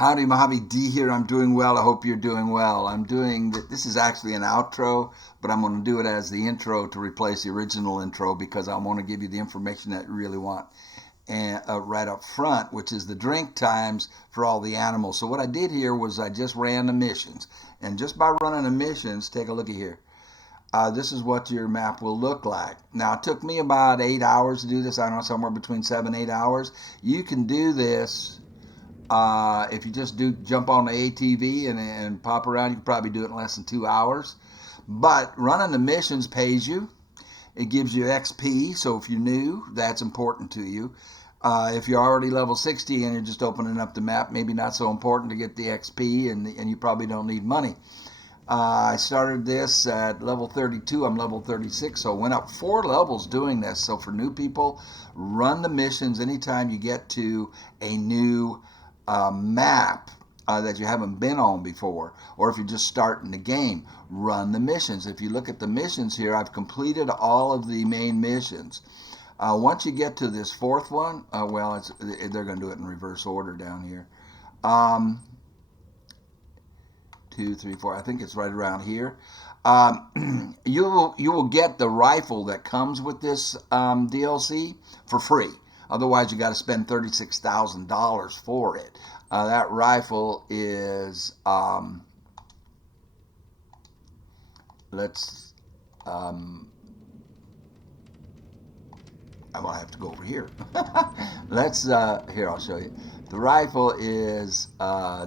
Howdy, Mojave D here. I'm doing well. I hope you're doing well. This is actually an outro, but I'm going to do it as the intro to replace the original intro because I want to give you the information that you really want and right up front, which is the drink times for all the animals. So what I did here was I just ran the missions, and just by running the missions, take a look at here. This is what your map will look like. Now, it took me about 8 hours to do this. I don't know, somewhere between 7-8 hours. You can do this if you just jump on the ATV and pop around. You can probably do it in less than 2 hours. But running the missions pays you. It gives you XP, so if you're new, that's important to you. If you're already level 60 and you're just opening up the map, maybe not so important to get the XP, and you probably don't need money. I started this at level 32. I'm level 36, so I went up 4 levels doing this. So for new people, run the missions anytime you get to a new map that you haven't been on before, or if you're just starting the game, run the missions. If you look at the missions here, I've completed all of the main missions. Once you get to this 4th one, they're going to do it in reverse order down here. 2, 3, 4. I think it's right around here. You will get the rifle that comes with this DLC for free. Otherwise, you got to spend $36,000 for it. That rifle is I will have to go over here. Here, I'll show you. The rifle is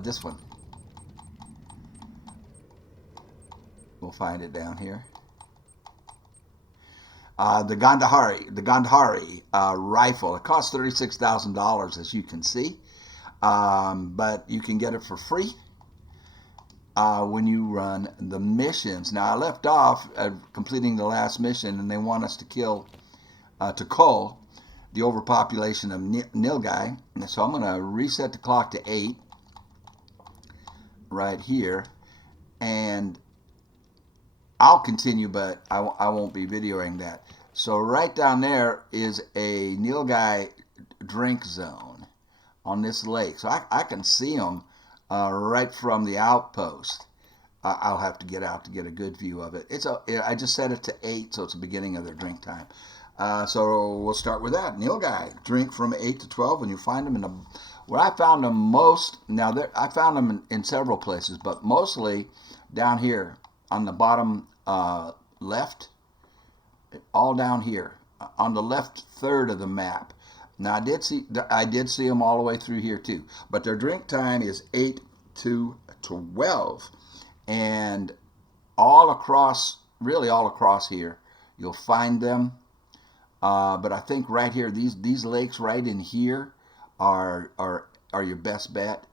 this one. We'll find it down here. The Gandhari rifle. It costs $36,000, as you can see, but you can get it for free when you run the missions. Now, I left off completing the last mission, and they want us to kill, to cull the overpopulation of nilgai. So I'm going to reset the clock to 8 right here, and I'll continue, but I won't be videoing that. So right down there is a nilgai drink zone on this lake. So I can see them right from the outpost. I'll have to get out to get a good view of it. I just set it to 8, so it's the beginning of their drink time. So we'll start with that. Nilgai drink from 8 to 12, and you find them where I found them most. Now I found them in several places, but mostly down here on the bottom left, all down here on the left third of the map. Now I did see them all the way through here too, but their drink time is 8 to 12, and all across here you'll find them. But I think right here, these lakes right in here are your best bet.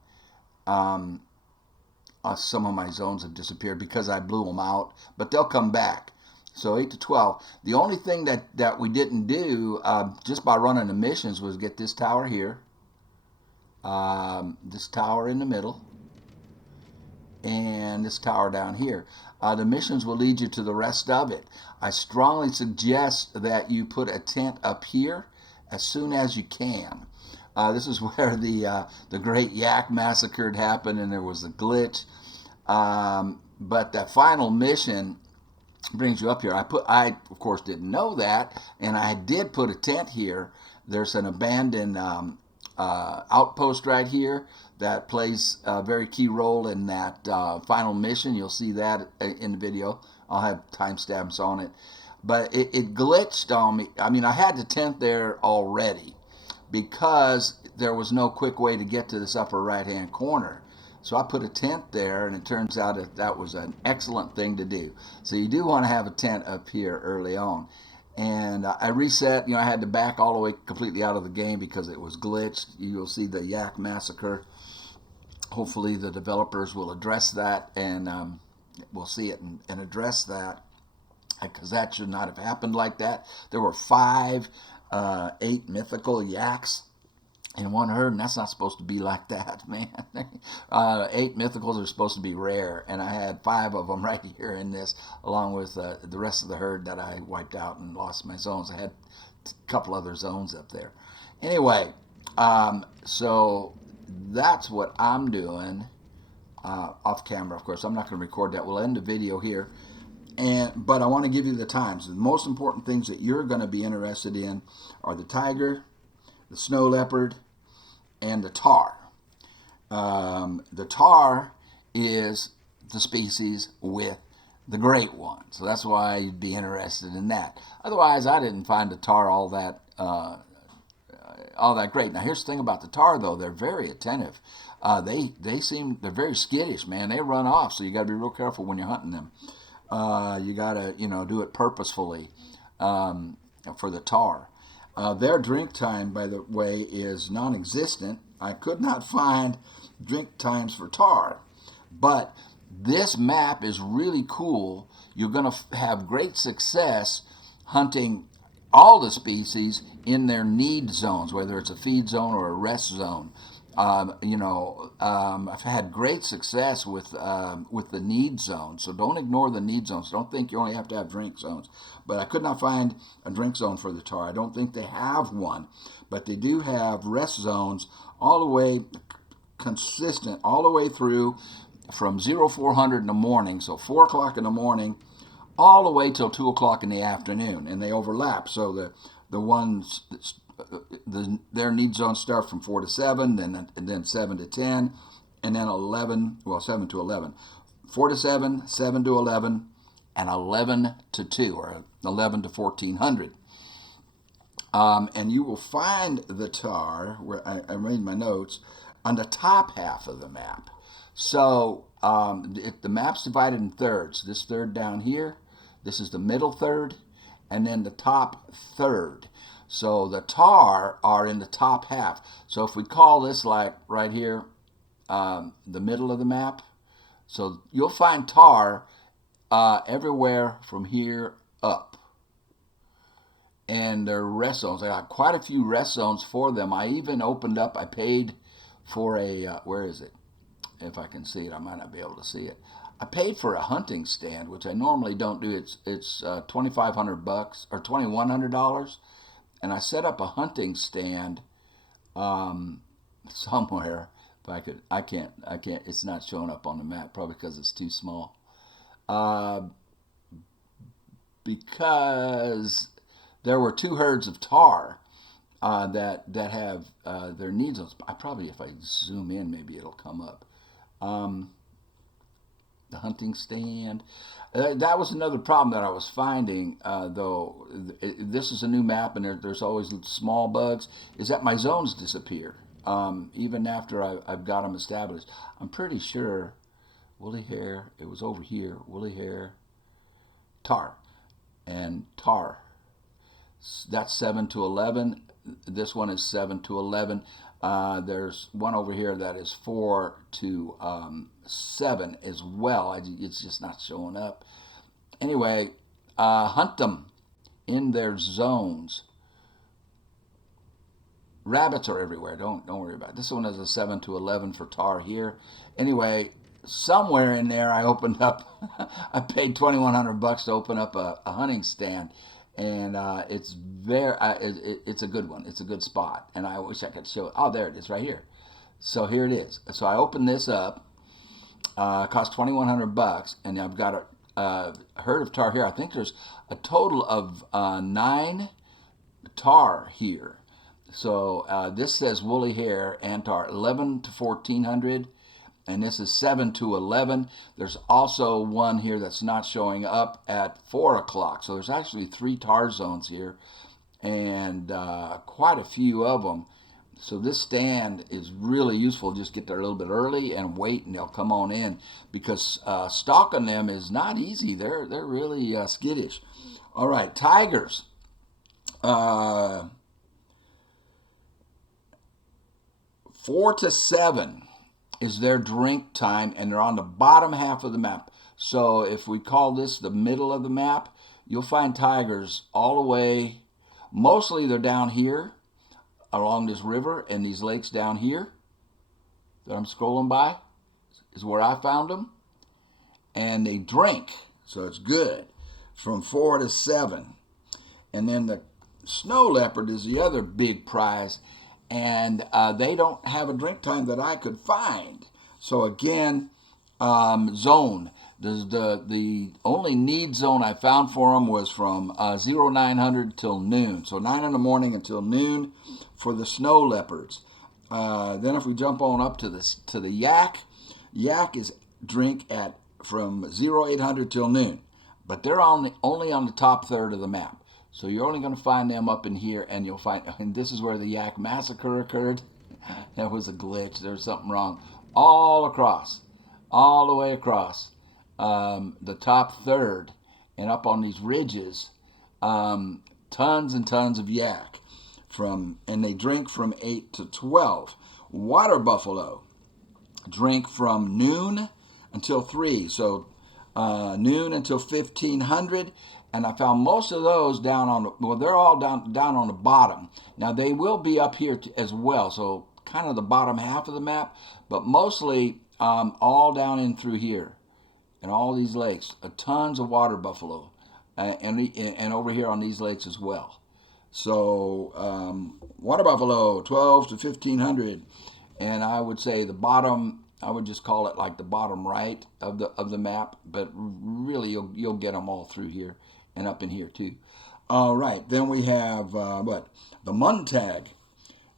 Some of my zones have disappeared because I blew them out, but they'll come back. So 8 to 12. The only thing that we didn't do just by running the missions was get this tower here, this tower in the middle, and this tower down here. The missions will lead you to the rest of it. I strongly suggest that you put a tent up here as soon as you can. This is where the Great Yak Massacre happened, and there was a glitch. But that final mission brings you up here. I of course didn't know that, and I did put a tent here. There's an abandoned outpost right here that plays a very key role in that final mission. You'll see that in the video. I'll have timestamps on it. But it glitched on me. I mean, I had the tent there already because there was no quick way to get to this upper right-hand corner. So I put a tent there, and it turns out that was an excellent thing to do. So you do want to have a tent up here early on. And I reset. I had to back all the way completely out of the game because it was glitched. You'll see the Yak Massacre. Hopefully the developers will address that, and we'll see it and address that, because that should not have happened like that. There were 8 mythical yaks in one herd, and that's not supposed to be like that, man. 8 mythicals are supposed to be rare, and I had 5 of them right here in this, along with the rest of the herd that I wiped out and lost my zones. I had a couple other zones up there. Anyway, so that's what I'm doing off camera. Of course, I'm not going to record that. We'll end the video here. But I want to give you the times. The most important things that you're going to be interested in are the tiger, the snow leopard, and the tahr. The tahr is the species with the great one, so that's why you'd be interested in that. Otherwise, I didn't find the tahr all that great. Now, here's the thing about the tahr, though: they're very attentive. They're very skittish, man. They run off, so you got to be real careful when you're hunting them. You got to do it purposefully for the tahr. Their drink time, by the way, is non-existent. I could not find drink times for tahr, but this map is really cool. You're going to have great success hunting all the species in their need zones, whether it's a feed zone or a rest zone. I've had great success with the need zones, so don't ignore the need zones. Don't think you only have to have drink zones. But I could not find a drink zone for the tahr. I don't think they have one, but they do have rest zones all the way consistent, all the way through from 0400 in the morning, so 4 o'clock in the morning, all the way till 2 o'clock in the afternoon, and they overlap. So the ones their need zones start from 4 to 7, then 7 to 10, and then 7 to 11. 4 to 7, 7 to 11, and 11 to 2, or 11 to 1400. And you will find the tahr, where I made my notes, on the top half of the map. So the map's divided in thirds. This third down here, this is the middle third, and then the top third. So the tahr are in the top half. So if we call this, like right here, the middle of the map, so you'll find tahr everywhere from here up. And their rest zones, I got quite a few rest zones for them. I even opened up, I paid for a, where is it? If I can see it, I might not be able to see it. I paid for a hunting stand, which I normally don't do. It's $2,500 or $2,100. And I set up a hunting stand somewhere. If I can't. It's not showing up on the map, probably because it's too small. Because there were 2 herds of tahr that have their needs. If I zoom in, maybe it'll come up. The hunting stand. That was another problem that I was finding, though. This is a new map, and there's always small bugs, is that my zones disappear, even after I've got them established. I'm pretty sure woolly hair, it was over here, woolly hair, tahr, and tahr. That's 7 to 11. This one is 7 to 11. There's one over here that is 4 to 7 as well. It's just not showing up. Anyway, hunt them in their zones. Rabbits are everywhere. Don't worry about it. This one is a 7 to 11 for tahr here. Anyway, somewhere in there I opened up, I paid $2,100 to open up a hunting stand. And it's a good one. It's a good spot. And I wish I could show it. Oh, there it is right here. So here it is. So I opened this up. It cost $2,100, and I've got a herd of tahr here. I think there's a total of 9 tahr here. So this says woolly hair and tahr, 11 to 1400. And this is 7 to 11. There's also one here that's not showing up at 4 o'clock. So there's actually 3 tahr zones here, and quite a few of them. So this stand is really useful. Just get there a little bit early and wait, and they'll come on in, because stalking them is not easy. They're really skittish. All right, tigers. 4 to 7 is their drink time, and they're on the bottom half of the map. So if we call this the middle of the map, you'll find tigers all the way, mostly they're down here along this river, and these lakes down here that I'm scrolling by is where I found them. And they drink, so it's good, from 4 to 7. And then the snow leopard is the other big prize. and they don't have a drink time that I could find. So again, zone. The only need zone I found for them was from 0900 till noon. So 9 in the morning until noon for the snow leopards. Then if we jump on up to the yak, yak is drink at from 0800 till noon, but they're only on the top third of the map. So you're only going to find them up in here, and you'll find, and this is where the yak massacre occurred. That was a glitch. There was something wrong. All across, all the way across the top third, and up on these ridges, tons and tons of yak. And they drink from 8 to 12. Water buffalo drink from noon until 3. So noon until 1500. And I found most of those down on they're all down on the bottom. Now they will be up here as well, so kind of the bottom half of the map, but mostly all down in through here and all these lakes. Tons of water buffalo, and over here on these lakes as well. So water buffalo, 12 to 1500, and I would say the bottom. I would just call it like the bottom right of the map, but really you'll get them all through here and up in here too. All right, then we have the muntjac,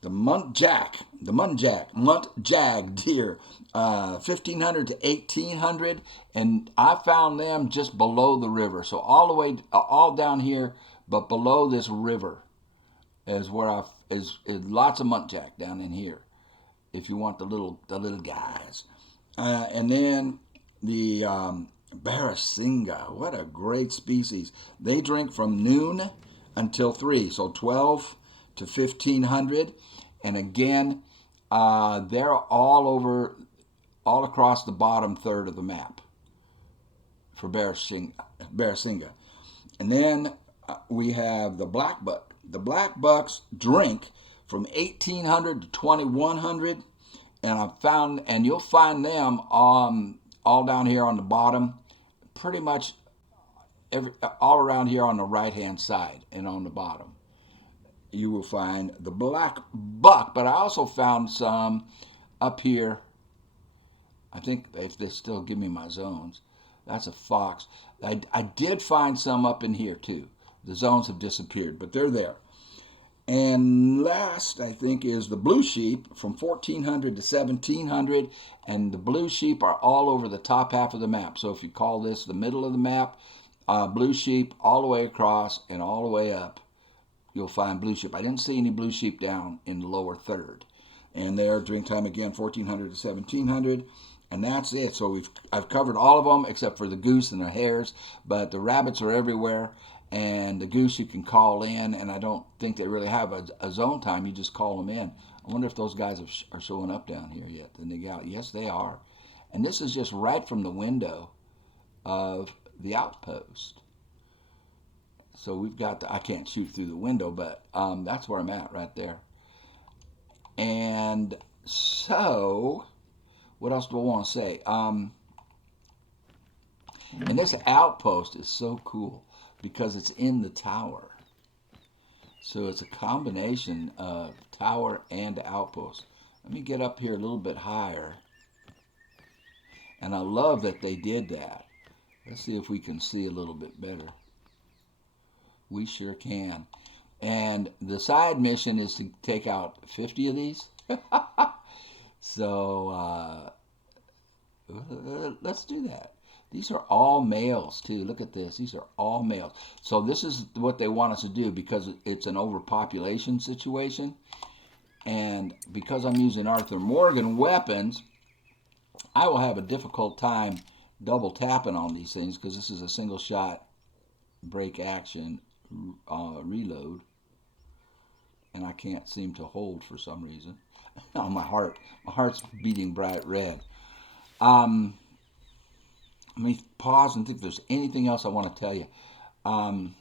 muntjac deer, 1500 to 1800, and I found them just below the river. So all the way, all down here, but below this river is where is lots of muntjac down in here. If you want the little guys, and then the barrasinga, what a great species. They drink from noon until 3, so 12 to 1500, and again, they're all across the bottom third of the map for barrasinga. And then we have the blackbuck. The blackbucks drink from 1800 to 2100, and you'll find them all down here on the bottom, pretty much all around here on the right hand side and on the bottom. You will find the black buck, but I also found some up here. I think if they still give me my zones, that's a fox. I did find some up in here too. The zones have disappeared, but they're there. And last, I think, is the blue sheep from 1400 to 1700, and the blue sheep are all over the top half of the map. So if you call this the middle of the map, blue sheep all the way across and all the way up, you'll find blue sheep. I didn't see any blue sheep down in the lower third. And their drink time again, 1400 to 1700, and that's it. So I've covered all of them except for the goose and the hares, but the rabbits are everywhere. And the goose you can call in, and I don't think they really have a zone time. You just call them in. I wonder if those guys are showing up down here yet. The nilgai. Yes, they are. And this is just right from the window of the outpost. So we've got I can't shoot through the window, but that's where I'm at right there. And so, what else do I want to say? And this outpost is so cool, because it's in the tower. So it's a combination of tower and outpost. Let me get up here a little bit higher. And I love that they did that. Let's see if we can see a little bit better. We sure can. And the side mission is to take out 50 of these. So let's do that. These are all males too. Look at this. These are all males. So this is what they want us to do, because it's an overpopulation situation. And because I'm using Arthur Morgan weapons, I will have a difficult time double tapping on these things, because this is a single shot break action reload. And I can't seem to hold for some reason. Oh, my heart's beating bright red. Let me pause and think if there's anything else I want to tell you. I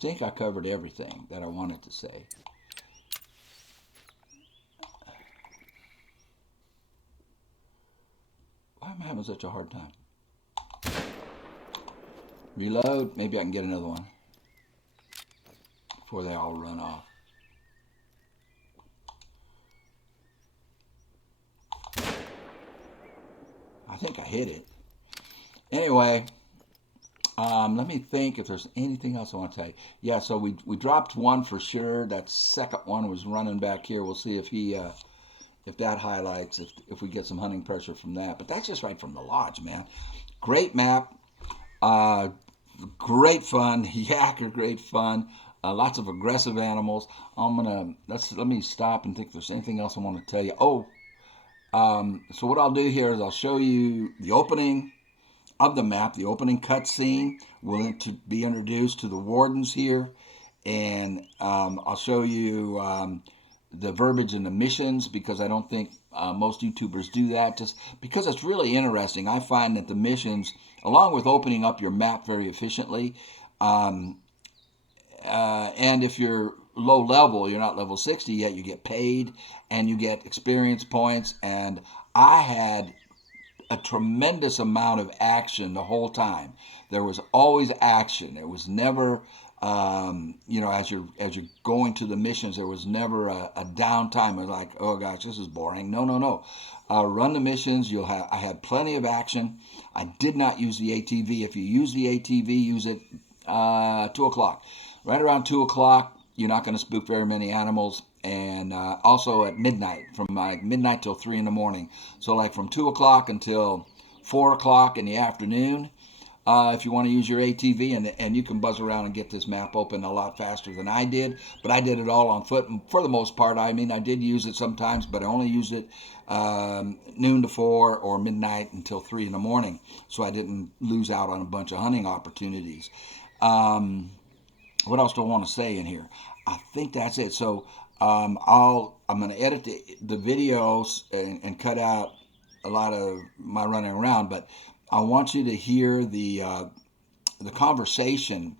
think I covered everything that I wanted to say. Why am I having such a hard time? Reload. Maybe I can get another one before they all run off. I think I hit it. Anyway, let me think if there's anything else I want to tell you. Yeah, so we dropped one for sure. That second one was running back here. We'll see if he if that highlights, if we get some hunting pressure from that. But that's just right from the lodge, man. Great map. Great fun. Yak are great fun. Lots of aggressive animals. Let me stop and think if there's anything else I want to tell you. So what I'll do here is I'll show you the opening of the map, the opening cutscene. We'll be introduced to the wardens here, and I'll show you the verbiage in the missions, because I don't think most YouTubers do that, just because it's really interesting. I find that the missions, along with opening up your map very efficiently, and if you're low level, you're not level 60 yet, you get paid and you get experience points. And I had a tremendous amount of action the whole time. There was always action. It was never, as you're going to the missions, there was never a downtime. It was like, oh gosh, this is boring. No. Run the missions. I had plenty of action. I did not use the ATV. If you use the ATV, use it 2 o'clock. Right around 2 o'clock, you're not going to spook very many animals. And also at midnight, from midnight till 3 in the morning. So like from 2 o'clock until 4 o'clock in the afternoon, if you want to use your ATV, and you can buzz around and get this map open a lot faster than I did. But I did it all on foot, and for the most part. I mean, I did use it sometimes, but I only used it noon to 4 or midnight until 3 in the morning, so I didn't lose out on a bunch of hunting opportunities. What else do I want to say in here? I think that's it. So I'm going to edit the videos and cut out a lot of my running around, but I want you to hear the conversation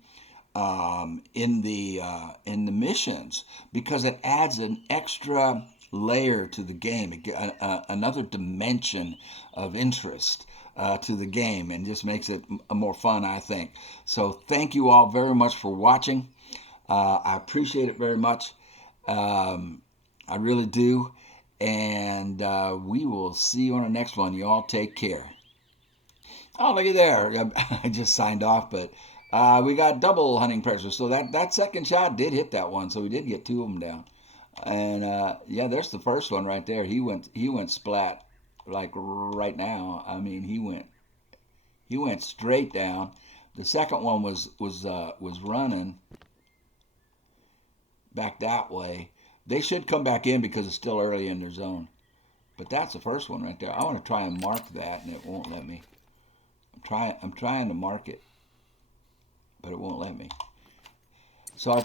in the missions, because it adds an extra layer to the game, another dimension of interest to the game, and just makes it more fun, I think. So thank you all very much for watching. I appreciate it very much. I really do. And we will see you on the next one. You all take care. Oh, look at there. I just signed off, but we got double hunting pressure. So that second shot did hit that one. So we did get 2 of them down. And yeah, there's the first one right there. He went splat like right now. I mean, he went straight down. The second one was running back that way. They should come back in because it's still early in their zone. But that's the first one right there. I want to try and mark that, and it won't let me. I'm trying to mark it, but it won't let me. So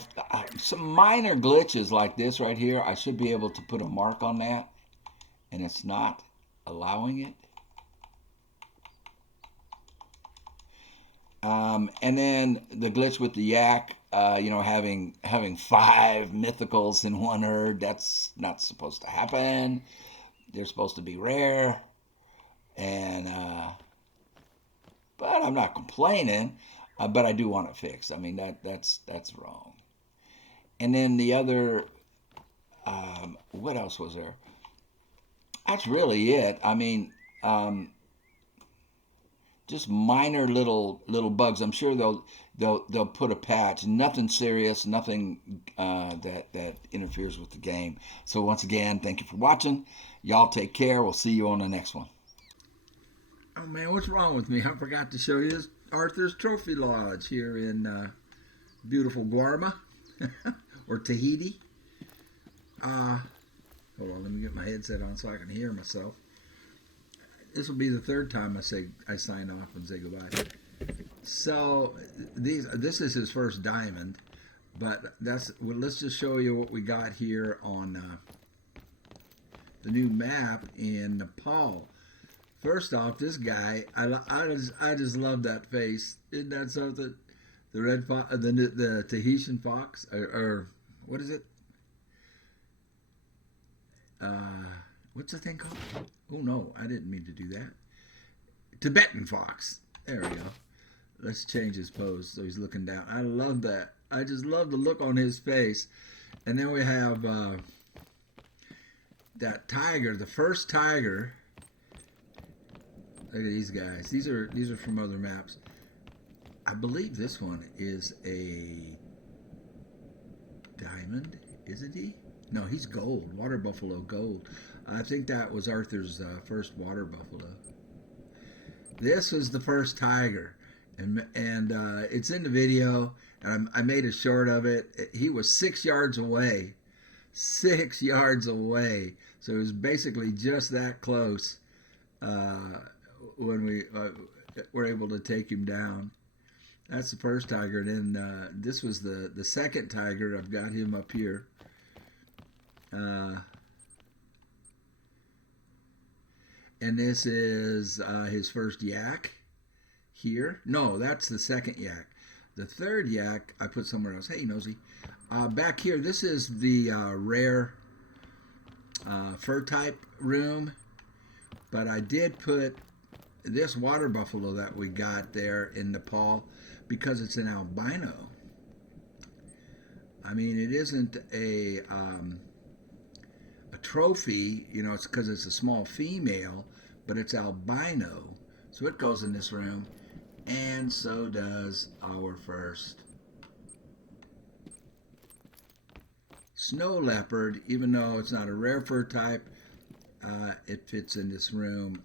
some minor glitches like this right here, I should be able to put a mark on that, and it's not allowing it. And then the glitch with the yak, having 5 mythicals in one herd, that's not supposed to happen. They're supposed to be rare, and but I'm not complaining, but I do want it fixed. I mean, that's wrong. And then the other, what else was there? That's really it. I mean, just minor little bugs. I'm sure they'll put a patch. Nothing serious, nothing that interferes with the game. So once again, thank you for watching. Y'all take care. We'll see you on the next one. Oh man, what's wrong with me? I forgot to show you Arthur's Trophy Lodge here in beautiful Guarma or Tahiti. Hold on, let me get my headset on so I can hear myself. This will be the 3rd time I sign off and say goodbye. So this is his first diamond, but let's just show you what we got here on the new map in Nepal. First off, this guy, I just love that face. Isn't that something? The red fox, the Tahitian fox, or what is it? What's the thing called? Oh no, I didn't mean to do that. Tibetan fox. There we go. Let's change his pose so he's looking down. I love that. I just love the look on his face. And then we have that tiger, the first tiger. Look at these guys. These are from other maps. I believe this one is a diamond. Isn't he? No, he's gold. Water buffalo gold. I think that was Arthur's first water buffalo. This was the first tiger, and it's in the video. And I made a short of it. He was 6 yards away, 6 yards away. So it was basically just that close when we were able to take him down. That's the first tiger. And then this was the second tiger. I've got him up here. And this is his first yak here. No, that's the second yak. The third yak I put somewhere else. Hey, nosy. Back here, this is the rare fur type room. But I did put this water buffalo that we got there in Nepal because it's an albino. I mean, it isn't a trophy, you know, it's because it's a small female, but it's albino. So it goes in this room, and so does our first snow leopard. Even though it's not a rare fur type, it fits in this room.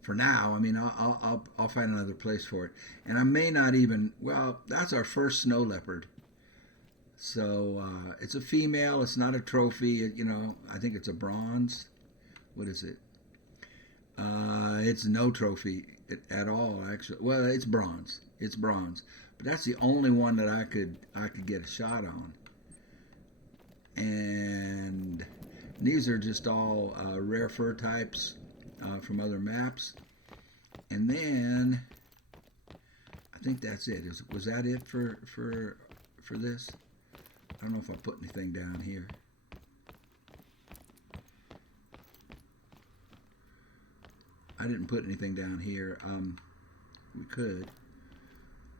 For now, I mean, I'll find another place for it, and I may not even. Well, that's our first snow leopard. So it's a female. It's not a trophy. You know, I think it's a bronze. What is it? It's no trophy at all. Actually, well, it's bronze. It's bronze. But that's the only one that I could get a shot on. And these are just all rare fur types from other maps. And then I think that's it. Was that it for this? I don't know if I put anything down here. I didn't put anything down here. We could.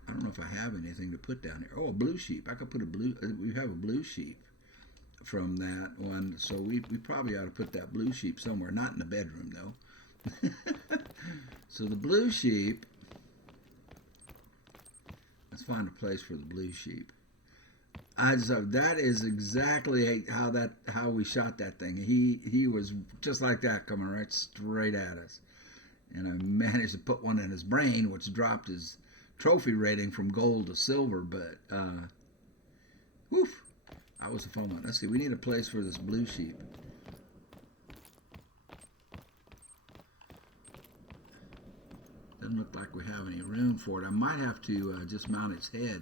I don't know if I have anything to put down here. Oh, a blue sheep. I could put a blue. We have a blue sheep from that one. So we probably ought to put that blue sheep somewhere. Not in the bedroom, though. So the blue sheep. Let's find a place for the blue sheep. So that is exactly how we shot that thing. He was just like that, coming right straight at us, and I managed to put one in his brain, which dropped his trophy rating from gold to silver. But woof, that was a fun one. Let's see. We need a place for this blue sheep. Doesn't look like we have any room for it. I might have to just mount its head.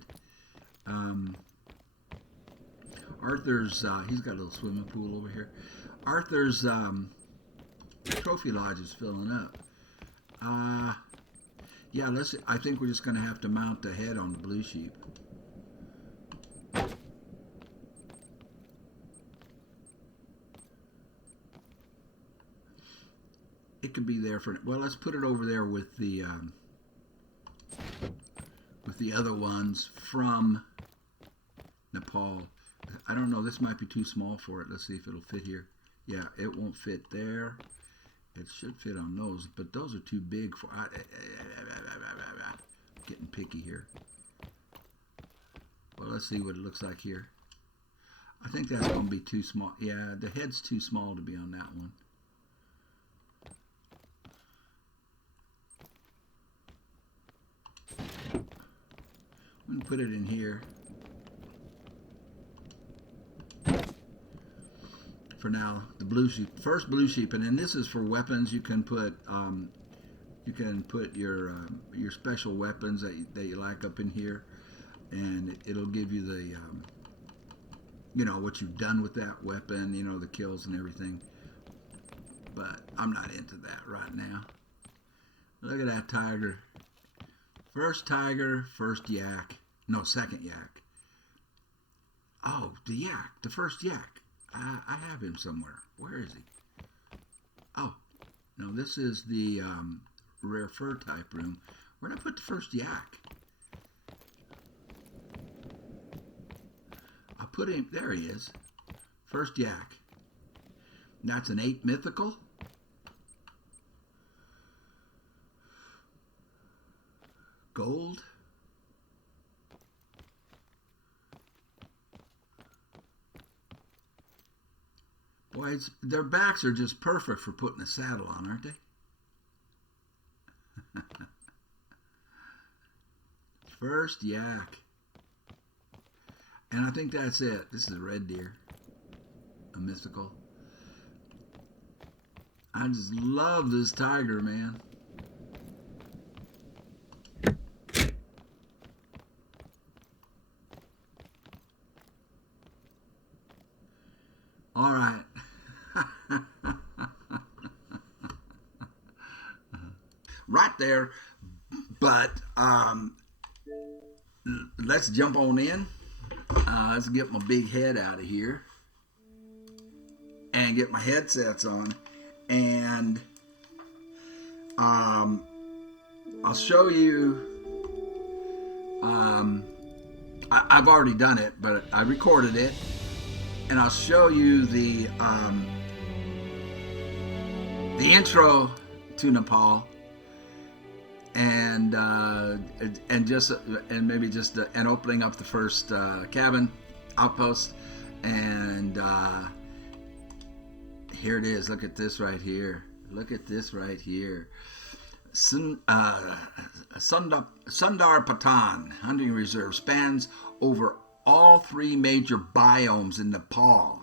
Arthur's, he's got a little swimming pool over here. Arthur's trophy lodge is filling up. Yeah, I think we're just going to have to mount the head on the blue sheep. It could be there for, well, let's put it over there with the other ones from Nepal. I don't know, this might be too small for it. Let's see if it'll fit here. Yeah, it won't fit there. It should fit on those, but those are too big for... Getting picky here. Well, let's see what it looks like here. I think that's going to be too small. Yeah, the head's too small to be on that one. I'm going to put it in here. For now, the blue sheep, first blue sheep, and then this is for weapons. You can put your special weapons that you like up in here, and it'll give you the you know, what you've done with that weapon, you know, the kills and everything. But I'm not into that right now. Look at that tiger. First tiger, first yak. No, second yak. Oh, the yak, the first yak. I have him somewhere. Where is he? Oh, no, this is the rare fur type room. Where did I put the first yak? I put him, there he is. First yak. That's an 8 mythical. gold. Boy, their backs are just perfect for putting a saddle on, aren't they? First yak. And I think that's it. This is a red deer, a mythical. I just love this tiger, man. All right. Right there. But let's jump on in. Let's get my big head out of here and get my headsets on. And I'll show you. I've already done it, but I recorded it. And I'll show you the intro to Nepal, and maybe just and opening up the first cabin outpost, and here it is. Look at this right here. Look at this right here. Sundar Patan Hunting Reserve spans over all three major biomes in Nepal.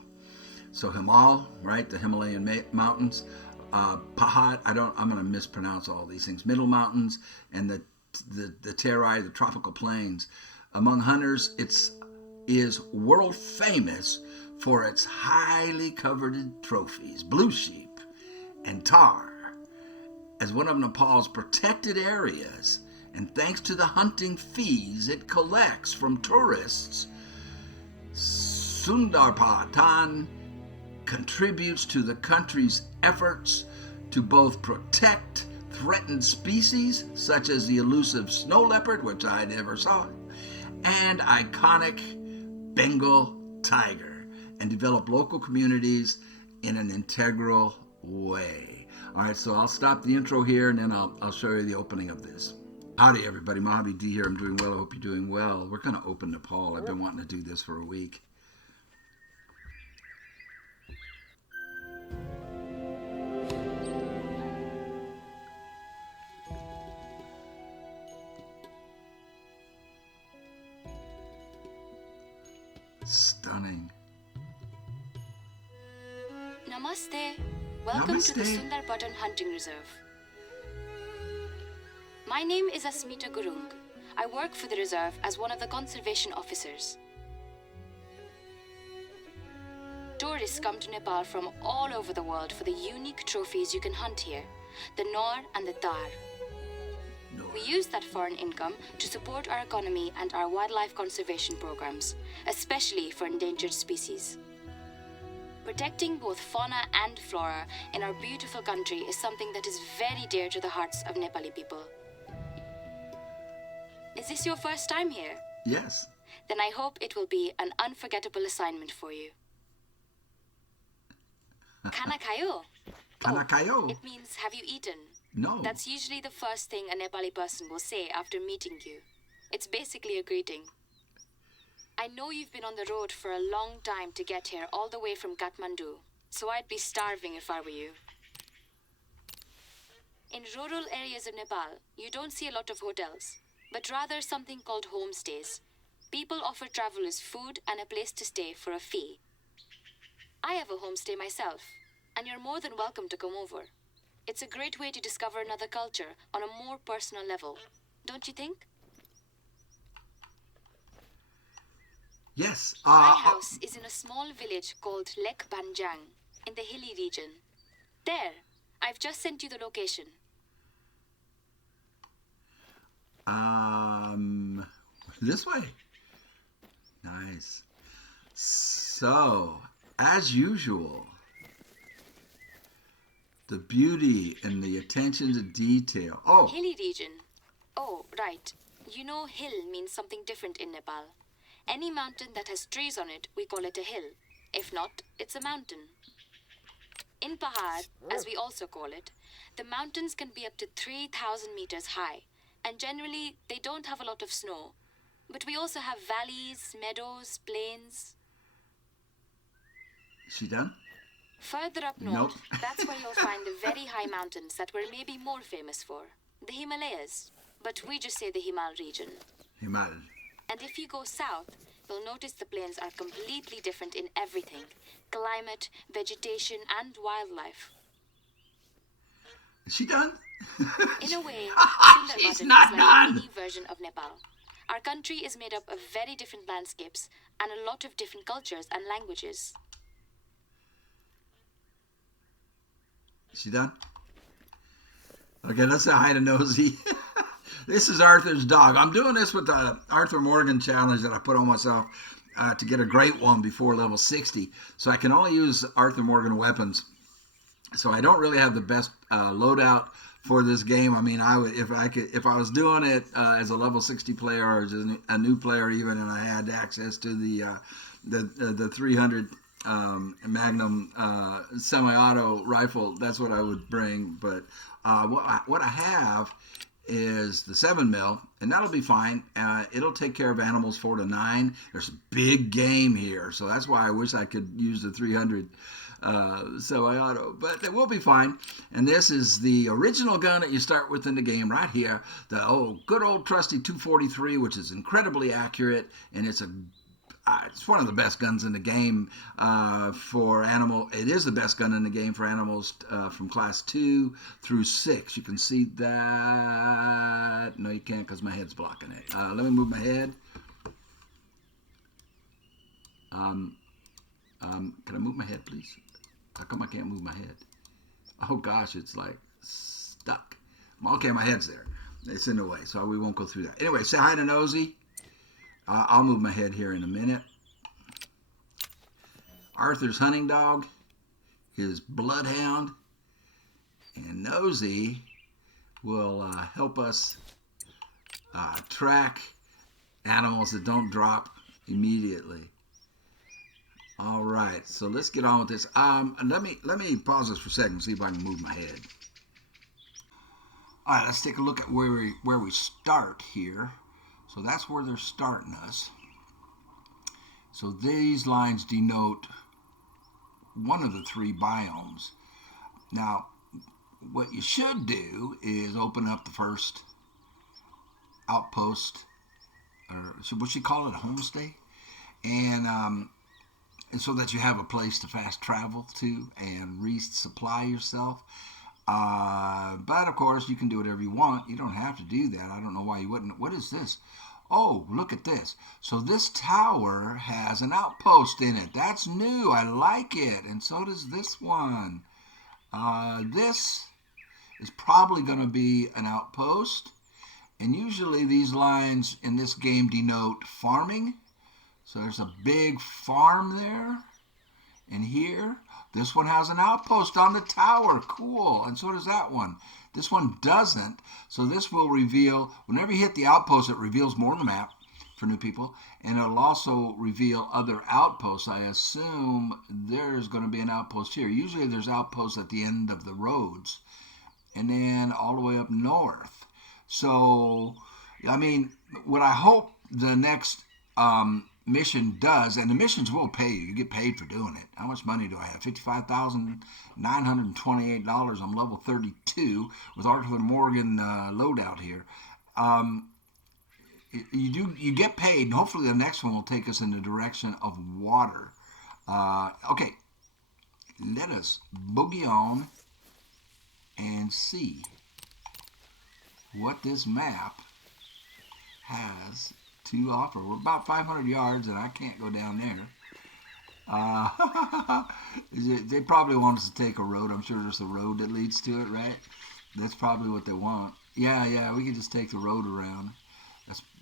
So Himal, right, the Himalayan mountains, Pahad, I'm going to mispronounce all these things, Middle Mountains, and the Terai, the tropical plains. Among hunters, it is world famous for its highly coveted trophies, blue sheep and tahr, as one of Nepal's protected areas. And thanks to the hunting fees it collects from tourists, Sundar Patan contributes to the country's efforts to both protect threatened species such as the elusive snow leopard, which I never saw, and iconic Bengal tiger, and develop local communities in an integral way. All right, so I'll stop the intro here, and then I'll show you the opening of this. Howdy, everybody. Mojave D here. I'm doing well. I hope you're doing well. We're going to open Nepal. I've been wanting to do this for a week. Stunning. Namaste. Welcome to the Sundar Patan Hunting Reserve. My name is Asmita Gurung. I work for the reserve as one of the conservation officers. Tourists come to Nepal from all over the world for the unique trophies you can hunt here, the nor and the tahr. We use that foreign income to support our economy and our wildlife conservation programs, especially for endangered species. Protecting both fauna and flora in our beautiful country is something that is very dear to the hearts of Nepali people. Is this your first time here? Yes. Then I hope it will be an unforgettable assignment for you. Khana khayo? Khana khayo? It means have you eaten? No. That's usually the first thing a Nepali person will say after meeting you. It's basically a greeting. I know you've been on the road for a long time to get here all the way from Kathmandu, so I'd be starving if I were you. In rural areas of Nepal, you don't see a lot of hotels, but rather something called homestays. People offer travelers food and a place to stay for a fee. I have a homestay myself, and you're more than welcome to come over. It's a great way to discover another culture on a more personal level, don't you think? Yes. My house is in a small village called Lek Banjang in the hilly region. There, I've just sent you the location. This way. Nice. So, as usual, the beauty and the attention to detail. Oh. Hilly region. Oh, right. You know hill means something different in Nepal. Any mountain that has trees on it, we call it a hill. If not, it's a mountain. In Pahad, as we also call it, the mountains can be up to 3,000 meters high. and generally they don't have a lot of snow. But we also have valleys, meadows, plains. Is she done? Further up Nope. north, that's where you'll find the very high mountains that we're maybe more famous for, the Himalayas. But we just say the Himal region. Himal. And if you go south, you'll notice the plains are completely different in everything: climate, vegetation, and wildlife. Is she done? In a way, She's Sundarban not is like done. a mini version of Nepal. Our country is made up of very different landscapes and a lot of different cultures and languages. Is she done? Okay, let's say hi to Nosy. This is Arthur's dog. I'm doing this with the Arthur Morgan challenge that I put on myself to get a great one before level 60. So I can only use Arthur Morgan weapons. So I don't really have the best loadout for this game. I mean, I would if I was doing it as a level 60 player or just a new player even, and I had access to the 300 Magnum semi-auto rifle, that's what I would bring. But what I have is the 7mm, and that'll be fine. It'll take care of animals 4 to 9. There's a big game here, so that's why I wish I could use the 300 semi-auto, but it will be fine. And this is the original gun that you start with in the game right here, the good old trusty 243, which is incredibly accurate, and it's one of the best guns in the game for animal. It is the best gun in the game for animals from class 2 through 6. You can see that. No, you can't because my head's blocking it. Let me move my head. Can I move my head, please? How come I can't move my head? Oh gosh, it's like stuck. Okay, my head's there. It's in the way, so we won't go through that. Anyway, say hi to Nosy. I'll move my head here in a minute. Arthur's hunting dog, his bloodhound, and Nosy will help us track animals that don't drop immediately. All right, so let's get on with this. Let me pause this for a second and see if I can move my head. All right, let's take a look at where we start here. So that's where they're starting us. So these lines denote one of the 3 biomes. Now, what you should do is open up the first outpost, or what should you call it, a homestay, and so that you have a place to fast travel to and resupply yourself. But of course, you can do whatever you want. You don't have to do that. I don't know why you wouldn't. What is this? Oh, look at this. So this tower has an outpost in it. That's new. I like it. And so does this one. This is probably going to be an outpost. And usually these lines in this game denote farming. So there's a big farm there. And here, this one has an outpost on the tower. Cool. And so does that one. This one doesn't. So this will reveal, whenever you hit the outpost, it reveals more on the map for new people. And it'll also reveal other outposts. I assume there's going to be an outpost here. Usually there's outposts at the end of the roads. And then all the way up north. So, I mean, what I hope the next mission does, and the missions will pay you. You get paid for doing it. How much money do I have? $55,928. I'm level 32 with Arthur Morgan loadout here. You get paid, and hopefully the next one will take us in the direction of water. Okay, let us boogie on and see what this map has to offer. We're about 500 yards, and I can't go down there. They probably want us to take a road. I'm sure there's a road that leads to it, right? That's probably what they want. Yeah, we can just take the road around.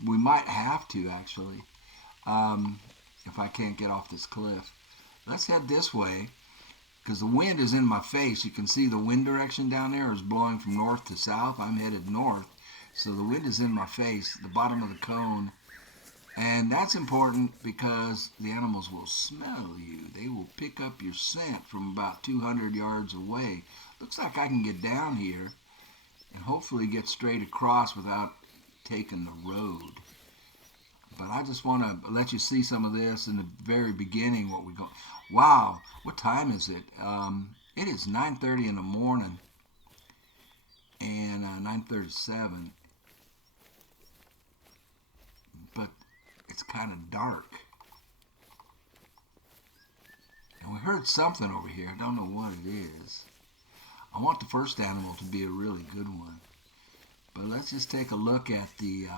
We might have to, actually, if I can't get off this cliff. Let's head this way, because the wind is in my face. You can see the wind direction down there is blowing from north to south. I'm headed north, so the wind is in my face, the bottom of the cone. And that's important because the animals will smell you. They will pick up your scent from about 200 yards away. Looks like I can get down here and hopefully get straight across without taken the road. But I just want to let you see some of this in the very beginning. What we go. Wow, what time is it? It is 9:30 in the morning, and 9:37. But it's kind of dark. And we heard something over here. I don't know what it is. I want the first animal to be a really good one. But let's just take a look at the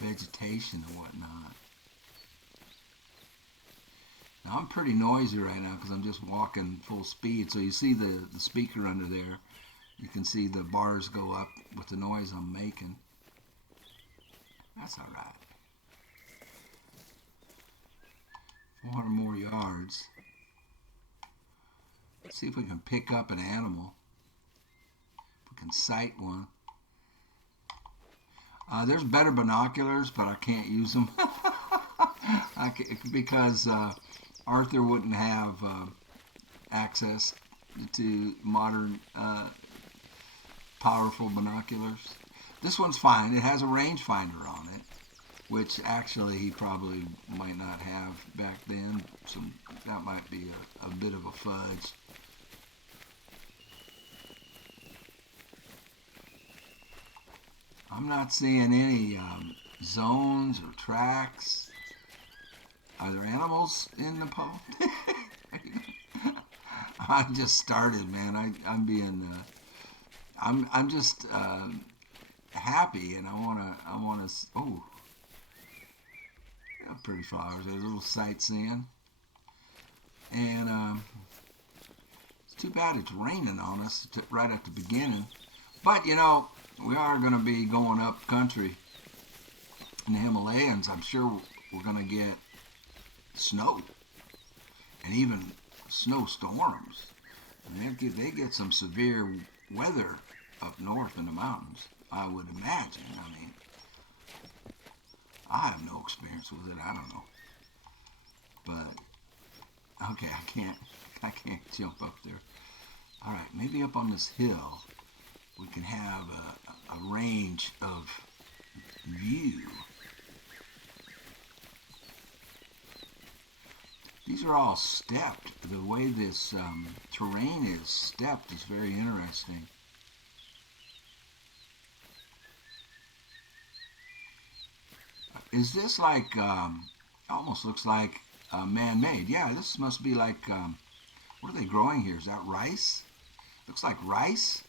vegetation and whatnot. Now I'm pretty noisy right now because I'm just walking full speed. So you see the speaker under there. You can see the bars go up with the noise I'm making. That's all right. 400 more yards. Let's see if we can pick up an animal. If we can sight one. There's better binoculars, but I can't use them because Arthur wouldn't have access to modern powerful binoculars. This one's fine. It has a rangefinder on it, which actually he probably might not have back then. So that might be a bit of a fudge. I'm not seeing any zones or tracks. Are there animals in Nepal? I just started, man. I'm just happy, and I wanna. Oh, yeah, pretty flowers. There's a little sightseeing, and it's too bad it's raining on us right at the beginning. But you know, we are going to be going up country in the Himalayas. I'm sure we're going to get snow and even snowstorms. And they get some severe weather up north in the mountains, I would imagine. I mean, I have no experience with it. I don't know. But, okay, I can't jump up there. All right, maybe up on this hill we can have a range of view. These are all stepped. The way this terrain is stepped is very interesting. Is this like, almost looks like man-made. Yeah, this must be like, what are they growing here? Is that rice? Looks like rice.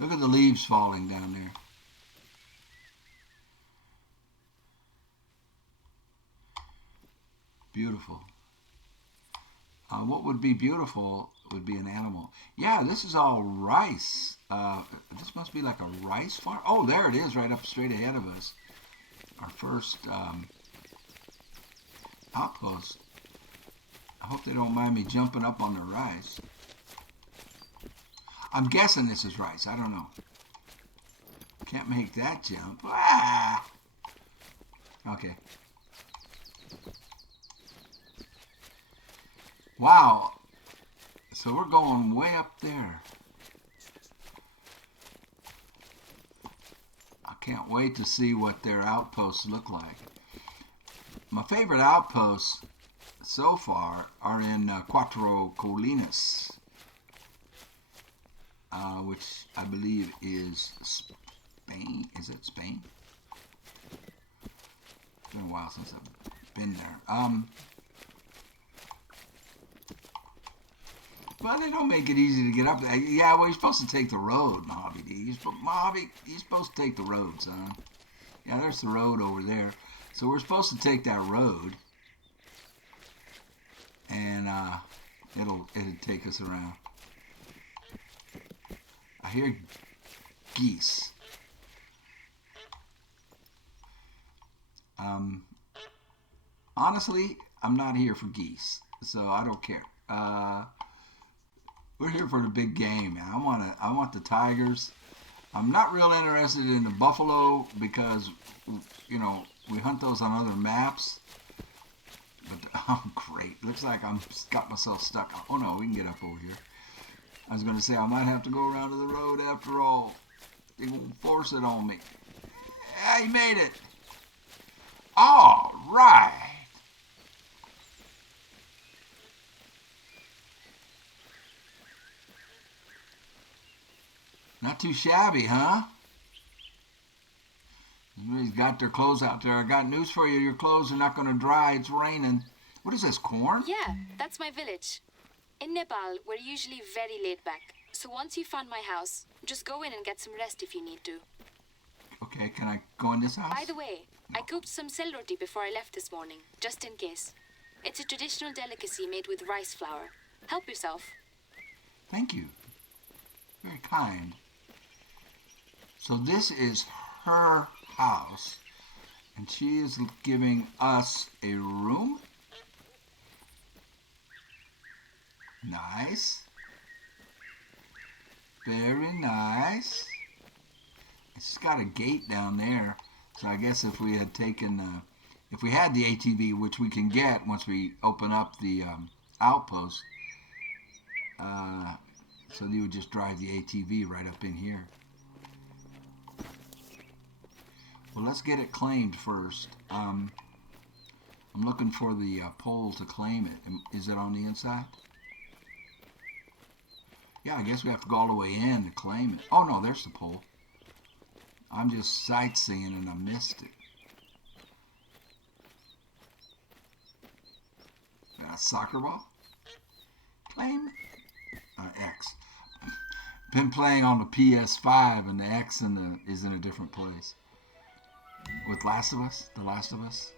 Look at the leaves falling down there. Beautiful. What would be beautiful would be an animal. Yeah, this is all rice. This must be like a rice farm. Oh, there it is, right up straight ahead of us. Our first outpost. I hope they don't mind me jumping up on the rice. I'm guessing this is rice. I don't know. Can't make that jump. Ah! Okay. Wow. So we're going way up there. I can't wait to see what their outposts look like. My favorite outposts so far are in Cuatro Colinas, which I believe is Spain. Is it Spain? It's been a while since I've been there. But they don't make it easy to get up there. Yeah, well, you're supposed to take the road, Mojave. You're supposed to take the road, son. Yeah, there's the road over there. So we're supposed to take that road, and it'll take us around. I hear geese. Honestly, I'm not here for geese, so I don't care. We're here for the big game, man. I want the tigers. I'm not real interested in the buffalo because, you know, we hunt those on other maps. But I'm great. Looks like I'm got myself stuck. Oh no, we can get up over here. I was going to say I might have to go around to the road after all. They won't force it on me. Yeah, he made it. All right. Not too shabby, huh? Everybody's got their clothes out there. I got news for you. Your clothes are not going to dry. It's raining. What is this, corn? Yeah, that's my village. In Nepal, we're usually very laid back. So once you found my house, just go in and get some rest if you need to. Okay, can I go in this house? By the way, I cooked some sel roti before I left this morning, just in case. It's a traditional delicacy made with rice flour. Help yourself. Thank you. Very kind. So this is her house, and she is giving us a room. Nice. Very nice. It's got a gate down there, so I guess if we had taken, if we had the ATV, which we can get once we open up the outpost, so you would just drive the ATV right up in here. Well, let's get it claimed first. I'm looking for the pole to claim it. Is it on the inside? Yeah, I guess we have to go all the way in to claim it. Oh, no, there's the pole. I'm just sightseeing and I missed it. A soccer ball? Claim X. Been playing on the PS5 and the X is in a different place. With Last of Us? The Last of Us?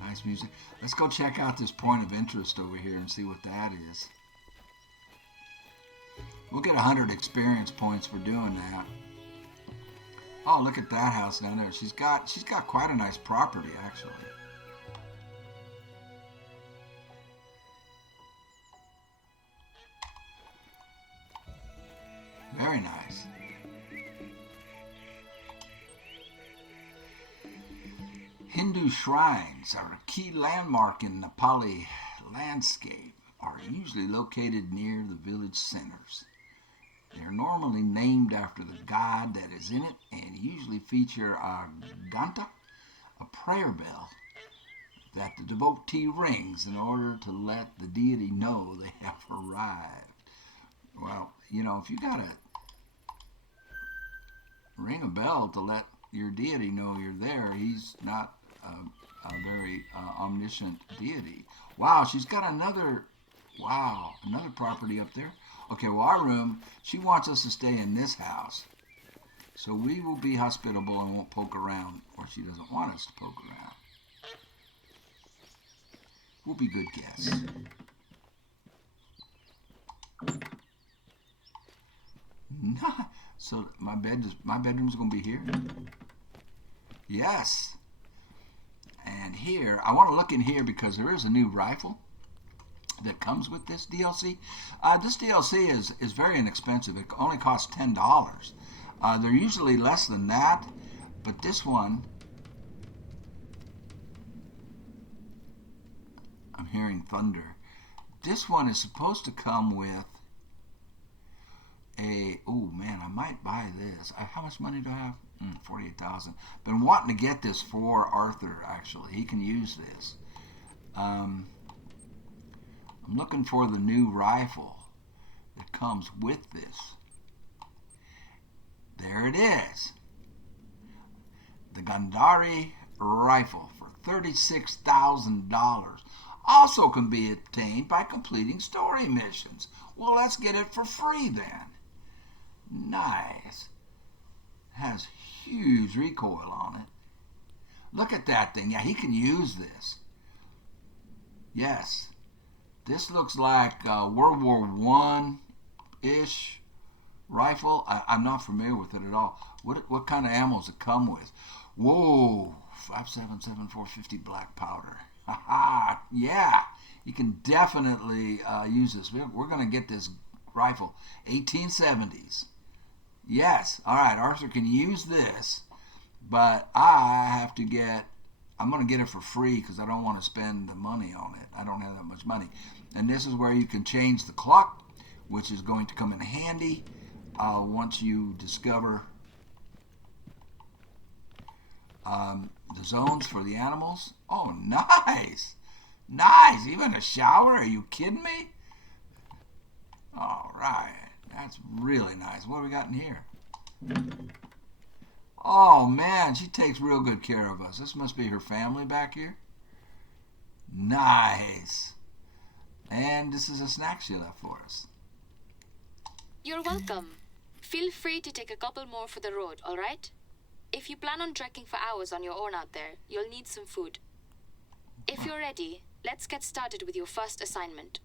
Nice music. Let's go check out this point of interest over here and see what that is. We'll get 100 experience points for doing that. Oh, look at that house down there. She's got quite a nice property, actually. Very nice. Hindu shrines are a key landmark in Nepali landscape, are usually located near the village centers. They are normally named after the god that is in it and usually feature a ghanta, a prayer bell, that the devotee rings in order to let the deity know they have arrived. Well, you know, if you got to ring a bell to let your deity know you're there, he's not a very omniscient deity. Wow, she's got another property up there. Okay, well, our room, she wants us to stay in this house. So we will be hospitable and won't poke around, or she doesn't want us to poke around. We'll be good guests. So my bedroom's going to be here? Yes. And here, I want to look in here because there is a new rifle that comes with this DLC. This DLC is very inexpensive. It only costs $10. They're usually less than that, but this one, I'm hearing thunder. This one is supposed to come with oh man, I might buy this. How much money do I have? 48,000. Been wanting to get this for Arthur, actually. He can use this. I'm looking for the new rifle that comes with this. There it is. The Gandhari rifle for $36,000. Also can be obtained by completing story missions. Well, let's get it for free then. Nice. Has huge recoil on it. Look at that thing. Yeah, he can use this. Yes. This looks like World War I-ish rifle. I'm not familiar with it at all. What kind of ammo does it come with? Whoa. 5.77 450 black powder. Haha. Yeah. You can definitely use this. We're going to get this rifle, 1870s. Yes, all right, Arthur can use this, but I'm going to get it for free because I don't want to spend the money on it. I don't have that much money. And this is where you can change the clock, which is going to come in handy once you discover the zones for the animals. Oh, nice. Nice. Even a shower? Are you kidding me? All right. That's really nice. What do we got in here? Oh, man. She takes real good care of us. This must be her family back here. Nice. And this is a snack she left for us. You're welcome. Feel free to take a couple more for the road, all right? If you plan on trekking for hours on your own out there, you'll need some food. If you're ready, let's get started with your first assignment.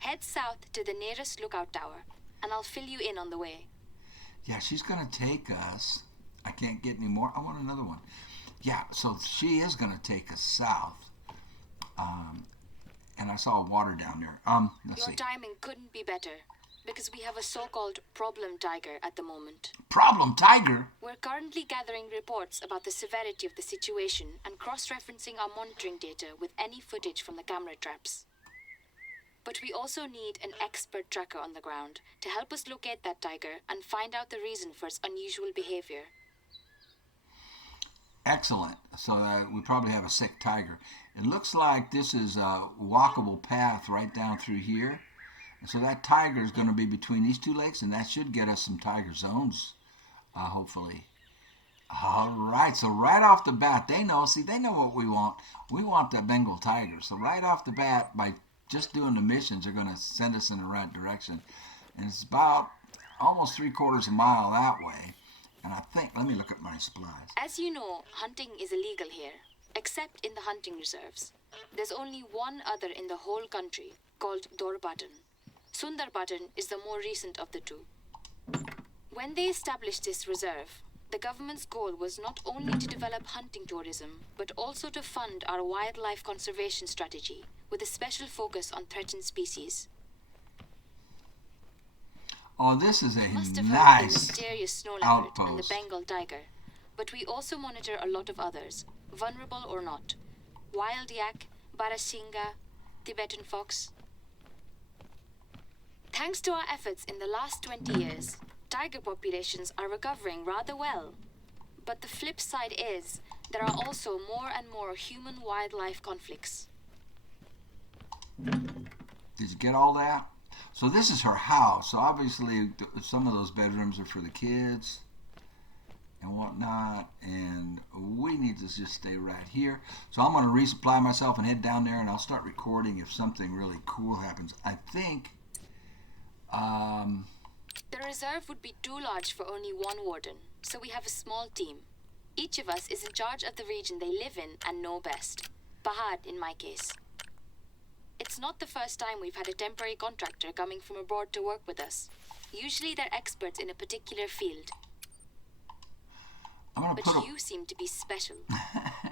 Head south to the nearest lookout tower, and I'll fill you in on the way. Yeah, she's going to take us. I can't get any more. I want another one. Yeah, so she is going to take us south. And I saw water down there. Let's see. Your timing couldn't be better, because we have a so-called problem tiger at the moment. Problem tiger? We're currently gathering reports about the severity of the situation and cross-referencing our monitoring data with any footage from the camera traps. But we also need an expert tracker on the ground to help us locate that tiger and find out the reason for its unusual behavior. Excellent. So we probably have a sick tiger. It looks like this is a walkable path right down through here. And so that tiger is going to be between these two lakes, and that should get us some tiger zones, hopefully. All right. So right off the bat, they know what we want. We want that Bengal tiger. So right off the bat, by just doing the missions, they're going to send us in the right direction. And it's about almost 3/4 mile that way. And I think, let me look at my supplies. As you know, hunting is illegal here, except in the hunting reserves. There's only one other in the whole country, called Dorbatan. Sundarbatan is the more recent of the two. When they established this reserve, the government's goal was not only to develop hunting tourism, but also to fund our wildlife conservation strategy, with a special focus on threatened species. Oh, this is a Must have heard nice of the mysterious snow leopard outpost. and the Bengal tiger, but we also monitor a lot of others, vulnerable or not. Wild yak, barasingha, Tibetan fox. Thanks to our efforts in the last 20 years, tiger populations are recovering rather well. But the flip side is, there are also more and more human-wildlife conflicts. Did you get all that? So this is her house. So obviously some of those bedrooms are for the kids and whatnot. And we need to just stay right here. So I'm going to resupply myself and head down there, and I'll start recording if something really cool happens. I think... The reserve would be too large for only one warden, so we have a small team. Each of us is in charge of the region they live in and know best. Pahad, in my case. It's not the first time we've had a temporary contractor coming from abroad to work with us. Usually they're experts in a particular field. But you seem to be special.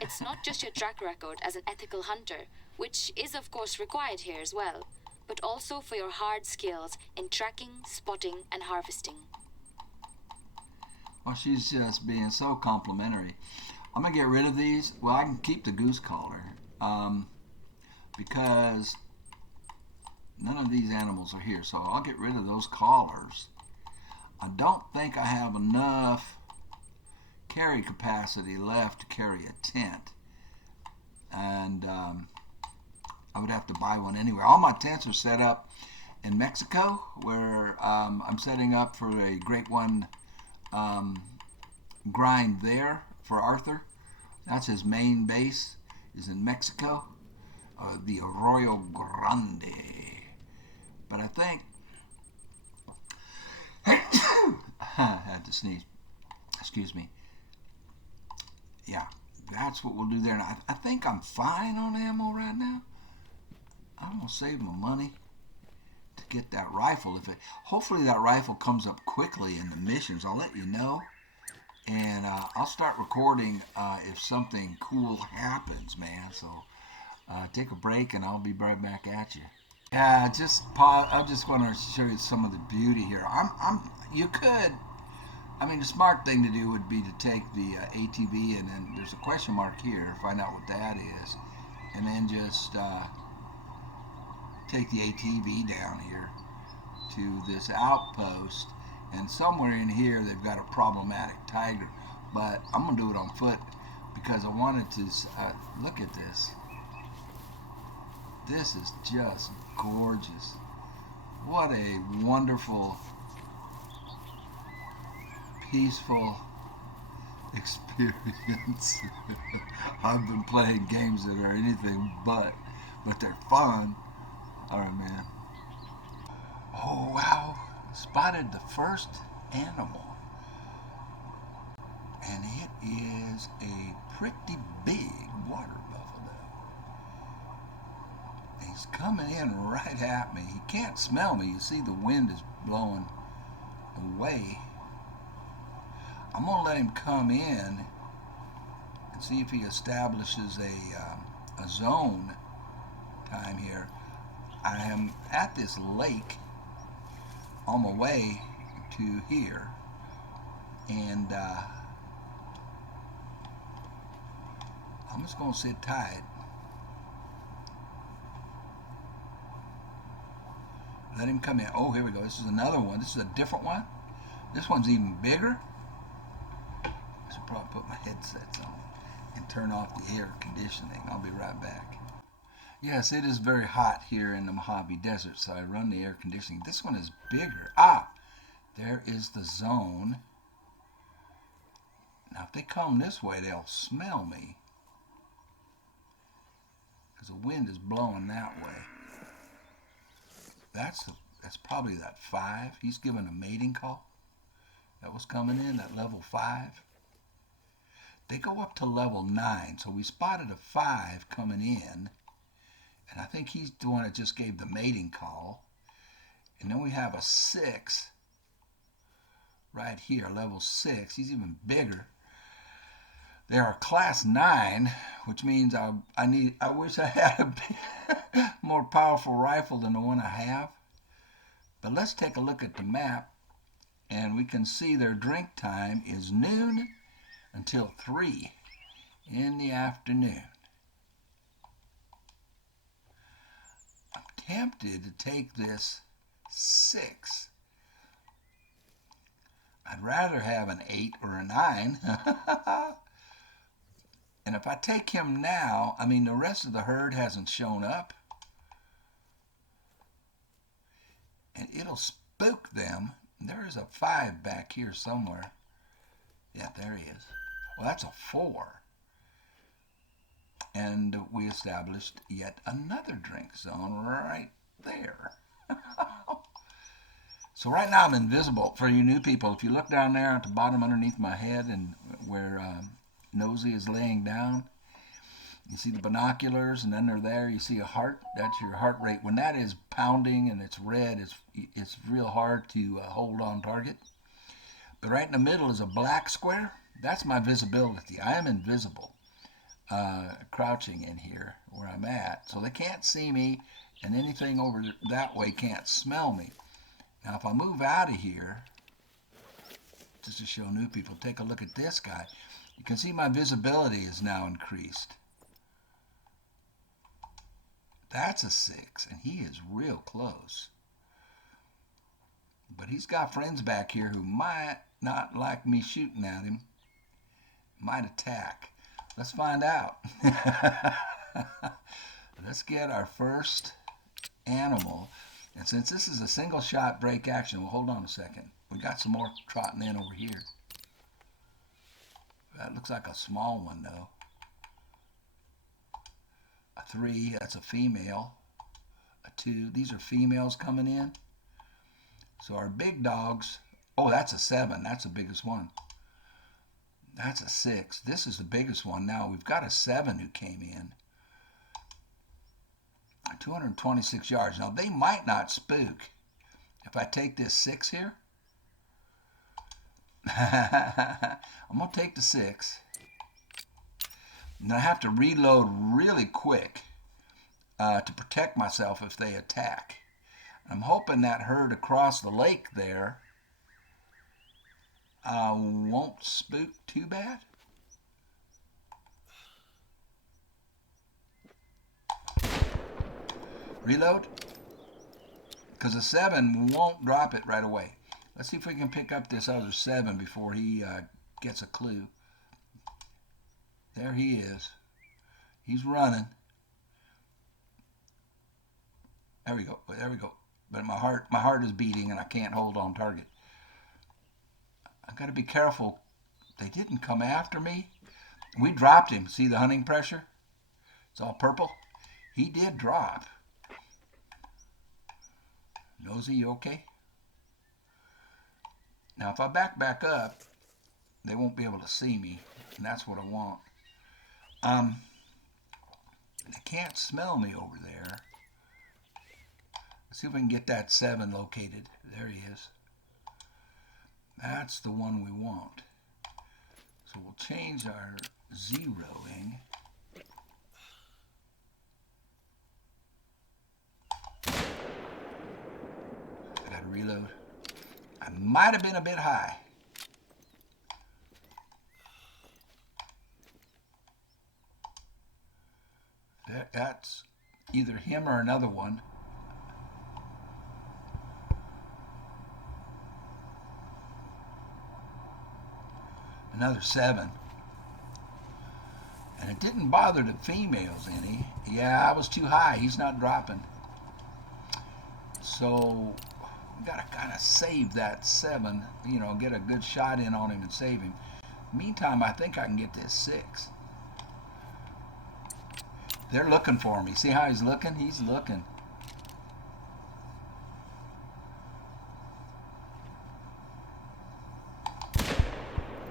It's not just your track record as an ethical hunter, which is of course required here as well, but also for your hard skills in tracking, spotting, and harvesting. Well, she's just being so complimentary. I'm going to get rid of these. Well, I can keep the goose collar because none of these animals are here. So I'll get rid of those collars. I don't think I have enough carry capacity left to carry a tent. And I would have to buy one anywhere. All my tents are set up in Mexico, where I'm setting up for a Great One grind there for Arthur. That's his main base, is in Mexico, the Arroyo Grande. But I think I had to sneeze. Excuse me. Yeah, that's what we'll do there. And I think I'm fine on ammo right now. I'm gonna save my money to get that rifle. Hopefully that rifle comes up quickly in the missions. I'll let you know, and I'll start recording if something cool happens, man. So take a break, and I'll be right back at you. Yeah, just pause. I just want to show you some of the beauty here. You could. I mean, the smart thing to do would be to take the ATV and then there's a question mark here. Find out what that is, and then just take the ATV down here to this outpost, and somewhere in here they've got a problematic tiger. But I'm gonna do it on foot because I wanted to look at this. This is just gorgeous. What a wonderful, peaceful experience. I've been playing games that are anything but they're fun. All right, man. Oh, wow. Spotted the first animal. And it is a pretty big water buffalo. He's coming in right at me. He can't smell me. You see the wind is blowing away. I'm going to let him come in and see if he establishes a zone time here. I am at this lake on my way to here, and I'm just going to sit tight. Let him come in. Oh, here we go. This is another one. This is a different one. This one's even bigger. I should probably put my headsets on and turn off the air conditioning. I'll be right back. Yes, it is very hot here in the Mojave Desert, so I run the air conditioning. This one is bigger. Ah, there is the zone. Now, if they come this way, they'll smell me because the wind is blowing that way. That's probably that 5. He's giving a mating call. That was coming in at level 5. They go up to level 9, so we spotted a 5 coming in, and I think he's the one that just gave the mating call. And then we have a 6 right here, level 6. He's even bigger. They are class 9, which means I wish I had a more powerful rifle than the one I have. But let's take a look at the map, and we can see their drink time is noon until 3 in the afternoon. I'm tempted to take this 6. I'd rather have an 8 or a 9. And if I take him now, I mean, the rest of the herd hasn't shown up. And it'll spook them. There is a 5 back here somewhere. Yeah, there he is. Well, that's a 4. And we established yet another drink zone right there. So right now I'm invisible. For you new people, if you look down there at the bottom underneath my head and where Nosy is laying down, you see the binoculars, and then they're there. You see a heart. That's your heart rate. When that is pounding and it's red, it's real hard to hold on target. But right in the middle is a black square. That's my visibility. I am invisible, crouching in here where I'm at. So they can't see me, and anything over that way can't smell me. Now, if I move out of here, just to show new people, take a look at this guy. You can see my visibility is now increased. That's a 6, and he is real close. But he's got friends back here who might not like me shooting at him, might attack. Let's find out. Let's get our first animal. And since this is a single shot break action, well, hold on a second. We got some more trotting in over here. That looks like a small one, though. A 3, that's a female. A 2, these are females coming in. So our big dogs, oh, that's a 7. That's the biggest one. That's a 6. This is the biggest one. Now, we've got a 7 who came in. 226 yards. Now, they might not spook if I take this 6 here. I'm going to take the 6. And I have to reload really quick. to protect myself if they attack. I'm hoping that herd across the lake there won't spook too bad. Reload. Because a 7 won't drop it right away. Let's see if we can pick up this other 7 before he gets a clue. There he is. He's running. There we go. There we go. But my heart is beating and I can't hold on target. I got to be careful. They didn't come after me. We dropped him. See the hunting pressure? It's all purple. He did drop. Nosy, you okay? Now, if I back up, they won't be able to see me, and that's what I want. They can't smell me over there. Let's see if we can get that 7 located. There he is. That's the one we want. So we'll change our zeroing. I gotta reload. I might have been a bit high. That's either him or another one. Another 7. And it didn't bother the females any. Yeah, I was too high. He's not dropping. So we got to kind of save that 7, you know, get a good shot in on him and save him. Meantime, I think I can get this 6. They're looking for me. See how he's looking? He's looking.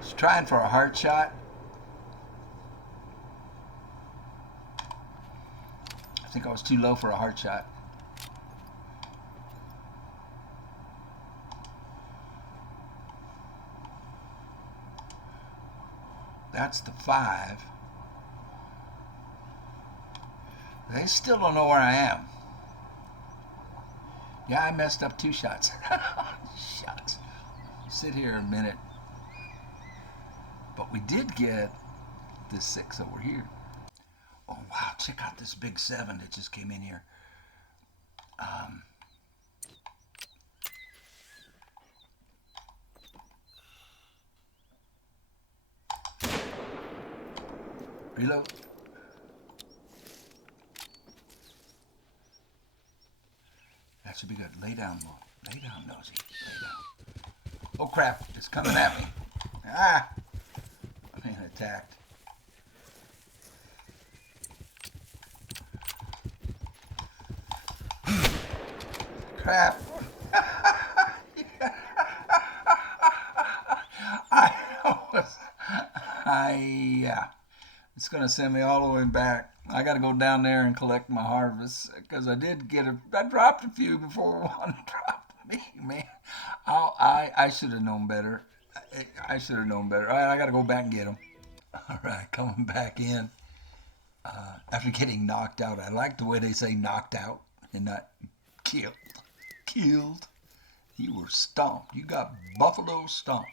He's trying for a heart shot. I think I was too low for a heart shot. That's the 5. They still don't know where I am. Yeah, I messed up 2 shots. Shucks. Sit here a minute. But we did get this 6 over here. Oh, wow. Check out this big 7 that just came in here. Reload. That should be good. Lay down, Lord. Lay down, Nosy. Lay down. Oh, crap. It's coming at me. Ah! I'm being attacked. Crap. Yeah. It's going to send me all the way back. I got to go down there and collect my harvest because I did get I dropped a few before one dropped me, man. I should have known better. I should have known better. All right, I got to go back and get them. All right, coming back in after getting knocked out. I like the way they say knocked out and not killed. Killed. You were stomped. You got buffalo stomped.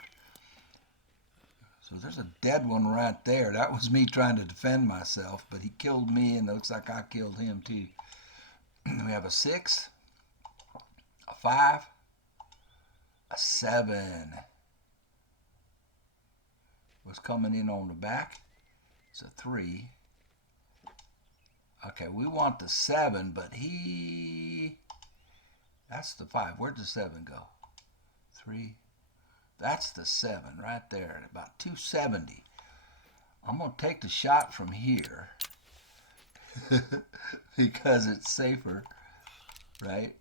So there's a dead one right there. That was me trying to defend myself, but he killed me, and it looks like I killed him too. We have a 6, a 5, a 7. Was coming in on the back. It's a 3. Okay, we want the 7, but that's the 5. Where'd the 7 go? 3. That's the 7 right there at about 270. I'm going to take the shot from here because it's safer, right?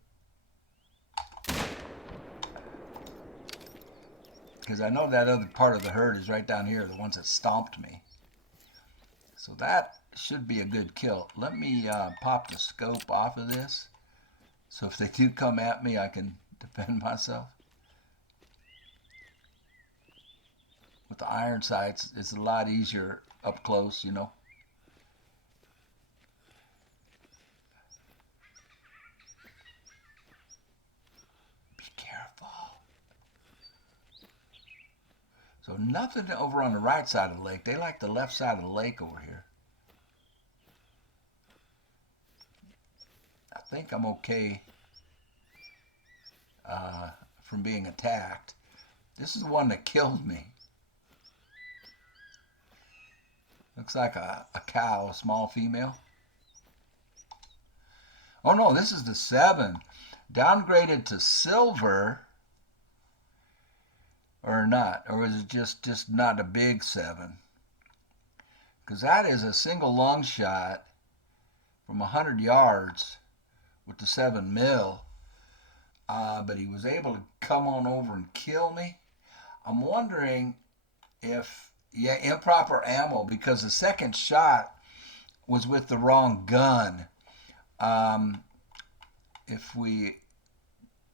Because I know that other part of the herd is right down here, the ones that stomped me. So that should be a good kill. Let me pop the scope off of this. So if they do come at me, I can defend myself. With the iron sights, it's a lot easier up close, you know. So nothing over on the right side of the lake. They like the left side of the lake over here. I think I'm okay from being attacked. This is the one that killed me. Looks like a cow, a small female. Oh no, this is the 7. Downgraded to silver. Or not. Or is it just not a big 7? Because that is a single long shot from 100 yards with the 7 mil. But he was able to come on over and kill me. I'm wondering if, yeah, improper ammo, because the second shot was with the wrong gun. If we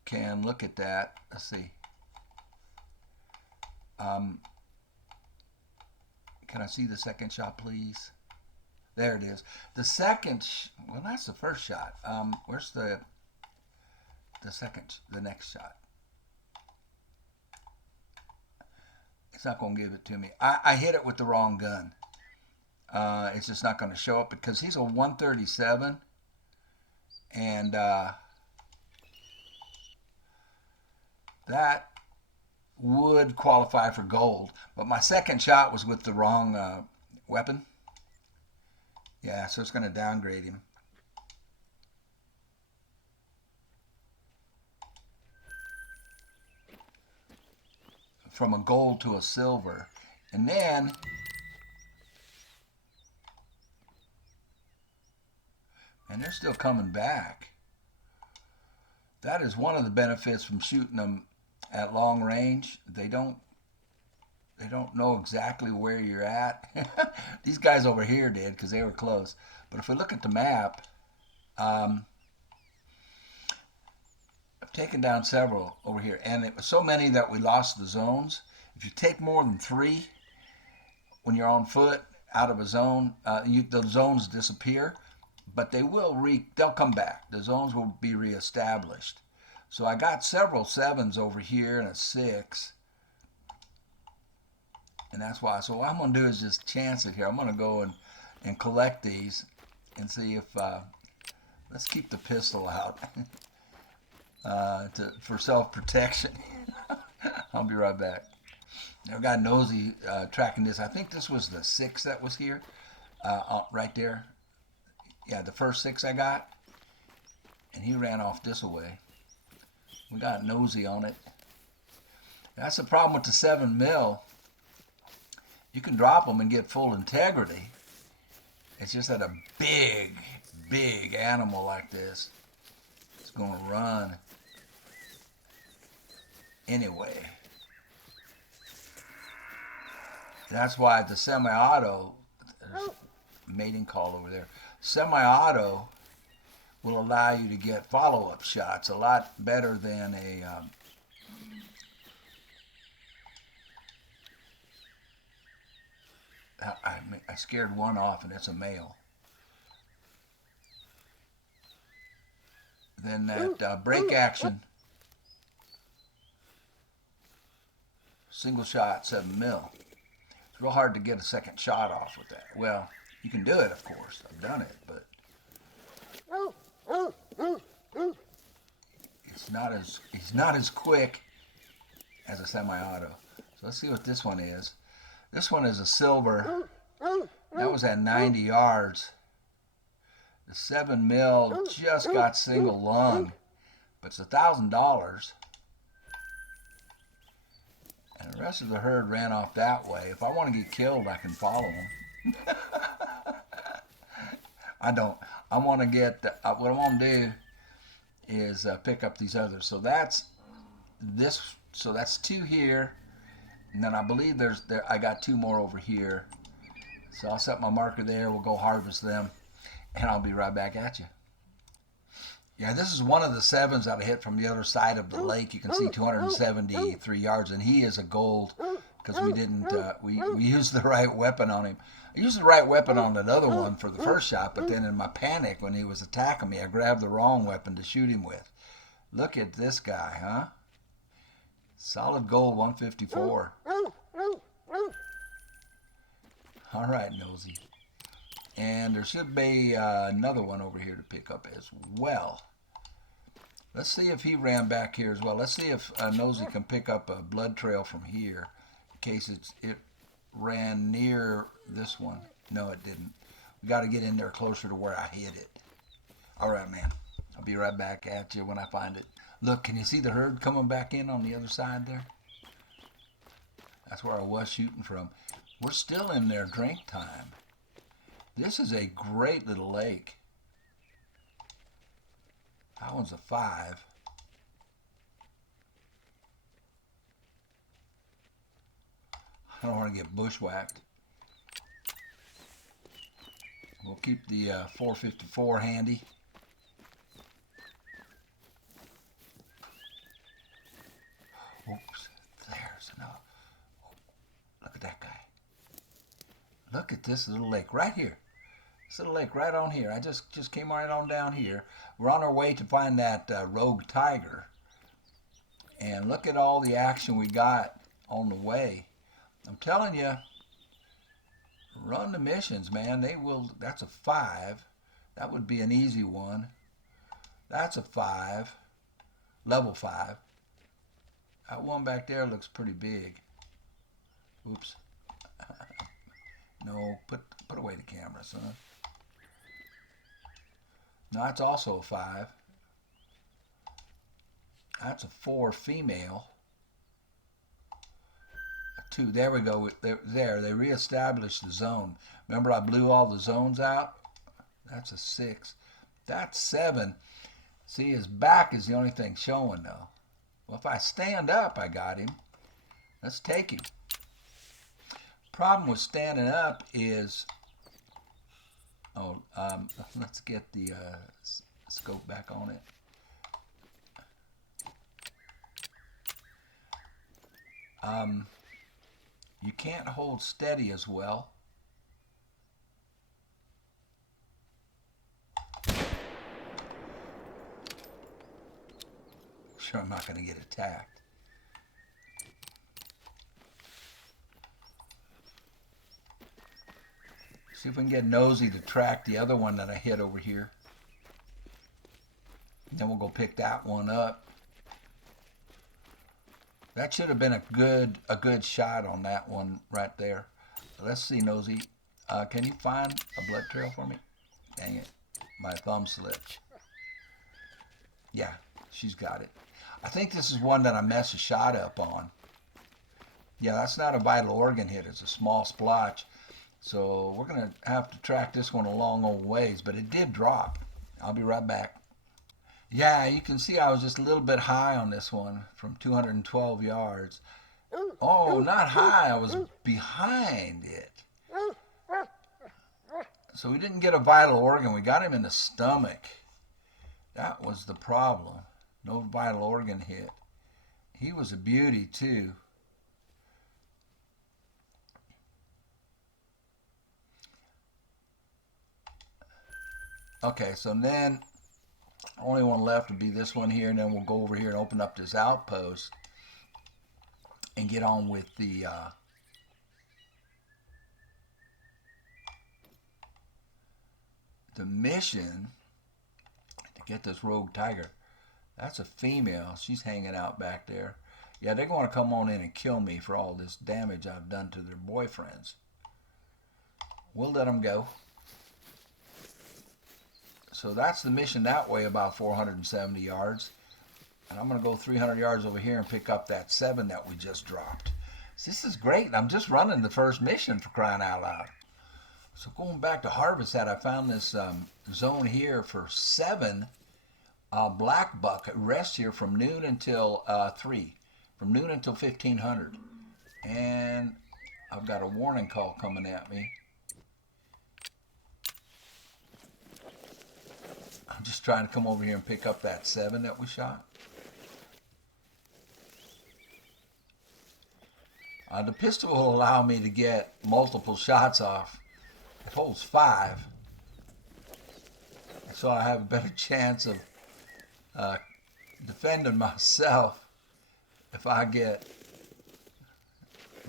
can look at that, let's see. Can I see the second shot, please? There it is. The second, well, that's the first shot. Where's the next shot? It's not going to give it to me. I hit it with the wrong gun. It's just not going to show up because he's a 137. And that would qualify for gold. But my second shot was with the wrong weapon. Yeah, so it's going to downgrade him. From a gold to a silver. And then and they're still coming back. That is one of the benefits from shooting them at long range. They don't know exactly where you're at. These guys over here did because they were close. But if we look at the map, I've taken down several over here, and it was so many that we lost the zones. If you take more than 3 when you're on foot out of a zone, the zones disappear, but they'll come back. The zones will be reestablished. So I got several 7s over here and a 6. And that's why. So what I'm going to do is just chance it here. I'm going to go and collect these and see if, let's keep the pistol out for self-protection. I'll be right back. I've got Nosy tracking this. I think this was the 6 that was here, right there. Yeah, the first 6 I got. And he ran off this way. We got Nosy on it. That's the problem with the 7 mil. You can drop them and get full integrity. It's just that a big, big animal like this is going to run anyway. That's why the semi-auto, there's a mating call over there. Semi-auto will allow you to get follow-up shots a lot better than a I scared one off, and it's a male. Then that break action, single shot, 7 mil. It's real hard to get a second shot off with that. Well, you can do it, of course. I've done it, but he's not as quick as a semi-auto. So let's see what this one is. This one is a silver. That was at 90 yards. The 7 mil just got single lung, but it's $1,000. And the rest of the herd ran off that way. If I want to get killed, I can follow them. I don't. I want to get, what I want to do is pick up these others. So that's this. So that's 2 here. And then I believe I got 2 more over here. So I'll set my marker there. We'll go harvest them. And I'll be right back at you. Yeah, this is one of the 7s that I hit from the other side of the lake. You can see 273 yards. And he is a gold because we didn't, we used the right weapon on him. I used the right weapon on that other one for the first shot. But then in my panic when he was attacking me, I grabbed the wrong weapon to shoot him with. Look at this guy, huh? Solid gold 154. All right, Nosy. And there should be another one over here to pick up as well. Let's see if he ran back here as well. Let's see if Nosy can pick up a blood trail from here in case it ran near this one. No, it didn't. We got to get in there closer to where I hit it. All right, man. I'll be right back at you when I find it. Look, can you see the herd coming back in on the other side there? That's where I was shooting from. We're still in their drink time. This is a great little lake. That one's a 5. I don't want to get bushwhacked. We'll keep the 454 handy. Oops, there's enough. Oh, look at that guy. Look at this little lake right here. This little lake right on here. I just came right on down here. We're on our way to find that rogue tiger. And look at all the action we got on the way. I'm telling you, run the missions, man. They will. That's a 5. That would be an easy one. That's a 5. Level 5. That one back there looks pretty big. Oops. No, put away the camera, son. No, that's also a 5. That's a 4 female. A 2. There we go. There. They reestablished the zone. Remember I blew all the zones out? That's a 6. That's 7. See, his back is the only thing showing, though. Well, if I stand up, I got him. Let's take him. Problem with standing up is... let's get the scope back on it. You can't hold steady as well. Sure, I'm not going to get attacked. See if we can get Nosy to track the other one that I hit over here. Then we'll go pick that one up. That should have been a good shot on that one right there. Let's see, Nosy. Can you find a blood trail for me? Dang it. My thumb slipped. Yeah, she's got it. I think this is one that I messed a shot up on. Yeah, that's not a vital organ hit. It's a small splotch. So we're going to have to track this one a long old ways, but it did drop. I'll be right back. Yeah, you can see I was just a little bit high on this one from 212 yards. Oh, not high. I was behind it. So we didn't get a vital organ. We got him in the stomach. That was the problem. No vital organ hit. He was a beauty, too. Okay, so then only one left would be this one here, and then we'll go over here and open up this outpost and get on with the mission to get this rogue tiger. That's a female. She's hanging out back there. Yeah, they're going to come on in and kill me for all this damage I've done to their boyfriends. We'll let them go. So that's the mission that way, about 470 yards. And I'm going to go 300 yards over here and pick up that 7 that we just dropped. So this is great. I'm just running the first mission, for crying out loud. So going back to harvest that, I found this zone here for 7 Blackbuck. It rests here from noon until 3. From noon until 1500. And I've got a warning call coming at me. I'm just trying to come over here and pick up that 7 that we shot. The pistol will allow me to get multiple shots off. It holds 5. So I have a better chance of defending myself if I get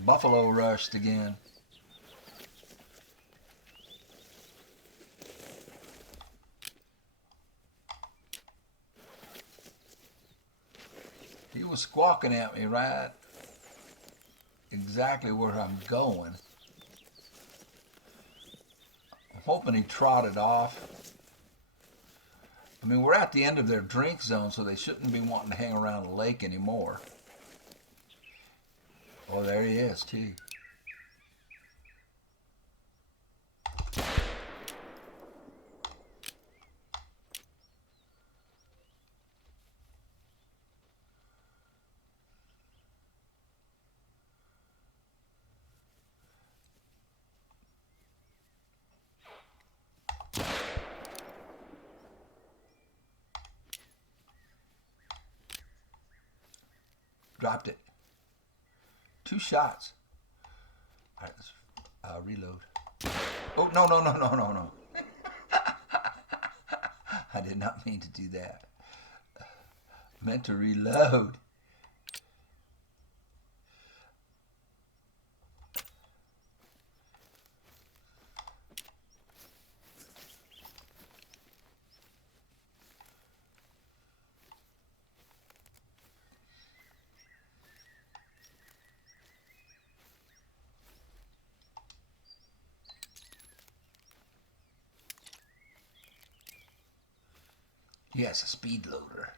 buffalo rushed again. squawking at me right exactly where I'm going. I'm hoping he trotted off. I mean, we're at the end of their drink zone, so they shouldn't be wanting to hang around the lake anymore. Oh, there he is, too. Dropped it. 2 shots. All right, let's reload. Oh, no, no, no, no, no, no. I did not mean to do that. Meant to reload. Yes, a speed loader.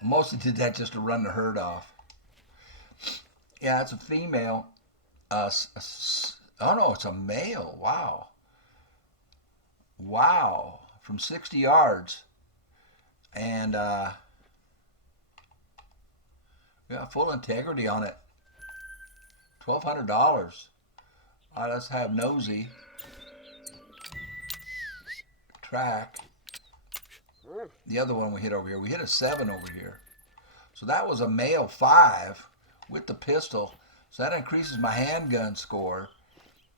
I mostly did that just to run the herd off. Yeah, it's a female. Oh no, it's a male. Wow. Wow. From 60 yards. And yeah, full integrity on it. $1,200. All right, let's have nosy. Track. The other one we hit over here. We hit a 7 over here. So that was a male 5 with the pistol. So that increases my handgun score.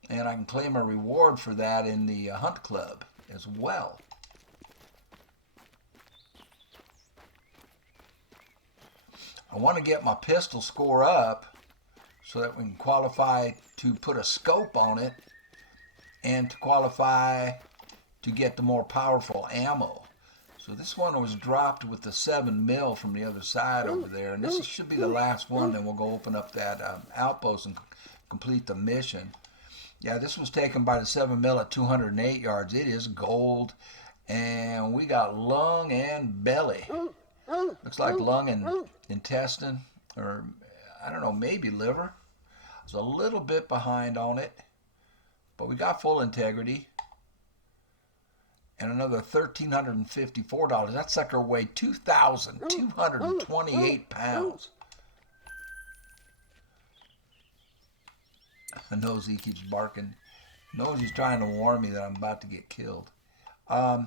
And I can claim a reward for that in the hunt club as well. I want to get my pistol score up so that we can qualify to put a scope on it and to qualify to get the more powerful ammo. So this one was dropped with the 7mm from the other side over there, and this should be the last one. Then we'll go open up that outpost and complete the mission. Yeah, this was taken by the 7mm at 208 yards. It is gold, and we got lung and belly. Looks like lung and intestine, or I don't know, maybe liver. I was a little bit behind on it, but we got full integrity. And another $1,354. That sucker weighed 2,228 pounds. Nosy keeps barking. Nosy's trying to warn me that I'm about to get killed. All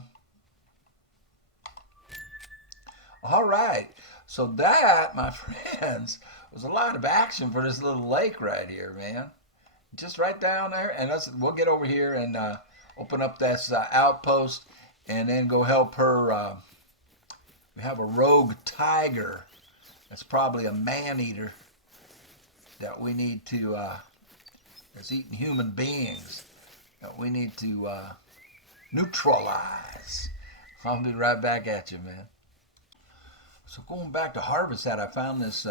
right. So that, my friends, was a lot of action for this little lake right here, man. Just right down there. And we'll get over here and open up this outpost and then go help her. We have a rogue tiger that's probably a man-eater that we need to, that's eating human beings, that we need to neutralize. I'll be right back at you, man. So going back to harvest that, I found this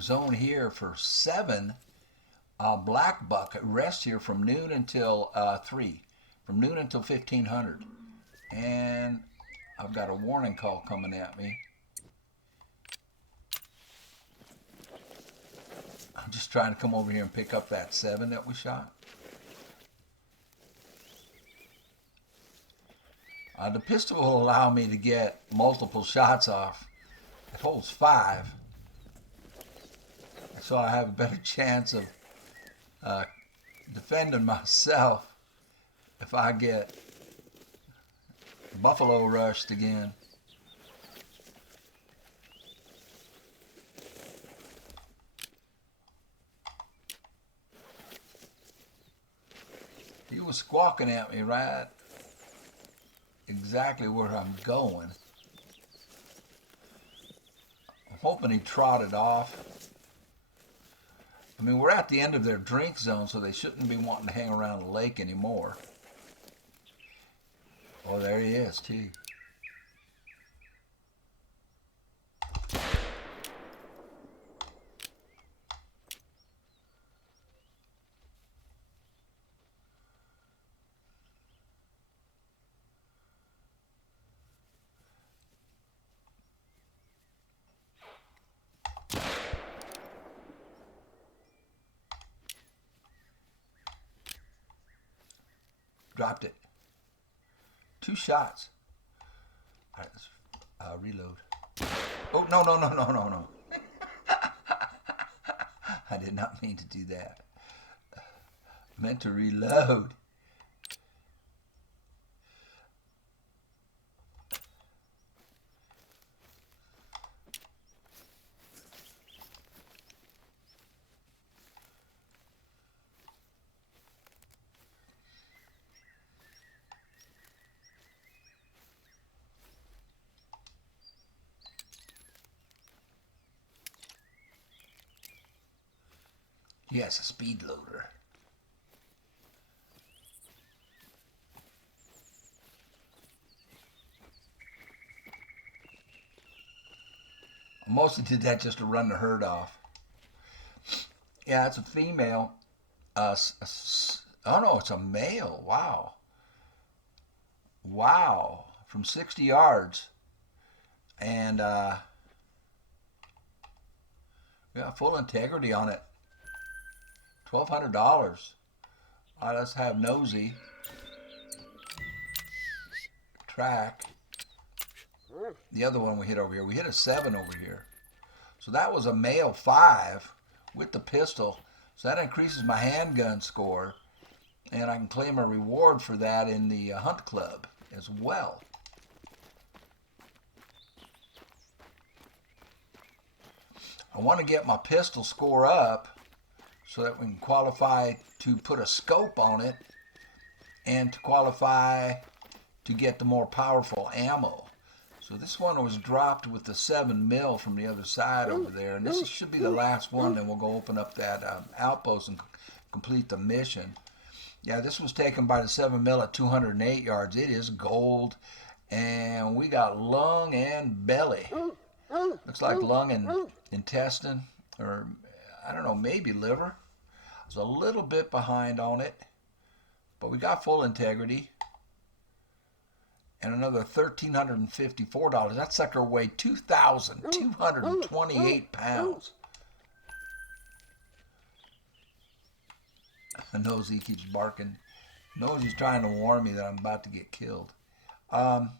zone here for 7 blackbuck. It rests here from noon until 3. From noon until 1500. And I've got a warning call coming at me. I'm just trying to come over here and pick up that 7 that we shot. The pistol will allow me to get multiple shots off. It holds 5. So I have a better chance of defending myself if I get buffalo rushed again. He was squawking at me right exactly where I'm going. I'm hoping he trotted off. I mean, we're at the end of their drink zone, so they shouldn't be wanting to hang around the lake anymore. Oh, there he is, too. Dropped it. 2 shots. All right, let's reload. Oh, no, no, no, no, no, no. I did not mean to do that. I meant to reload. Yes, a speed loader. I mostly did that just to run the herd off. Yeah, it's a female. Oh no, it's a male. Wow. Wow. From 60 yards. And we got full integrity on it. $1,200. All right, let's have nosy. Track. The other one we hit over here. We hit a 7 over here. So that was a male 5 with the pistol. So that increases my handgun score. And I can claim a reward for that in the hunt club as well. I want to get my pistol score up so that we can qualify to put a scope on it and to qualify to get the more powerful ammo. So this one was dropped with the 7 mil from the other side over there, and this should be the last one. Then we'll go open up that outpost and complete the mission. Yeah, this was taken by the 7 mil at 208 yards. It is gold, and we got lung and belly. Looks like lung and intestine, or I don't know, maybe liver. I was a little bit behind on it, but we got full integrity. And another $1,354. That sucker weighed 2,228 pounds. Nosy keeps barking. Nosy's trying to warn me that I'm about to get killed. All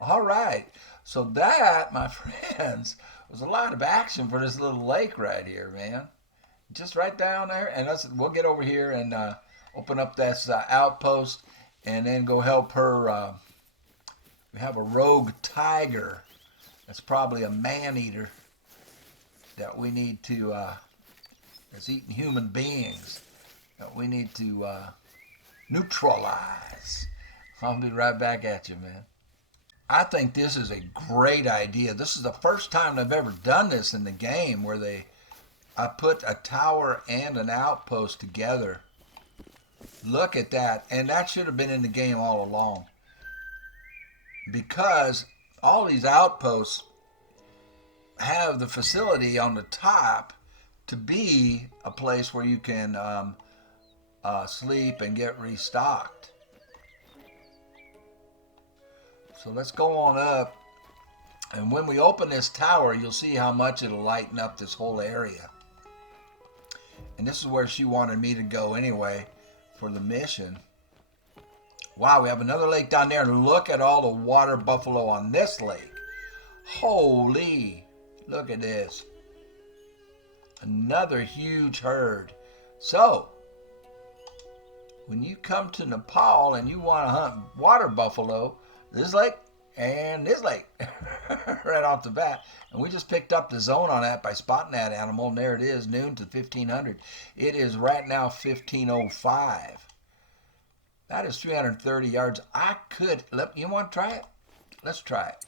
right. So that, my friends, was a lot of action for this little lake right here, man. Just right down there. And we'll get over here and open up this outpost and then go help her. We have a rogue tiger that's probably a man-eater that we need to, that's eating human beings, that we need to neutralize. I'll be right back at you, man. I think this is a great idea. This is the first time I've ever done this in the game where I put a tower and an outpost together. Look at that. And that should have been in the game all along. Because all these outposts have the facility on the top to be a place where you can sleep and get restocked. So let's go on up. And when we open this tower, you'll see how much it'll lighten up this whole area. And this is where she wanted me to go anyway for the mission. Wow, we have another lake down there. And look at all the water buffalo on this lake. Holy, look at this. Another huge herd. So, when you come to Nepal and you want to hunt water buffalo, this lake and this lake right off the bat. And we just picked up the zone on that by spotting that animal. And there it is, noon to 1500. It is right now 1505. That is 330 yards. You want to try it? Let's try it.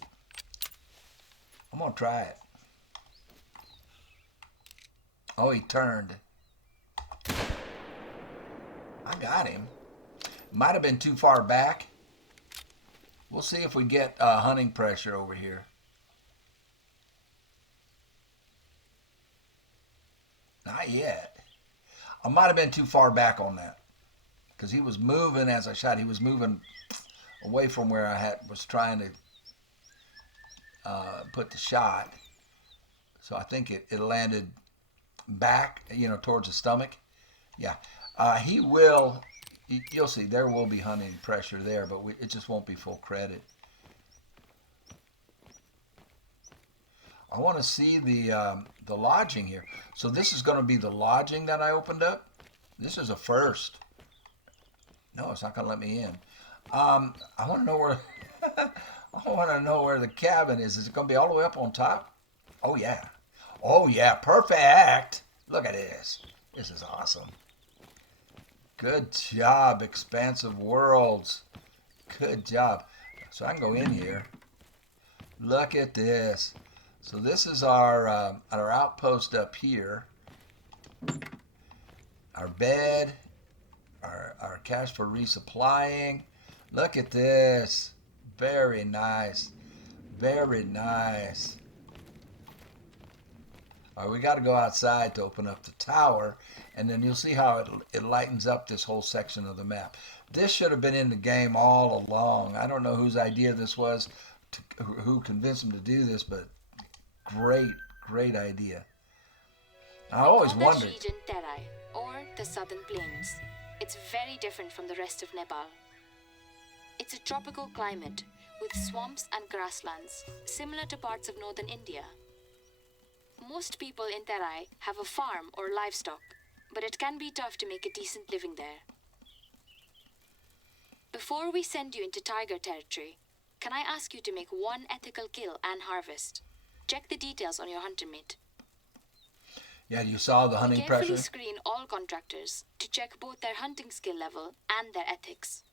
I'm going to try it. Oh, he turned. I got him. Might have been too far back. We'll see if we get hunting pressure over here. Not yet. I might have been too far back on that. Because he was moving as I shot. He was moving away from where I was trying to put the shot. So I think it landed back, towards the stomach. Yeah. He will, you'll see, there will be hunting pressure there, but it just won't be full credit. I want to see the lodging here. So this is going to be the lodging that I opened up. This is a first. No, it's not going to let me in. I want to know where. I want to know where the cabin is. Is it going to be all the way up on top? Oh yeah. Oh yeah. Perfect. Look at this. This is awesome. Good job, Expansive Worlds. Good job. So I can go in here. Look at this. So this is our outpost up here. Our bed. Our cache for resupplying. Look at this. Very nice. Very nice. All right, we got to go outside to open up the tower, and then you'll see how it lightens up this whole section of the map. This should have been in the game all along. I don't know whose idea this was, who convinced them to do this, but great idea. I always wondered. This region Terai, or the Southern Plains. It's very different from the rest of Nepal. It's a tropical climate with swamps and grasslands, similar to parts of northern India. Most people in Terai have a farm or livestock, but it can be tough to make a decent living there. Before we send you into tiger territory, can I ask you to make one ethical kill and harvest? Check the details on your hunter mate. Yeah, you saw the hunting pressure? Carefully screen all contractors to check both their hunting skill level and their ethics.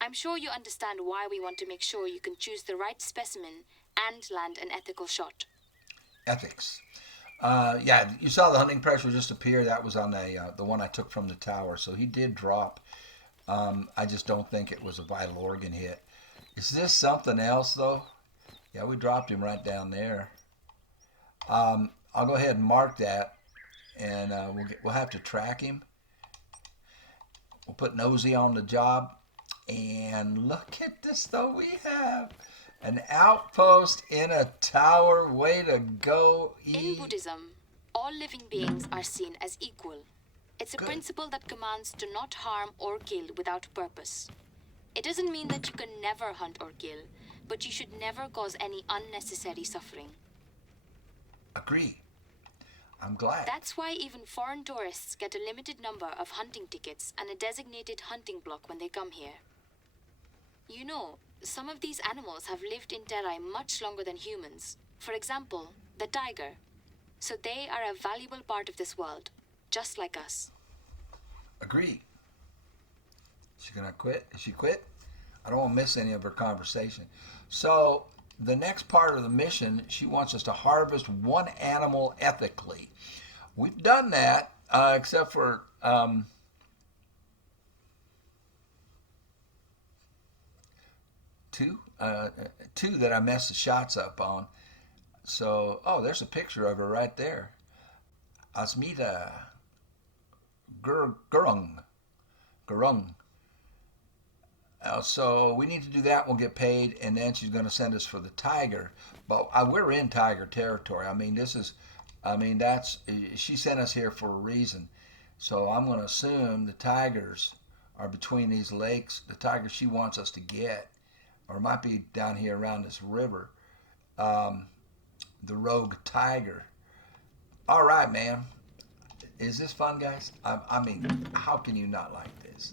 I'm sure you understand why we want to make sure you can choose the right specimen and land an ethical shot. Ethics. Yeah, you saw the hunting pressure just appear. That was on the one I took from the tower. So he did drop. I just don't think it was a vital organ hit. Is this something else, though? Yeah, we dropped him right down there. I'll go ahead and mark that, and we'll have to track him. We'll put Nosy on the job. And look at this, though. We have an outpost in a tower. Way to go. In Buddhism, all living beings are seen as equal. It's a principle that commands to not harm or kill without purpose. It doesn't mean that you can never hunt or kill, but you should never cause any unnecessary suffering. Agree. I'm glad. That's why even foreign tourists get a limited number of hunting tickets and a designated hunting block when they come here. You know, some of these animals have lived in Terai much longer than humans. For example, the tiger. So they are a valuable part of this world, just like us. Agree. She's gonna quit? Is she quit? I don't want to miss any of her conversation. So the next part of the mission, she wants us to harvest one animal ethically. We've done that, except for two that I messed the shots up on. So, there's a picture of her right there. Asmita Gurung. So we need to do that. We'll get paid, and then she's going to send us for the tiger. But we're in tiger territory. She sent us here for a reason. So I'm going to assume the tigers are between these lakes. The tiger she wants us to get, or it might be down here around this river. The rogue tiger. All right, man. Is this fun, guys? How can you not like this?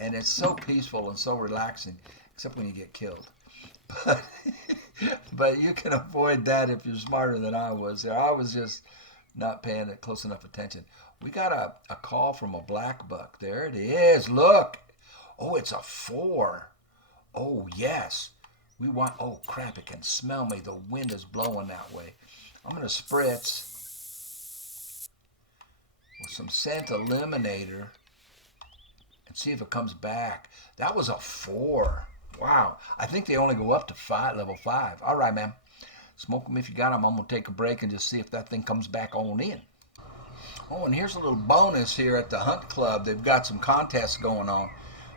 And it's so peaceful and so relaxing, except when you get killed. But you can avoid that if you're smarter than I was. I was just not paying close enough attention. We got a call from a Blackbuck. There it is. Look. Oh, it's a 4. Oh, yes. Oh, crap. It can smell me. The wind is blowing that way. I'm going to spritz. with some scent eliminator and see if it comes back. That was a 4. Wow. I think they only go up to level 5. All right, man. Smoke them if you got them. I'm going to take a break and just see if that thing comes back on in. Oh, and here's a little bonus here at the Hunt Club. They've got some contests going on.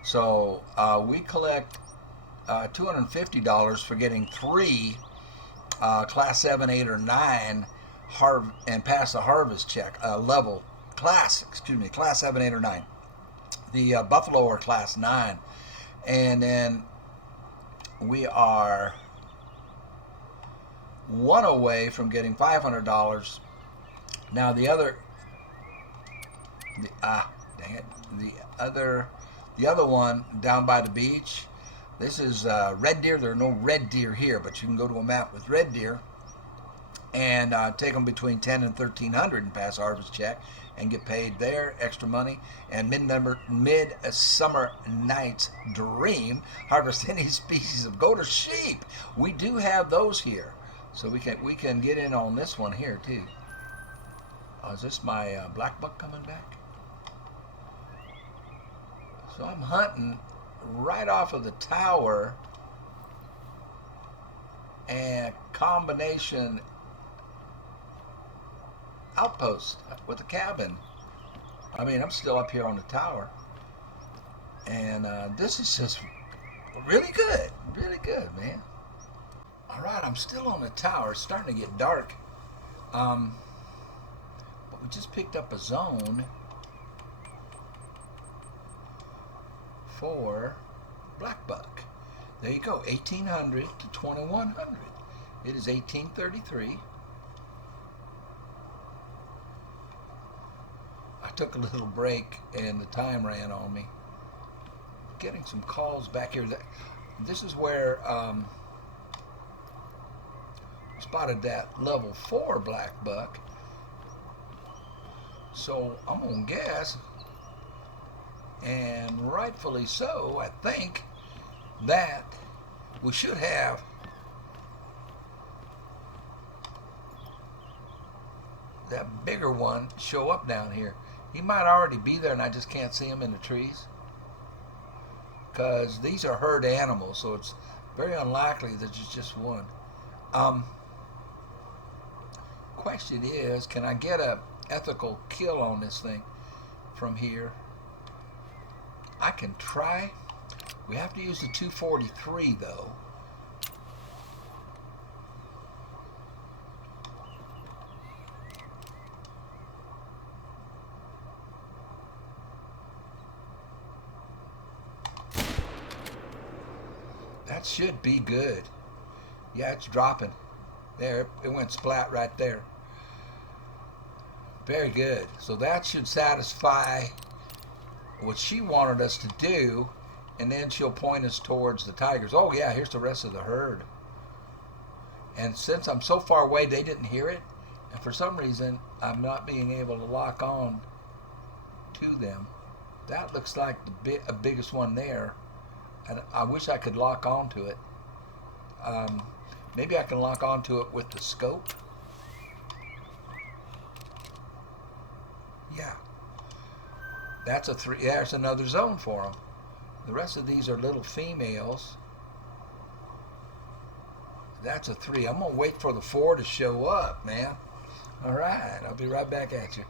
So we collect $250 for getting 3 class 7, 8, or 9 and pass the harvest check class 7, 8, or 9. The buffalo are class 9. And then we are 1 away from getting $500. Now the other one down by the beach, this is red deer. There are no red deer here, but you can go to a map with red deer and take them between 10 and 1300 and pass harvest check and get paid there extra money. And Midsummer Night's Dream, harvest any species of goat or sheep. We do have those here, so we can get in on this one here too. Oh, is this my Blackbuck coming back? So I'm hunting right off of the tower and combination outpost with a cabin. I mean, I'm still up here on the tower, and this is just really good, man. All right, I'm still on the tower. It's starting to get dark, but we just picked up a zone for Blackbuck. There you go, 1800 to 2100. It is 1833. I took a little break and the time ran on me. Getting some calls back here. This is where spotted that level 4 Blackbuck. So I'm gonna guess, and rightfully so, I think that we should have that bigger one show up down here. He might already be there and I just can't see him in the trees, because these are herd animals, so it's very unlikely that it's just one. Question is, can I get a ethical kill on this thing from here? I can try. We have to use the 243 though. That should be good. Yeah, it's dropping. There, it went splat right there. Very good. So that should satisfy what she wanted us to do, and then she'll point us towards the tigers. Oh yeah, here's the rest of the herd. And since I'm so far away, they didn't hear it, and for some reason I'm not being able to lock on to them. That looks like the biggest one there, and I wish I could lock on to it. Maybe I can lock on to it with the scope. Yeah, that's a 3. There's another zone for them. The rest of these are little females. That's a 3. I'm gonna wait for the 4 to show up, man. All right, I'll be right back at you.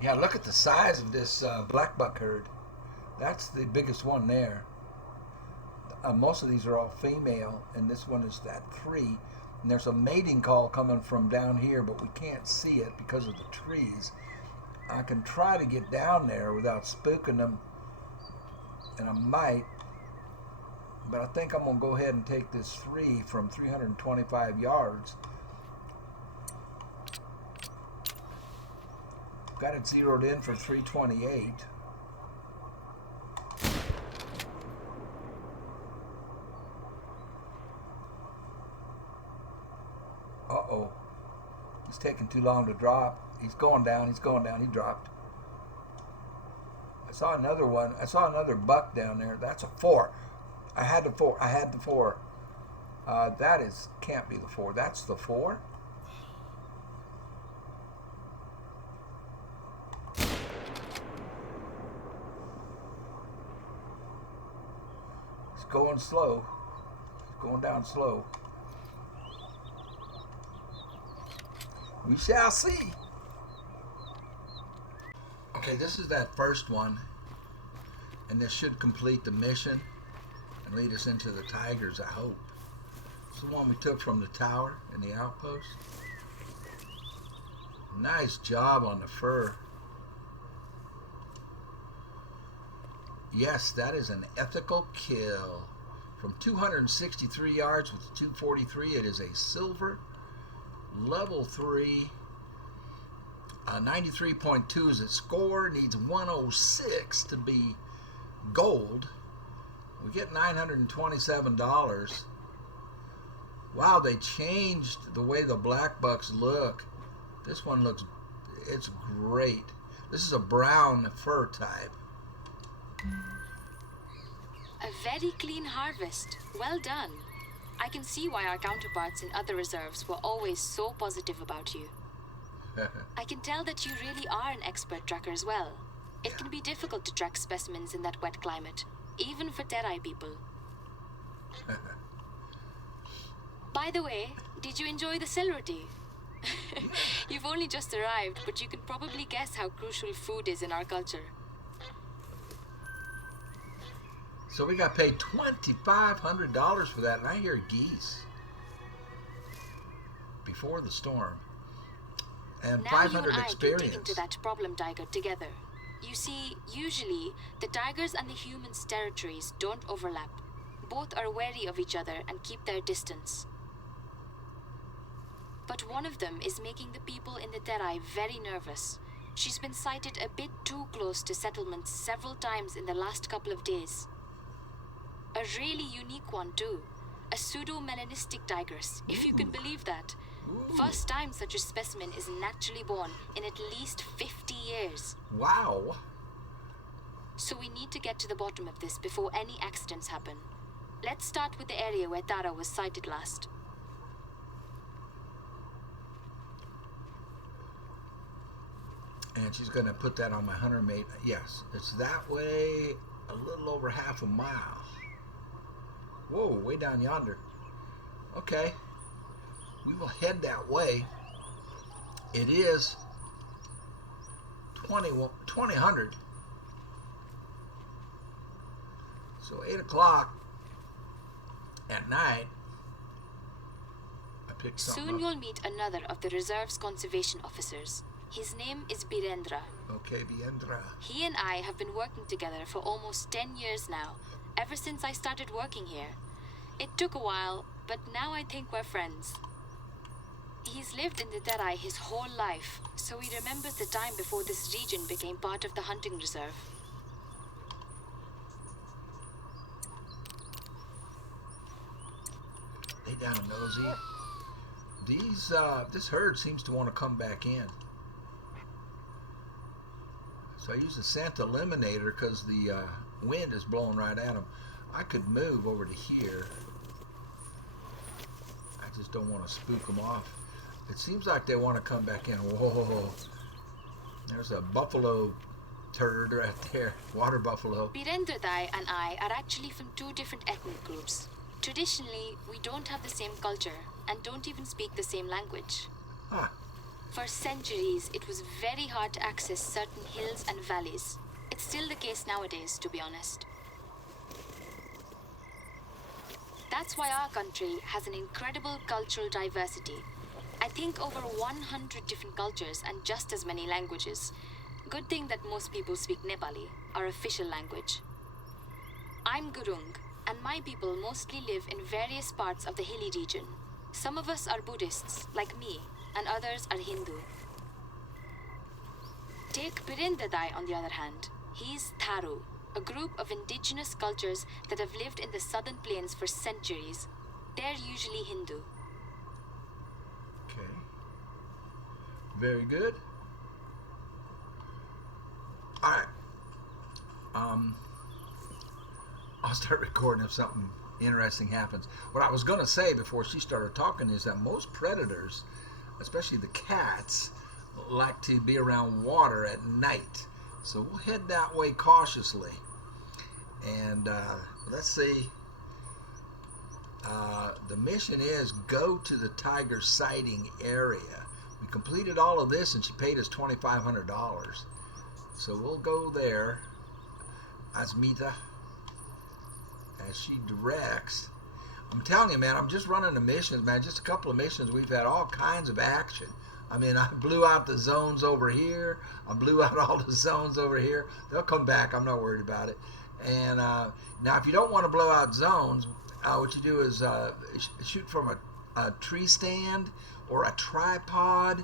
Yeah, look at the size of this Blackbuck herd. That's the biggest one there. Most of these are all female, and this one is that 3. And there's a mating call coming from down here, but we can't see it because of the trees. I can try to get down there without spooking them, and I might, but I think I'm going to go ahead and take this 3 from 325 yards. Got it zeroed in for 328. Uh-oh. It's taking too long to drop. He's going down, he dropped. I saw another one. I saw another buck down there. That's a 4. I had the 4. Can't be the 4. That's the 4? It's going slow. It's going down slow. We shall see. Okay, this is that first one, and this should complete the mission and lead us into the tigers, I hope. It's the one we took from the tower in the outpost. Nice job on the fur. Yes, that is an ethical kill. From 263 yards with 243, it is a silver, level 3. 93.2 is its score. Needs 106 to be gold. We get $927. Wow, they changed the way the Blackbucks look. This one looks, it's great. This is a brown fur type. A very clean harvest. Well done. I can see why our counterparts in other reserves were always so positive about you. I can tell that you really are an expert tracker as well. It can be difficult to track specimens in that wet climate, even for Terai people. By the way, did you enjoy the celery? You've only just arrived, but you can probably guess how crucial food is in our culture. So we got paid $2,500 for that, and I hear geese. Before the storm. And now 500 you and I experience. can dig into that problem tiger together. You see, usually, the tigers and the humans' territories don't overlap. Both are wary of each other and keep their distance. But one of them is making the people in the Terai very nervous. She's been sighted a bit too close to settlements several times in the last couple of days. A really unique one too. A pseudo-melanistic tigress, if you can believe that. First time such a specimen is naturally born in at least 50 years. Wow. So we need to get to the bottom of this before any accidents happen. Let's start with the area where Tara was sighted last. And she's going to put that on my hunter mate. Yes, it's that way a little over half a mile. Whoa, way down yonder. Okay. We will head that way. It is 2000. So 8 o'clock at night. I picked something Soon up. you'll meet another of the reserve's conservation officers. His name is Birendra. Okay, Biendra. He and I have been working together for almost 10 years now, ever since I started working here. It took a while, but now I think we're friends. He's lived in the Terai his whole life, so he remembers the time before this region became part of the hunting reserve. Lay down, Nosy. This herd seems to want to come back in. So I use the scent eliminator because the wind is blowing right at them. I could move over to here. I just don't want to spook them off. It seems like they want to come back in. Whoa. There's a buffalo turd right there. Water buffalo. Birendradai and I are actually from two different ethnic groups. Traditionally, we don't have the same culture and don't even speak the same language. Huh. For centuries, it was very hard to access certain hills and valleys. It's still the case nowadays, to be honest. That's why our country has an incredible cultural diversity. I think over 100 different cultures and just as many languages. Good thing that most people speak Nepali, our official language. I'm Gurung, and my people mostly live in various parts of the hilly region. Some of us are Buddhists, like me, and others are Hindu. Take Birendradai on the other hand. He's Tharu, a group of indigenous cultures that have lived in the southern plains for centuries. They're usually Hindu. Okay. Very good. All right. I'll start recording if something interesting happens. What I was going to say before she started talking is that most predators, especially the cats, like to be around water at night. So we'll head that way cautiously. And let's see The mission is go to the tiger sighting area. We completed all of this and she paid us $2,500. So we'll go there. Asmita, as she directs. I'm telling you, man, I'm just running the missions, man. Just a couple of missions. We've had all kinds of action. I mean, I blew out the zones over here. I blew out all the zones over here. They'll come back. I'm not worried about it. And now, if you don't want to blow out zones, what you do is shoot from a tree stand or a tripod,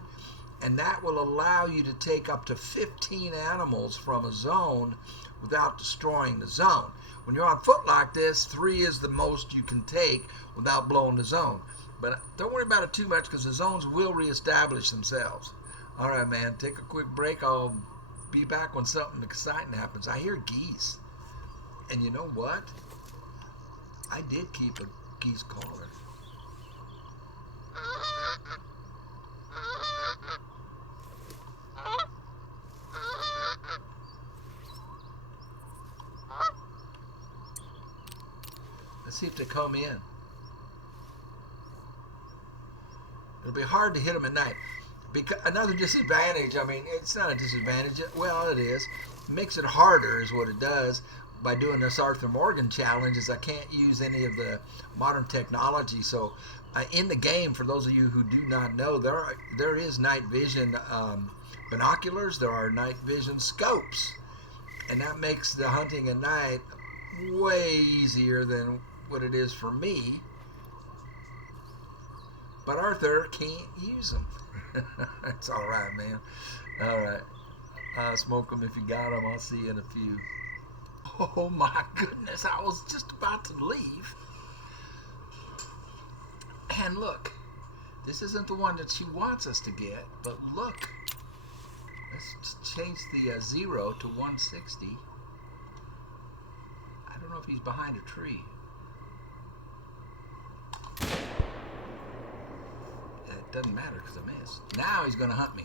and that will allow you to take up to 15 animals from a zone without destroying the zone. When you're on foot like this, 3 is the most you can take without blowing the zone. But don't worry about it too much because the zones will reestablish themselves. All right, man, take a quick break. I'll be back when something exciting happens. I hear geese. And you know what? I did keep a geese caller. Let's see if they come in. It'll be hard to hit them at night. Because another disadvantage, I mean, it's not a disadvantage. Well, it is. It makes it harder is what it does. By doing this Arthur Morgan challenge is I can't use any of the modern technology. So in the game, for those of you who do not know, there is night vision binoculars. There are night vision scopes. And that makes the hunting at night way easier than what it is for me. But Arthur can't use them. It's all right, man. All right. Smoke them if you got them. I'll see you in a few. Oh my goodness, I was just about to leave. And look, this isn't the one that she wants us to get, but look. Let's change the 0 to 160. I don't know if he's behind a tree. It doesn't matter because I missed. Now he's going to hunt me.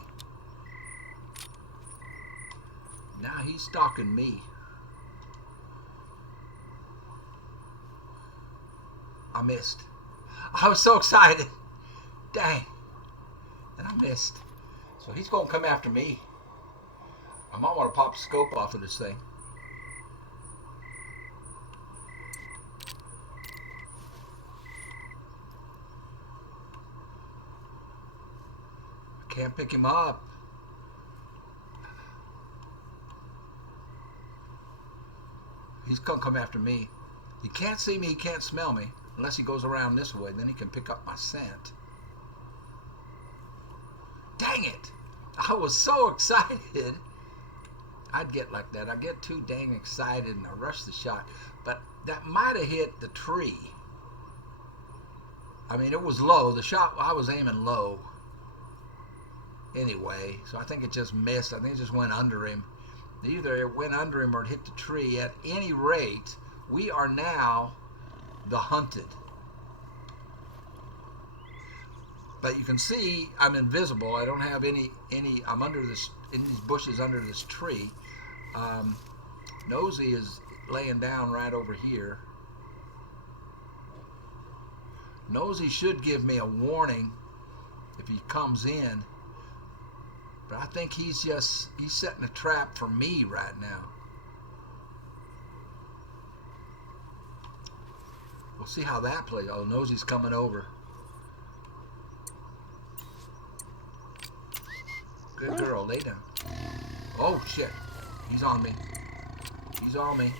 Now he's stalking me. I missed. I was so excited. Dang. And I missed. So he's going to come after me. I might want to pop the scope off of this thing. I can't pick him up. He's going to come after me. He can't see me. He can't smell me. Unless he goes around this way, then he can pick up my scent. Dang it! I was so excited. I'd get like that. I get too dang excited and I rush the shot. But that might have hit the tree. I mean, it was low. The shot, I was aiming low. Anyway, so I think it just missed. I think it just went under him. Either it went under him or it hit the tree. At any rate, we are now the hunted. But you can see I'm invisible. I don't have any I'm under this, in these bushes under this tree. Nosy is laying down right over here. Nosy should give me a warning if he comes in. But I think he's setting a trap for me right now. We'll see how that plays. Oh, Nosy's coming over. Good girl, lay down. Oh, shit. He's on me. He's on me.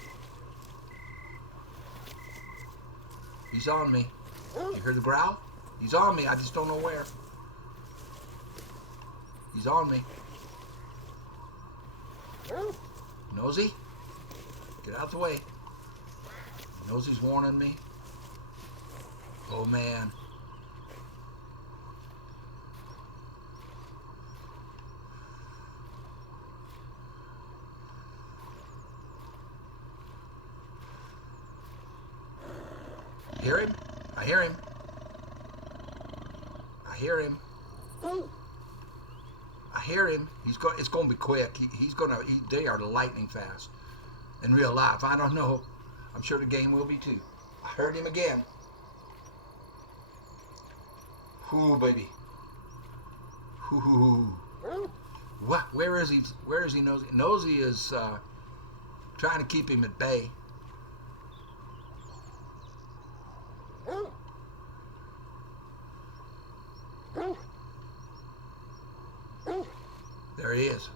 He's on me. You hear the growl? He's on me. I just don't know where. He's on me. Nosy? Get out the way. Nosy's warning me. Oh, man. Hear him? I hear him. I hear him. I hear him. It's going to be quick. They are lightning fast. In real life, I don't know. I'm sure the game will be too. I heard him again. Ooh, baby. Ooh. What? Where is he? Where is he? Nosy? Nosy is trying to keep him at bay. There he is.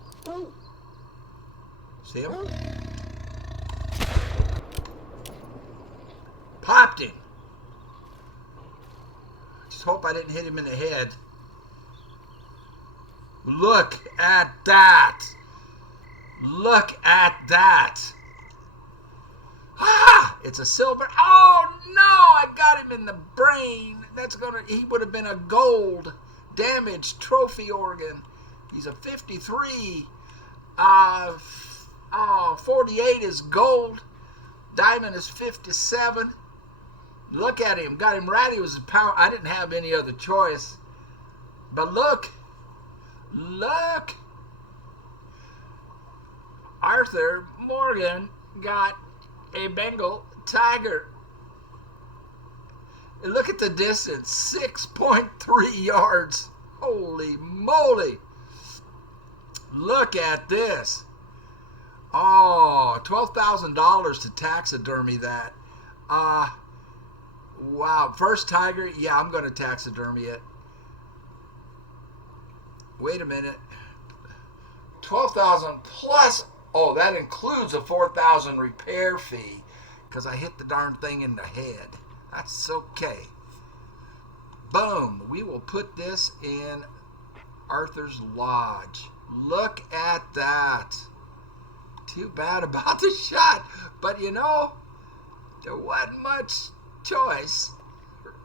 See him? Popped him. Just hope I didn't hit him in the head. Look at that. Look at that. Ah! It's a silver. Oh no! I got him in the brain. He would have been a gold damaged trophy organ. He's a 53. 48 is gold. Diamond is 57. Look at him. Got him right. He was a pound. I didn't have any other choice. But look. Look. Arthur Morgan got a Bengal tiger. And look at the distance. 6.3 yards. Holy moly. Look at this. Oh, $12,000 to taxidermy that. Wow. First tiger. Yeah, I'm going to taxidermy it. Wait a minute. 12,000 plus. Oh, that includes a 4,000 repair fee because I hit the darn thing in the head. That's okay. Boom. We will put this in Arthur's Lodge. Look at that. Too bad about the shot. But you know, there wasn't much choice.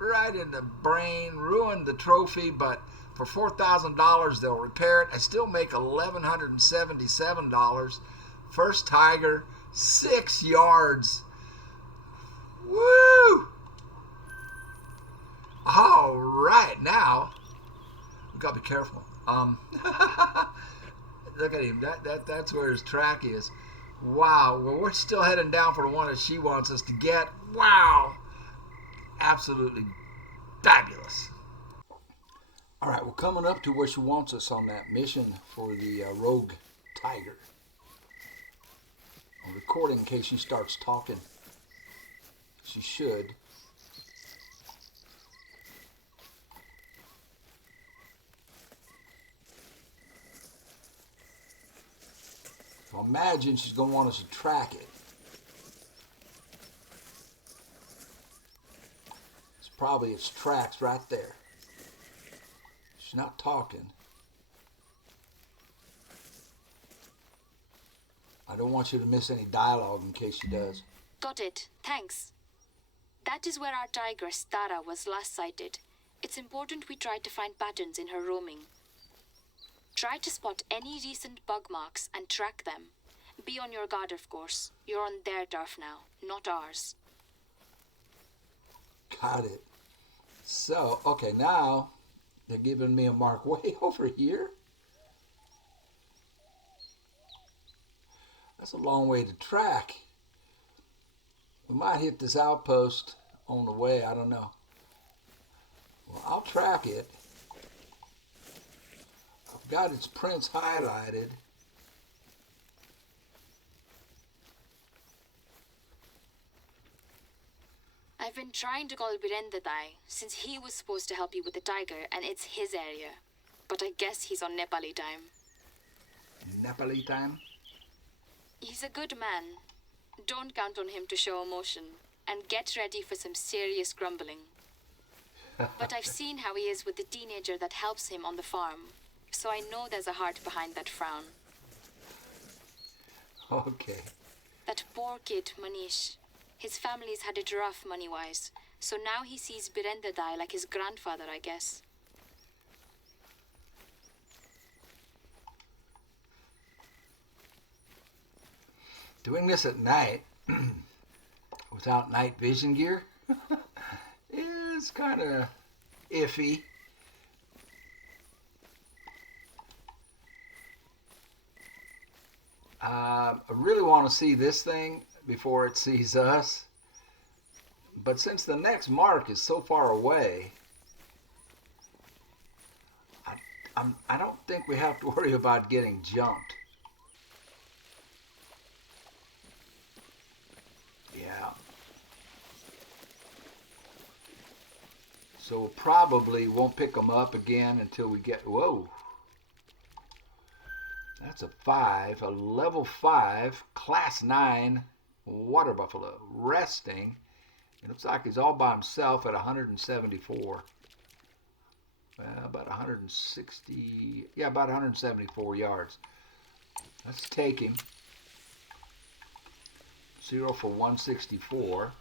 Right in the brain. Ruined the trophy, but for $4,000 they'll repair it. I still make $1,177. First tiger, 6 yards. Woo! All right, now we gotta be careful. Look at him. That's where his track is. Wow. Well, we're still heading down for the one that she wants us to get. Wow. Absolutely fabulous. All right, we're coming up to where she wants us on that mission for the rogue tiger. I'm recording in case she starts talking. She should. Well, imagine she's going to want us to track it. It's probably its tracks right there. She's not talking. I don't want you to miss any dialogue in case she does. Got it. Thanks. That is where our tigress Tara was last sighted. It's important we try to find patterns in her roaming. Try to spot any recent bug marks and track them. Be on your guard, of course. You're on their turf now, not ours. Got it. So, okay, now they're giving me a mark way over here. That's a long way to track. We might hit this outpost on the way, I don't know. Well, I'll track it. I've got its prints highlighted. I've been trying to call Birendadai since he was supposed to help you with the tiger and it's his area. But I guess he's on Nepali time. Nepali time? He's a good man. Don't count on him to show emotion. And get ready for some serious grumbling. But I've seen how he is with the teenager that helps him on the farm. So I know there's a heart behind that frown. Okay. That poor kid, Manish. His family's had it rough money-wise. So now he sees Birendadai like his grandfather, I guess. Doing this at night without night vision gear is kind of iffy. I really want to see this thing before it sees us. But since the next mark is so far away, I don't think we have to worry about getting jumped. Yeah. So we probably won't pick them up again until we get, whoa. That's a 5, a level 5, class 9 water buffalo, resting. It looks like he's all by himself at 174. About 160, yeah, about 174 yards. Let's take him. 0 for 164.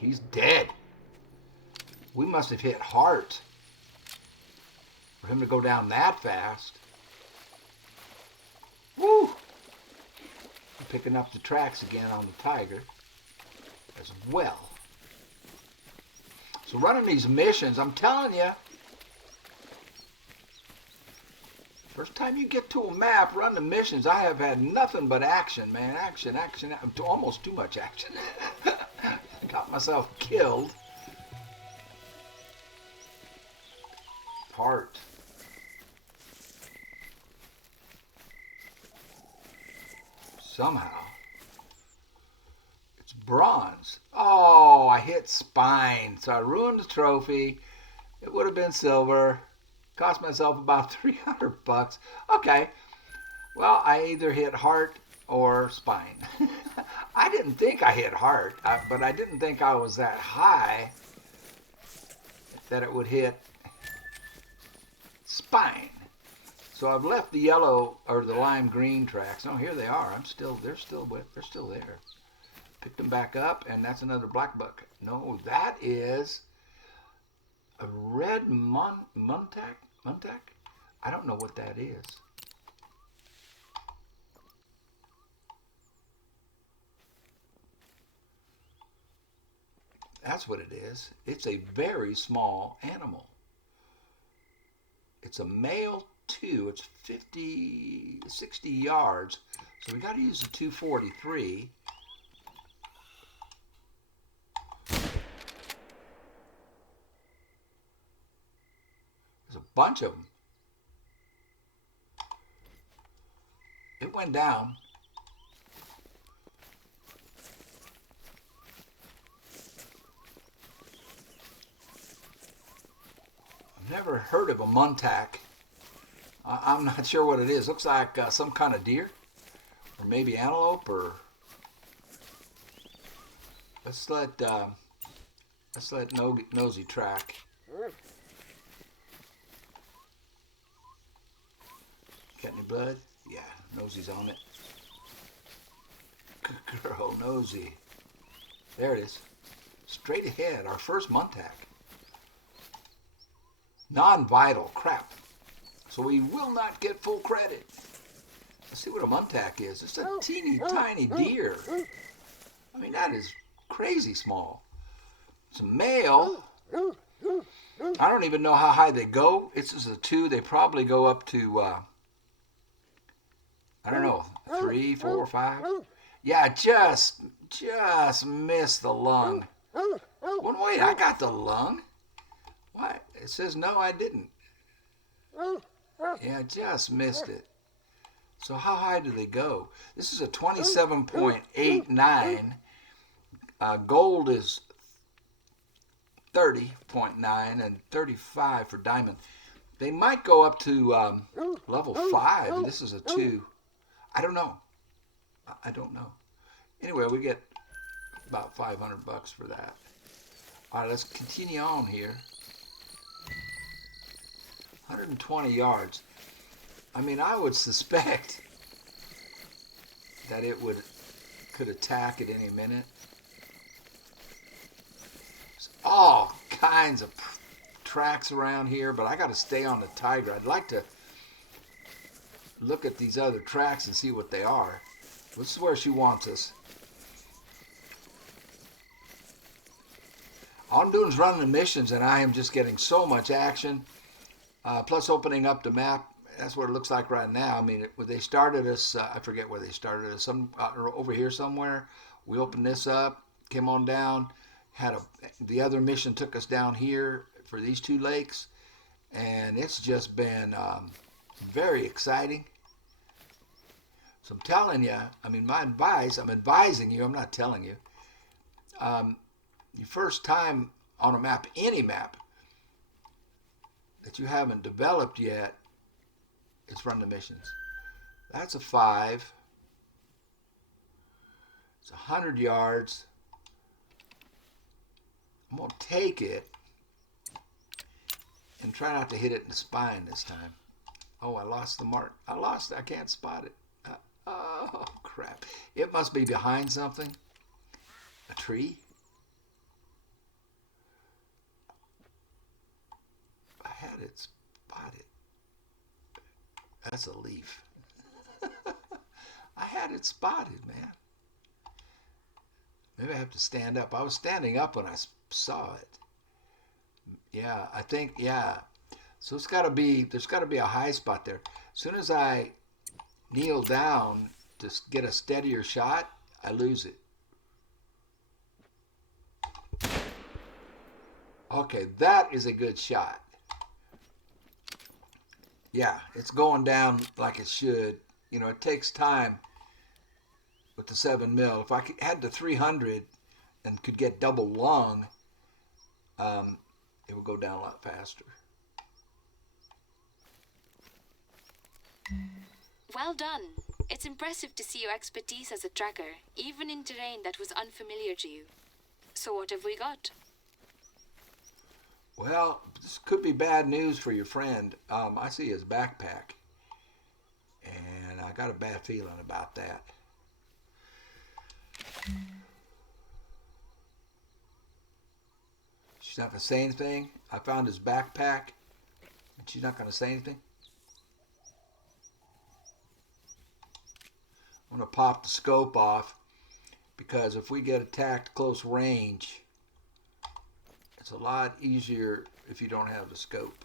He's dead. We must have hit heart for him to go down that fast. Woo! I'm picking up the tracks again on the tiger as well. So running these missions, I'm telling you, first time you get to a map, run the missions, I have had nothing but action, man. Action, action, almost too much action. Got myself killed. Heart. Somehow. It's bronze. Oh, I hit spine. So I ruined the trophy. It would have been silver. Cost myself about 300 bucks. Okay. Well, I either hit heart or spine. I didn't think I hit heart, but I didn't think I was that high that it would hit spine. So I've left the yellow or the lime green tracks. No, here they are. They're still there. Picked them back up, and that's another Blackbuck. No, that is a red muntjac. I don't know what that is. That's what it is. It's a very small animal. It's a male too. It's 60 yards. So we got to use the 243. There's a bunch of them. It went down. Never heard of a muntjac. I'm not sure what it is. Looks like some kind of deer, or maybe antelope, or let's let Nosy track. Got any blood? Yeah, Nosy's on it. Good girl, Nosy. There it is. Straight ahead, our first muntjac. Non-vital, crap. So we will not get full credit. Let's see what a muntjac is. It's a teeny tiny deer. I mean, that is crazy small. It's a male. I don't even know how high they go. It's just a 2. They probably go up to, I don't know, 3, 4, 5. Yeah, just missed the lung. Well, wait, I got the lung. What? It says no, I didn't. Yeah, I just missed it. So how high do they go? This is a 27.89. Gold is 30.9 and 35 for diamond. They might go up to level 5. This is a 2. I don't know. I don't know. Anyway, we get about 500 bucks for that. All right, let's continue on here. 120 yards. I mean, I would suspect that it could attack at any minute. There's all kinds of tracks around here, but I got to stay on the tiger. I'd like to look at these other tracks and see what they are. This is where she wants us. All I'm doing is running the missions, and I am just getting so much action. Plus opening up the map. That's what it looks like right now. I mean, they started us, I forget where they started us, over here somewhere. We opened this up, came on down. The other mission took us down here for these two lakes, and it's just been very exciting. So I'm telling you, I mean, I'm advising you, I'm not telling you. Your first time on a map, any map that you haven't developed yet, it's run the missions. That's a 5. It's 100 yards. I'm going to take it and try not to hit it in the spine this time. Oh, I lost the mark. I lost it. I can't spot it. Oh, crap. It must be behind something. A tree. I had it spotted. That's a leaf. I had it spotted, man. Maybe I have to stand up. I was standing up when I saw it. Yeah, I think, yeah. So there's got to be a high spot there. As soon as I kneel down to get a steadier shot, I lose it. Okay, that is a good shot. Yeah, it's going down like it should. You know, it takes time with the 7mm. If I had the 300 and could get double lung, it would go down a lot faster. Well done. It's impressive to see your expertise as a tracker, even in terrain that was unfamiliar to you. So what have we got? Well, this could be bad news for your friend. I see his backpack, and I got a bad feeling about that. She's not going to say anything. I found his backpack, and she's not going to say anything. I'm going to pop the scope off, because if we get attacked close range, it's a lot easier if you don't have the scope.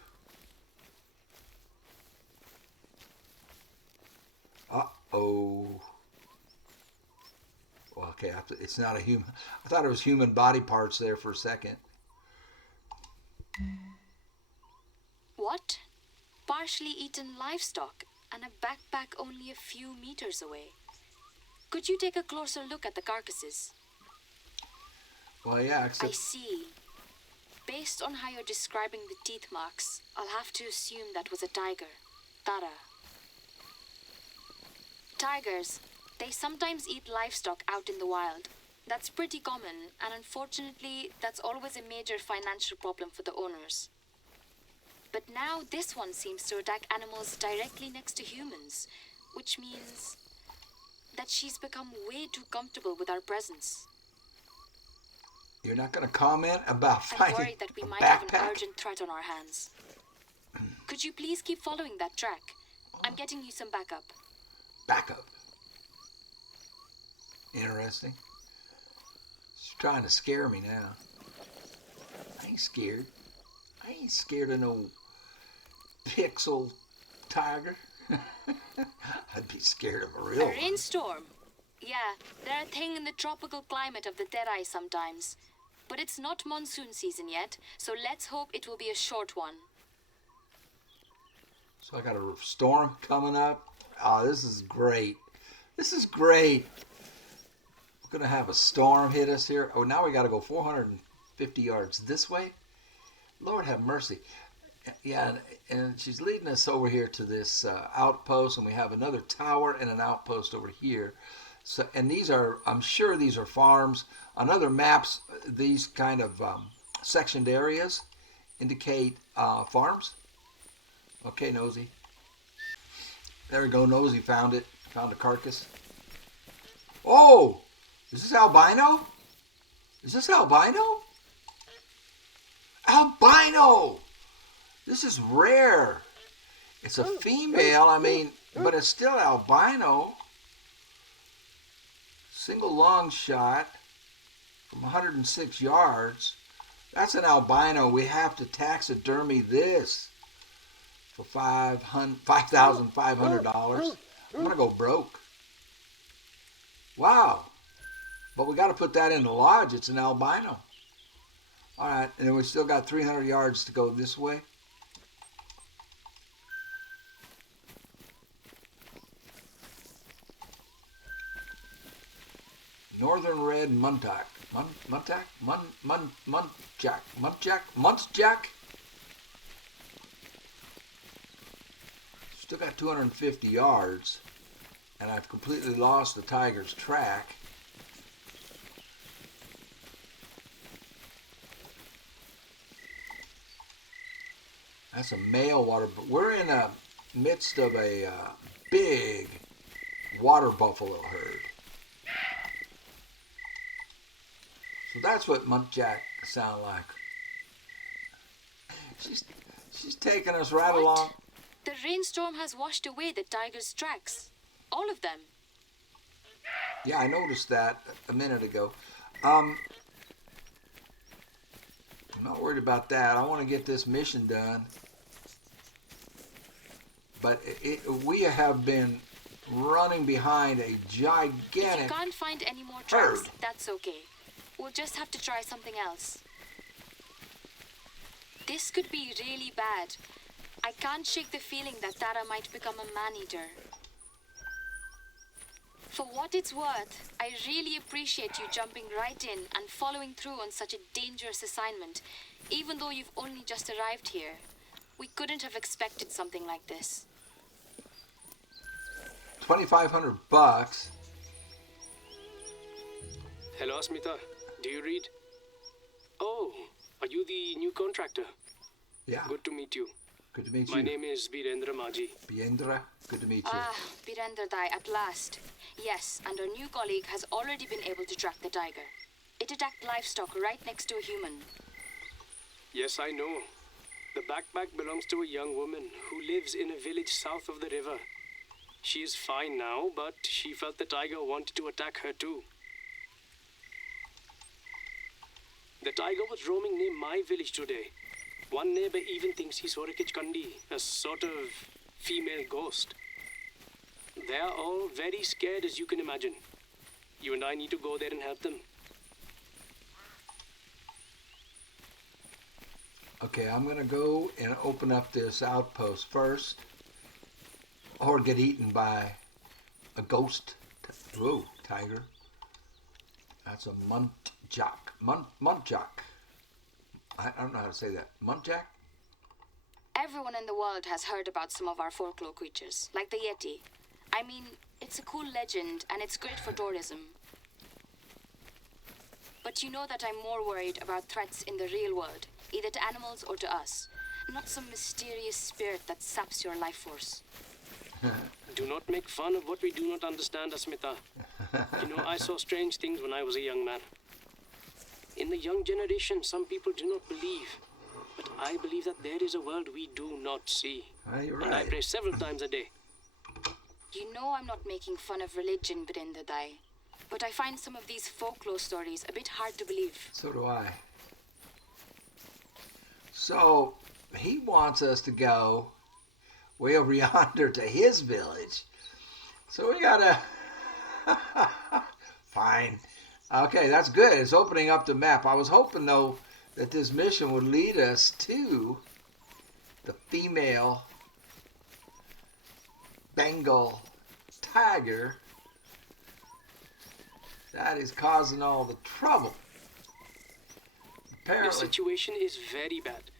Uh-oh. Well, okay, it's not a human. I thought it was human body parts there for a second. What? Partially eaten livestock and a backpack only a few meters away. Could you take a closer look at the carcasses? Well, yeah, except... I see. Based on how you're describing the teeth marks, I'll have to assume that was a tiger. Tahr. Tigers, they sometimes eat livestock out in the wild. That's pretty common, and unfortunately, that's always a major financial problem for the owners. But now this one seems to attack animals directly next to humans, which means that she's become way too comfortable with our presence. You're not going to comment about finding I'm worried that we a might have an backpack? urgent threat on our hands. Could you please keep following that track? I'm getting you some backup. Backup. Interesting. She's trying to scare me now. I ain't scared. I ain't scared of no pixel tiger. I'd be scared of a real A one. rainstorm. Yeah, they're a thing in the tropical climate of the Terai sometimes. But it's not monsoon season yet, so let's hope it will be a short one. So I got a storm coming up. Oh, this is great. This is great. We're going to have a storm hit us here. Oh, now we got to go 450 yards this way. Lord have mercy. Yeah, and she's leading us over here to this outpost, and we have another tower and an outpost over here. So, and these are, I'm sure these are farms. On other maps, these kind of sectioned areas indicate farms. Okay, Nosy. There we go, Nosy found it. Found a carcass. Oh! Is this albino? Is this albino? Albino! This is rare. It's a female, I mean, but it's still albino. Single long shot from 106 yards. That's an albino. We have to taxidermy this for $5,500. I'm going to go broke. Wow. But we got to put that in the lodge. It's an albino. All right, and then we still got 300 yards to go this way. Northern red muntjac. Muntjac. Still got 250 yards, and I've completely lost the tiger's track. That's a male water, but we're in the midst of a big water buffalo herd. So that's what muntjac sound like. She's taking us right along. The rainstorm has washed away the tiger's tracks. All of them. Yeah, I noticed that a minute ago. I'm not worried about that. I want to get this mission done. But we have been running behind a gigantic If you can't find any more tracks, herd. that's okay. We'll just have to try something else. This could be really bad. I can't shake the feeling that Tara might become a man-eater. For what it's worth, I really appreciate you jumping right in and following through on such a dangerous assignment, even though you've only just arrived here. We couldn't have expected something like this. $2,500. Hello, Smita. Do you read? Oh, are you the new contractor? Yeah. Good to meet you. Good to meet you. My name is Birendra Maji. Birendra, good to meet you. Ah, Birendra Dai, at last. Yes, and our new colleague has already been able to track the tiger. It attacked livestock right next to a human. Yes, I know. The backpack belongs to a young woman who lives in a village south of the river. She is fine now, but she felt the tiger wanted to attack her too. The tiger was roaming near my village today. One neighbor even thinks he saw a Kichkandi, a sort of female ghost. They are all very scared, as you can imagine. You and I need to go there and help them. Okay, I'm going to go and open up this outpost first, or get eaten by a ghost. Whoa, tiger. That's a muntjac. Muntjac. I don't know how to say that. Muntjac? Everyone in the world has heard about some of our folklore creatures, like the Yeti. I mean, it's a cool legend and it's great for tourism. But you know that I'm more worried about threats in the real world, either to animals or to us, not some mysterious spirit that saps your life force. Do not make fun of what we do not understand, Asmita. You know, I saw strange things when I was a young man. In the young generation, some people do not believe. But I believe that there is a world we do not see. You're right. And I pray several times a day. You know I'm not making fun of religion, Birendra Dai. But I find some of these folklore stories a bit hard to believe. So do I. So, he wants us to go way over yonder to his village. So we gotta... Fine. Okay, that's good. It's opening up the map. I was hoping, though, that this mission would lead us to the female Bengal tiger that is causing all the trouble. The Apparently, situation is very bad.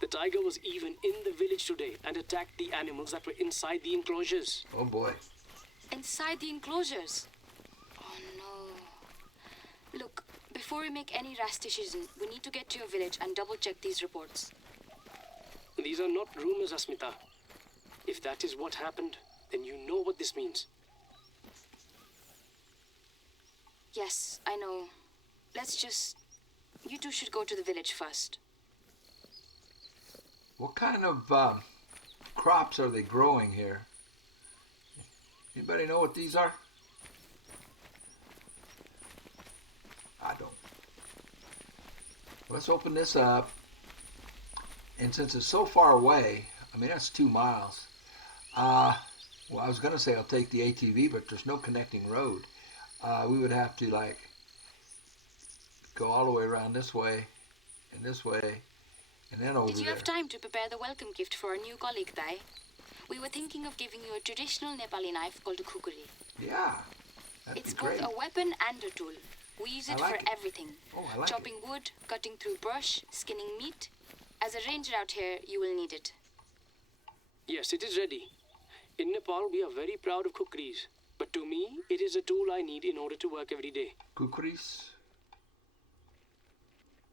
The tiger was even in the village today and attacked the animals that were inside the enclosures. oh boy. Inside the enclosures? Oh no. Look, before we make any rash decision, we need to get to your village and double-check these reports. These are not rumors, Asmita. If that is what happened, then you know what this means. Yes, I know. You two should go to the village first. What kind of crops are they growing here? Anybody know what these are? I don't. Let's open this up. And since it's so far away, I mean, that's 2 miles. Well, I was going to say I'll take the ATV, but there's no connecting road. We would have to, like, go all the way around this way and this way, and then over there. Did you have time to prepare the welcome gift for our new colleague, Dai? We were thinking of giving you a traditional Nepali knife called a kukri. Yeah, that'd It's be great. both a weapon and a tool. We use it for everything. Oh, I like Chopping wood, cutting through brush, skinning meat. As a ranger out here, you will need it. Yes, it is ready. In Nepal, we are very proud of kukris. But to me, it is a tool I need in order to work every day. Kukris?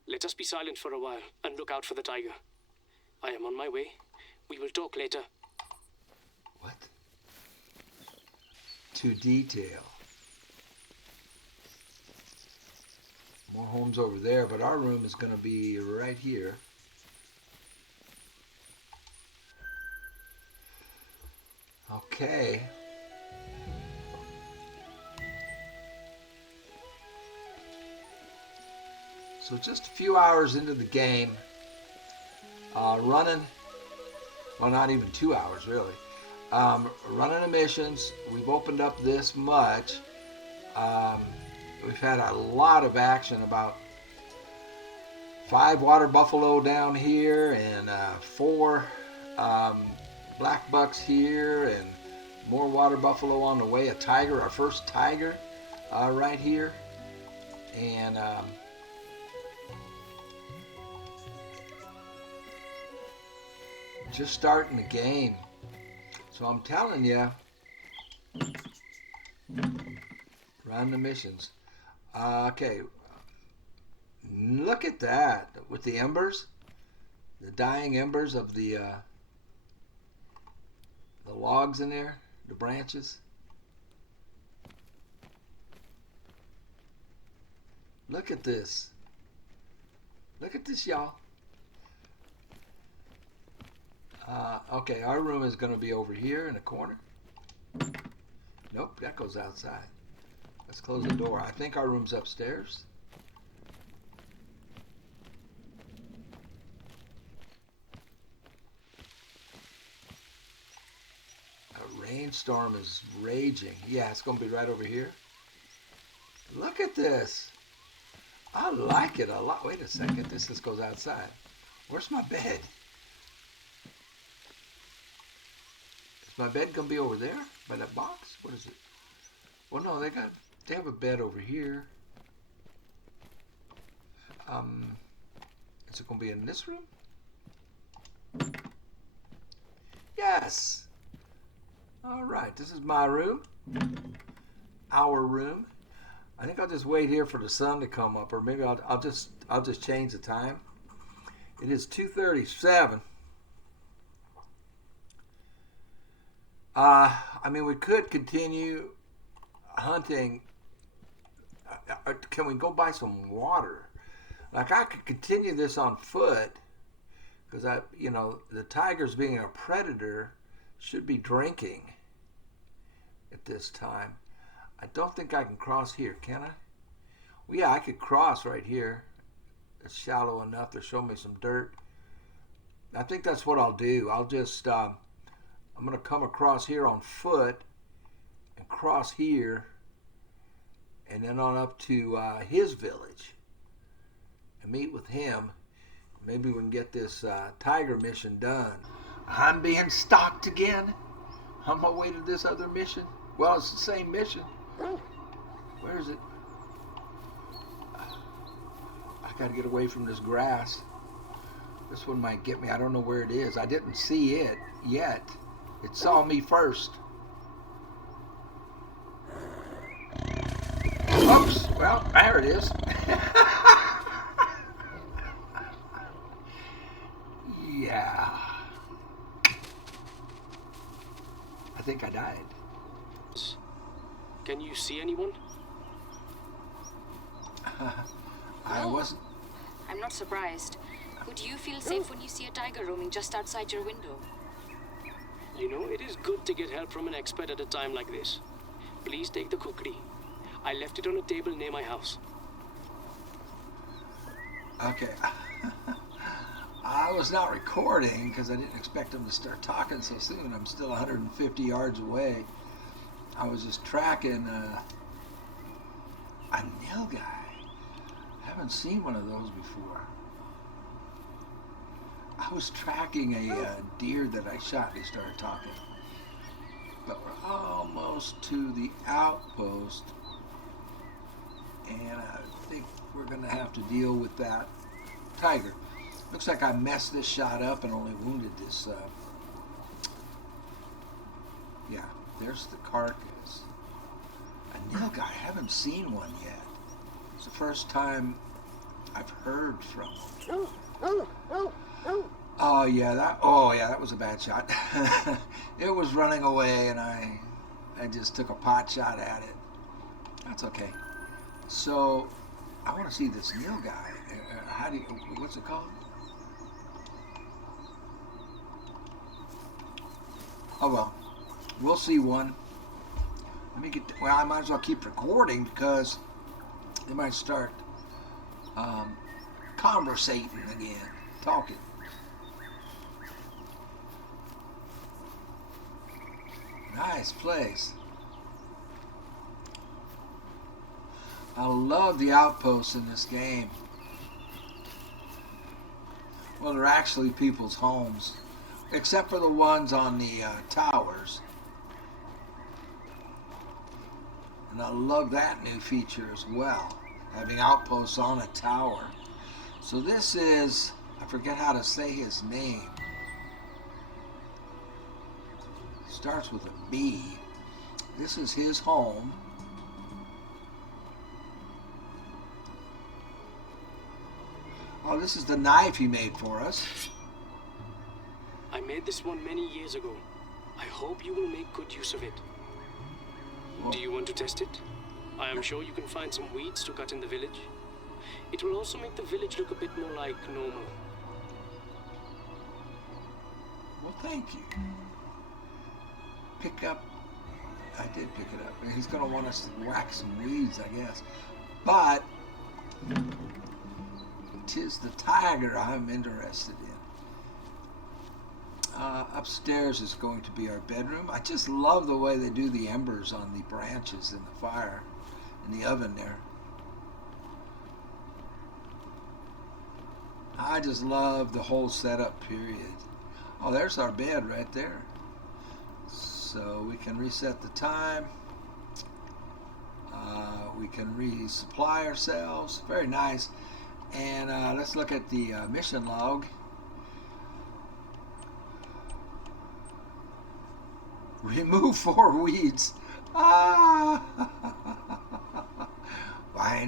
Let us be silent for a while and look out for the tiger. I am on my way. We will talk later. What? To detail. More homes over there, but our room is going to be right here. Okay. So just a few hours into the game, running, well, not even 2 hours really, running emissions. We've opened up this much. We've had a lot of action, about 5 water buffalo down here and 4 blackbucks here and more water buffalo on the way. A tiger, our first tiger right here. And just starting the game. So I'm telling you, run the missions. Okay, look at that with the embers, the dying embers of the logs in there, the branches. Look at this. Look at this, y'all. Okay, our room is going to be over here in the corner. Nope, that goes outside. Let's close the door. I think our room's upstairs. A rainstorm is raging. Yeah, it's going to be right over here. Look at this. I like it a lot. Wait a second. This just goes outside. Where's my bed? Is my bed going to be over there by that box? What is it? Well, no, they have a bed over here. Is it going to be in this room? Yes. All right, this is my room. Our room. I think I'll just wait here for the sun to come up, or maybe I'll just change the time. It is 2:37. I mean, we could continue hunting. Can we go buy some water? Like, I could continue this on foot, because the tigers, being a predator, should be drinking at this time. I don't think I can cross here, can I? Well, yeah, I could cross right here. It's shallow enough to show me some dirt. I think that's what I'll do. I'll just, I'm going to come across here on foot and cross here and then on up to his village and meet with him. Maybe we can get this tiger mission done. I'm being stalked again on my way to this other mission. Well, it's the same mission. Where is it? I got to get away from this grass. This one might get me. I don't know where it is. I didn't see it yet. It saw me first. Oops. Well, there it is. Yeah. I think I died. Can you see anyone? I wasn't. I'm not surprised. Would you feel safe when you see a tiger roaming just outside your window? You know, it is good to get help from an expert at a time like this. Please take the kukri. I left it on a table near my house. Okay. I was not recording because I didn't expect him to start talking so soon. I'm still 150 yards away. I was just tracking a nilgai. I haven't seen one of those before. I was tracking a deer that I shot. He started talking. But we're almost to the outpost. And I think we're going to have to deal with that tiger. Looks like I messed this shot up and only wounded this. Yeah, there's the carcass. A nilgai. I haven't seen one yet. It's the first time I've heard from him. Oh yeah, that was a bad shot. It was running away, and I just took a pot shot at it. That's okay. So I want to see this nilgai. What's it called? Oh well, we'll see one. Let me well, I might as well keep recording because they might start conversating again, talking. Nice place. I love the outposts in this game. Well, they're actually people's homes, except for the ones on the towers. And I love that new feature as well, having outposts on a tower. So this is, I forget how to say his name. Starts with a B. This is his home. Oh, this is the knife he made for us. I made this one many years ago. I hope you will make good use of it. Well, do you want to test it? I am sure you can find some weeds to cut in the village. It will also make the village look a bit more like normal. Well, thank you. Pick up. I did pick it up. He's going to want us to whack some weeds, I guess. But 'tis the tiger I'm interested in. Upstairs is going to be our bedroom. I just love the way they do the embers on the branches in the fire, in the oven there. I just love the whole setup, period. Oh, there's our bed right there. So we can reset the time. We can resupply ourselves. Very nice. And let's look at the mission log. Remove 4 weeds. Fine,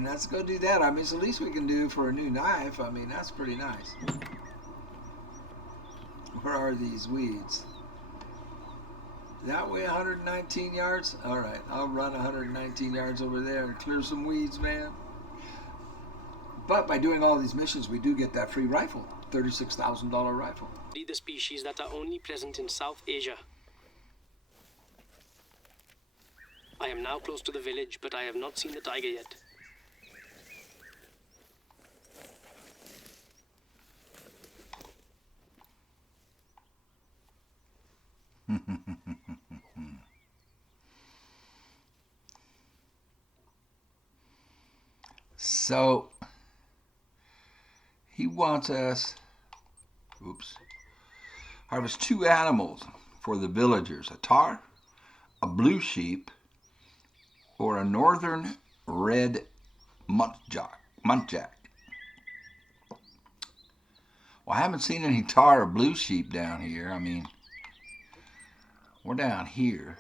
let's go do that. I mean, it's the least we can do for a new knife. I mean, that's pretty nice. Where are these weeds? That way 119 yards? Alright, I'll run 119 yards over there and clear some weeds, man. But by doing all these missions, we do get that free rifle. $36,000 rifle. The species that are only present in South Asia. I am now close to the village, but I have not seen the tiger yet. So he wants us, harvest 2 animals for the villagers, a tahr, a blue sheep, or a northern red muntjac. Well, I haven't seen any tahr or blue sheep down here. I mean, we're down here.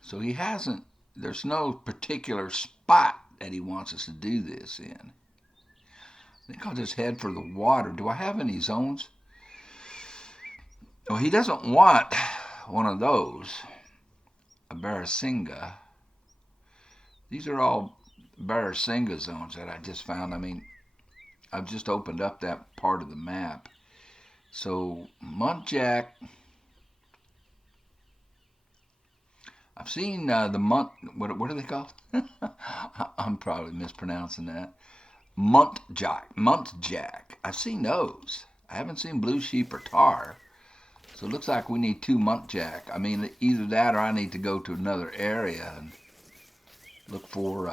So he hasn't, there's no particular spot that he wants us to do this in. I think I'll just head for the water. Do I have any zones? Oh, he doesn't want one of those, a Barasinga. These are all Barasinga zones that I just found. I mean, I've just opened up that part of the map. So, muntjac, I've seen the what are they called? I'm probably mispronouncing that. Muntjac. I've seen those. I haven't seen blue sheep or tahr. So it looks like we need 2 muntjac. I mean, either that or I need to go to another area and look for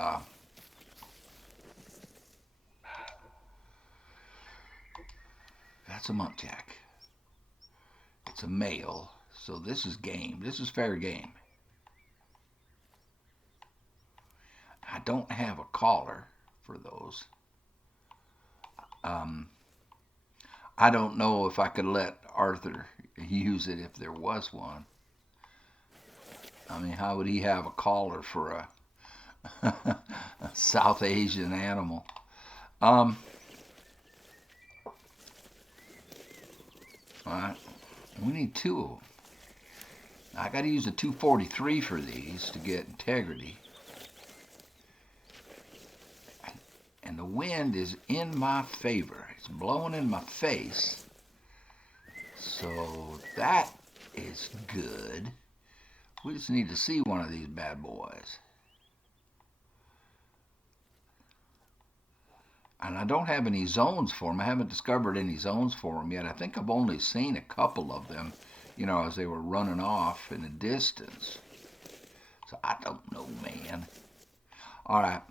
That's a muntjac. It's a male, so this is game. This is fair game. I don't have a collar for those. I don't know if I could let Arthur use it if there was one. I mean, how would he have a collar for a South Asian animal? All right, we need two of them. I got to use a 243 for these to get integrity. And the wind is in my favor. It's blowing in my face. So that is good. We just need to see one of these bad boys. And I don't have any zones for them. I haven't discovered any zones for them yet. I think I've only seen a couple of them, you know, as they were running off in the distance. So I don't know, man. All right.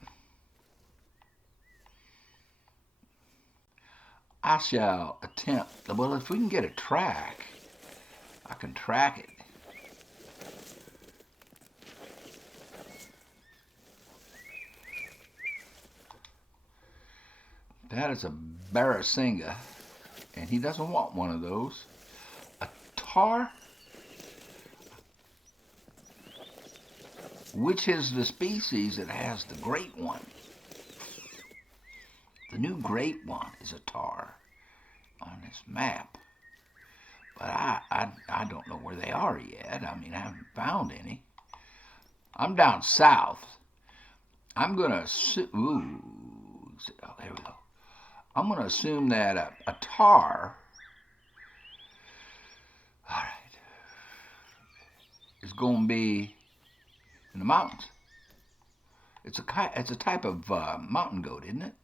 I shall attempt, well, if we can get a track, I can track it. That is a Barasinga, and he doesn't want one of those. A tahr, which is the species that has the great one. The new great one is a tahr on this map. But I don't know where they are yet. I mean, I haven't found any. I'm down south. I'm going to assume, oh, there we go. I'm going to assume that a tahr, all right, is going to be in the mountains. It's a type of mountain goat, isn't it?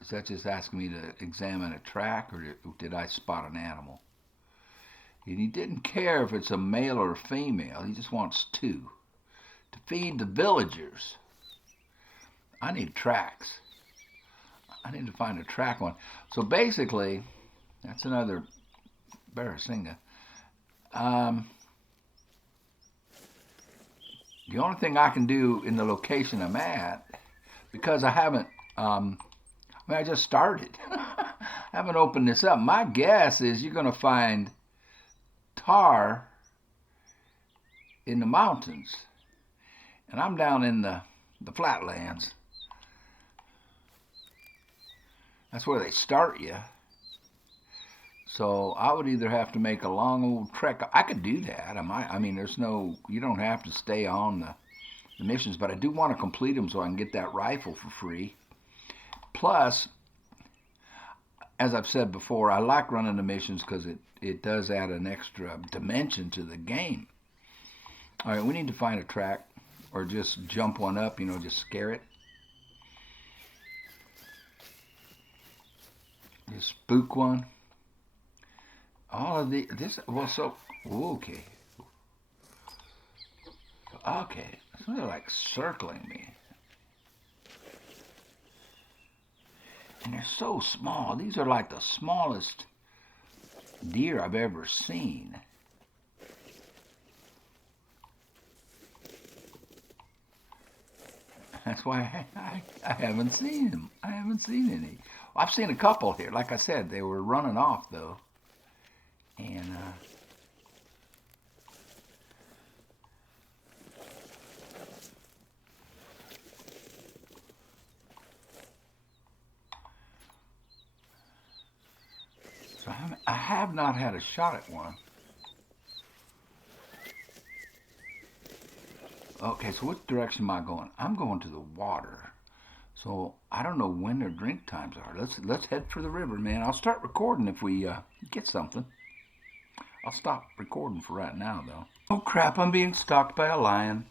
Is that just asking me to examine a track, or did I spot an animal? And he didn't care if it's a male or a female. He just wants two to feed the villagers. I need tracks. I need to find a track one. So basically, that's another Barasinga. The only thing I can do in the location I'm at, because I haven't, I just started. I haven't opened this up. My guess is you're going to find tahr in the mountains. And I'm down in the flatlands. That's where they start you. So I would either have to make a long old trek. I could do that. I mean, there's no, you don't have to stay on the missions, but I do want to complete them so I can get that rifle for free. Plus, as I've said before, I like running the missions because it does add an extra dimension to the game. All right, we need to find a track or just jump one up, you know, just scare it. Just spook one. All of well, so, okay. Okay, so they're like circling me. And they're so small. These are like the smallest deer I've ever seen. That's why I haven't seen them. I haven't seen any. I've seen a couple here. Like I said, they were running off, though. And, so I have not had a shot at one. Okay, so what direction am I going? I'm going to the water. So I don't know when their drink times are. Let's head for the river, man. I'll start recording if we get something. I'll stop recording for right now, though. Oh, crap, I'm being stalked by a lion.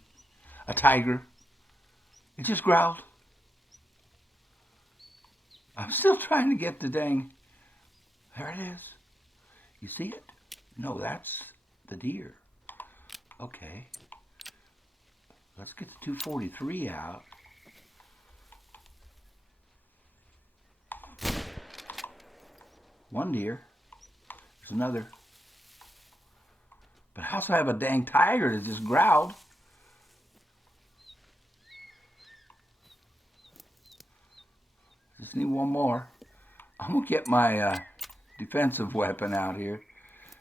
A tiger. It just growled. I'm still trying to get the dang... There it is. You see it? No, that's the deer. Okay. Let's get the 243 out. One deer. There's another. But I also have a dang tiger that just growled. Just need one more. I'm going to get my defensive weapon out here.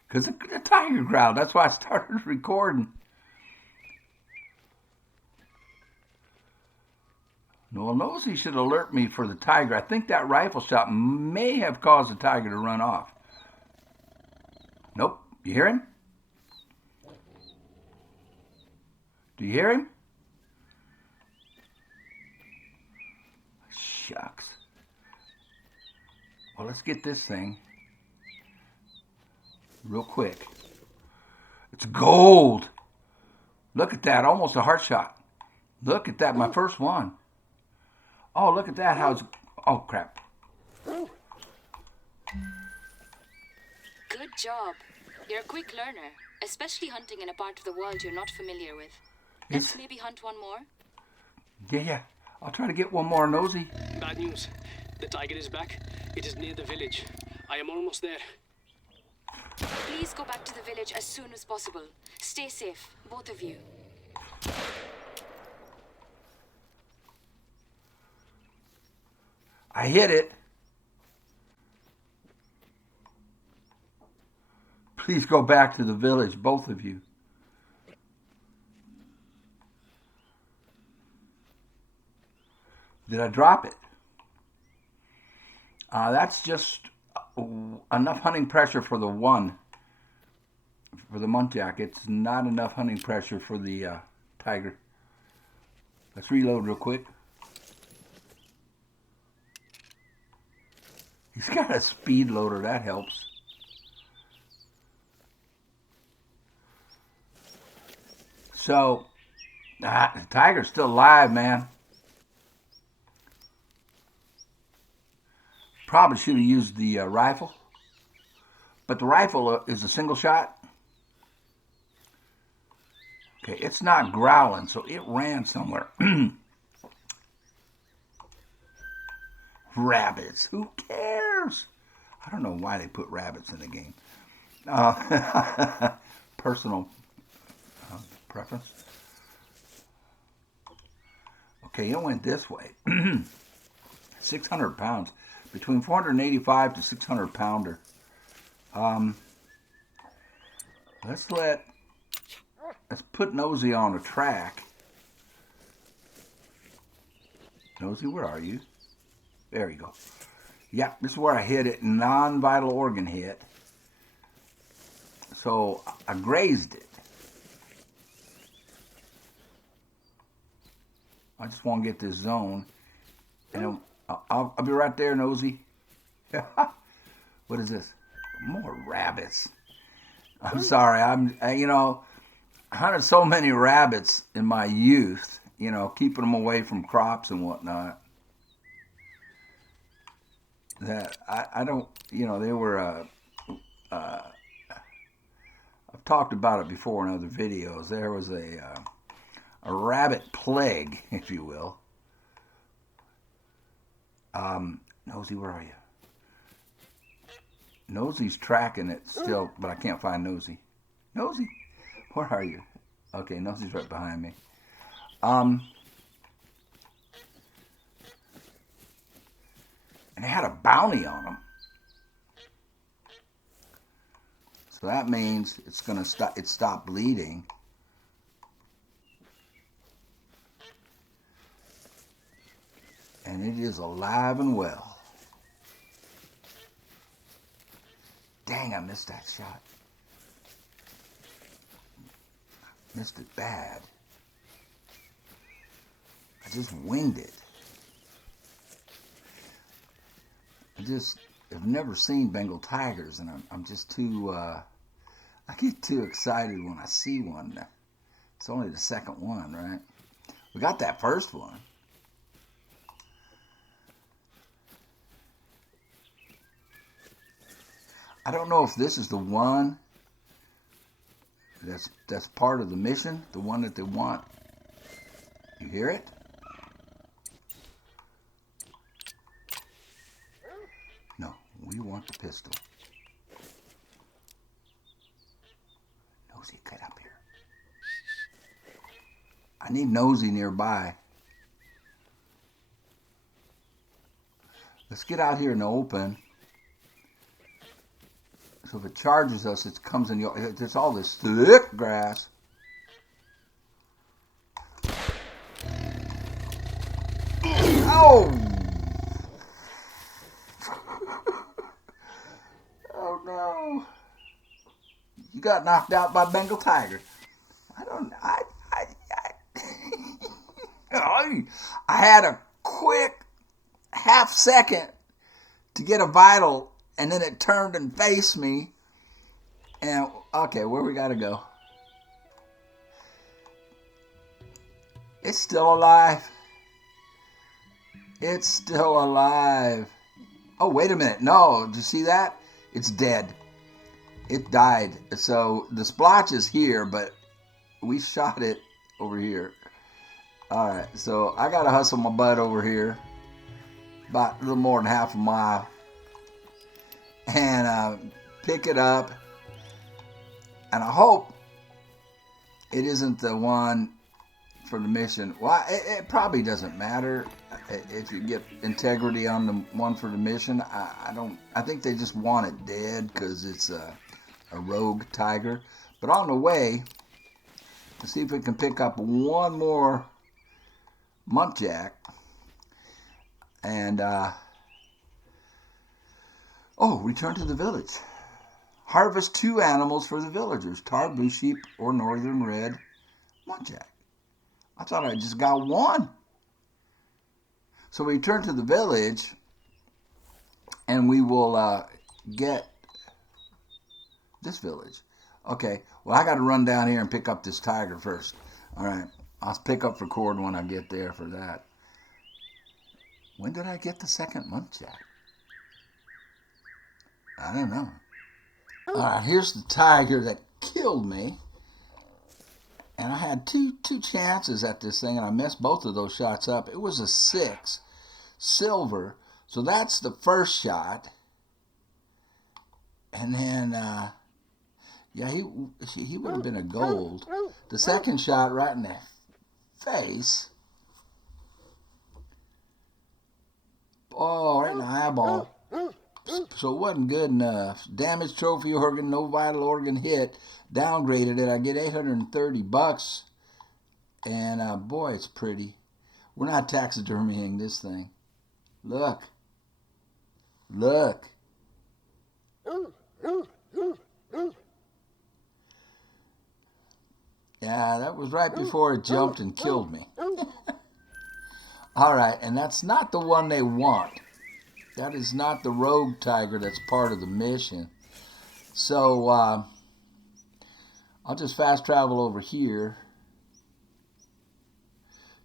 Because the tiger growled. That's why I started recording. Noel knows he should alert me for the tiger. I think that rifle shot may have caused the tiger to run off. Nope. You hear him? Do you hear him? Shucks. Well, let's get this thing real quick. It's gold. Look at that. Almost a heart shot. Look at that. My first one. Oh, look at that. How it's... Oh, crap. Good job. You're a quick learner, especially hunting in a part of the world you're not familiar with. Let's maybe hunt one more? Yeah. I'll try to get one more nosy. Bad news. The tiger is back. It is near the village. I am almost there. Please go back to the village as soon as possible. Stay safe, both of you. I hit it. Please go back to the village, both of you. Did I drop it? That's just enough hunting pressure for the one. For the muntjac. It's not enough hunting pressure for the tiger. Let's reload real quick. He's got a speed loader, that helps. So, the tiger's still alive, man. Probably should have used the rifle. But the rifle is a single shot. Okay, it's not growling, so it ran somewhere. Rabbits. Who cares? I don't know why they put rabbits in the game. Personal preference. Okay, it went this way. 600 pounds. Between 485 to 600 pounder. Let's put Nosy on a track. Nosy, where are you? There you go. Yep, this is where I hit it. Non-vital organ hit. So I grazed it. I just want to get this zone. And I'll be right there, Nosy. What is this? More rabbits. I'm sorry. I hunted so many rabbits in my youth, keeping them away from crops and whatnot. That I don't, they were, I've talked about it before in other videos. There was a rabbit plague, if you will. Nosy, where are you? Nosy's tracking it still, but I can't find Nosy. Nosy, where are you? Okay, Nosy's right behind me. And they had a bounty on them. So that means it's gonna stop. It stopped bleeding. And it is alive and well. Dang, I missed that shot. Missed it bad. I just winged it. I just have never seen Bengal tigers, and I'm just too, I get too excited when I see one. It's only the second one, right? We got that first one. I don't know if this is the one that's part of the mission, the one that they want You hear it? No, we want the pistol. Nosy, get up here. I need Nosy nearby. Let's get out here in the open. So if it charges us, it comes in the... There's all this thick grass. Oh! Oh no! You got knocked out by Bengal tiger. I had a quick half second to get a vital, and then it turned and faced me. And okay, where we gotta go? It's still alive. It's still alive. Oh, wait a minute. No, did you see that? It's dead. It died. So the splotch is here, but we shot it over here. All right, so I got to hustle my butt over here. About a little more than half a mile. And pick it up. And I hope it isn't the one for the mission. Well, it probably doesn't matter if you get integrity on the one for the mission. I think they just want it dead because it's a rogue tiger. But on the way, let's see if we can pick up one more muntjac. And return to the village. Harvest 2 animals for the villagers: tahr, blue sheep, or northern red muntjac. I thought I just got 1. So we return to the village, and we will get this village. Okay, well, I got to run down here and pick up this tiger first. All right, I'll pick up record when I get there for that. When did I get the second muntjac? I don't know. All right, here's the tiger that killed me. And I had two chances at this thing, and I messed both of those shots up. It was a 6 silver, so that's the first shot. And then, he would have been a gold. The second shot right in the face. Oh, right in the eyeball. So it wasn't good enough. Damaged trophy organ, no vital organ hit. Downgraded it. I get $830. And boy, it's pretty. We're not taxidermying this thing. Look. Look. Yeah, that was right before it jumped and killed me. All right, and that's not the one they want. That is not the rogue tiger that's part of the mission. So I'll just fast travel over here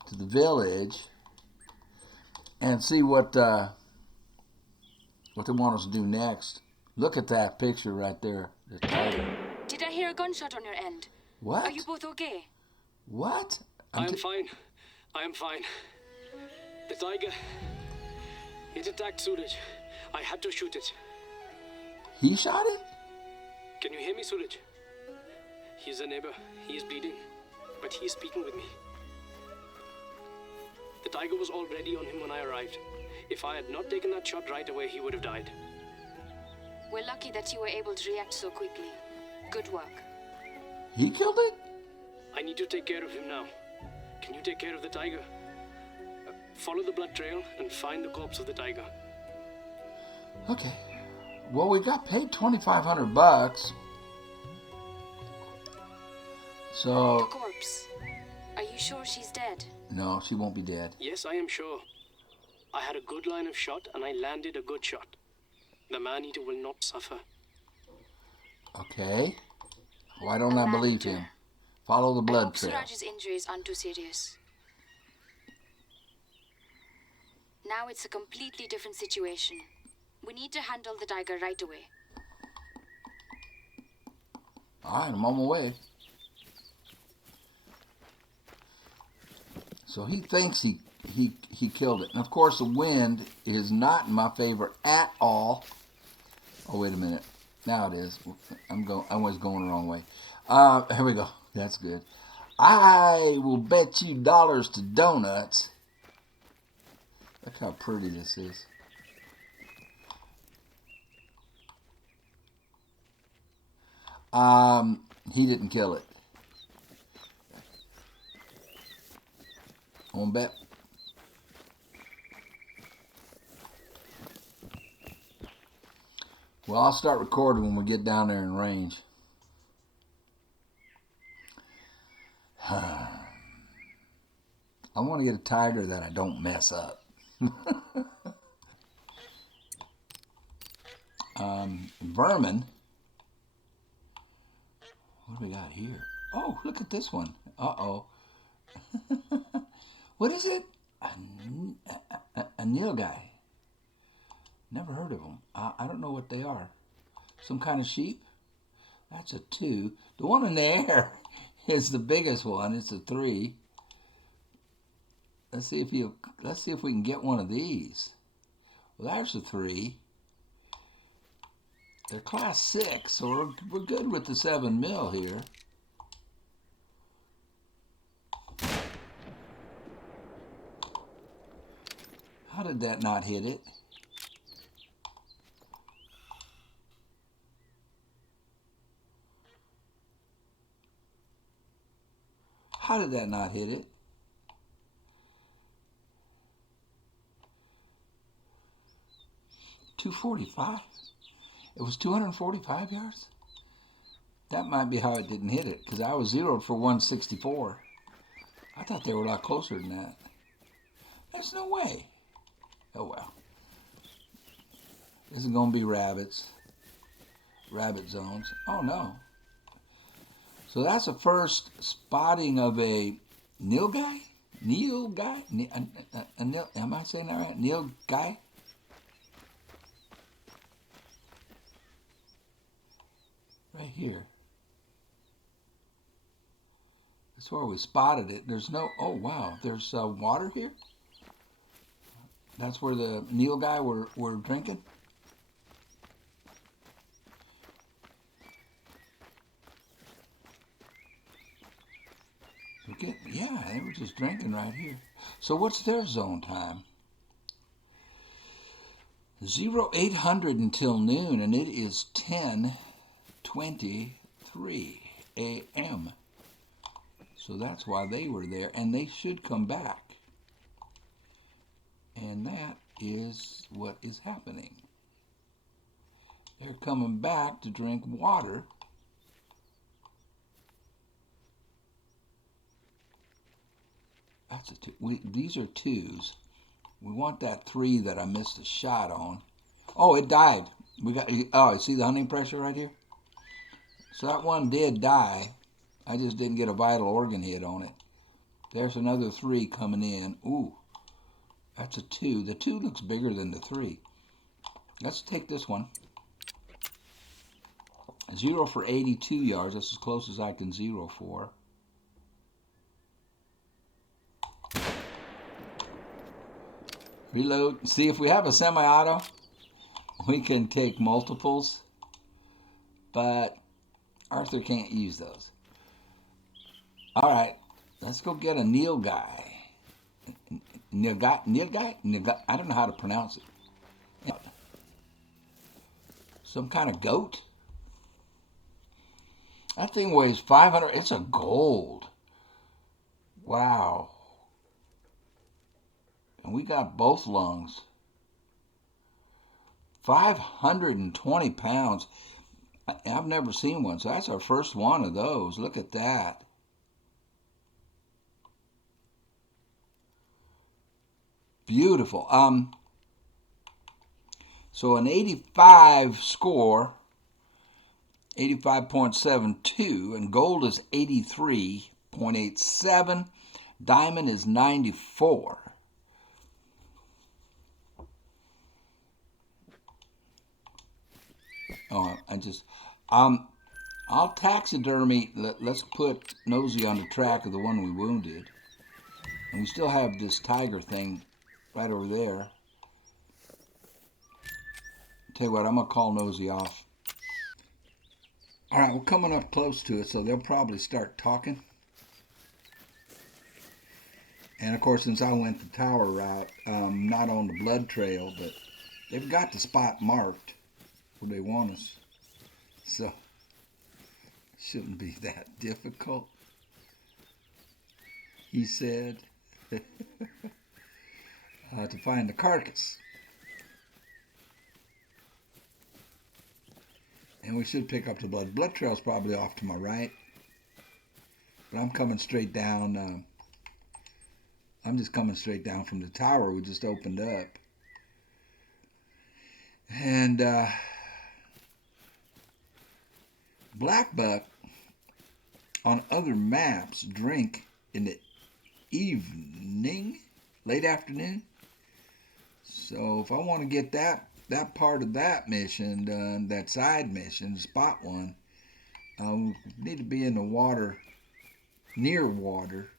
to the village and see what they want us to do next. Look at that picture right there. The tiger. Did I hear a gunshot on your end? What? Are you both okay? What? I am fine. I am fine. The tiger, it attacked Suraj. I had to shoot it. He shot it? Can you hear me, Suraj? He is a neighbor. He is bleeding, but he is speaking with me. The tiger was already on him when I arrived. If I had not taken that shot right away, he would have died. We're lucky that you were able to react so quickly. Good work. He killed it? I need to take care of him now. Can you take care of the tiger? Follow the blood trail and find the corpse of the tiger. Okay. Well, we got paid $2,500. So... The corpse. Are you sure she's dead? No, she won't be dead. Yes, I am sure. I had a good line of shot and I landed a good shot. The man-eater will not suffer. Okay. Why don't I believe him? Follow the blood trail. Suraj's injuries aren't too serious. Now it's a completely different situation. We need to handle the tiger right away. All right, I'm on my way. So he thinks he killed it. And of course the wind is not in my favor at all. Oh, wait a minute. Now it is. I was going the wrong way. Here we go. That's good. I will bet you dollars to donuts. Look how pretty this is. He didn't kill it. On bet. Well, I'll start recording when we get down there in range. I want to get a tiger that I don't mess up. Vermin. What do we got here? Oh, look at this one. Uh-oh. What is it? A nilgai. Never heard of them. I don't know what they are. Some kind of sheep? That's a 2. The one in the air is the biggest one. It's a 3. Let's see if we can get one of these. Well, there's a 3. They're class 6, so we're good with the 7 mil here. How did that not hit it? How did that not hit it? .245. It was 245 yards? That might be how it didn't hit it, because I was zeroed for 164. I thought they were a lot closer than that. There's no way. Oh well. This is going to be rabbits. Rabbit zones. Oh no. So that's the first spotting of a nilgai? Nilgai? Am I saying that right? Nilgai? Right here. That's where we spotted it. There's no, oh wow, there's water here? That's where the nilgai were drinking? Okay, yeah, they were just drinking right here. So what's their zone time? 0800 until noon, and it is 10:23 a.m. So that's why they were there, and they should come back. And that is what is happening. They're coming back to drink water. That's a 2. These are 2s. We want that 3 that I missed a shot on. Oh, it died. Oh, see the hunting pressure right here? So that one did die. I just didn't get a vital organ hit on it. There's another 3 coming in. Ooh, that's a 2. The 2 looks bigger than the 3. Let's take this one. 0 for 82 yards. That's as close as I can zero for. Reload. See, if we have a semi-auto, we can take multiples, but Arthur can't use those. All right, let's go get a nilgai. Nilgai? I don't know how to pronounce it. Some kind of goat? That thing weighs 500. It's a gold. Wow. And we got both lungs. 520 pounds. I've never seen one, so that's our first one of those. Look at that. Beautiful. So an 85 score, 85.72, and gold is 83.87. Diamond is 94. Oh, I'll taxidermy. Let's put Nosy on the track of the one we wounded. And we still have this tiger thing right over there. Tell you what, I'm going to call Nosy off. All right, we're coming up close to it, so they'll probably start talking. And of course, since I went the tower route, not on the blood trail, but they've got the spot marked where they want us. So, shouldn't be that difficult, he said, to find the carcass. And we should pick up the blood. Blood trail's probably off to my right. But I'm coming straight down. I'm just coming straight down from the tower we just opened up. And Blackbuck on other maps drink in the evening, late afternoon. So if I want to get that part of that mission done, that side mission, spot one, we need to be in the water, near water.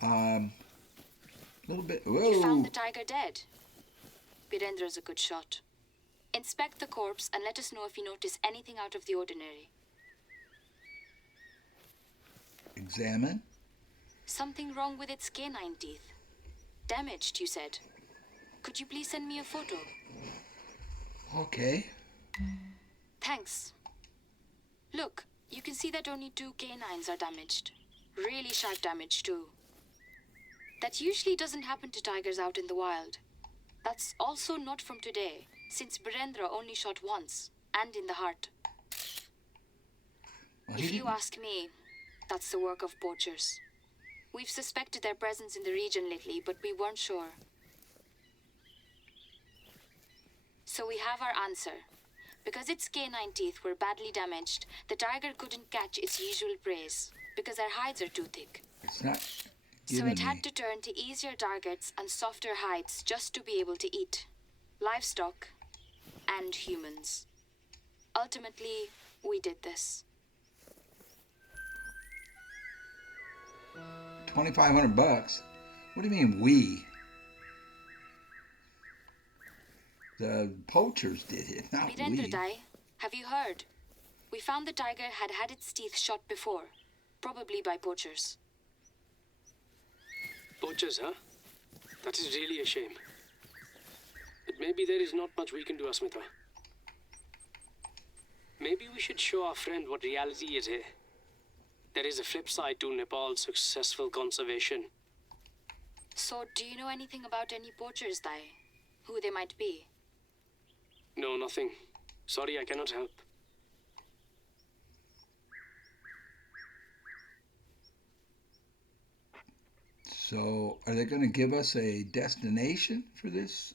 A little bit. Whoa. You found the tiger dead. Birendra's a good shot. Inspect the corpse and let us know if you notice anything out of the ordinary. Examine. Something wrong with its canine teeth. Damaged, you said. Could you please send me a photo? Okay. Thanks. Look, you can see that only 2 canines are damaged. Really sharp damage too. That usually doesn't happen to tigers out in the wild. That's also not from today, since Birendra only shot once, and in the heart. Well, If you ask me, that's the work of poachers. We've suspected their presence in the region lately, but we weren't sure. So we have our answer. Because its canine teeth were badly damaged, the tiger couldn't catch its usual prey, because their hides are too thick. It's not So it had to turn to easier targets and softer hides just to be able to eat. Livestock and humans. Ultimately, we did this. $2,500. What do you mean we? The poachers did it, not we. Birendra, have you heard? We found the tiger had had its teeth shot before, probably by poachers. Poachers, huh? That is really a shame. But maybe there is not much we can do, Asmita. Maybe we should show our friend what reality is here. There is a flip side to Nepal's successful conservation. So, do you know anything about any poachers, Dai? Who they might be? No, nothing. Sorry, I cannot help. So, are they going to give us a destination for this?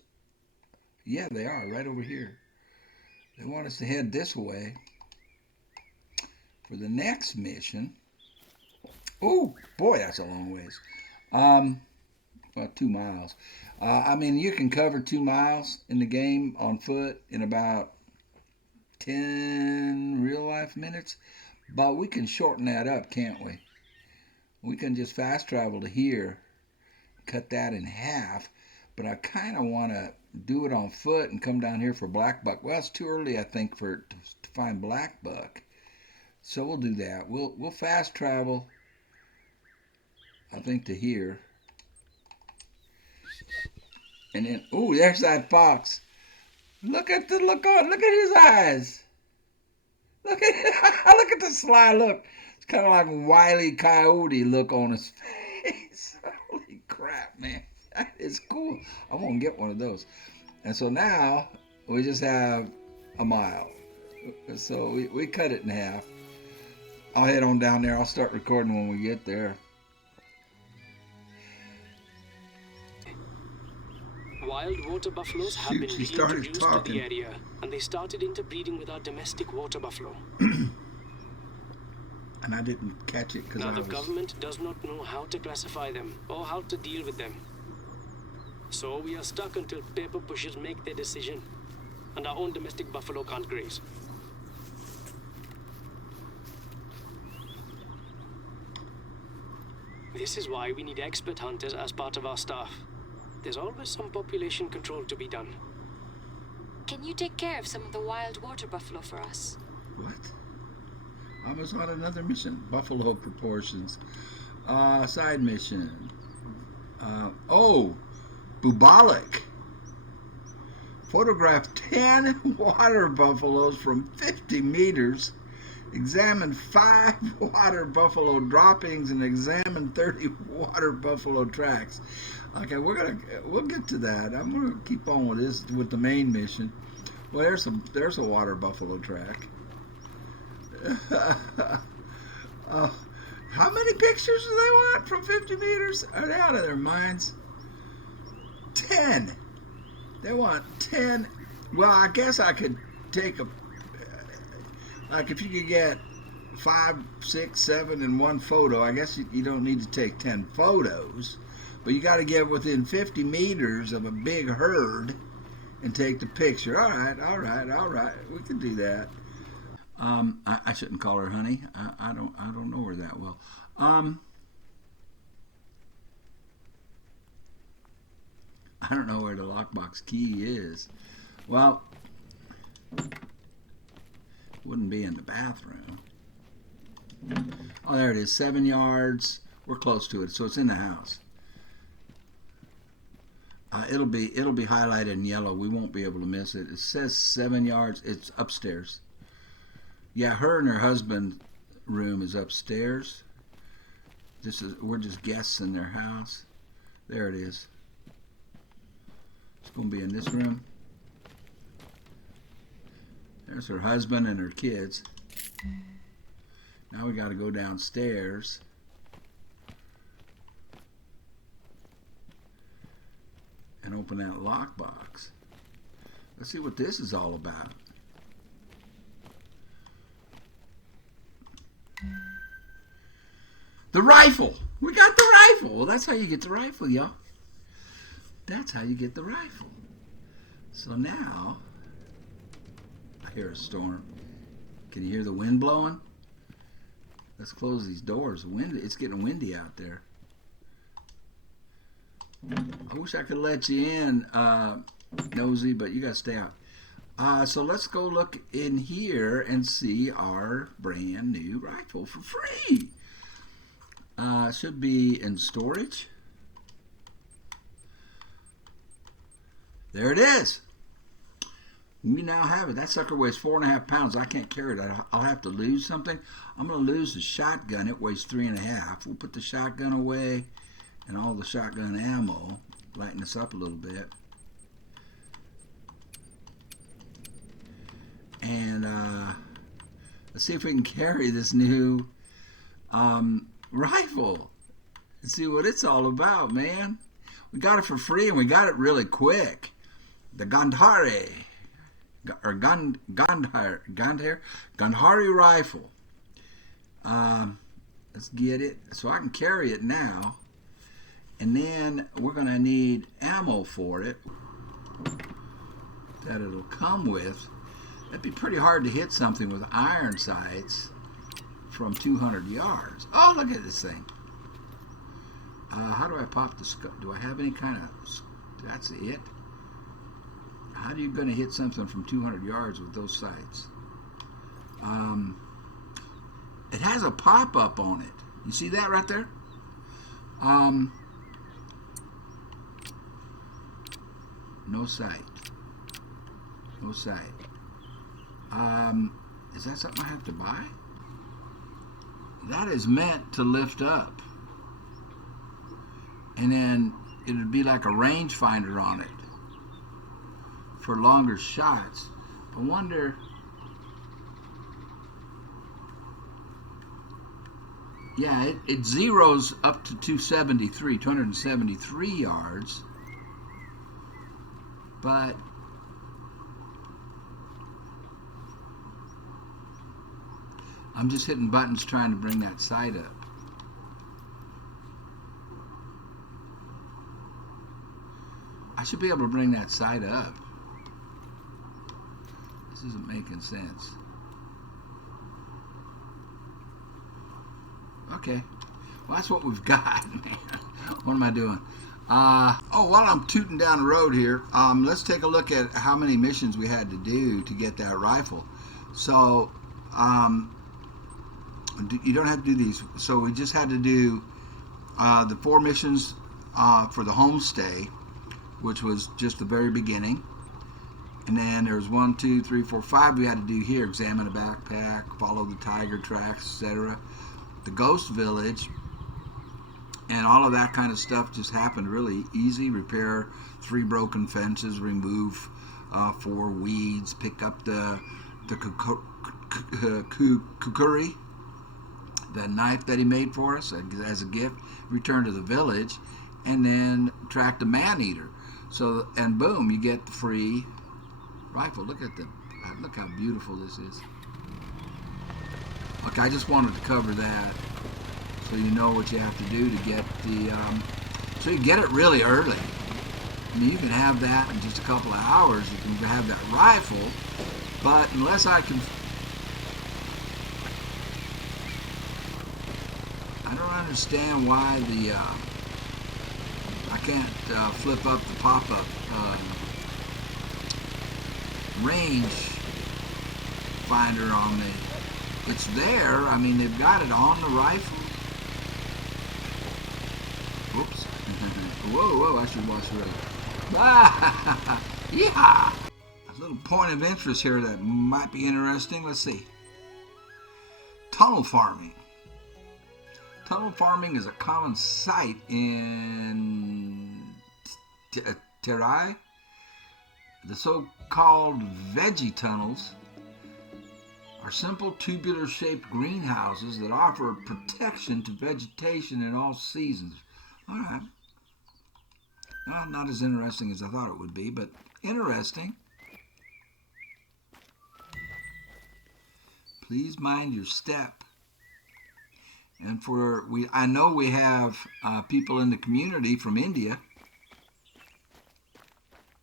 Yeah, they are, right over here. They want us to head this way for the next mission. Oh, boy, that's a long ways. About 2 miles. I mean, you can cover 2 miles in the game on foot in about 10 real-life minutes, but we can shorten that up, can't we? We can just fast travel to here, cut that in half, but I kind of want to do it on foot and come down here for Blackbuck. Well, it's too early, I think, to find Blackbuck, so we'll do that. We'll fast travel, I think, to here. And then, ooh, there's that fox. Look at his eyes. Look at the sly look. It's kind of like a Wile E. Coyote look on his face. Holy crap, man. That is cool. I'm going to get one of those. And so now we just have a mile. So we cut it in half. I'll head on down there. I'll start recording when we get there. Wild water buffaloes have been reintroduced to the area, and they started interbreeding with our domestic water buffalo. And I didn't catch it because now the government does not know how to classify them or how to deal with them. So we are stuck until paper pushers make their decision, and our own domestic buffalo can't graze. This is why we need expert hunters as part of our staff. There's always some population control to be done. Can you take care of some of the wild water buffalo for us? What? I was on another mission. Buffalo proportions. Side mission. Bubalik. Photograph 10 water buffaloes from 50 meters. Examine 5 water buffalo droppings and examine 30 water buffalo tracks. Okay, we'll get to that. I'm gonna keep on with this with the main mission. Well, there's a water buffalo track. How many pictures do they want from 50 meters? Are they out of their minds? 10. They want 10. Well, I guess I could take like if you could get 5, 6, 7 in one photo, I guess you don't need to take 10 photos, but you got to get within 50 meters of a big herd and take the picture. All right. We can do that. I shouldn't call her honey. I don't know her that well. I don't know where the lockbox key is. Well, wouldn't be in the bathroom. Oh, there it is. 7 yards. We're close to it, so it's in the house. It'll be highlighted in yellow. We won't be able to miss it. It says 7 yards. It's upstairs. Yeah, her and her husband's room is upstairs. We're just guests in their house. There it is. It's going to be in this room. There's her husband and her kids. Now we got to go downstairs. And open that lockbox. Let's see what this is all about. The rifle! We got the rifle! Well, that's how you get the rifle, y'all. That's how you get the rifle. So now, I hear a storm. Can you hear the wind blowing? Let's close these doors. It's getting windy out there. I wish I could let you in, Nosy, but you gotta stay out. So let's go look in here and see our brand new rifle for free. Should be in storage. There it is. We now have it. That sucker weighs 4.5 pounds. I can't carry it. I'll have to lose something. I'm going to lose the shotgun. It weighs 3.5. We'll put the shotgun away and all the shotgun ammo. Lighten this up a little bit. And let's see if we can carry this new rifle and see what it's all about, man. We got it for free and we got it really quick. The Gandhari or Gandhari rifle. Let's get it so I can carry it now, and then we're gonna need ammo for it that it'll come with. That'd be pretty hard to hit something with iron sights from 200 yards. Oh, look at this thing. How do I pop the scope? Do I have any kind of... That's it? How are you going to hit something from 200 yards with those sights? It has a pop-up on it. You see that right there? No sight. No sight. Is that something I have to buy? That is meant to lift up. And then it would be like a rangefinder on it for longer shots. I wonder... Yeah, it zeroes up to 273 yards. But I'm just hitting buttons trying to bring that sight up. I should be able to bring that sight up. This isn't making sense. Okay. Well, that's what we've got, man. What am I doing? While I'm tooting down the road here, let's take a look at how many missions we had to do to get that rifle. So, you don't have to do these. So we just had to do the 4 missions for the homestay, which was just the very beginning. And then there's 1, 2, 3, 4, 5 we had to do here. Examine a backpack, follow the tiger tracks, etc. The ghost village, and all of that kind of stuff just happened really easy. Repair 3 broken fences, remove 4 weeds, pick up the kukuri, the knife that he made for us as a gift, return to the village, and then track the man-eater. So, and boom, you get the free rifle. Look how beautiful this is. Okay, I just wanted to cover that so you know what you have to do to get the so you get it really early. I mean, you can have that in just a couple of hours. You can have that rifle, but unless I don't understand why I can't flip up the pop-up range finder on the. It's there. I mean, they've got it on the rifle. Whoops. Whoa, I should watch the road. Yeah. A little point of interest here that might be interesting. Let's see. Tunnel farming. Tunnel farming is a common sight in Terai. The so-called veggie tunnels are simple tubular-shaped greenhouses that offer protection to vegetation in all seasons. All right. Well, not as interesting as I thought it would be, but interesting. Please mind your step. And I know we have people in the community from India,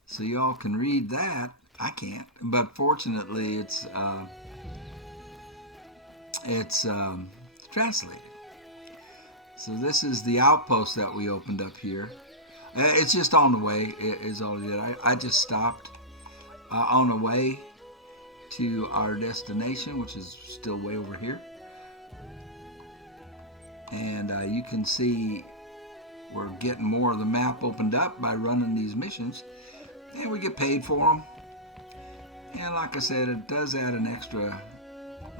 so y'all can read that. I can't, but fortunately it's translated. So this is the outpost that we opened up here. It's just on the way, is all it did. I just stopped on the way to our destination, which is still way over here. And you can see we're getting more of the map opened up by running these missions. And we get paid for them. And like I said, it does add an extra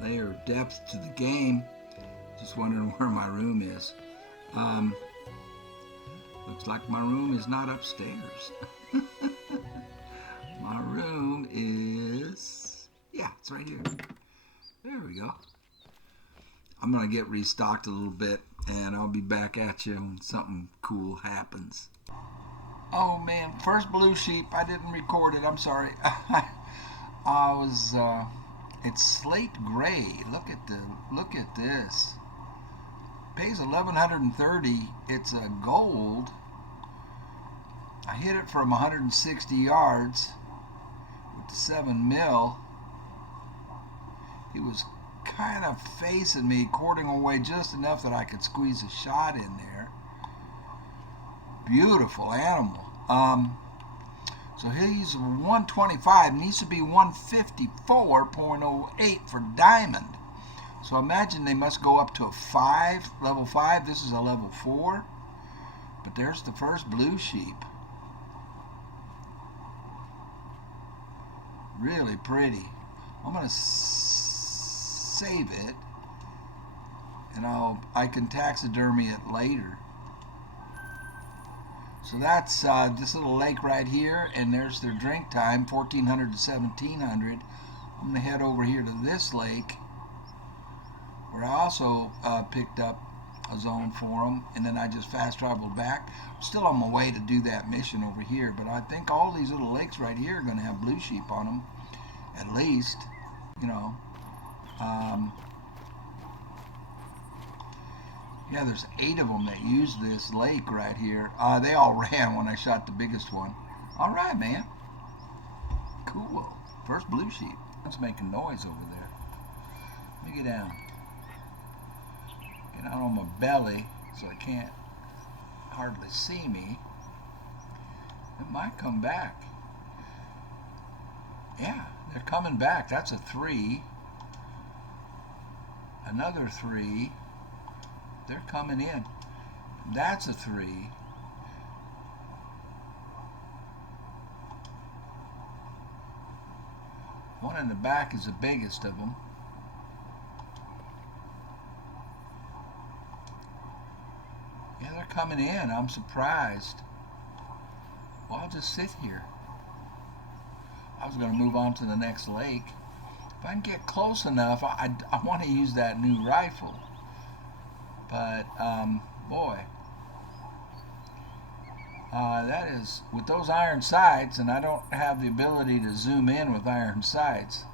layer of depth to the game. Just wondering where my room is. Looks like my room is not upstairs. My room is, yeah, it's right here. There we go. I'm going to get restocked a little bit, and I'll be back at you when something cool happens. Oh man, first blue sheep, I didn't record it, I'm sorry. It's slate gray. Look at this. Pays $1,130. It's a gold. I hit it from 160 yards with the 7 mil. He was kind of facing me, quartering away just enough that I could squeeze a shot in there. Beautiful animal. So he's 125, needs to be 154.08 for diamond. So imagine they must go up to a 5, level 5. This is a level 4. But there's the first blue sheep. Really pretty. I'm going to save it, and I can taxidermy it later. So that's this little lake right here, and there's their drink time, 1400 to 1700. I'm going to head over here to this lake, where I also picked up a zone for them, and then I just fast traveled back. I'm still on my way to do that mission over here, but I think all these little lakes right here are going to have blue sheep on them, at least, you know. Yeah, there's 8 of them that use this lake right here. They all ran when I shot the biggest one. All right, man. Cool. First blue sheep. It's making noise over there. Let me get down. Get out on my belly. so I can't hardly see me. It might come back. Yeah, they're coming back. That's a 3. Another 3. They're coming in. That's a 3. One in the back is the biggest of them. Yeah, they're coming in. I'm surprised. Well, I'll just sit here. I was going to move on to the next lake. If I can get close enough, I want to use that new rifle. But, boy, that is, with those iron sights, and I don't have the ability to zoom in with iron sights.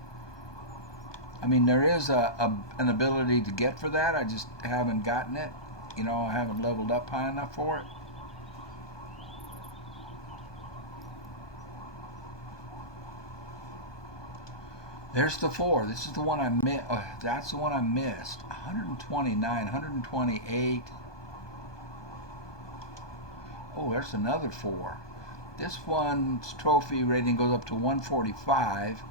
I mean, there is an ability to get for that. I just haven't gotten it. You know, I haven't leveled up high enough for it. There's the 4. This is the one I missed. That's the one I missed. 129, 128. Oh, there's another 4. This one's trophy rating goes up to 145.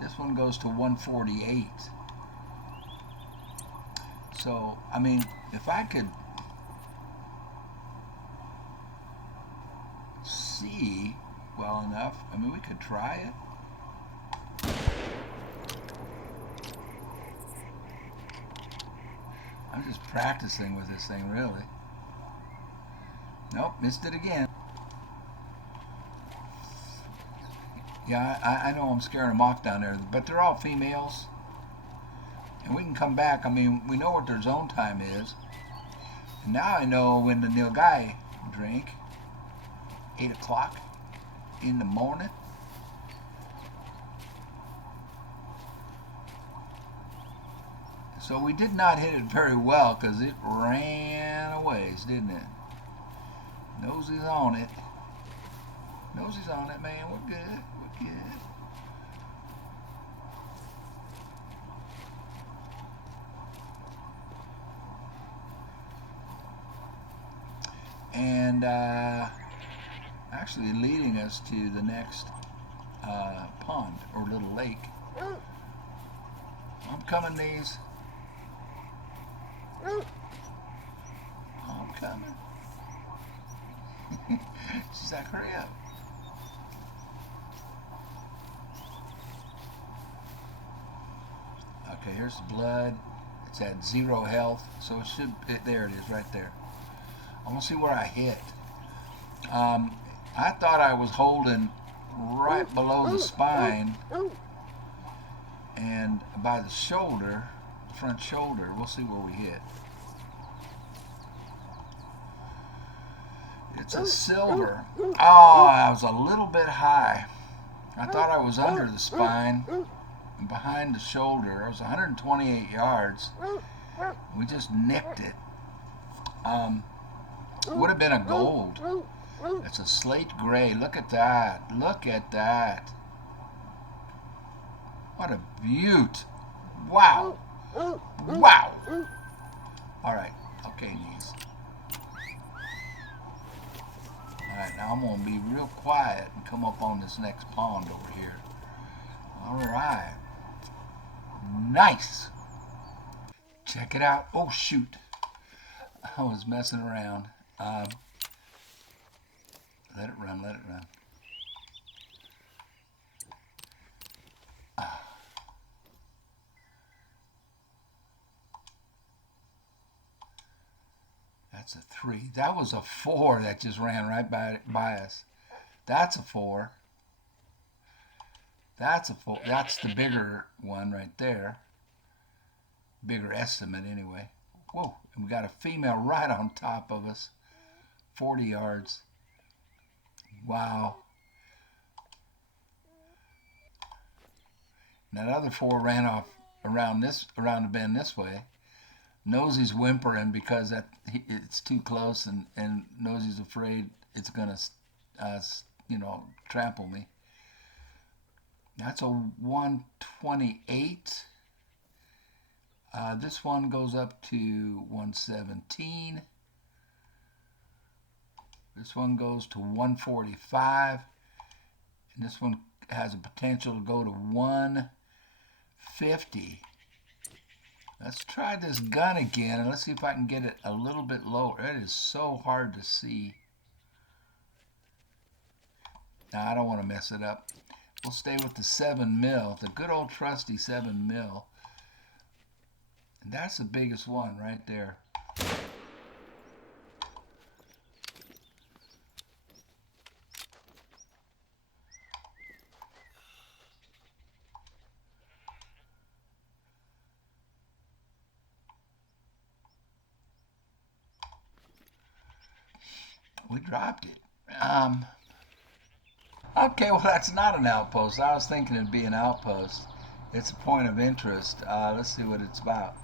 This one goes to 148. So, I mean, if I could see well enough, I mean, we could try it. I'm just practicing with this thing, really. Nope, missed it again. Yeah, I know I'm scaring them off down there, but they're all females. And we can come back. I mean, we know what their zone time is. And now I know when the nilgai drink. 8 o'clock in the morning. So we did not hit it very well because it ran a ways, didn't it? Nosy's on it. Nosy's on it, man. We're good. We're good. And actually leading us to the next pond or little lake. I'm coming, these. I'm coming. She's like, hurry up. Okay, here's the blood. It's at 0 health, so it should. There it is, right there. I want to see where I hit. I thought I was holding right below the spine and by the shoulder, front shoulder. We'll see where we hit. It's a silver. Oh, I was a little bit high. I thought I was under the spine and behind the shoulder. I was 128 yards. We just nicked it. Would have been a gold. It's a slate gray. Look at that. Look at that. What a beaut. Wow. Wow. All right. Okay, knees. All right, now I'm going to be real quiet and come up on this next pond over here. All right. Nice. Check it out. Oh, shoot. I was messing around. Let it run, let it run. That's a 3. That was a 4 that just ran right by us. That's a 4. That's a 4. That's the bigger one right there. Bigger estimate anyway. Whoa, and we got a female right on top of us. 40 yards. Wow. And that other 4 ran off around the bend this way. Nosy's whimpering because it's too close, and Nosy's afraid it's gonna, trample me. That's a 128. This one goes up to 117. This one goes to 145. And this one has a potential to go to 150. Let's try this gun again, and let's see if I can get it a little bit lower. It is so hard to see. Now, I don't want to mess it up. We'll stay with the 7mm, the good old trusty 7mm. And that's the biggest one right there. We dropped it. Okay, well, that's not an outpost. I was thinking it'd be an outpost. It's a point of interest. Let's see what it's about.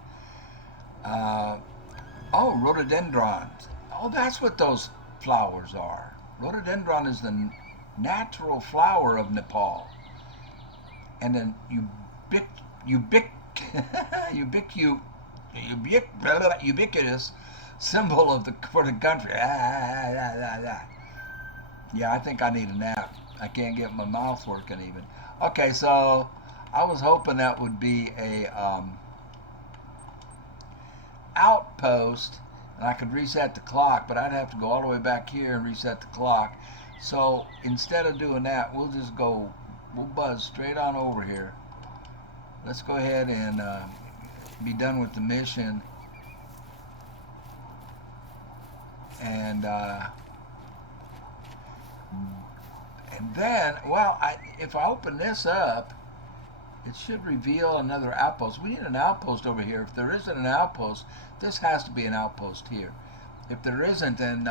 Oh, rhododendrons. Oh, that's what those flowers are. Rhododendron is the natural flower of Nepal. And then ubiquitous symbol of for the country. Yeah, I think I need a nap. I can't get my mouth working even. Okay, so I was hoping that would be a outpost, and I could reset the clock, but I'd have to go all the way back here and reset the clock. So instead of doing that, we'll buzz straight on over here. Let's go ahead and be done with the mission. And then, well, if I open this up, it should reveal another outpost. We need an outpost over here. If there isn't an outpost, this has to be an outpost here. If there isn't, then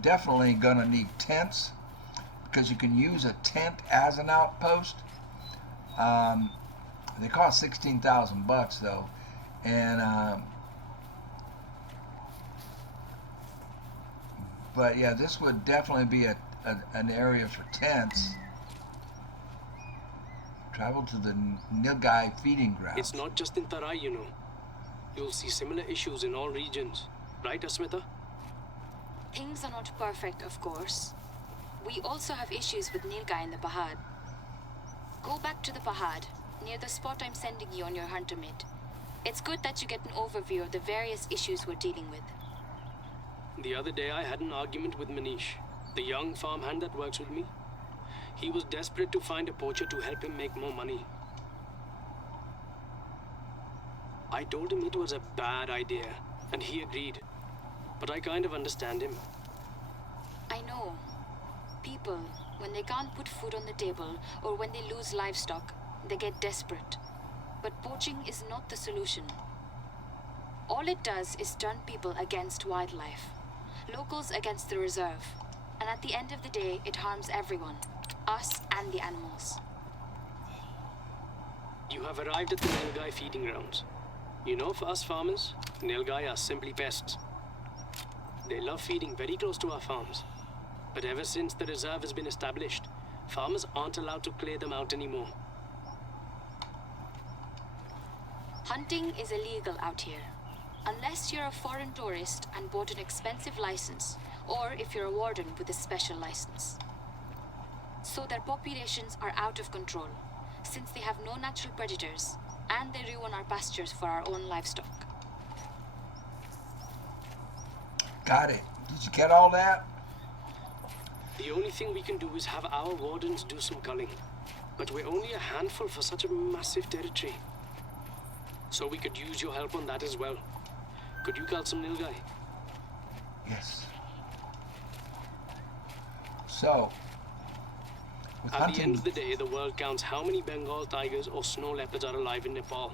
definitely gonna need tents, because you can use a tent as an outpost. They cost 16,000 bucks though, and but yeah, this would definitely be an area for tents. Travel to the nilgai feeding ground. It's not just in Tarai, you know. You'll see similar issues in all regions. Right, Asmita? Things are not perfect, of course. We also have issues with nilgai in the Pahad. Go back to the Pahad, near the spot I'm sending you on your hunter mate. It's good that you get an overview of the various issues we're dealing with. The other day I had an argument with Manish, the young farmhand that works with me. He was desperate to find a poacher to help him make more money. I told him it was a bad idea, and he agreed. But I kind of understand him. I know. People, when they can't put food on the table, or when they lose livestock, they get desperate. But poaching is not the solution. All it does is turn people against wildlife, locals against the reserve, and at the end of the day, it harms everyone, us and the animals. You have arrived at the nilgai feeding grounds. You know, for us farmers, nilgai are simply pests. They love feeding very close to our farms. But ever since the reserve has been established, farmers aren't allowed to clear them out anymore. Hunting is illegal out here, unless you're a foreign tourist and bought an expensive license, or if you're a warden with a special license. So their populations are out of control, since they have no natural predators, and they ruin our pastures for our own livestock. Got it. Did you get all that? The only thing we can do is have our wardens do some culling. But we're only a handful for such a massive territory. So we could use your help on that as well. Could you cull some nilgai? Yes. So, at the end of the day, the world counts how many Bengal tigers or snow leopards are alive in Nepal.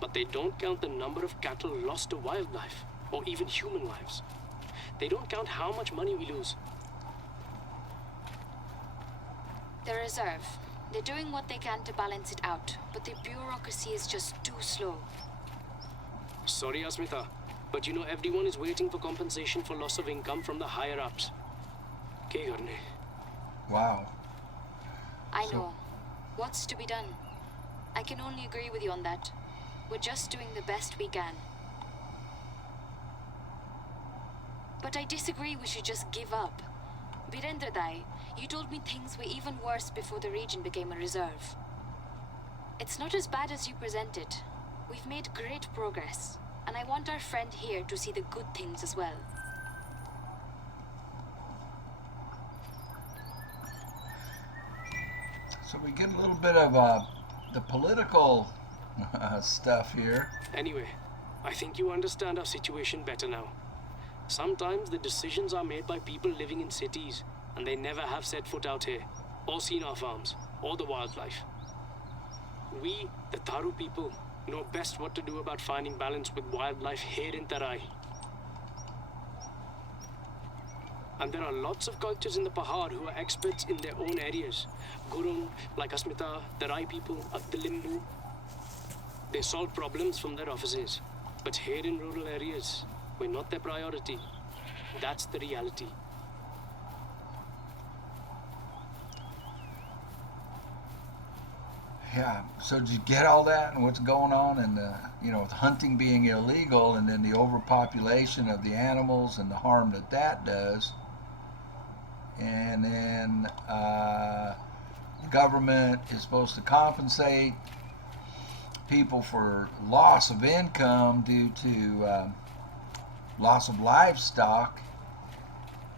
But they don't count the number of cattle lost to wildlife, or even human lives. They don't count how much money we lose. The reserve. They're doing what they can to balance it out, but the bureaucracy is just too slow. Sorry, Asmita, but you know everyone is waiting for compensation for loss of income from the higher-ups. Kya karne? Wow. I know. What's to be done? I can only agree with you on that. We're just doing the best we can. But I disagree we should just give up. Virendra Dai, you told me things were even worse before the region became a reserve. It's not as bad as you present it. We've made great progress, and I want our friend here to see the good things as well. So we get a little bit of the political stuff here. Anyway, I think you understand our situation better now. Sometimes the decisions are made by people living in cities, and they never have set foot out here, or seen our farms, or the wildlife. We, the Tharu people, know best what to do about finding balance with wildlife here in Tarai. And there are lots of cultures in the Pahar who are experts in their own areas. Gurung, like Asmita, the Rai people, the Limbu. They solve problems from their offices. But here in rural areas, we're not their priority. That's the reality. Yeah, so did you get all that and what's going on, and with hunting being illegal, and then the overpopulation of the animals and the harm that that does, and then the government is supposed to compensate people for loss of income due to loss of livestock,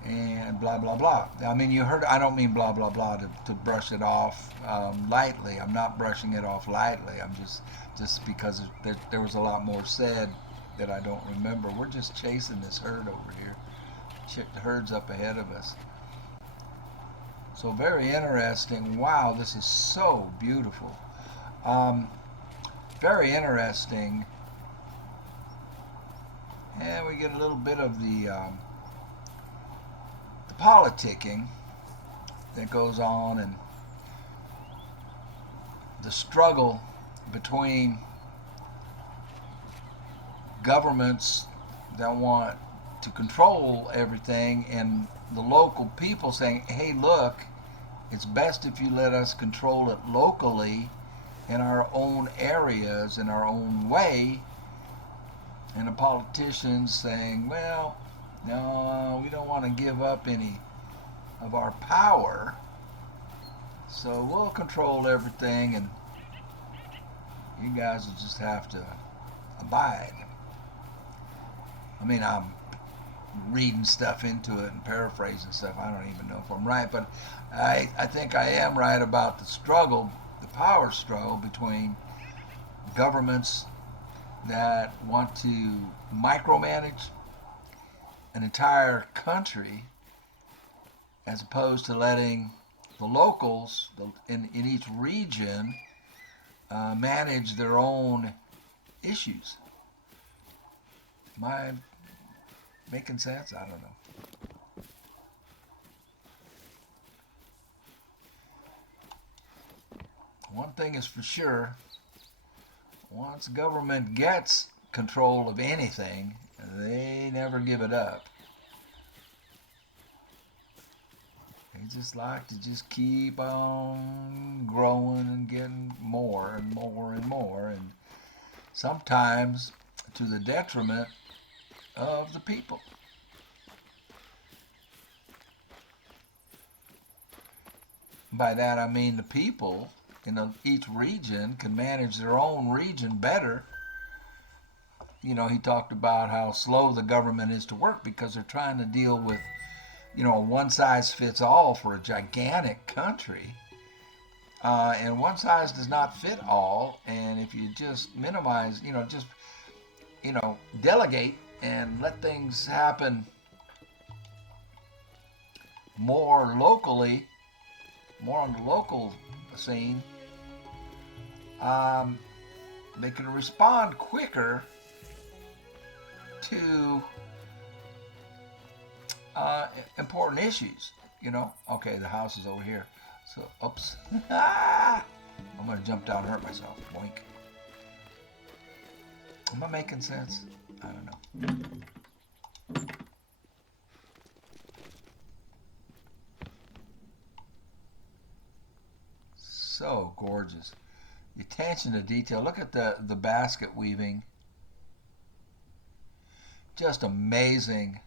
and blah blah blah. I mean, you heard. I don't mean blah blah blah to brush it off lightly. I'm not brushing it off lightly. I'm just because there was a lot more said that I don't remember. We're just chasing this herd over here. The herd's up ahead of us. So very interesting. Wow, this is so beautiful. Very interesting. And we get a little bit of the politicking that goes on, and the struggle between governments that want to control everything and the local people saying, hey, look, it's best if you let us control it locally in our own areas, in our own way. And the politicians saying, well, no, we don't want to give up any of our power, so we'll control everything, and you guys will just have to abide. I mean, I'm reading stuff into it and paraphrasing stuff. I don't even know if I'm right, but I think I am right about the struggle, the power struggle between governments that want to micromanage an entire country, as opposed to letting the locals in each region manage their own issues. Am I making sense? I don't know. One thing is for sure, once government gets control of anything, they never give it up. They just like to just keep on growing and getting more and more and more, and sometimes to the detriment of the people. By that I mean the people in each region can manage their own region better. You know, he talked about how slow the government is to work because they're trying to deal with, one size fits all for a gigantic country. And one size does not fit all. And if you just minimize, delegate and let things happen more locally, more on the local scene, they can respond quicker to important issues. Okay, the house is over here, so oops. I'm gonna jump down and hurt myself. Boink. Am I making sense? I don't know. So gorgeous. The attention to detail. Look at the basket weaving. Just amazing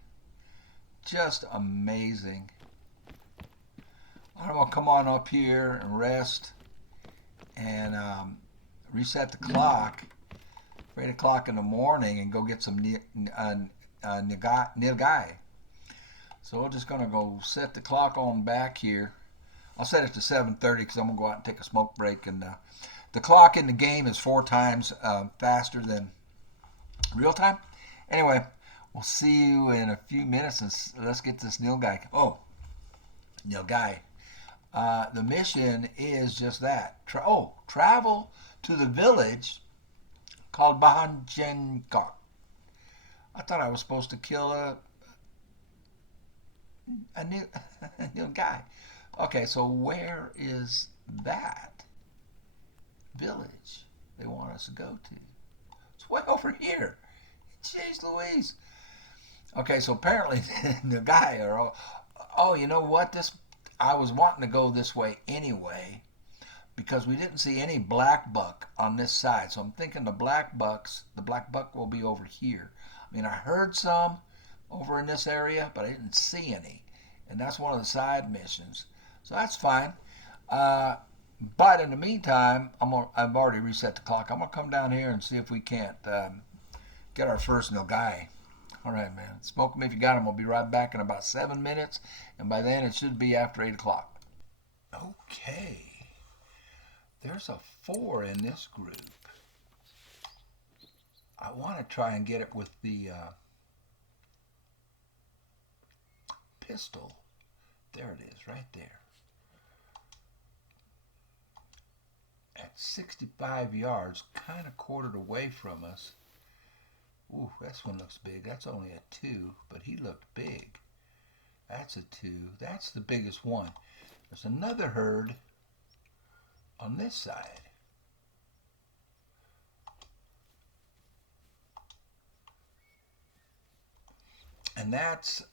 Just amazing. I'm going to come on up here and rest and reset the clock for 8 o'clock in the morning and go get some nilgai. So we're just going to go set the clock on back here. I'll set it to 7:30 because I'm going to go out and take a smoke break. And the clock in the game is 4 times faster than real time. Anyway, we'll see you in a few minutes, and let's get this nilgai. Oh, nilgai. The mission is just that. Travel to the village called Bahanjenkot. I thought I was supposed to kill a nilgai. Okay, so where is that village they want us to go to? It's way over here. Jeez Louise. Okay, so apparently the guy you know what? I was wanting to go this way anyway because we didn't see any blackbuck on this side. So I'm thinking the blackbuck will be over here. I mean, I heard some over in this area, but I didn't see any. And that's one of the side missions. So that's fine. But in the meantime, I've already reset the clock. I'm going to come down here and see if we can't get our first nilgai. All right, man. Smoke them if you got them. We'll be right back in about 7 minutes. And by then, it should be after 8 o'clock. Okay. There's a 4 in this group. I want to try and get it with the pistol. There it is, right there. At 65 yards, kind of quartered away from us. Ooh, this one looks big. That's only a 2, but he looked big. That's a 2. That's the biggest one. There's another herd on this side. And that's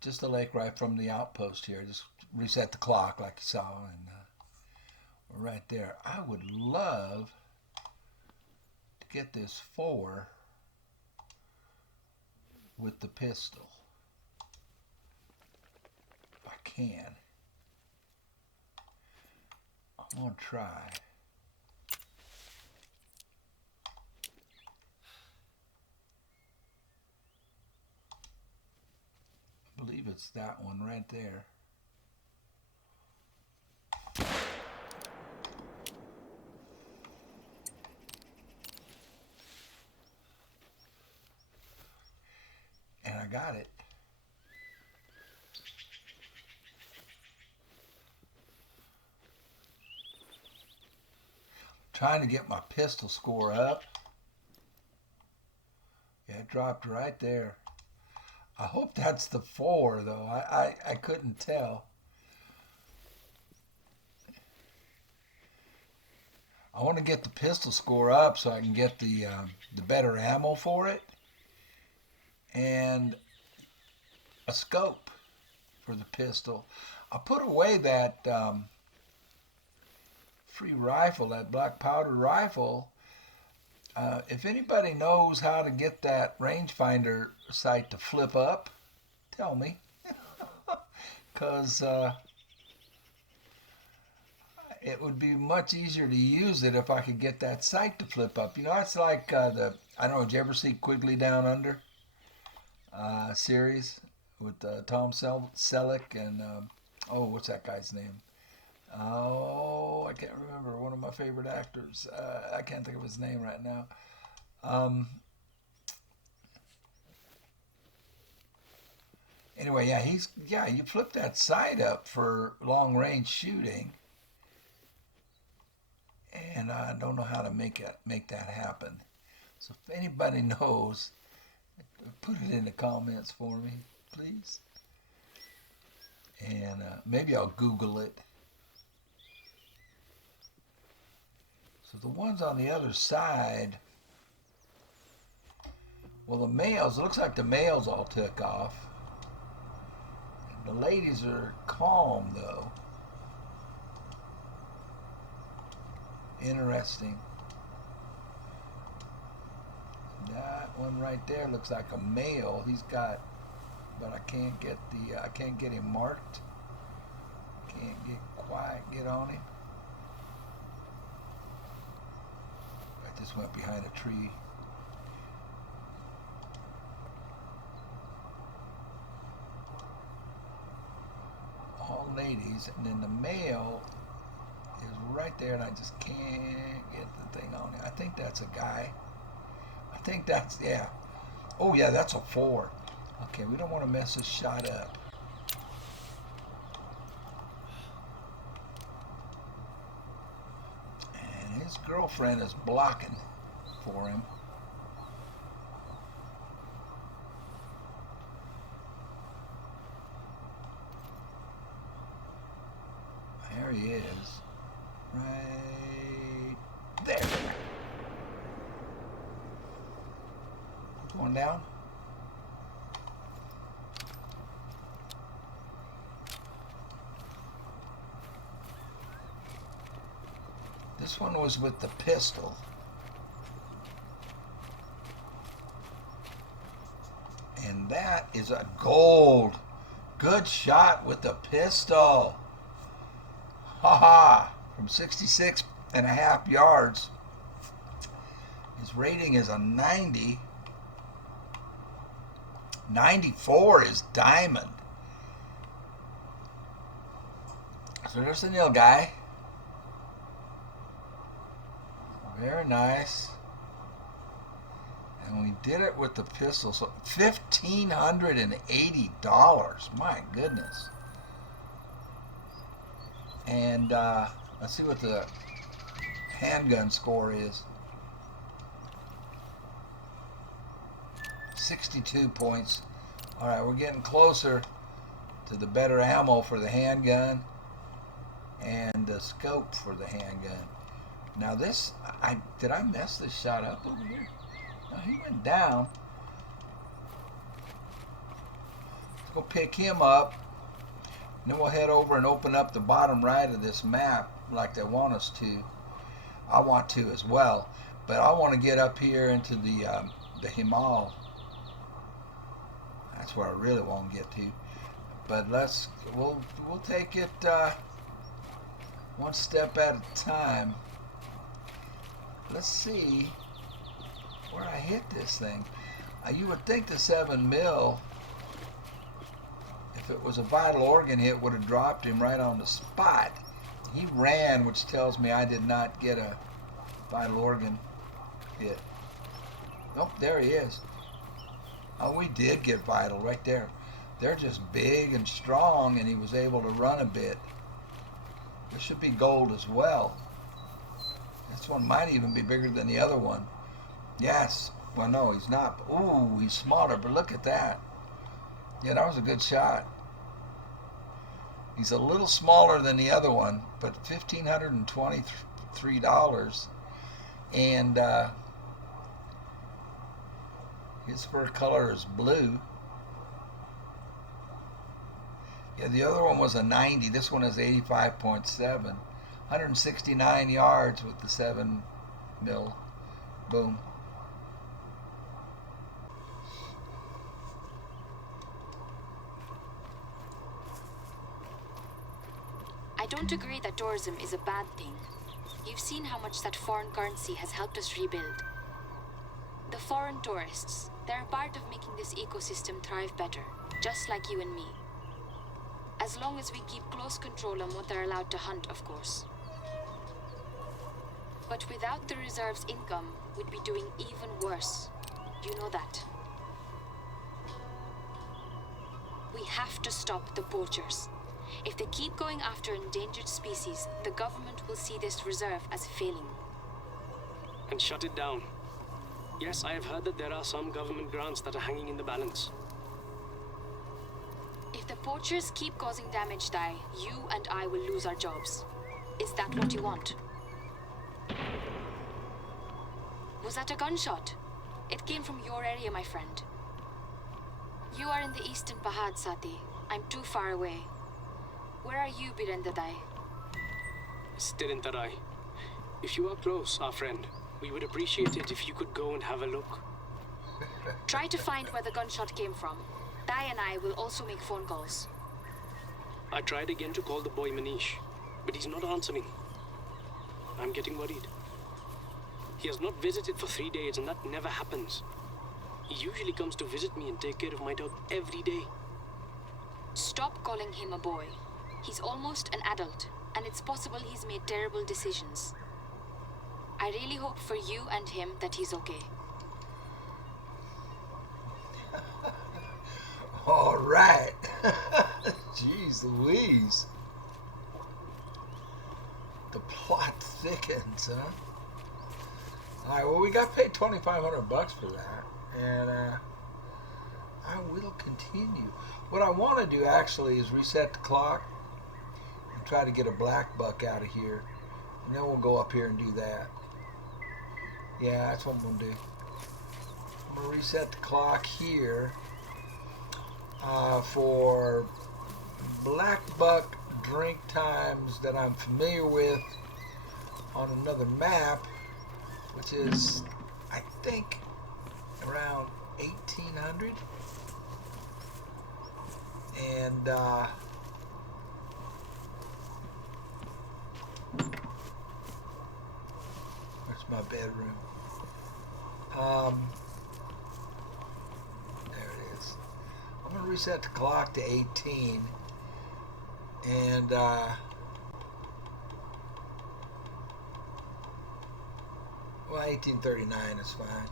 just the lake right from the outpost here. Just reset the clock like you saw, and we're right there. I would love to get this 4 with the pistol. If I can. I'm going to try. I believe it's that one right there. And I got it. Trying to get my pistol score up. Yeah, it dropped right there. I hope that's the 4, though. I couldn't tell. I want to get the pistol score up so I can get the better ammo for it. And a scope for the pistol. I put away that free rifle, that black powder rifle. If anybody knows how to get that rangefinder sight to flip up, tell me. Because it would be much easier to use it if I could get that sight to flip up. You know, it's like I don't know, did you ever see Quigley Down Under series with Tom Selleck and, what's that guy's name? Oh, I can't remember. One of my favorite actors. I can't think of his name right now. Anyway, you flip that sight up for long range shooting, and I don't know how to make that happen. So if anybody knows, put it in the comments for me, please. And maybe I'll Google it. So the ones on the other side, well, the males, it looks like the males all took off. The ladies are calm, though. Interesting. That one right there looks like a male. He's got but I can't get him marked. Can't get on him. I just went behind a tree. All ladies, and then the male is right there, and I just can't get the thing on it. I think that's a guy. I think that's, yeah. Oh yeah, that's a 4. Okay, we don't want to mess this shot up. And his girlfriend is blocking for him. There he is. Right there. Going down. This one was with the pistol. And that is a gold. Good shot with the pistol. Haha. From 66.5 yards. His rating is a 90. 94 is diamond. So there's the nilgai. Very nice. And we did it with the pistol. So $1,580. My goodness. And let's see what the handgun score is. 62 points. All right, we're getting closer to the better ammo for the handgun and the scope for the handgun. Now this, did I mess this shot up over here? No, he went down. Let's go pick him up. And then we'll head over and open up the bottom right of this map like they want us to. I want to as well. But I want to get up here into the Himal. That's where I really want to get to. But we'll take it one step at a time. Let's see where I hit this thing. You would think the 7mm, if it was a vital organ hit, would have dropped him right on the spot. He ran, which tells me I did not get a vital organ hit. Nope, there he is. Oh, we did get vital right there. They're just big and strong, and he was able to run a bit. This should be gold as well. This one might even be bigger than the other one. Yes. Well, no, he's not. Ooh, he's smaller, but look at that. Yeah, that was a good shot. He's a little smaller than the other one, but $1,523. And his fur color is blue. Yeah, the other one was a 90. This one is 85.7. 169 yards with the 7mm. Boom. I don't agree that tourism is a bad thing. You've seen how much that foreign currency has helped us rebuild. The foreign tourists, they're a part of making this ecosystem thrive better, just like you and me. As long as we keep close control on what they're allowed to hunt, of course. But without the reserve's income, we'd be doing even worse. You know that. We have to stop the poachers. If they keep going after endangered species, the government will see this reserve as failing. And shut it down. Yes, I have heard that there are some government grants that are hanging in the balance. If the poachers keep causing damage, Dai, you and I will lose our jobs. Is that what you want? Was that a gunshot? It came from your area, my friend. You are in the eastern Pahad, Sati. I'm too far away. Where are you, Birendadai? Still in Tarai. If you are close, our friend, we would appreciate it if you could go and have a look. Try to find where the gunshot came from. Dai and I will also make phone calls. I tried again to call the boy Manish, but he's not answering. I'm getting worried. He has not visited for 3 days, and that never happens. He usually comes to visit me and take care of my dog every day. Stop calling him a boy. He's almost an adult, and it's possible he's made terrible decisions. I really hope for you and him that he's okay. All right. Jeez Louise. The plot thickens, huh? All right, well, we got paid $2,500 for that, and I will continue. What I want to do actually is reset the clock and try to get a Blackbuck out of here, and then we'll go up here and do that. Yeah, that's what I'm going to do. I'm going to reset the clock here for Blackbuck drink times that I'm familiar with on another map, which is, I think, around 1800. And where's my bedroom? There it is. I'm going to reset the clock to 18. And well, 1839 is fine.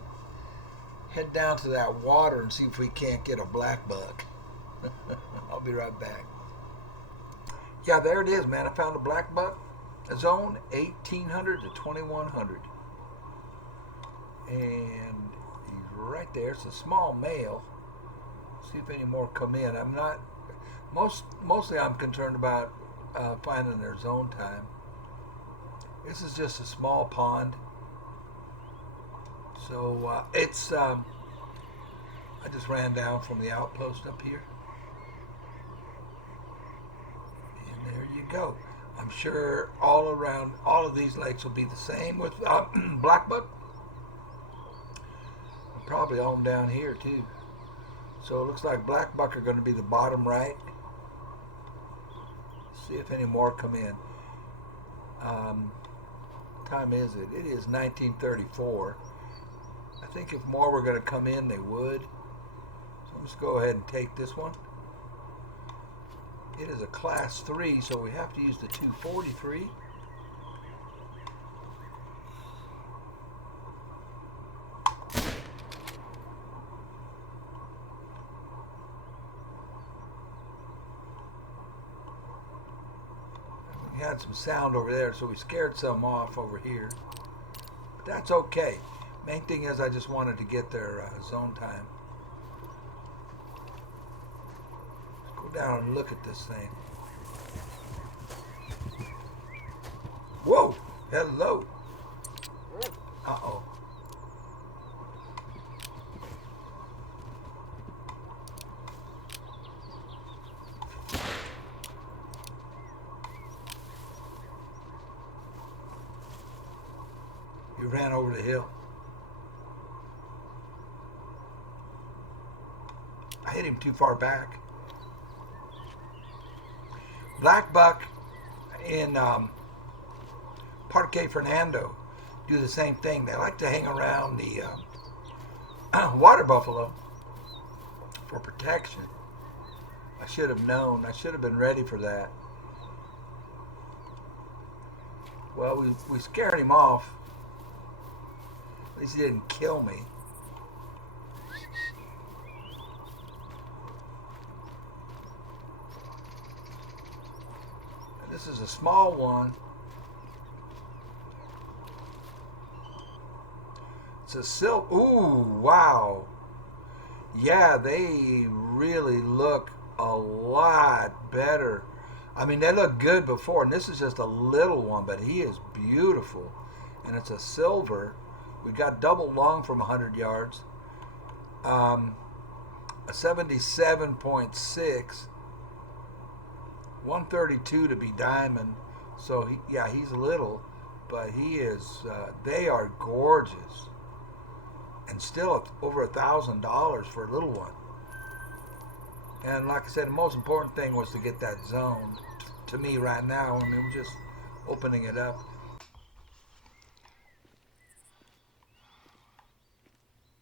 Head down to that water and see if we can't get a Blackbuck. I'll be right back. Yeah, there it is, man. I found a Blackbuck. Zone 1800 to 2100. And he's right there. It's a small male. See if any more come in. I'm not... Mostly I'm concerned about finding their zone time. This is just a small pond. So it's... I just ran down from the outpost up here. And there you go. I'm sure all around, all of these lakes will be the same with Blackbuck. Probably all down here too. So it looks like Blackbuck are going to be the bottom right. See if any more come in. Time is it? It is 1934. I think if more were going to come in, they would. So I'm just go ahead and take this one. It is a class 3, so we have to use the 243. We had some sound over there, so we scared some off over here. But that's okay. Main thing is I just wanted to get their zone time. Down and look at this thing. Whoa! Hello! Uh-oh. You ran over the hill. I hit him too far back. Blackbuck in Parque Fernando do the same thing. They like to hang around the water buffalo for protection. I should have known. I should have been ready for that. Well, we scared him off. At least he didn't kill me. This is a small one. It's a silk. Ooh, wow. Yeah, they really look a lot better. I mean, they look good before, and this is just a little one, but he is beautiful. And it's a silver. We got double long from 100 yards. A 77.6. 132 to be diamond, so he's little, but he is. They are gorgeous, and still over $1,000 for a little one. And like I said, the most important thing was to get that zoned. To me right now, I mean, we're just opening it up.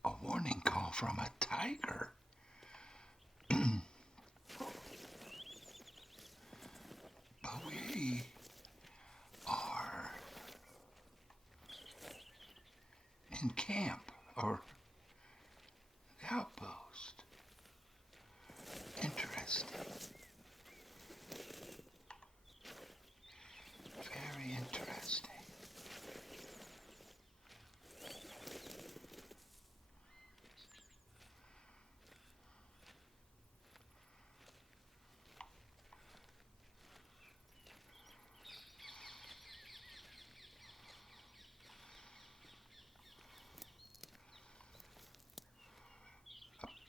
A warning call from a tiger. But we are in camp, or the outpost. Interesting. Very interesting.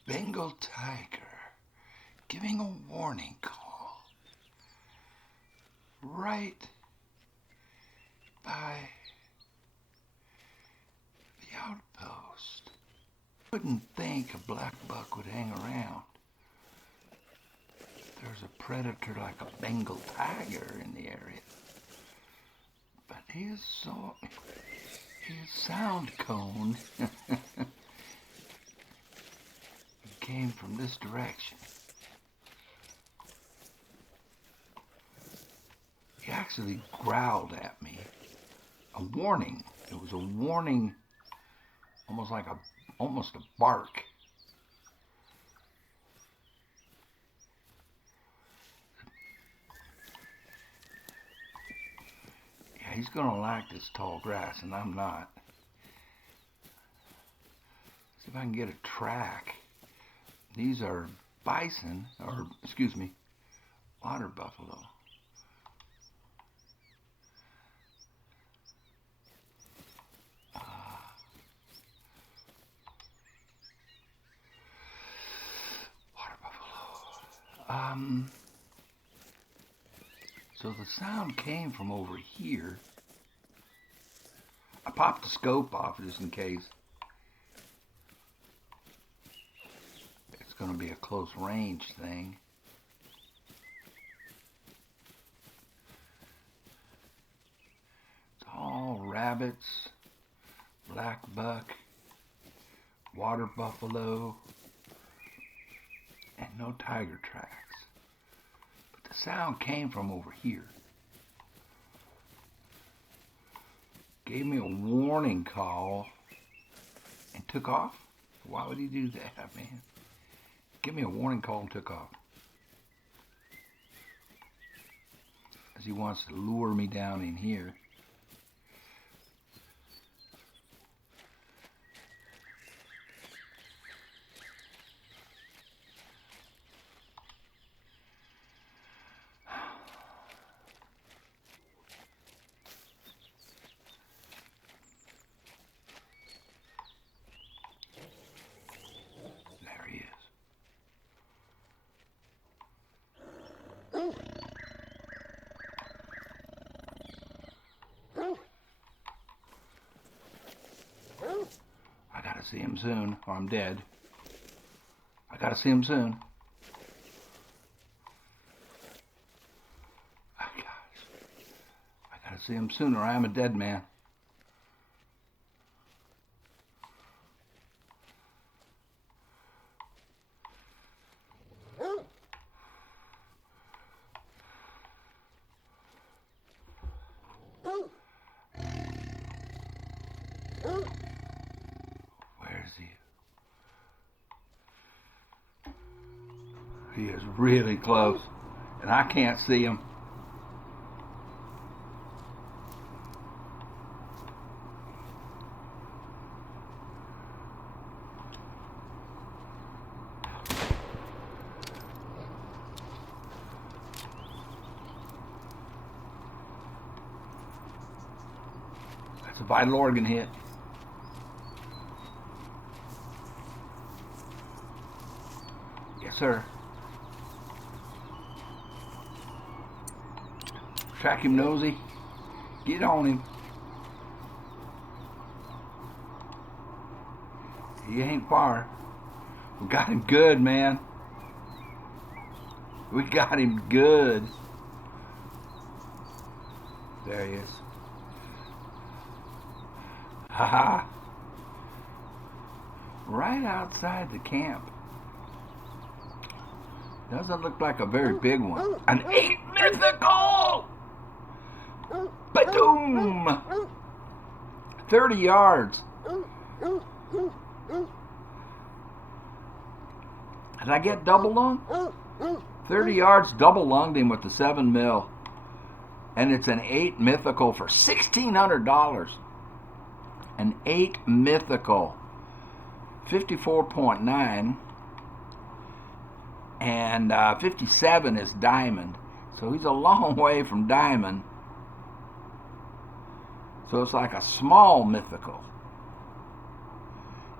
Bengal tiger giving a warning call right by the outpost. Wouldn't think a blackbuck would hang around. There's a predator like a Bengal tiger in the area. But his sound cone came from this direction. He actually growled at me. A warning. It was a warning, almost a bark. Yeah, he's gonna like this tall grass, and I'm not. See if I can get a track. These are bison, or excuse me, water buffalo. Water buffalo. So the sound came from over here. I popped the scope off just in case. It's going to be a close range thing. It's all rabbits, blackbuck, water buffalo, and no tiger tracks. But the sound came from over here. Gave me a warning call and took off. Why would he do that, man? Give me a warning call and took off. As he wants to lure me down in here. See him soon, or I'm dead. I gotta see him soon. Oh, gosh. I gotta see him soon, or I am a dead man. He is really close, and I can't see him. That's a vital organ hit. Yes, sir. Track him, nosy. Get on him. He ain't far. We got him good, man. We got him good. There he is. Haha. Right outside the camp. Doesn't look like a very big one. An 8 mythical! Ba-doom! 30 yards. Did I get double lung? 30 yards, double lunged him with the 7 mil. And it's an 8 mythical for $1,600. An 8 mythical. 54.9. And 57 is diamond. So he's a long way from diamond. So it's like a small mythical.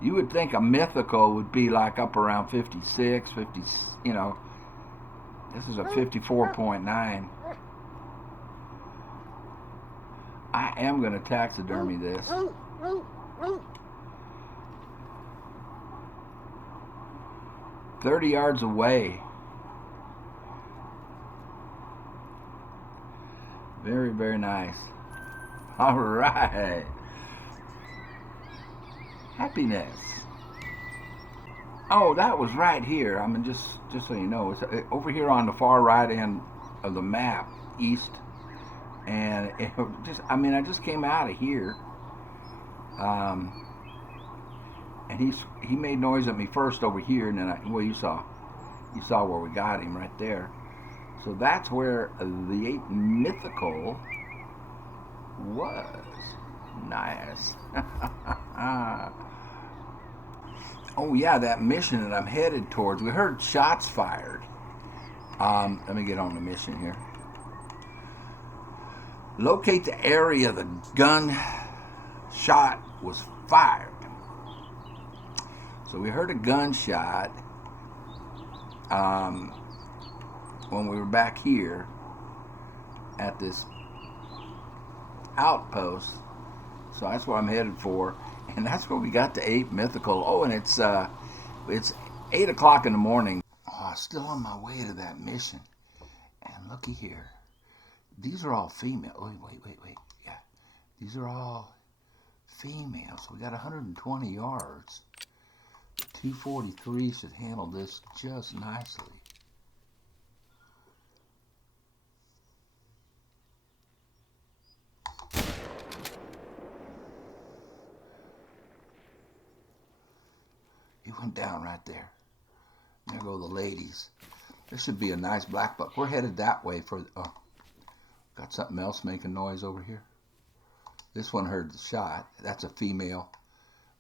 You would think a mythical would be like up around 56, 50, you know. This is a 54.9. I am going to taxidermy this. "30 yards away." Very, very nice. All right. Happiness. Oh, that was right here. I mean, just so you know, it's over here on the far right end of the map, east. And it just, I mean, I just came out of here. And he made noise at me first over here, and then well, you saw where we got him right there. So that's where the 8 mythical was. Nice. Oh yeah, that mission that I'm headed towards. We heard shots fired. Let me get on the mission here. Locate the area the gun shot was fired. So we heard a gunshot when we were back here at this outpost. So that's what I'm headed for, and that's where we got the 8 mythical. Oh, and it's 8 o'clock in the morning. Oh, still on my way to that mission. And looky here, these are all female. Wait. Yeah, these are all females. We got 120 yards. 243 should handle this just nicely. He went down right there. There go the ladies. This should be a nice blackbuck. We're headed that way for. Oh, got something else making noise over here. This one heard the shot. That's a female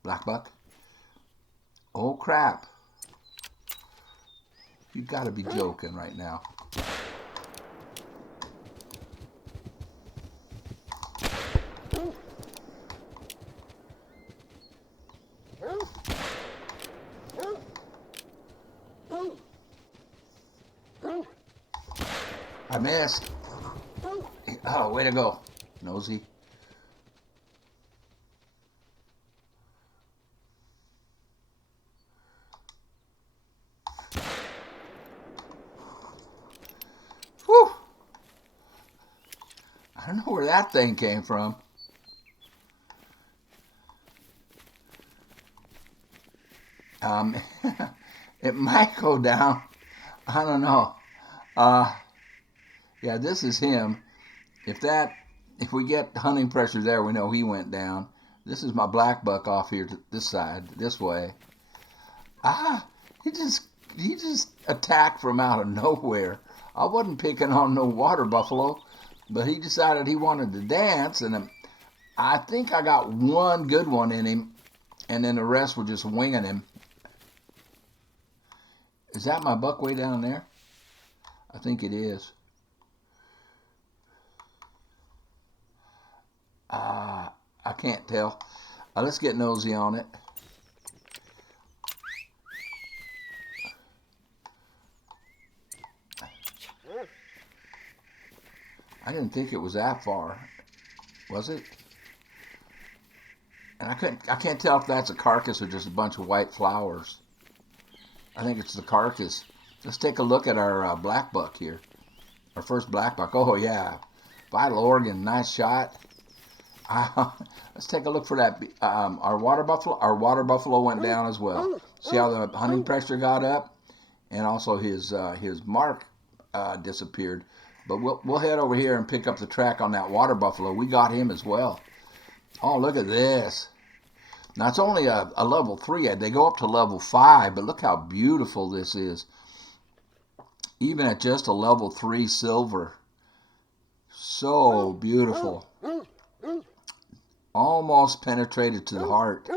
blackbuck. Oh crap! You got to be joking right now. I missed. Oh, way to go, nosy. Whew. I don't know where that thing came from. It might go down. I don't know. Yeah, this is him. If we get hunting pressure there, we know he went down. This is my blackbuck off here to this side, this way. He just attacked from out of nowhere. I wasn't picking on no water buffalo, but he decided he wanted to dance, and I think I got one good one in him, and then the rest were just winging him. Is that my buck way down there? I think it is. I can't tell. Let's get nosy on it. I didn't think it was that far. Was it? And I can't tell if that's a carcass or just a bunch of white flowers. I think it's the carcass. Let's take a look at our black buck here. Our first black buck. Oh yeah, vital organ, nice shot. Let's take a look for that. Our water buffalo. Our water buffalo went down as well. See how the hunting pressure got up, and also his mark disappeared. But we'll head over here and pick up the track on that water buffalo. We got him as well. Oh, look at this. Now it's only a level 3. They go up to level 5, but look how beautiful this is. Even at just a level 3 silver. So beautiful. Almost penetrated to the heart.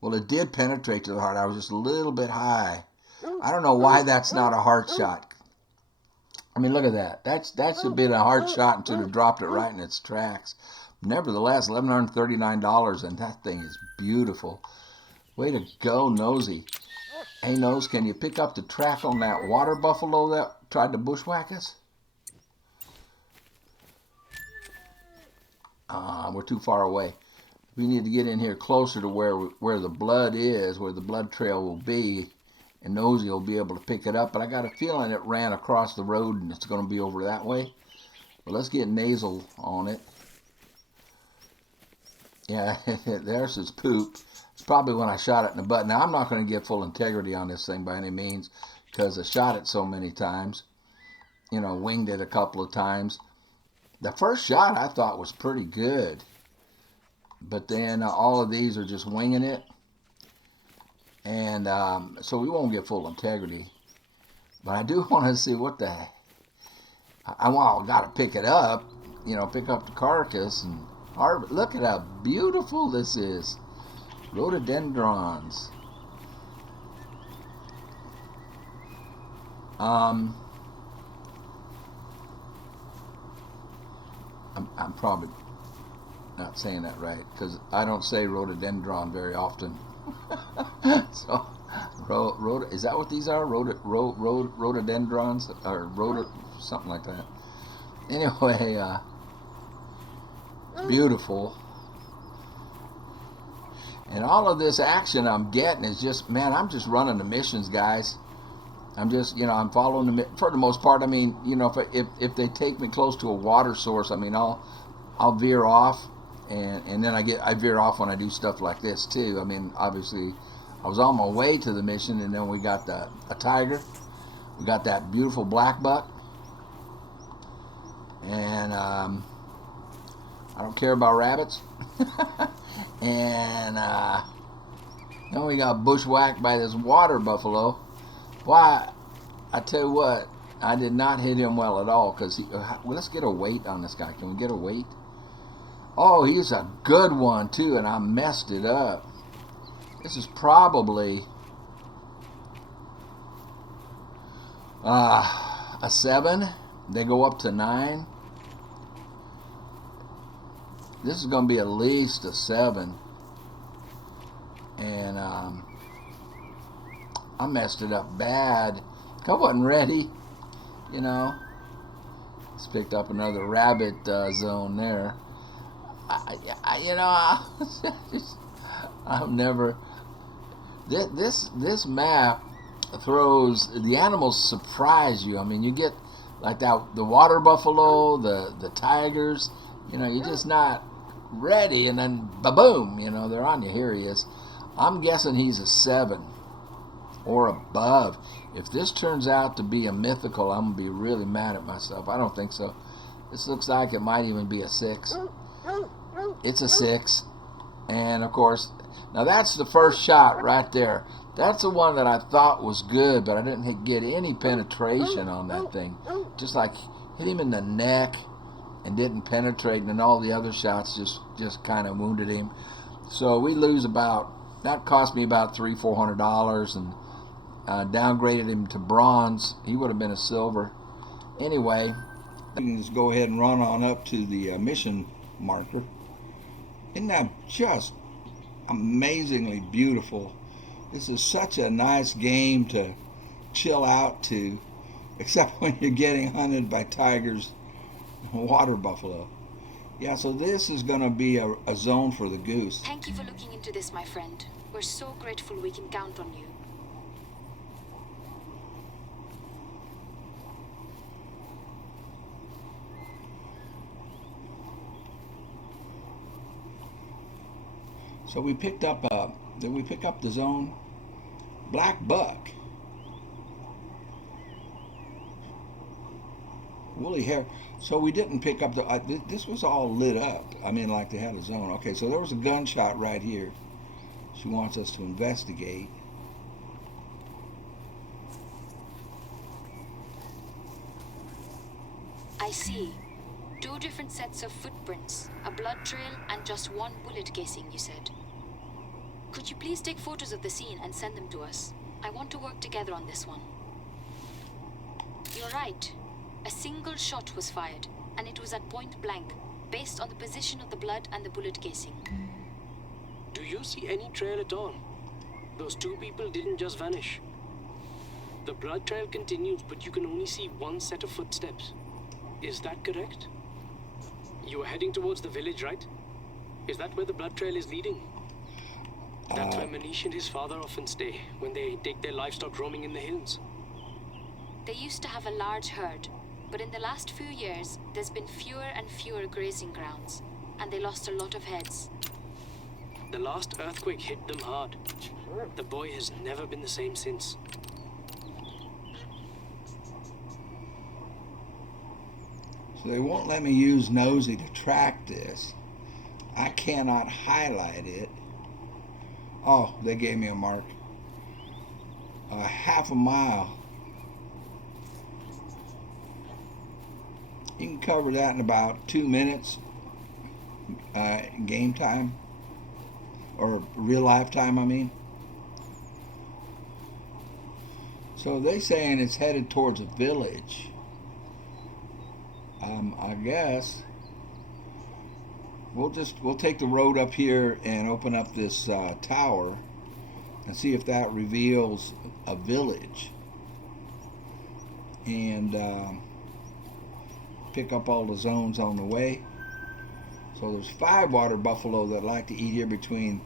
Well, it did penetrate to the heart. I was just a little bit high. I don't know why that's not a heart shot. I mean, look at that. That should be a heart shot until it dropped it right in its tracks. Nevertheless, $1,139, and that thing is beautiful. Way to go, Nosy. Hey, Nose, can you pick up the track on that water buffalo that tried to bushwhack us? We're too far away. We need to get in here closer to where the blood is, where the blood trail will be, and Nosy will be able to pick it up. But I got a feeling it ran across the road and it's going to be over that way. But let's get nasal on it. Yeah, there's his poop. It's probably when I shot it in the butt. Now, I'm not going to get full integrity on this thing by any means because I shot it so many times. You know, winged it a couple of times. The first shot I thought was pretty good. But then all of these are just winging it. And so we won't get full integrity. But I do want to see what the... got to pick it up. You know, pick up the carcass and... Look at how beautiful this is. Rhododendrons. I'm probably not saying that right because I don't say rhododendron very often. So, is that what these are? Rhododendrons or something like that. Anyway, beautiful. And all of this action I'm getting is just, man, I'm just running the missions, guys. I'm just, I'm following them for the most part. I mean, if they take me close to a water source, I mean, I'll veer off, and then I veer off when I do stuff like this too. I mean, obviously, I was on my way to the mission, and then we got a tiger, we got that beautiful blackbuck, and I don't care about rabbits, and then we got bushwhacked by this water buffalo. Why, I tell you what, I did not hit him well at all, because let's get a weight on this guy. Can we get a weight? Oh, he's a good one, too, and I messed it up. This is probably a 7. They go up to 9. This is going to be at least a 7. And I messed it up bad. I wasn't ready, Just picked up another rabbit zone there. I've never. This map throws the animals surprise you. I mean, you get like that the water buffalo, the tigers. You're just not ready, and then ba-boom, they're on you. Here he is. I'm guessing he's a 7 or above. If this turns out to be a mythical, I'm going to be really mad at myself. I don't think so. This looks like it might even be a 6. It's a 6. And, of course, now that's the first shot right there. That's the one that I thought was good, but I didn't get any penetration on that thing. Just like hit him in the neck and didn't penetrate, and then all the other shots just kind of wounded him. So we lose that cost me about $300-400, and downgraded him to bronze. He would have been a silver. Anyway, let's go ahead and run on up to the mission marker. Isn't that just amazingly beautiful? This is such a nice game to chill out to, except when you're getting hunted by tigers and water buffalo. Yeah, so this is going to be a zone for the goose. Thank you for looking into this, my friend. We're so grateful we can count on you. So we picked up did we pick up the zone? Blackbuck. Woolly hair. So we didn't pick up the. This was all lit up. I mean, like they had a zone. Okay, so there was a gunshot right here. She wants us to investigate. I see. 2 different sets of footprints, a blood trail, and just 1 bullet casing, you said. Could you please take photos of the scene and send them to us? I want to work together on this one. You're right. A single shot was fired, and it was at point blank, based on the position of the blood and the bullet casing. Do you see any trail at all? Those 2 people didn't just vanish. The blood trail continues, but you can only see 1 set of footsteps. Is that correct? You are heading towards the village, right? Is that where the blood trail is leading? That's where Manish and his father often stay when they take their livestock roaming in the hills. They used to have a large herd, but in the last few years, there's been fewer and fewer grazing grounds, and they lost a lot of heads. The last earthquake hit them hard. The boy has never been the same since. So they won't let me use Nosy to track this. I cannot highlight it. Oh, they gave me a mark. Half a mile. You can cover that in about 2 minutes. Game time. Or real life time, I mean. So they saying it's headed towards a village. I guess we'll take the road up here and open up this tower and see if that reveals a village, and pick up all the zones on the way. So there's 5 water buffalo that like to eat here between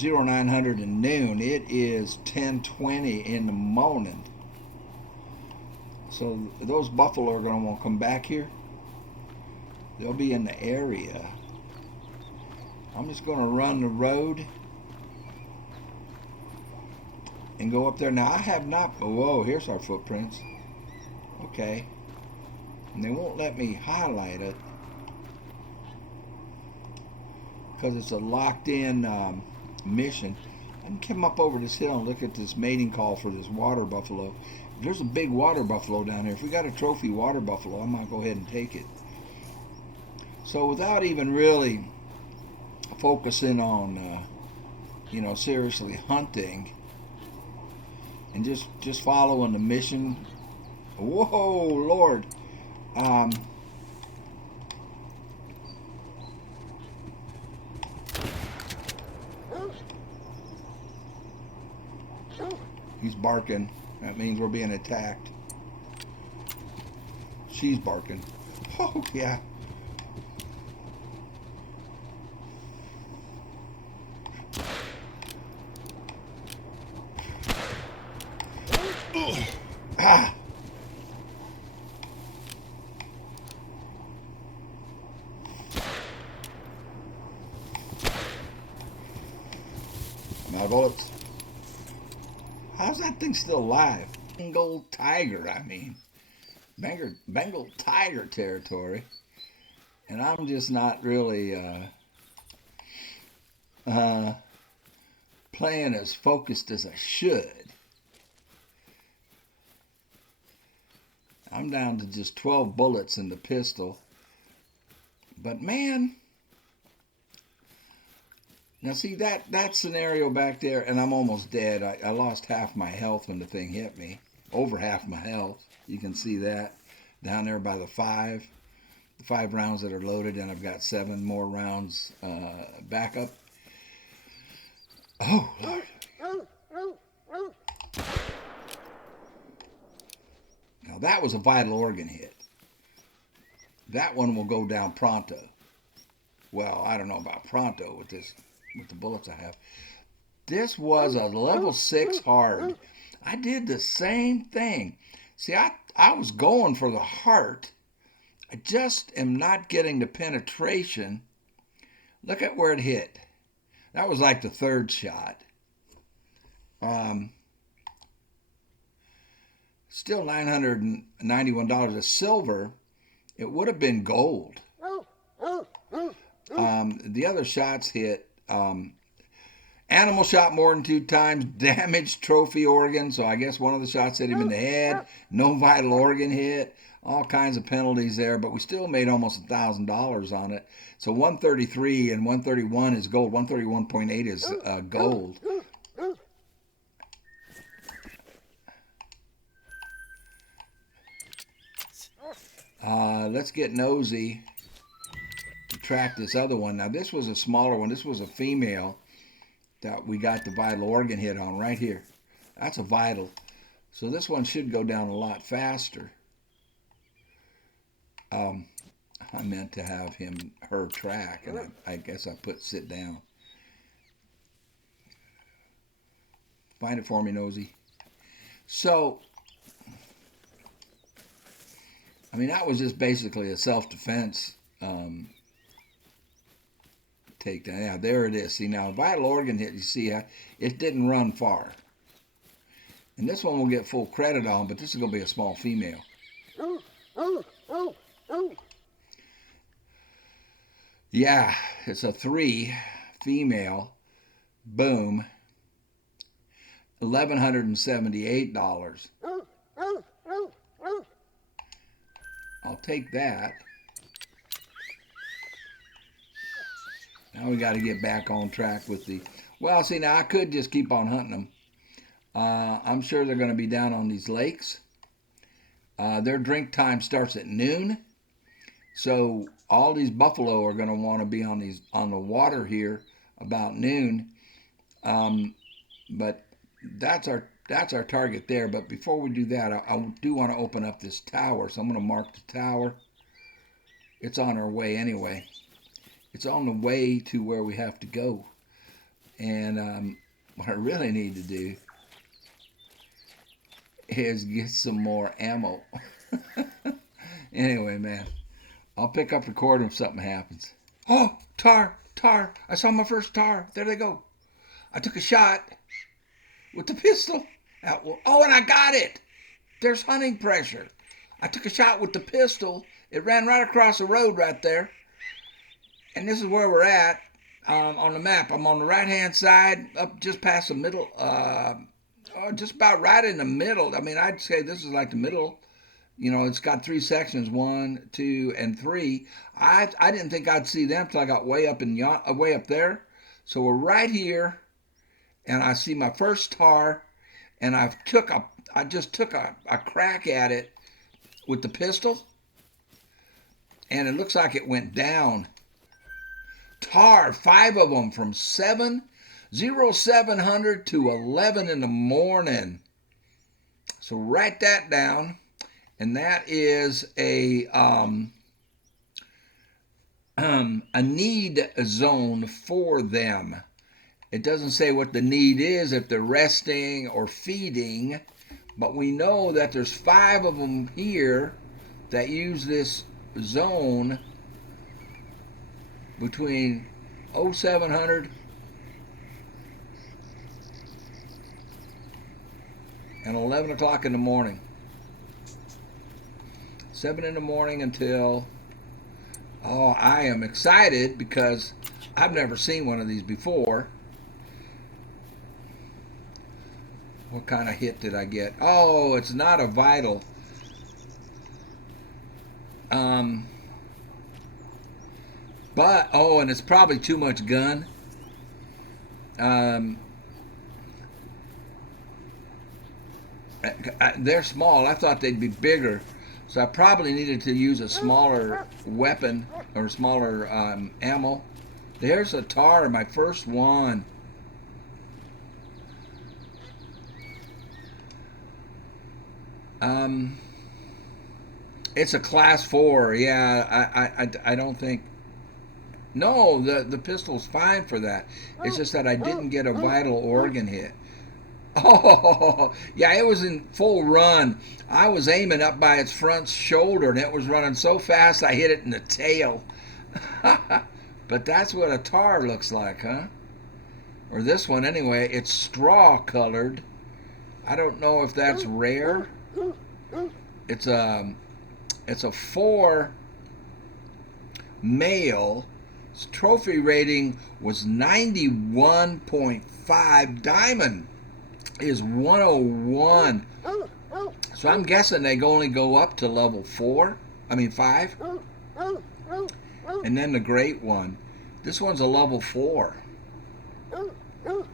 0900 and noon. It is 10:20 in the morning. So those buffalo are going to want to come back here. They'll be in the area. I'm just going to run the road and go up there. Now I have not. Whoa, here's our footprints. Okay. And they won't let me highlight it because it's a locked-in mission. I can come up over this hill and look at this mating call for this water buffalo. There's a big water buffalo down here. If we got a trophy water buffalo, I might go ahead and take it. So without even really focusing on, seriously hunting and just following the mission. Whoa, Lord. He's barking. That means we're being attacked. She's barking. Oh, yeah. Ah. My bullets. How's that thing still alive? Bengal tiger, I mean. Bengal tiger territory. And I'm just not really playing as focused as I should. I'm down to just 12 bullets in the pistol. But man, now see that scenario back there, and I'm almost dead. I lost half my health when the thing hit me. Over half my health. You can see that down there by the 5 rounds that are loaded, and I've got 7 more rounds backup. Oh, Lord. Now that was a vital organ hit. That one will go down pronto. Well, I don't know about pronto with the bullets I have. This was a level 6 hard. I did the same thing. See, I was going for the heart. I just am not getting the penetration. Look at where it hit. That was like the third shot. Still $991. A silver. It would have been gold. The other shots hit. Animal shot more than 2 times. Damaged trophy organ. So I guess one of the shots hit him in the head. No vital organ hit. All kinds of penalties there. But we still made almost $1,000 on it. So 133 and 131 is gold. 131.8 is gold. Let's get nosy to track this other one. Now this was a smaller one. This was a female that we got the vital organ hit on right here. That's a vital. So this one should go down a lot faster. I meant to have her track, and I guess I put sit down. Find it for me, nosy. So, I mean, that was just basically a self-defense takedown. Yeah, there it is. See, now, vital organ hit, you see, it didn't run far. And this one we'll get full credit on, but this is going to be a small female. Yeah, it's a 3 female. Boom. $1,178. I'll take that. Now we got to get back on track with the... Well, see, now I could just keep on hunting them. I'm sure they're going to be down on these lakes. Their drink time starts at noon. So all these buffalo are going to want to be on the water here about noon. But that's our target there. But before we do that, I do want to open up this tower. So I'm going to mark the tower. It's on our way anyway. It's on the way to where we have to go. And what I really need to do is get some more ammo. Anyway, man, I'll pick up recording if something happens. Oh, tahr. I saw my first tahr. There they go. I took a shot with the pistol. Oh, and I got it. There's hunting pressure. I took a shot with the pistol. It ran right across the road right there. And this is where we're at on the map. I'm on the right-hand side, up just past the middle, just about right in the middle. I mean, I'd say this is like the middle. You know, it's got 3 sections, 1, 2, and 3. I didn't think I'd see them till I got way up way up there. So we're right here, and I see my first tahr, and I just took a crack at it with the pistol, and it looks like it went down. Tahr, 5 of them from 0700 to 11 in the morning. So write that down, and that is a need zone for them. It doesn't say what the need is, if they're resting or feeding, but we know that there's 5 of them here that use this zone between 0700 and 11 o'clock in the morning. 7 in the morning until... Oh, I am excited because I've never seen one of these before. What kind of hit did I get? Oh, it's not a vital. But, oh, and it's probably too much gun. They're small. I thought they'd be bigger. So I probably needed to use a smaller weapon or smaller ammo. There's a tahr, my first one. It's a class 4. Yeah, I don't think... No, the pistol's fine for that. It's just that I didn't get a vital organ hit. Oh, yeah, it was in full run. I was aiming up by its front shoulder, and it was running so fast I hit it in the tail. But that's what a tahr looks like, huh? or this one anyway, it's straw colored. I don't know if that's rare. It's a 4 male. Its trophy rating was 91.5. Diamond is 101. So I'm guessing they only go up to level 5. And then the great one. This one's a level 4. I'm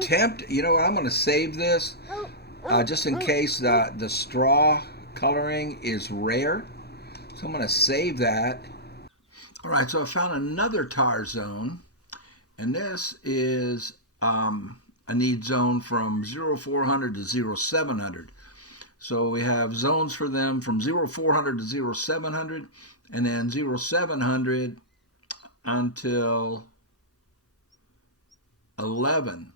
tempted. You know what? I'm going to save this just in case the straw coloring is rare. So I'm going to save that. All right, so I found another tahr zone, and this is a need zone from 0400 to 0700. So we have zones for them from 0400 to 0700, and then 0700 until 11.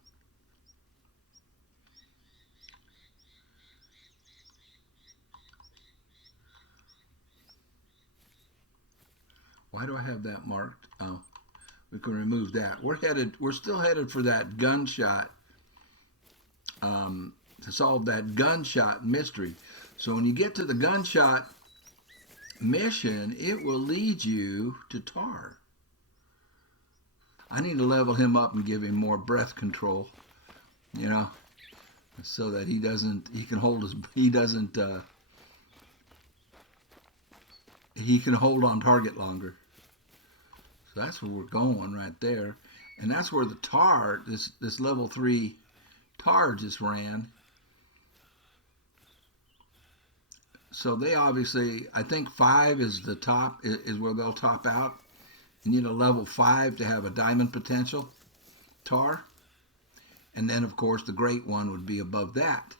Why do I have that marked? Oh, we can remove that. We're still headed for that gunshot, to solve that gunshot mystery. So when you get to the gunshot mission, it will lead you to tahr. I need to level him up and give him more breath control, so that he can hold on target longer. So that's where we're going right there. And that's where the tahr, this level 3 tahr just ran. So they obviously, I think 5 is the top, is where they'll top out. You need a level 5 to have a diamond potential tahr. And then, of course, the great one would be above that.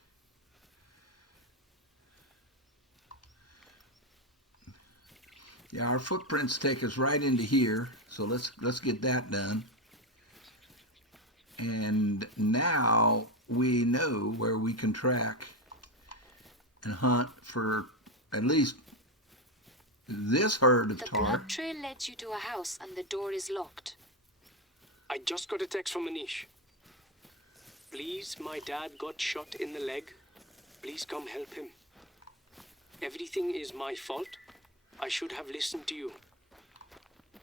Yeah, our footprints take us right into here, so let's get that done. And now we know where we can track and hunt for at least this herd of tahr. The blood trail led you to a house and the door is locked. I just got a text from Manish. Please, my dad got shot in the leg. Please come help him. Everything is my fault. I should have listened to you.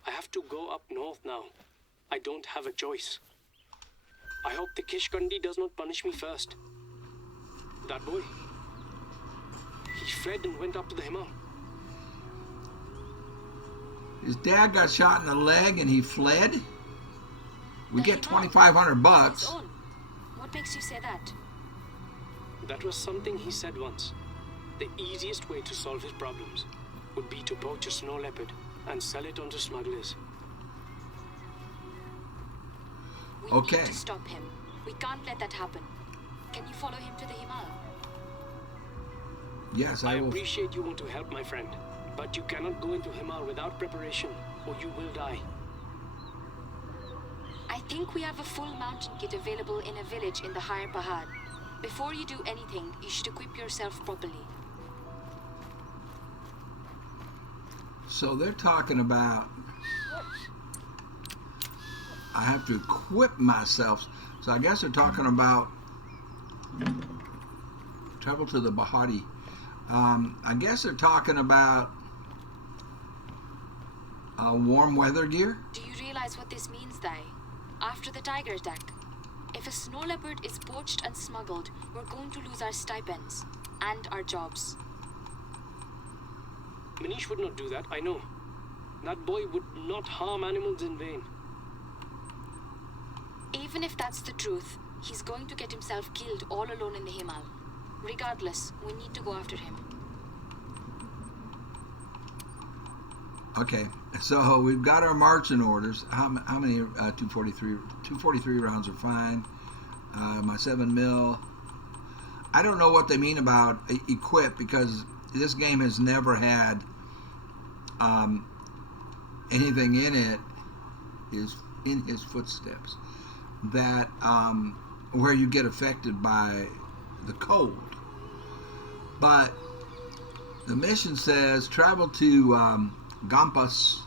I have to go up north now. I don't have a choice. I hope the Kishkandi does not punish me first. That boy, he fled and went up to the Himal. His dad got shot in the leg and he fled? We get $2,500. What makes you say that? That was something he said once. The easiest way to solve his problems would be to poach a snow leopard and sell it onto smugglers. We need to stop him. We can't let that happen. Can you follow him to the Himal? Yes, I will. appreciate you want to help, my friend, but you cannot go into Himal without preparation, or you will die. I think we have a full mountain kit available in a village in the higher Pahad. Before you do anything, you should equip yourself properly. So they're talking about I have to equip myself. So I guess they're talking about travel to the Bahati. I guess they're talking about warm weather gear. Do you realize what this means, Dai? After the tiger attack, if a snow leopard is poached and smuggled, we're going to lose our stipends and our jobs. Manish would not do that, I know. That boy would not harm animals in vain. Even if that's the truth, he's going to get himself killed all alone in the Himal. Regardless, we need to go after him. Okay, so we've got our marching orders. How many? 243. 243 rounds are fine. My 7mm. I don't know what they mean about equip, because this game has never had anything in it is in his footsteps that where you get affected by the cold. But the mission says travel to Gampas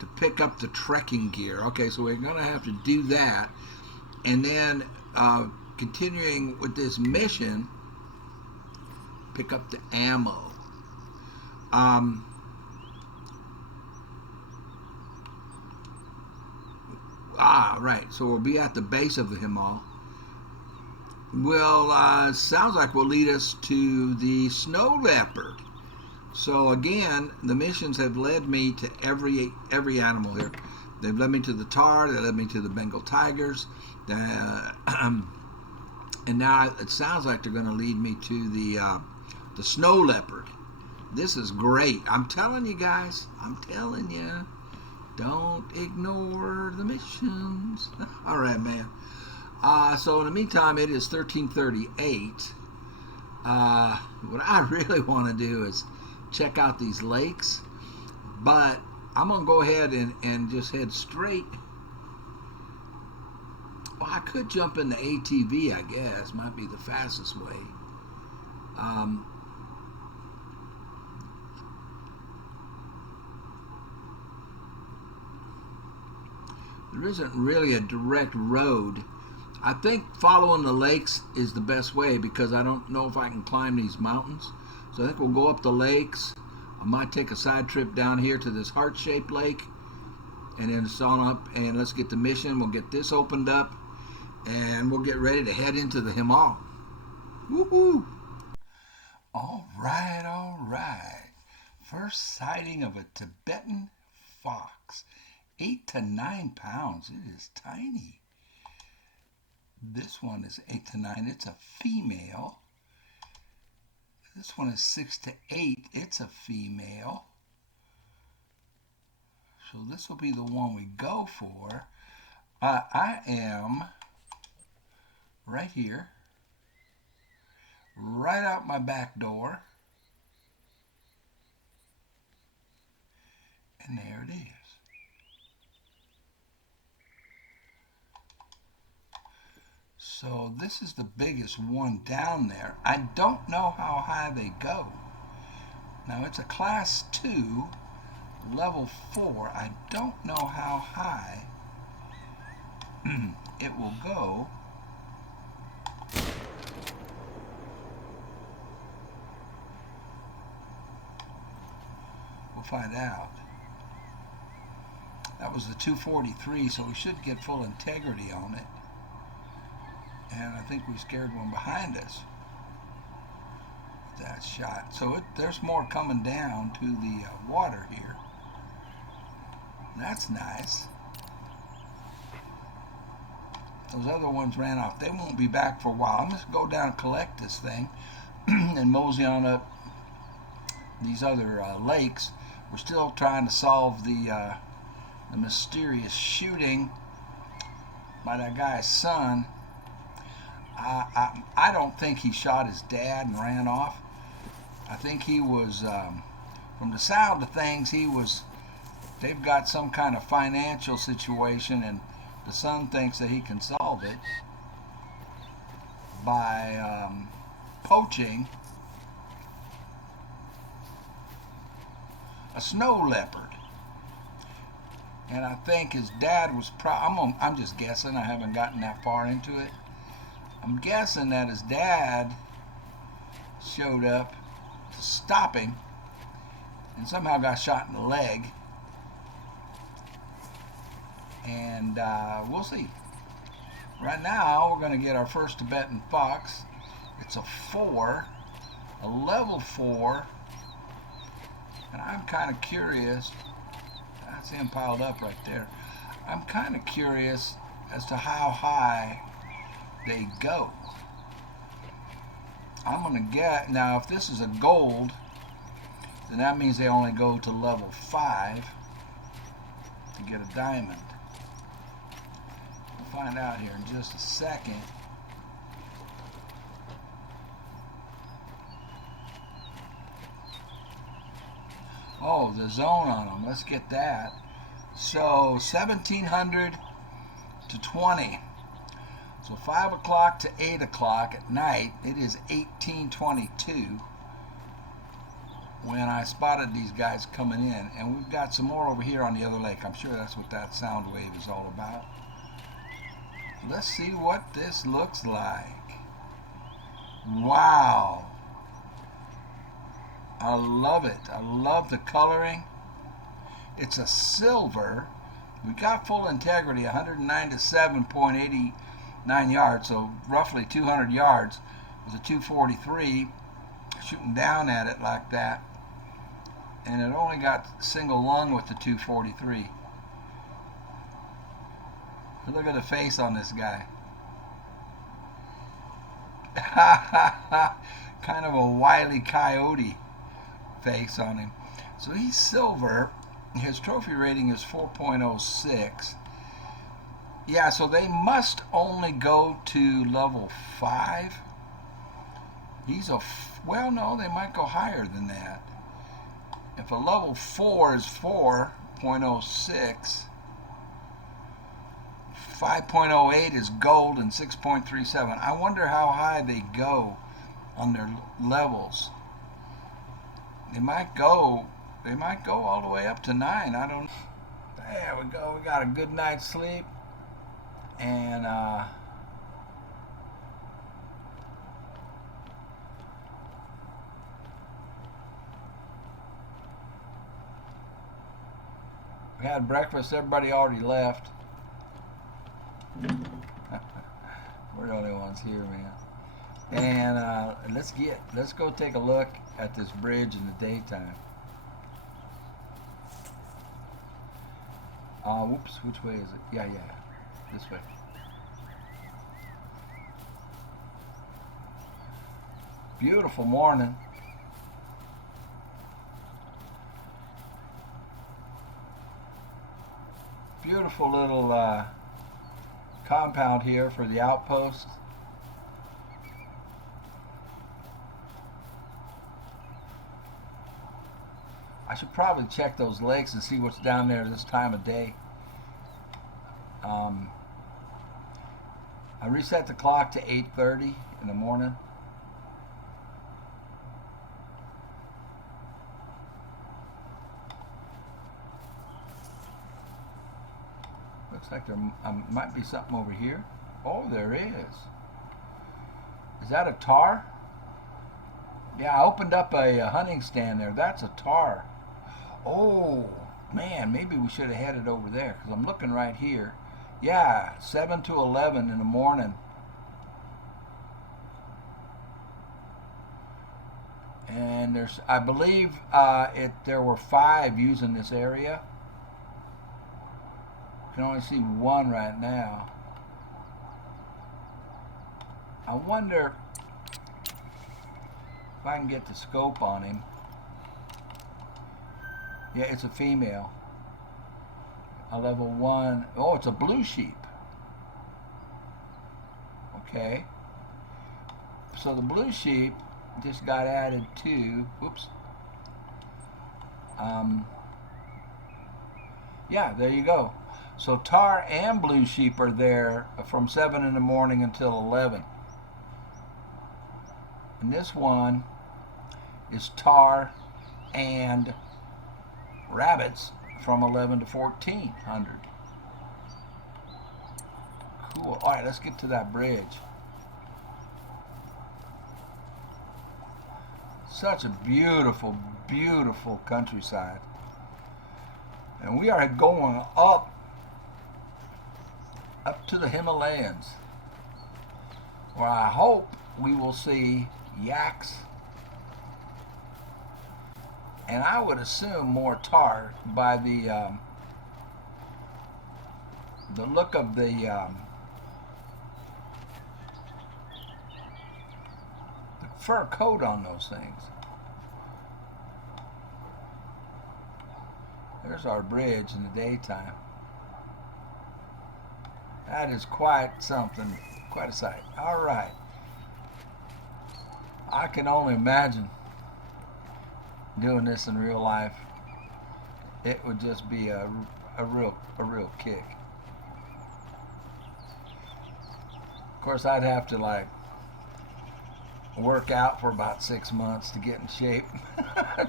to pick up the trekking gear. Okay, so we're going to have to do that. And then continuing with this mission, pick up the ammo. Right. So we'll be at the base of the Himal. Well, sounds like will lead us to the snow leopard. So again, the missions have led me to every animal here. They've led me to the tahr. They led me to the Bengal tigers. And now it sounds like they're going to lead me to the snow leopard. This is great. I'm telling you guys. I'm telling you. Don't ignore the missions. All right, man. So in the meantime, it is 13:38. What I really want to do is check out these lakes, but I'm going to go ahead and just head straight. Well, I could jump in the ATV, I guess. Might be the fastest way. There isn't really a direct road. I think following the lakes is the best way because I don't know if I can climb these mountains. So I think we'll go up the lakes. I might take a side trip down here to this heart-shaped lake and then it's on up and let's get the mission. We'll get this opened up and we'll get ready to head into the Himal. Woohoo! All right. First sighting of a Tibetan fox. 8 to 9 pounds. It is tiny. This one is 8 to 9. It's a female. This one is 6 to 8. It's a female. So this will be the one we go for. I am right here, right out my back door. And there it is. So this is the biggest one down there. I don't know how high they go. Now it's a class 2, level 4. I don't know how high it will go. We'll find out. That was the 243, so we should get full integrity on it. And I think we scared one behind us with that shot. So there's more coming down to the water here. That's nice. Those other ones ran off. They won't be back for a while. I'm just going to go down and collect this thing and mosey on up these other lakes. We're still trying to solve the mysterious shooting by that guy's son. I don't think he shot his dad and ran off. I think he was, from the sound of things, they've got some kind of financial situation and the son thinks that he can solve it by poaching a snow leopard. And I think his dad was I'm just guessing, I haven't gotten that far into it. I'm guessing that his dad showed up to stop him and somehow got shot in the leg. And we'll see. Right now, we're going to get our first Tibetan fox. It's a 4, a level 4. And I'm kind of curious. I see him piled up right there. I'm kind of curious as to how high they go. I'm going to get, now if this is a gold, then that means they only go to level 5 to get a diamond. We'll find out here in just a second. Oh, the zone on them. Let's get that. So 1700 to 20. So 5 o'clock to 8 o'clock at night, it is 1822 when I spotted these guys coming in. And we've got some more over here on the other lake. I'm sure that's what that sound wave is all about. let's see what this looks like. Wow. I love it. I love the coloring. It's a silver. We got full integrity, 197.89 yards, so roughly 200 yards. It was a 243, shooting down at it like that. And it only got single lung with the 243. Look at the face on this guy. Kind of a wily coyote face on him. So he's silver. His trophy rating is 4.06. Yeah, so they must only go to level 5. He's a, well, no, they might go higher than that. If a level 4 is 4.06, 5.08 is gold and 6.37. I wonder how high they go on their levels. They might go all the way up to 9. I don't know. There we go. We got a good night's sleep. And we had breakfast. Everybody already left. We're the only ones here, man. And let's go take a look at this bridge in the daytime. Whoops, which way is it? Yeah, this way. Beautiful morning. Beautiful little compound here for the outpost. I should probably check those lakes and see what's down there this time of day. I reset the clock to 8:30 in the morning. Looks like there might be something over here. Oh, there is. Is that a tahr? Yeah, I opened up a hunting stand there. That's a tahr. Oh, man, maybe we should have headed over there because I'm looking right here. Yeah, 7 to 11 in the morning. And there's, I believe there were 5 using this area. You can only see 1 right now. I wonder if I can get the scope on him. Yeah, it's a female. A level 1. Oh, it's a blue sheep. Okay. So the blue sheep just got added to, whoops. Yeah, there you go. So tahr and blue sheep are there from 7 in the morning until 11. And this one is tahr and rabbits from 11 to 1400. Cool. All right, let's get to that bridge. Such a beautiful, beautiful countryside. And we are going up to the Himalayas, where I hope we will see yaks, and I would assume more tahr by the look of the fur coat on those things. There's our bridge in the daytime. That is quite something, quite a sight. All right. I can only imagine doing this in real life. It would just be a real kick. Of course, I'd have to like work out for about 6 months to get in shape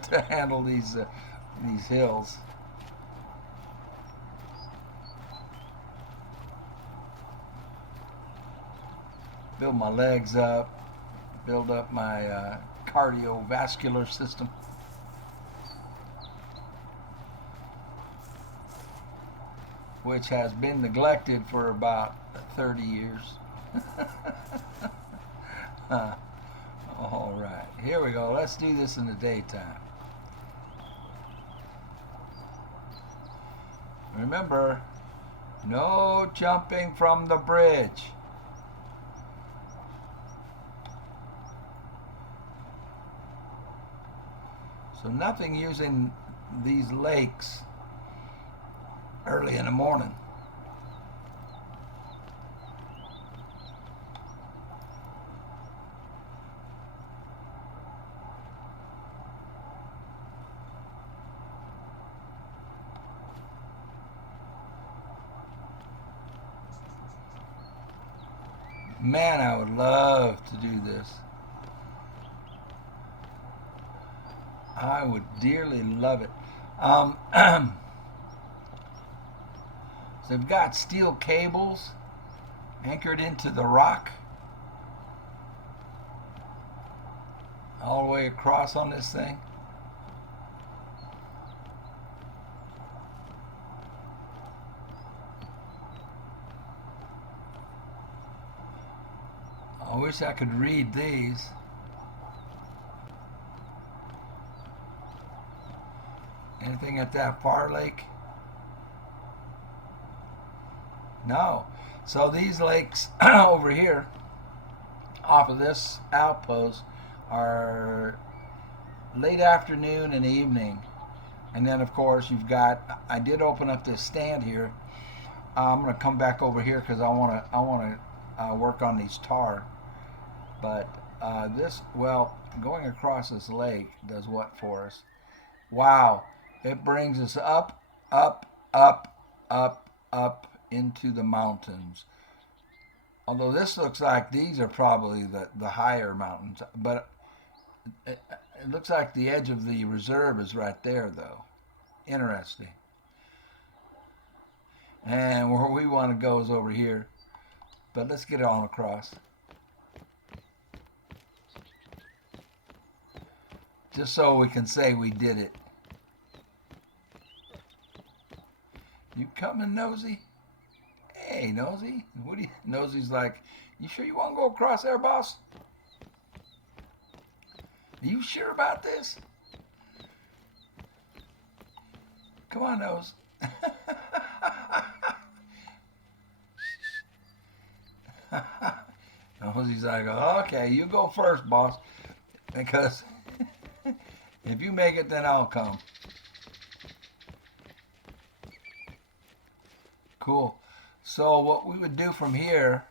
to handle these hills. build my legs up, build up my cardiovascular system. Which has been neglected for about 30 years. All right, here we go. Let's do this in the daytime. Remember, no jumping from the bridge. So nothing using these lakes early in the morning. Man, I would love to do this. I would dearly love it. So they've got steel cables anchored into the rock all the way across on this thing. I wish I could read these. Anything at that far lake? No. So these lakes over here off of this outpost are late afternoon and evening. And then of course you've got, I did open up this stand here. I'm going to come back over here because I want to work on these tahr. But this, well, going across this lake does what for us? Wow. It brings us up, up, up, up, up into the mountains. Although this looks like these are probably the higher mountains. But it looks like the edge of the reserve is right there, though. Interesting. And where we want to go is over here. But let's get on across. Just so we can say we did it. You coming, Nosy? Hey, Nosy. What do you? Nosy's like, you sure you want to go across there, boss? Are you sure about this? Come on, Nose. Nosy's like, okay, you go first, boss. Because if you make it, then I'll come. Cool. So what we would do from here,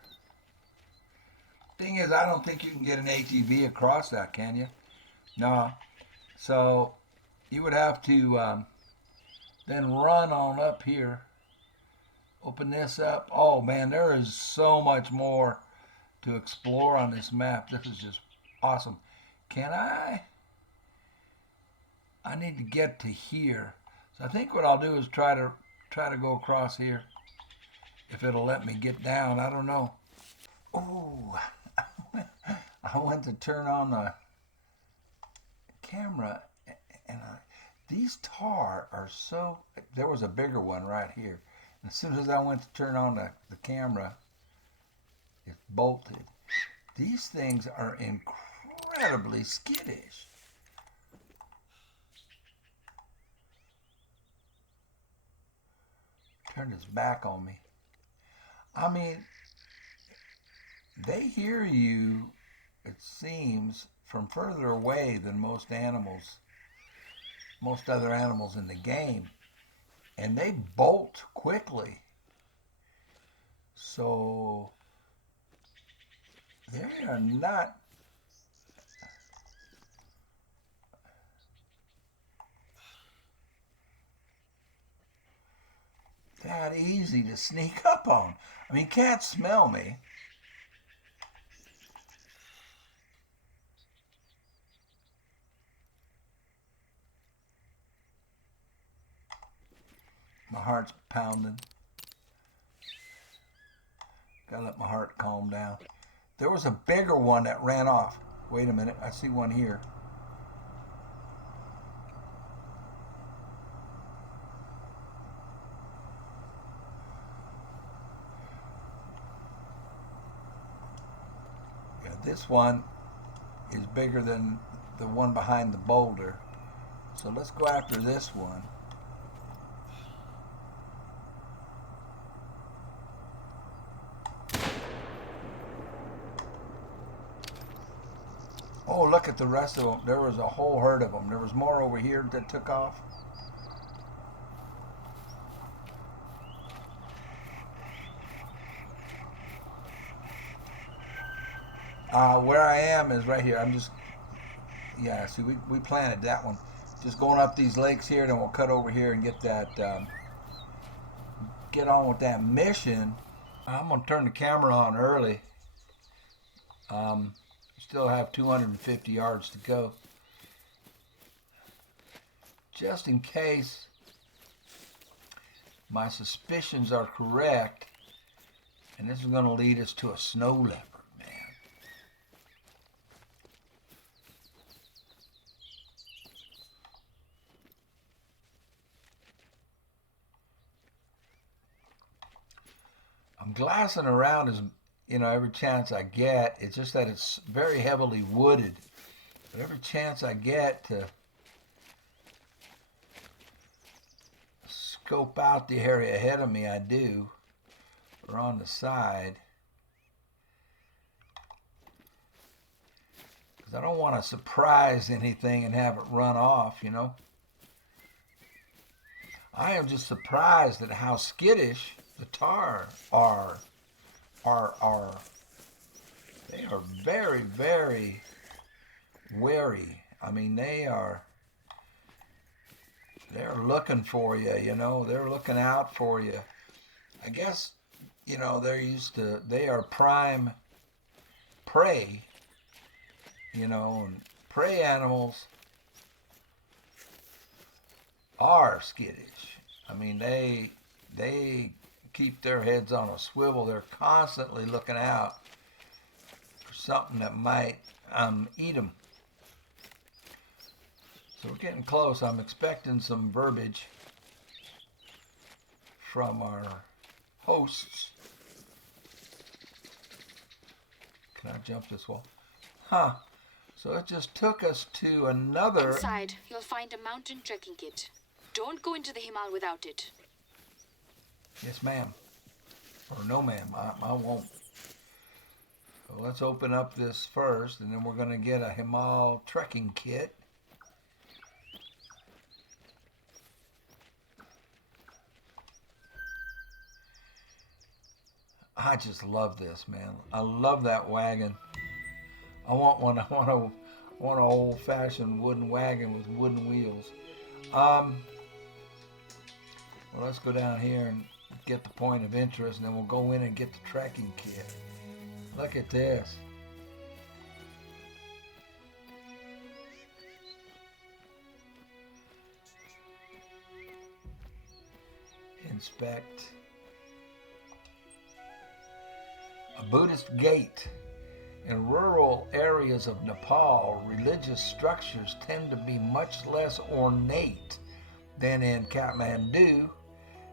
thing is, I don't think you can get an ATV across that, can you? No. So you would have to then run on up here. Open this up. Oh man, there is so much more to explore on this map. This is just awesome. Can I need to get to here. So I think what I'll do is try to go across here. If it'll let me get down, I don't know. Oh, I went to turn on the camera, and these tahr are so. There was a bigger one right here. And as soon as I went to turn on the camera, it's bolted. These things are incredibly skittish. Turned his back on me. I mean, they hear you, it seems, from further away than most other animals in the game. And they bolt quickly. So, they are not that easy to sneak up on. I mean, you can't smell me. My heart's pounding. Gotta let my heart calm down. There was a bigger one that ran off. Wait a minute, I see one here. Yeah, this one is bigger than the one behind the boulder. So let's go after this one. Oh, look at the rest of them. There was a whole herd of them. There was more over here that took off. Where I am is right here. I'm just, yeah, see, we planted that one. Just going up these lakes here, then we'll cut over here and get that, get on with that mission. I'm going to turn the camera on early. Still have 250 yards to go. Just in case my suspicions are correct, and this is going to lead us to a snow leopard, man. I'm glassing around as every chance I get. It's just that it's very heavily wooded. But every chance I get to scope out the area ahead of me, I do, or on the side. Because I don't want to surprise anything and have it run off, I am just surprised at how skittish the tahr are. They are very, very wary. I mean, they're looking for you, they're looking out for you. I guess, they are prime prey, and prey animals are skittish. I mean, they keep their heads on a swivel. They're constantly looking out for something that might eat them. So we're getting close. I'm expecting some verbiage from our hosts. Can I jump this wall? Huh. So it just took us to another... Inside, you'll find a mountain trekking kit. Don't go into the Himal without it. Yes, ma'am. Or no, ma'am. I won't. So let's open up this first, and then we're going to get a Himal trekking kit. I just love this, man. I love that wagon. I want one. I want an old-fashioned wooden wagon with wooden wheels. Well, let's go down here and get the point of interest, and then we'll go in and get the tracking kit. Look at this. Inspect. A Buddhist gate. In rural areas of Nepal, religious structures tend to be much less ornate than in Kathmandu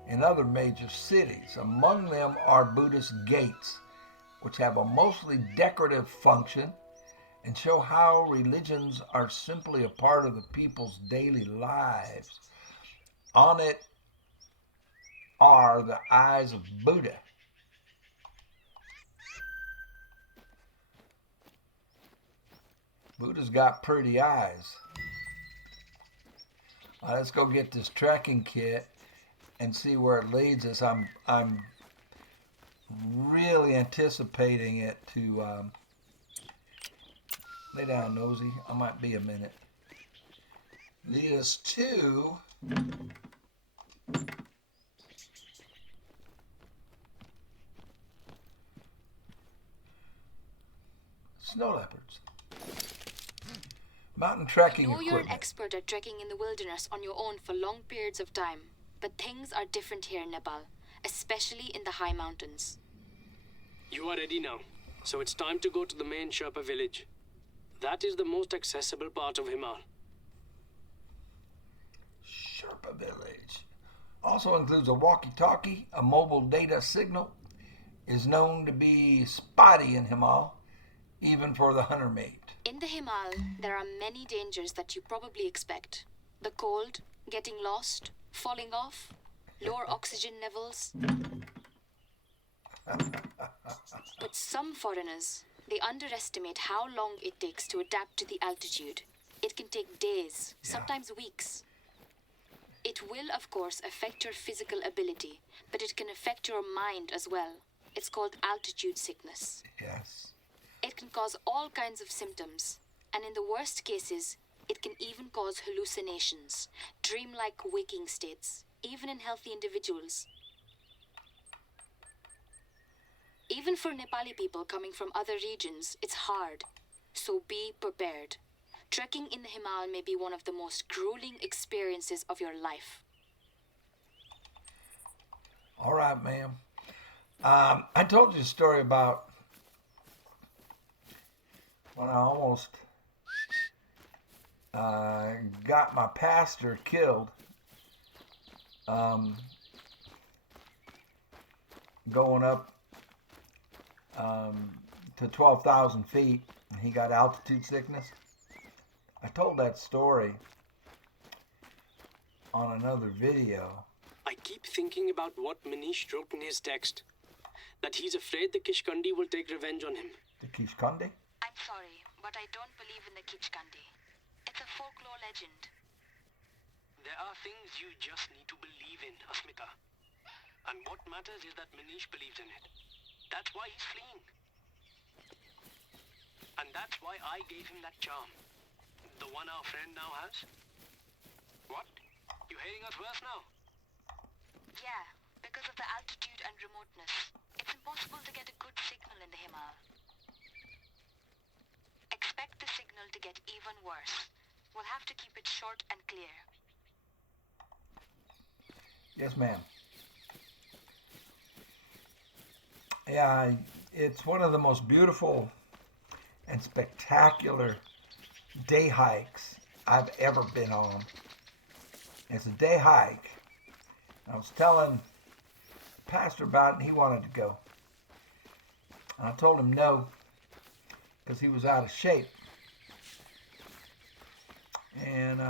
and other major cities. Among them are Buddhist gates, which have a mostly decorative function and show how religions are simply a part of the people's daily lives. On it are the eyes of Buddha. Buddha's got pretty eyes. Well, let's go get this tracking kit and see where it leads us. I'm really anticipating it to lay down, Nosy. I might be a minute. Lead us to snow leopards. Mountain trekking I know equipment. you're an expert at trekking in the wilderness on your own for long periods of time, but things are different here in Nepal, especially in the high mountains. You are ready now. So it's time to go to the main Sherpa village. That is the most accessible part of Himal. Sherpa village. Also includes a walkie-talkie, a mobile data signal, is known to be spotty in Himal, even for the hunter mate. In the Himal, there are many dangers that you probably expect. The cold, getting lost, falling off, lower oxygen levels. But some foreigners, they underestimate how long it takes to adapt to the altitude. It can take days, sometimes weeks. It will, of course, affect your physical ability, but it can affect your mind as well. It's called altitude sickness. Yes. It can cause all kinds of symptoms, and in the worst cases, it can even cause hallucinations, dreamlike waking states, even in healthy individuals. Even for Nepali people coming from other regions, it's hard, so be prepared. Trekking in the Himal may be one of the most grueling experiences of your life. All right, ma'am. I told you a story about when I almost got my pastor killed going up to 12,000 feet. He got altitude sickness. I told that story on another video. I keep thinking about what Manish wrote in his text. That he's afraid the Kishkandi will take revenge on him. The Kishkandi? I'm sorry, but I don't believe in the Kichkandi. It's a folklore legend. There are things you just need to believe in, Asmita. And what matters is that Manish believes in it. That's why he's fleeing. And that's why I gave him that charm. The one our friend now has. What? You hearing us worse now? Yeah, because of the altitude and remoteness. It's impossible to get a good signal in the Himal. Expect the signal to get even worse. We'll have to keep it short and clear. Yes, ma'am. Yeah, it's one of the most beautiful and spectacular day hikes I've ever been on. It's a day hike. I was telling the pastor about it, and he wanted to go. And I told him no, because he was out of shape. And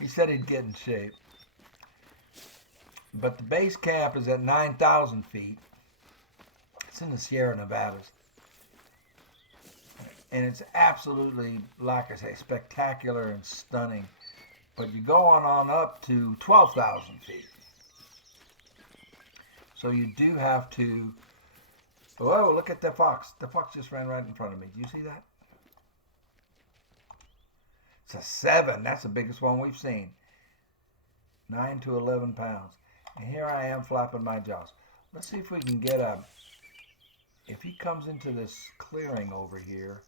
he said he'd get in shape. But the base camp is at 9,000 feet. It's in the Sierra Nevadas. And it's absolutely, like I say, spectacular and stunning. But you go on up to 12,000 feet. So you do have to... Whoa, look at the fox. The fox just ran right in front of me. Do you see that? It's a 7. That's the biggest one we've seen. 9 to 11 pounds. And here I am flapping my jaws. Let's see if we can get a... If he comes into this clearing over here,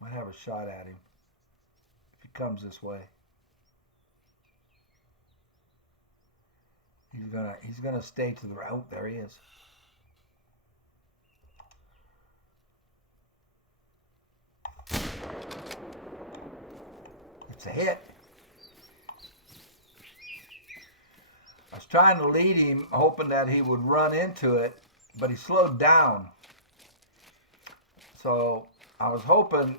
might have a shot at him. If he comes this way. He's gonna stay to the right. Oh, there he is. It's a hit. I was trying to lead him, hoping that he would run into it, but he slowed down. So I was hoping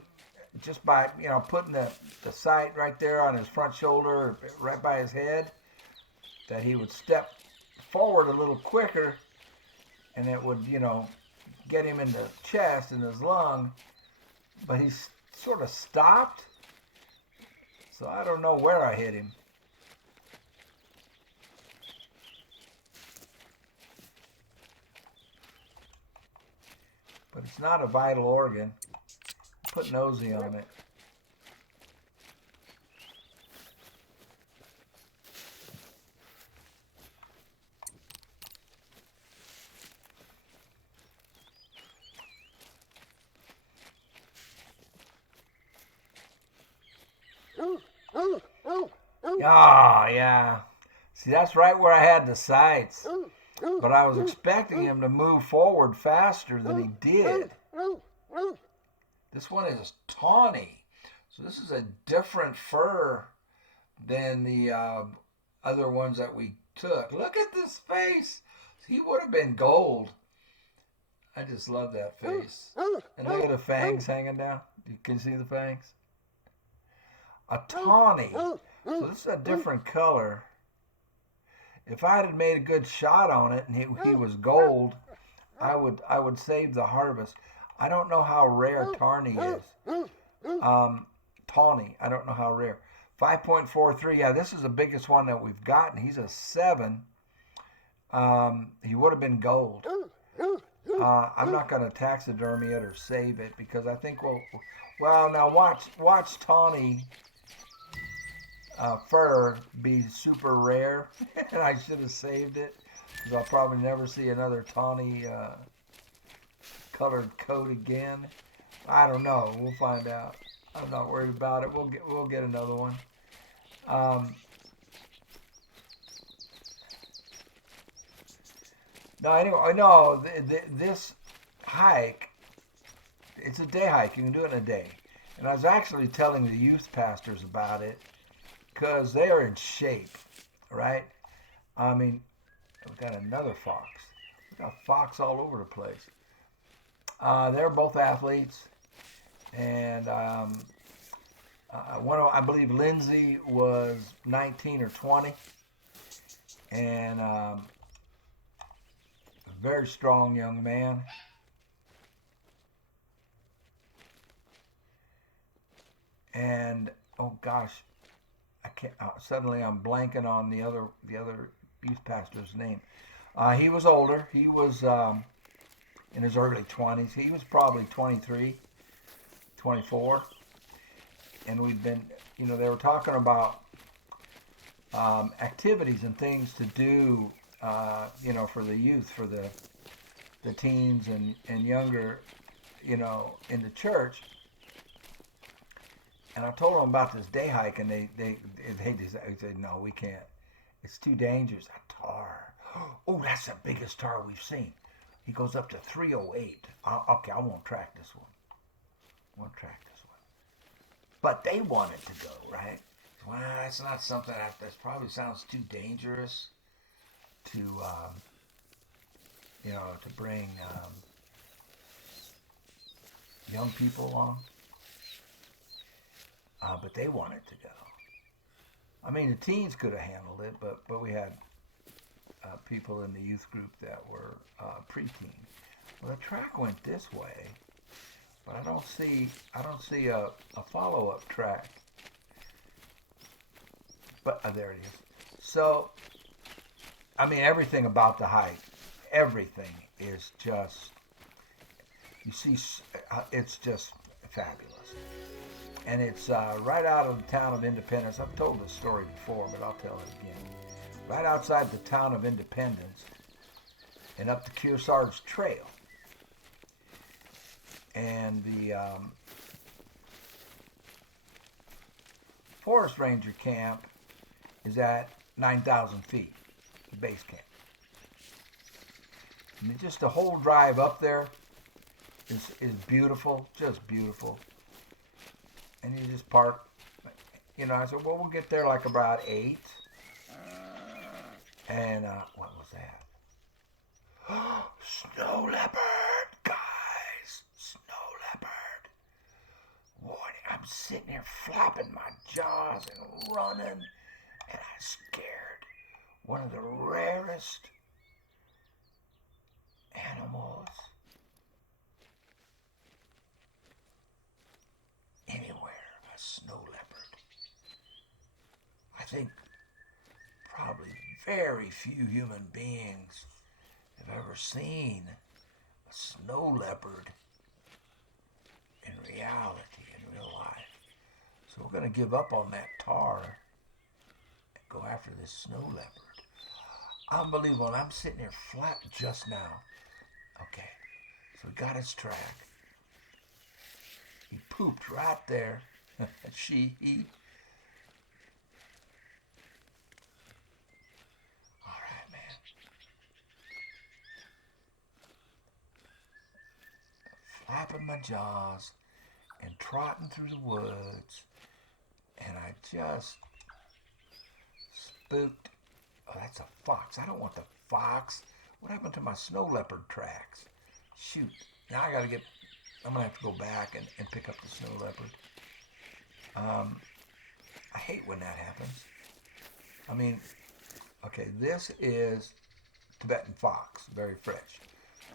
just by, putting the sight right there on his front shoulder, right by his head, that he would step forward a little quicker, and it would, get him in the chest, in his lung. But he sort of stopped, so I don't know where I hit him. But it's not a vital organ. Put nosy on it. Oh, yeah. See, that's right where I had the sights. but I was expecting him to move forward faster than he did. This one is tawny. So this is a different fur than the other ones that we took. Look at this face. He would have been gold. I just love that face. And look at the fangs hanging down. You can see the fangs. A tawny. So this is a different color. If I had made a good shot on it and he was gold, I would save the harvest. I don't know how rare tawny is. Tawny. I don't know how rare. 5.43. Yeah, this is the biggest one that we've gotten. He's a 7. He would have been gold. I'm not going to taxidermy it or save it because I think well now watch tawny fur be super rare. And I should have saved it because I'll probably never see another tawny colored coat again. I don't know. We'll find out. I'm not worried about it. We'll get another one. No, anyway, no. This hike, it's a day hike. You can do it in a day. And I was actually telling the youth pastors about it because they are in shape, right? I mean, we've got another fox. We've got fox all over the place. They're both athletes, and I believe Lindsay was 19 or 20, and a very strong young man. And oh gosh, I can't. Suddenly, I'm blanking on the other youth pastor's name. He was older. He was in his early 20s. He was probably 23, 24. And we've been, they were talking about activities and things to do, for the youth, for the teens and younger, in the church. And I told them about this day hike, and they said, no, we can't. It's too dangerous. A tahr. Oh, that's the biggest tahr we've seen. He goes up to 308. Okay, I won't track this one. But they wanted to go, right? Well, that's not something that probably sounds too dangerous to, to bring young people along. But they wanted to go. I mean, the teens could have handled it, but we had people in the youth group that were preteen. Well, the track went this way, but I don't see a follow-up track. But there it is. So, I mean, everything about the hike, everything is just, you see, it's just fabulous. And it's right out of the town of Independence. I've told this story before, but I'll tell it again. Right outside the town of Independence and up the Kearsarge Trail. And the Forest Ranger camp is at 9,000 feet, the base camp. I mean, just the whole drive up there is beautiful, just beautiful. And you just park, I said, well, we'll get there like about 8. And what was that? Snow leopard, guys, snow leopard. Warning, I'm sitting here flapping my jaws and running, and I scared one of the rarest animals anywhere, a snow leopard. I think probably very few human beings have ever seen a snow leopard in reality, in real life. So we're going to give up on that tahr and go after this snow leopard. Unbelievable. I'm sitting here flat just now. Okay, so we got his track. He pooped right there. He. All right, man. flapping my jaws and trotting through the woods, and I just spooked. Oh, that's a fox. I don't want the fox. What happened to my snow leopard tracks? Shoot. Now I'm going to have to go back and pick up the snow leopard. I hate when that happens. I mean, okay, this is Tibetan fox, very fresh.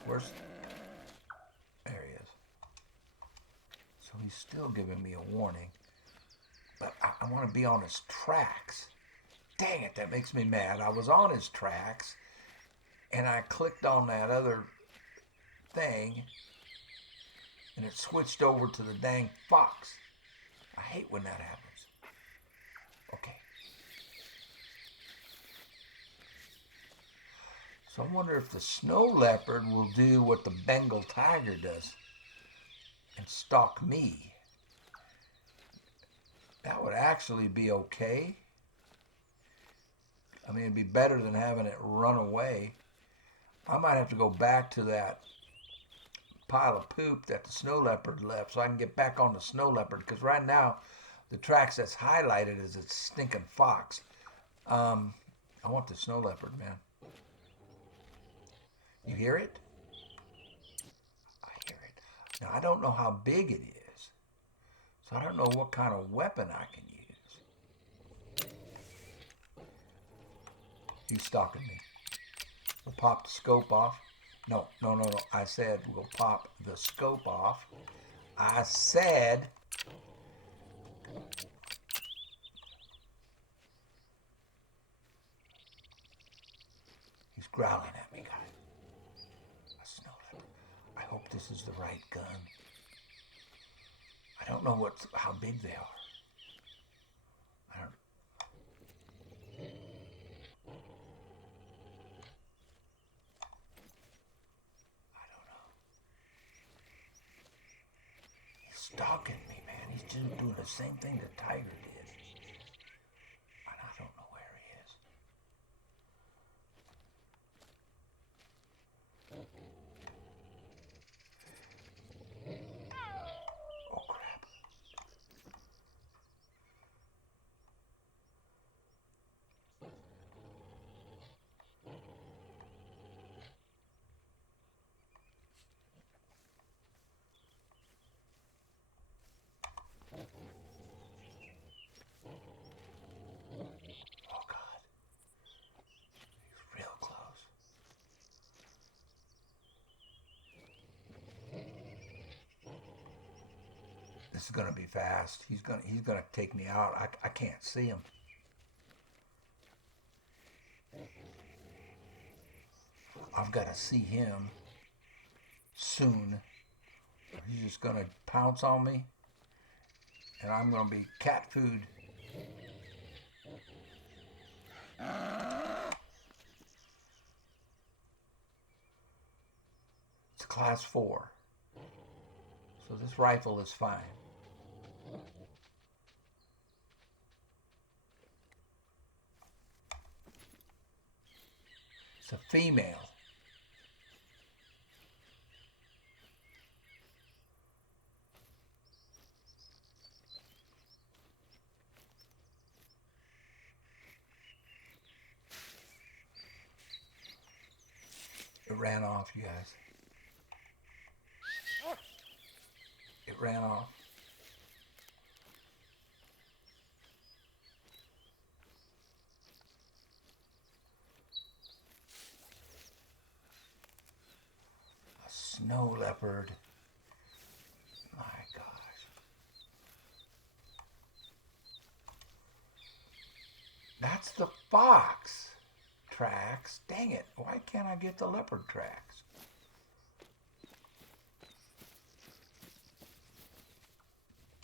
There he is. So he's still giving me a warning, but I want to be on his tracks. Dang it, that makes me mad. I was on his tracks, and I clicked on that other thing, and it switched over to the dang fox. I hate when that happens. Okay. So I wonder if the snow leopard will do what the Bengal tiger does and stalk me. That would actually be okay. I mean, it'd be better than having it run away. I might have to go back to that pile of poop that the snow leopard left so I can get back on the snow leopard, because right now the tracks that's highlighted is a stinking fox. I want the snow leopard, man. You hear it? I hear it. Now, I don't know how big it is, so I don't know what kind of weapon I can use. He's stalking me. We'll pop the scope off. No. I said we'll pop the scope off. I said he's growling at me, guys. A snow leopard. I hope this is the right gun. I don't know how big they are. I don't know. He's stalking me, man. He's just doing the same thing the tiger did. And I don't know where he is. Oh, crap. Oh, God. He's real close. This is gonna be fast. He's gonna take me out. I can't see him. I've got to see him soon. He's just gonna pounce on me, and I'm gonna be cat food. It's class 4, so this rifle is fine. It's a female. It ran off, you guys. It ran off. A snow leopard. My gosh. That's the fox tracks. Dang it. Why can't I get the leopard tracks?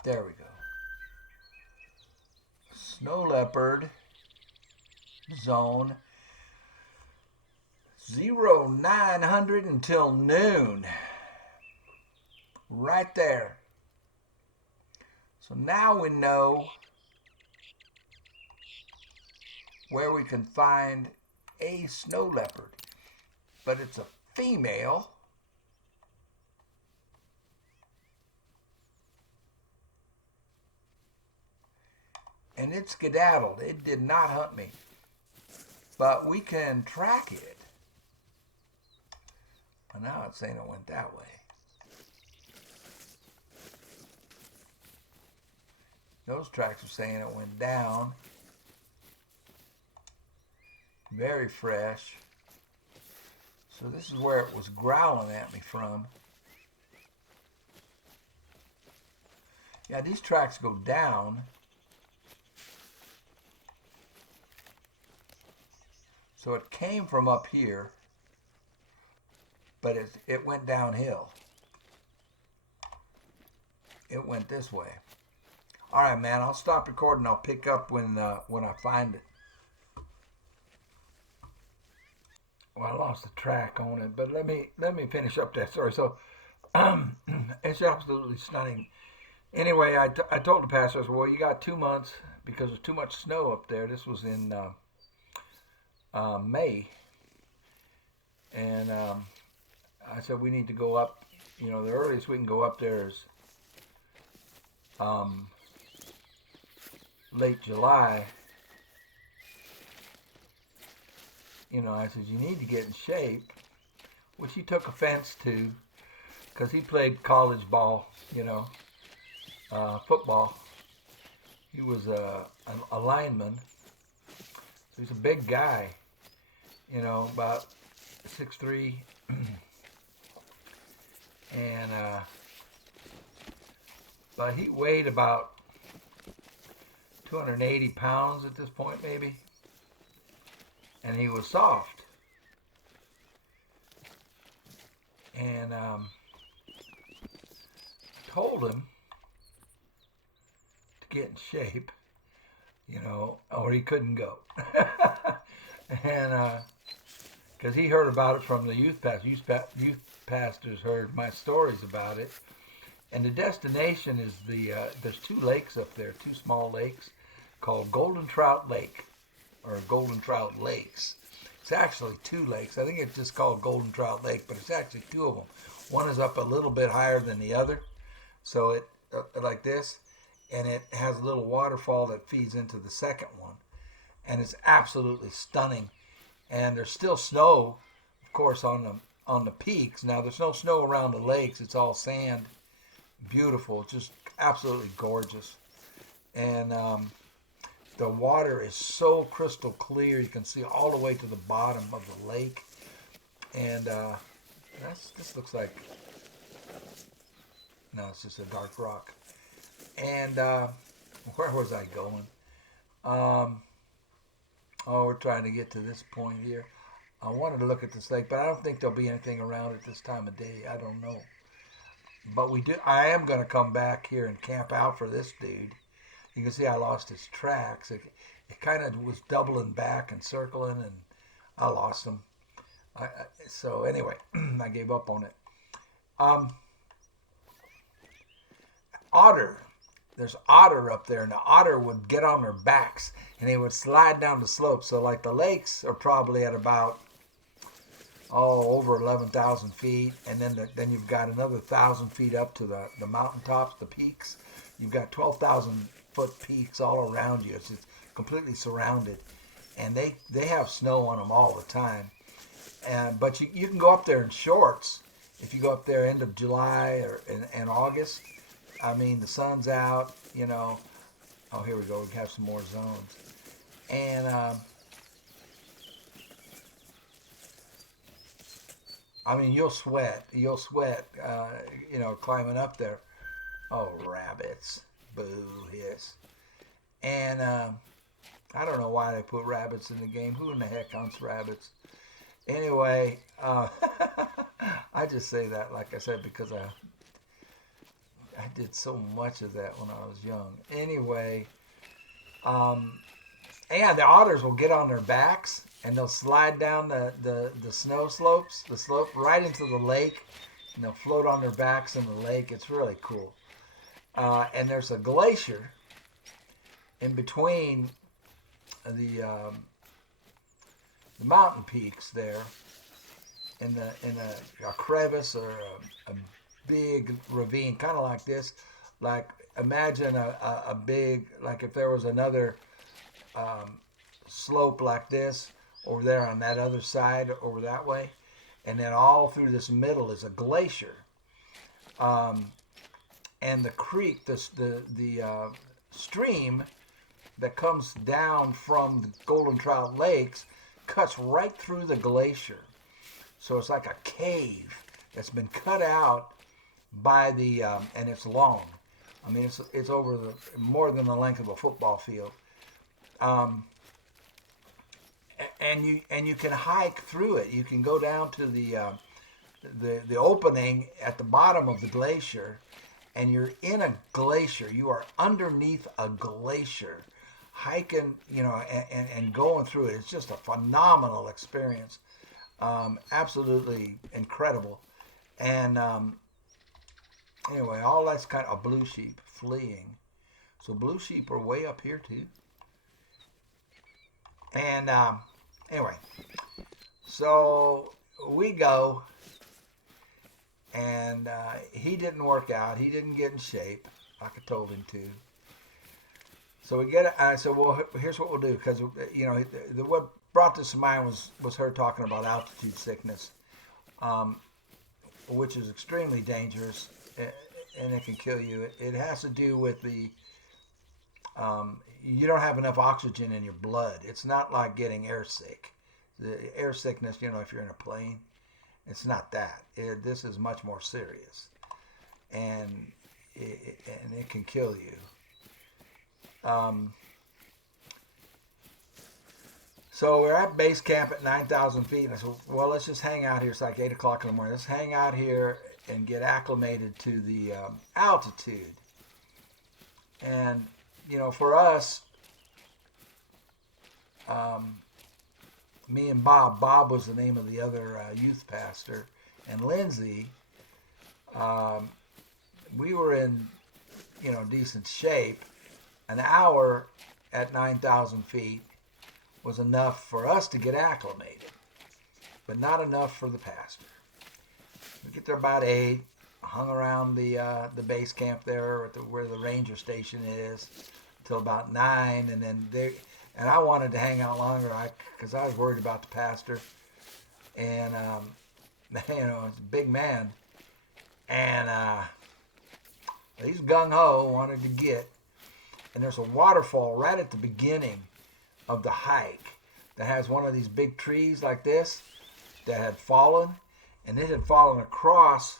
There we go. Snow leopard zone 0900 until noon. Right there. So now we know where we can find a snow leopard. But it's a female. and it skedaddled. It did not hunt me. But we can track it. And now it's saying it went that way. Those tracks are saying it went down. Very fresh. So this is where it was growling at me from. Yeah, these tracks go down. So it came from up here, but it went downhill. It went this way. All right, man, I'll stop recording. I'll pick up when I find it. Well, I lost the track on it, but let me finish up that story. So it's absolutely stunning. Anyway, I told the pastor, I said, well, you got 2 months because there's too much snow up there. This was in May. And I said, we need to go up. You know, the earliest we can go up there is late July. You know, I said, you need to get in shape, which he took offense to because he played college ball, you know, football. He was a lineman. He's a big guy, you know, about 6'3", and but he weighed about 280 pounds at this point, maybe. And he was soft. And I told him to get in shape, you know, or he couldn't go. And because he heard about it from the youth pastor. Youth pastors heard my stories about it. And the destination is there's 2 lakes up there, 2 small lakes called Golden Trout Lake, or Golden Trout Lakes. It's actually 2 lakes. I think it's just called Golden Trout Lake, but it's actually 2 of them. One is up a little bit higher than the other, so it like this, and it has a little waterfall that feeds into the second one, and it's absolutely stunning. And there's still snow, of course, on the peaks. Now there's no snow around the lakes. It's all sand. Beautiful, just absolutely gorgeous. And the water is so crystal clear. You can see all the way to the bottom of the lake. And this looks like, no, it's just a dark rock. And where was I going? We're trying to get to this point here. I wanted to look at this lake, but I don't think there'll be anything around it this time of day. I don't know. But I am going to come back here and camp out for this dude. You can see I lost his tracks. It kind of was doubling back and circling, and I lost him. So anyway, I gave up on it. Otter. There's otter up there, and the otter would get on their backs, and they would slide down the slope. So like the lakes are probably at about over 11,000 feet, and then you've got another 1,000 feet up to the mountaintops, the peaks. You've got 12,000 foot peaks all around you. It's just completely surrounded, and they have snow on them all the time. But you can go up there in shorts if you go up there end of July or in August. I mean, the sun's out, you know. Oh, here we go. We have some more zones. And I mean, you'll sweat. You'll sweat, you know, climbing up there. Oh, rabbits. Boo, hiss. And I don't know why they put rabbits in the game. Who in the heck hunts rabbits? Anyway, I just say that, like I said, because I did so much of that when I was young. Anyway, and the otters will get on their backs and they'll slide down the snow slopes, the slope right into the lake, and they'll float on their backs in the lake. It's really cool. And there's a glacier in between the mountain peaks there, in a crevice or a big ravine, kind of like this, Like imagine a big, like if there was another slope like this over there on that other side over that way, and then all through this middle is a glacier. And the creek, the stream that comes down from the Golden Trout Lakes cuts right through the glacier. So it's like a cave that's been cut out by the, and it's long. I mean, it's over more than the length of a football field. And you can hike through it. You can go down to the opening at the bottom of the glacier, and you're in a glacier. You are underneath a glacier, hiking, and going through it. It's just a phenomenal experience. Absolutely incredible. And anyway, all that's kind of a blue sheep fleeing. So blue sheep are way up here too. And anyway, so we go, and he didn't work out. He didn't get in shape like I told him to. So we get. I said, well, here's what we'll do, because what brought this to mind was her talking about altitude sickness, which is extremely dangerous, and it can kill you. It has to do with the you don't have enough oxygen in your blood. It's not like getting air sick. The air sickness, if you're in a plane, it's not that. This is much more serious, and it can kill you. So we're at base camp at 9,000 feet, and I said, well, let's just hang out here. It's like 8 o'clock in the morning. Let's hang out here and get acclimated to the altitude. And, for us, me and Bob was the name of the other youth pastor, and Lindsay, we were in, decent shape. An hour at 9,000 feet was enough for us to get acclimated, but not enough for the pastor. We get there about 8, hung around the base camp there where the ranger station is till about 9, and then and I wanted to hang out longer because I was worried about the pastor, and it's a big man, and he's gung-ho, wanted to get. And there's a waterfall right at the beginning of the hike that has one of these big trees like this that had fallen, and it had fallen across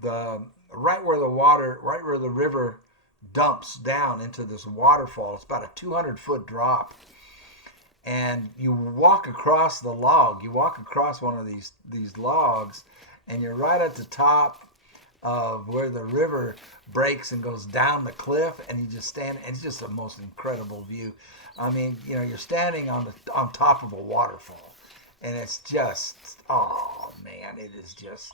right where the river dumps down into this waterfall. It's about a 200-foot drop, and you walk across the log. You walk across one of these logs, and you're right at the top of where the river breaks and goes down the cliff, and you just stand, and it's just the most incredible view. I mean, you're standing on top of a waterfall, and it's just, oh man, it is just,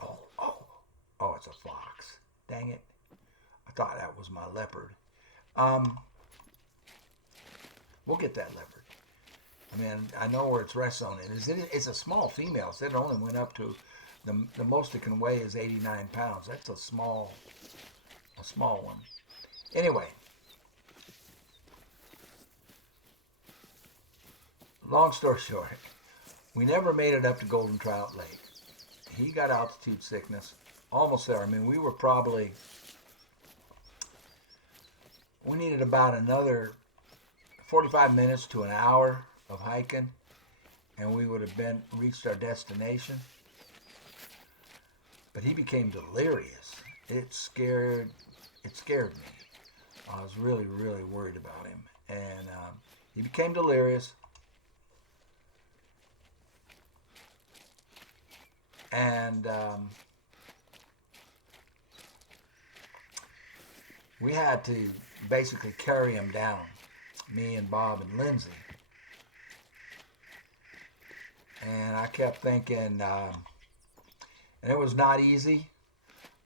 oh, it's a fox. Dang it. I thought that was my leopard. We'll get that leopard. I mean, I know where its rest zone is. It's a small female. So it only went up to, the most it can weigh is 89 pounds. That's a small one. Anyway, long story short, we never made it up to Golden Trout Lake. He got altitude sickness almost there. I mean, we needed about another 45 minutes to an hour of hiking, and we would have reached our destination. But he became delirious. It scared me. I was really, really worried about him. And he became delirious. And we had to basically carry him down, me and Bob and Lindsay. And I kept thinking, and it was not easy,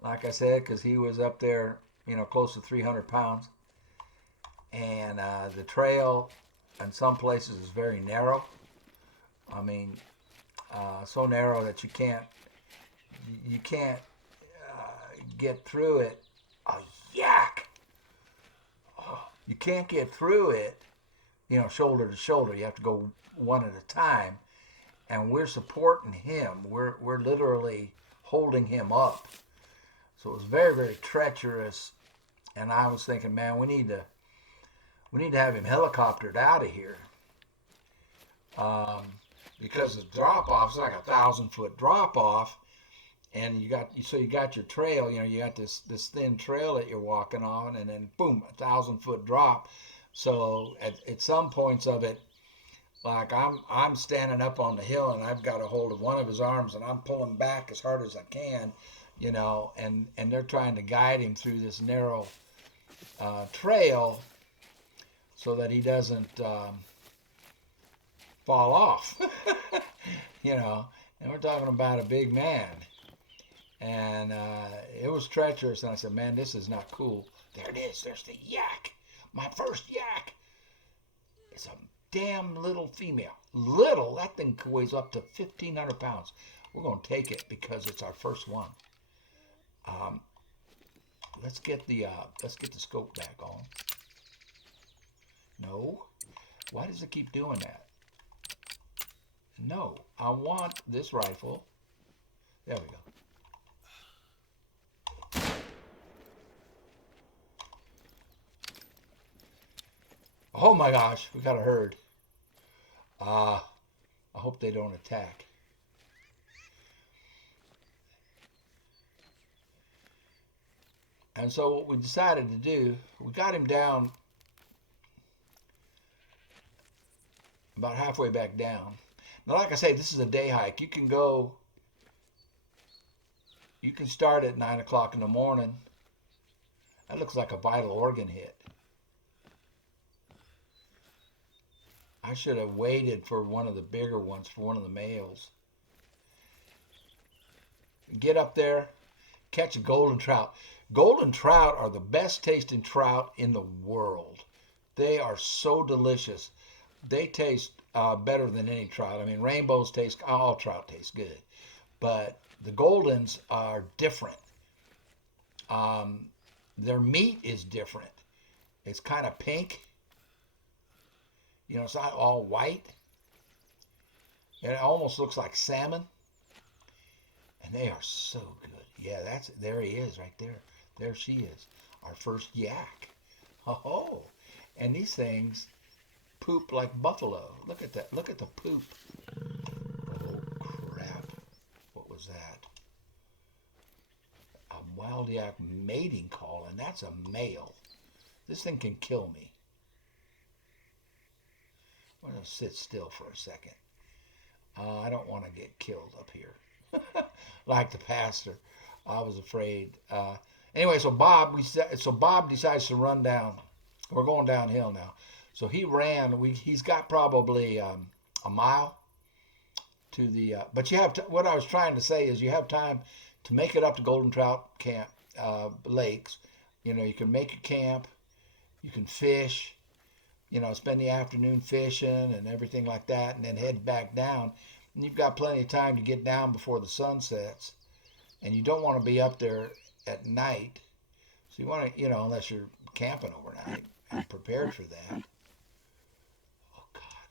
like I said, because he was up there, close to 300 pounds. And the trail in some places is very narrow. I mean, so narrow that you can't get through it a yak. Oh, you can't get through it, shoulder to shoulder. You have to go one at a time. And we're supporting him. We're literally holding him up. So it was very, very treacherous. And I was thinking, man, we need to have him helicoptered out of here. Because the drop off is like 1,000-foot drop off, and you got your trail. You got this thin trail that you're walking on, and then boom, 1,000-foot drop. So at some points of it, like I'm standing up on the hill, and I've got a hold of one of his arms, and I'm pulling back as hard as I can, and they're trying to guide him through this narrow trail so that he doesn't fall off. And we're talking about a big man, and it was treacherous. And I said, man, this is not cool. There it is. There's the yak, my first yak. It's a damn little female. Little, that thing weighs up to 1,500 pounds. We're going to take it because it's our first one. Let's get the scope back on. No, why does it keep doing that? No, I want this rifle. There we go. Oh my gosh, we got a herd. I hope they don't attack. And so what we decided to do, we got him down about halfway back down. Now, like I say, this is a day hike. You can start at 9 o'clock in the morning. That looks like a vital organ hit. I should have waited for one of the bigger ones, for one of the males. Get up there, catch a golden trout. Golden trout are the best tasting trout in the world. They are so delicious. They taste better than any trout. I mean, rainbows taste, all trout taste good. But the goldens are different. Their meat is different. It's kind of pink. It's not all white. It almost looks like salmon. And they are so good. Yeah, there he is right there. There she is. Our first yak. Oh, and these things poop like buffalo. Look at that. Look at the poop. Oh, crap. What was that? A wild yak mating call, and that's a male. This thing can kill me. I'm going to sit still for a second. I don't want to get killed up here. Like the pastor. I was afraid. Anyway, so Bob decides to run down. We're going downhill now. So he ran. He's got probably a mile to the. But you have to. What I was trying to say is you have time to make it up to Golden Trout Camp lakes. You can make a camp. You can fish. Spend the afternoon fishing and everything like that, and then head back down. And you've got plenty of time to get down before the sun sets. And you don't want to be up there at night. So you want to, unless you're camping overnight and prepared for that. Oh, God.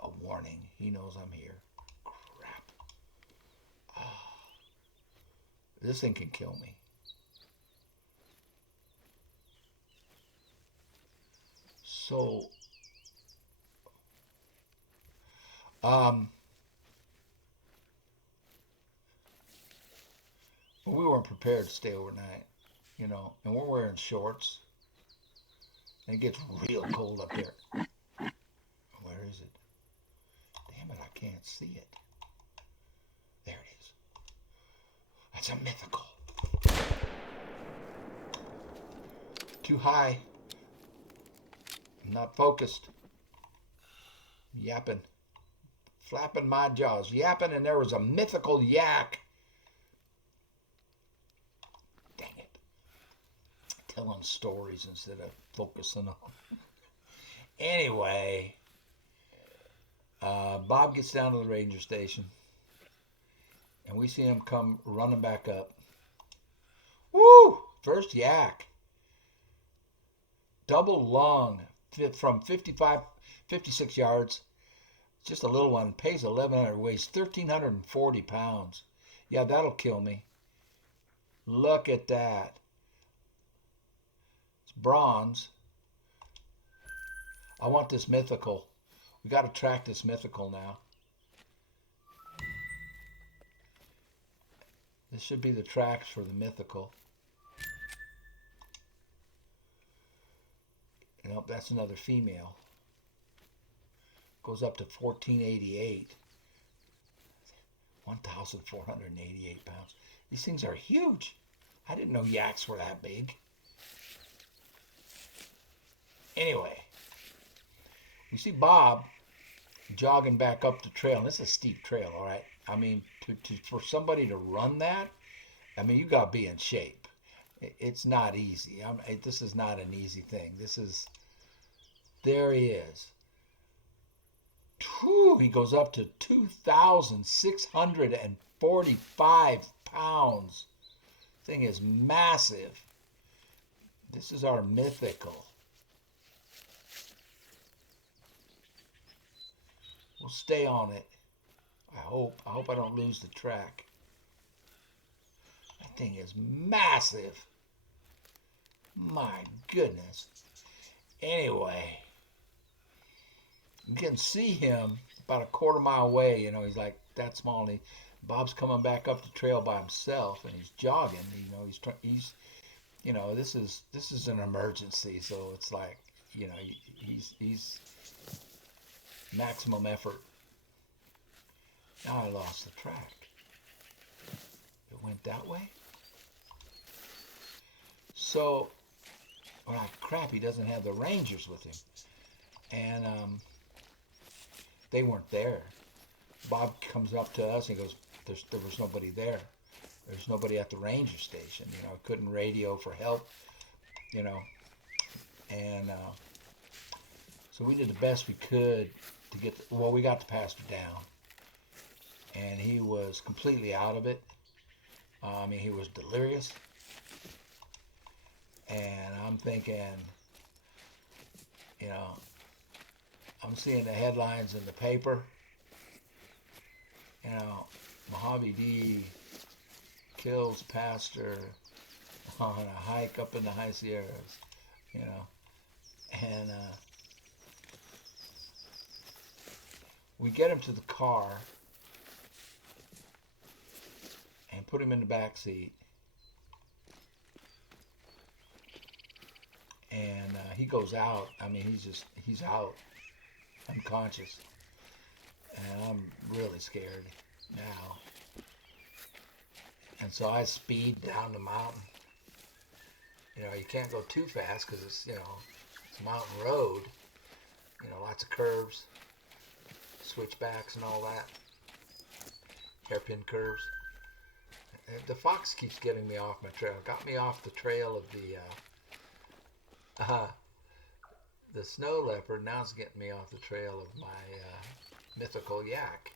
A warning. He knows I'm here. Crap. Oh. This thing can kill me. So, we weren't prepared to stay overnight, and we're wearing shorts. And it gets real cold up there. Where is it? Damn it, I can't see it. There it is. That's a mythical. Too high. I'm not focused. Yapping. Flapping my jaws. Yapping, and there was a mythical yak. Dang it. Telling stories instead of focusing on. Anyway, Bob gets down to the ranger station, and we see him come running back up. Woo! First yak. Double lung from 56 yards. Just a little one. Pays 1,100. Weighs 1,340 pounds. Yeah, that'll kill me. Look at that. It's bronze. I want this mythical. We got to track this mythical now. This should be the tracks for the mythical. Nope, that's another female. Goes up to 1,488. 1,488 pounds. These things are huge. I didn't know yaks were that big. Anyway, we see Bob jogging back up the trail. And this is a steep trail, all right? I mean, for somebody to run that, I mean, you got to be in shape. It's not easy. This is not an easy thing. There he is. Whew, he goes up to 2,645 pounds. Thing is massive. This is our mythical. We'll stay on it. I hope I don't lose the track. That thing is massive. My goodness. Anyway, you can see him about a quarter mile away. You know, he's like that small, and Bob's coming back up the trail by himself, and he's jogging. You know, he's you know, this is an emergency, so it's like, you know, he's maximum effort. Now I lost the track. It went that way. So, well, crap, he doesn't have the rangers with him. And they weren't there. Bob comes up to us and he goes, there was nobody there. There's nobody at the ranger station. You know, couldn't radio for help, you know. And so we did the best we could to get, we got the pastor down. And he was completely out of it. I mean, he was delirious. And I'm thinking, you know, I'm seeing the headlines in the paper. You know, Mojave D kills pastor on a hike up in the high Sierras, you know. And we get him to the car and put him in the back seat. And he goes out. I mean, he's out, unconscious. And I'm really scared now. And so I speed down the mountain. You know, you can't go too fast because it's, you know, it's a mountain road. You know, lots of curves, switchbacks and all that. Hairpin curves. The fox keeps getting me off my trail. Got me off the trail of the snow leopard. Now it's getting me off the trail of my mythical yak.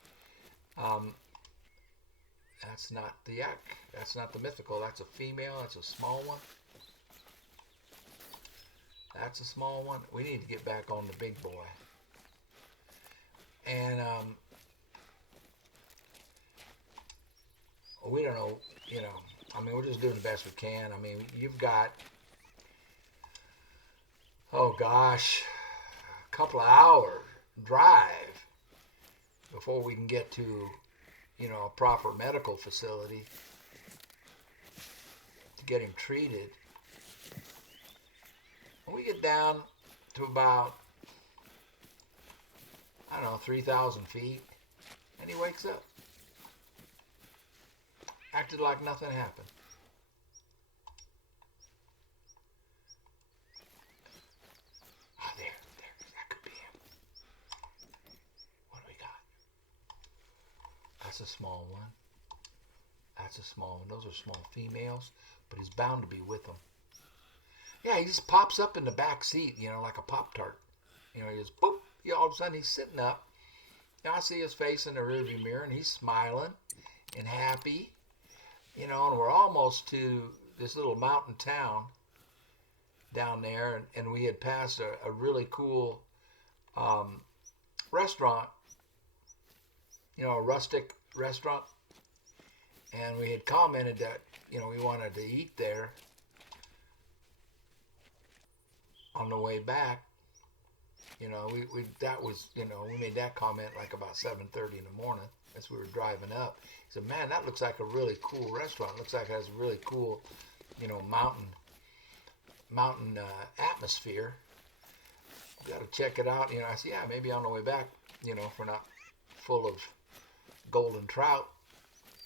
That's not the yak. That's not the mythical. That's a female. That's a small one. That's a small one. We need to get back on the big boy. And we don't know, you know, I mean, we're just doing the best we can. I mean, you've got, oh gosh, a couple of hour drive before we can get to, you know, a proper medical facility to get him treated. When we get down to about, I don't know, 3,000 feet, and he wakes up. Acted like nothing happened. Ah, there, that could be him. What do we got? That's a small one. That's a small one. Those are small females, but he's bound to be with them. Yeah, he just pops up in the back seat, you know, like a Pop-Tart. You know, he just, boop, you know, all of a sudden he's sitting up. Now I see his face in the rearview mirror, and he's smiling and happy. You know, and we're almost to this little mountain town down there, and we had passed a really cool restaurant, you know, a rustic restaurant, and we had commented that, you know, we wanted to eat there on the way back. You know, we that was, you know, we made that comment like about 7:30 in the morning as we were driving up. He said, "Man, that looks like a really cool restaurant. Looks like it has a really cool, you know, mountain atmosphere. Got to check it out." You know, I said, "Yeah, maybe on the way back, you know, if we're not full of golden trout,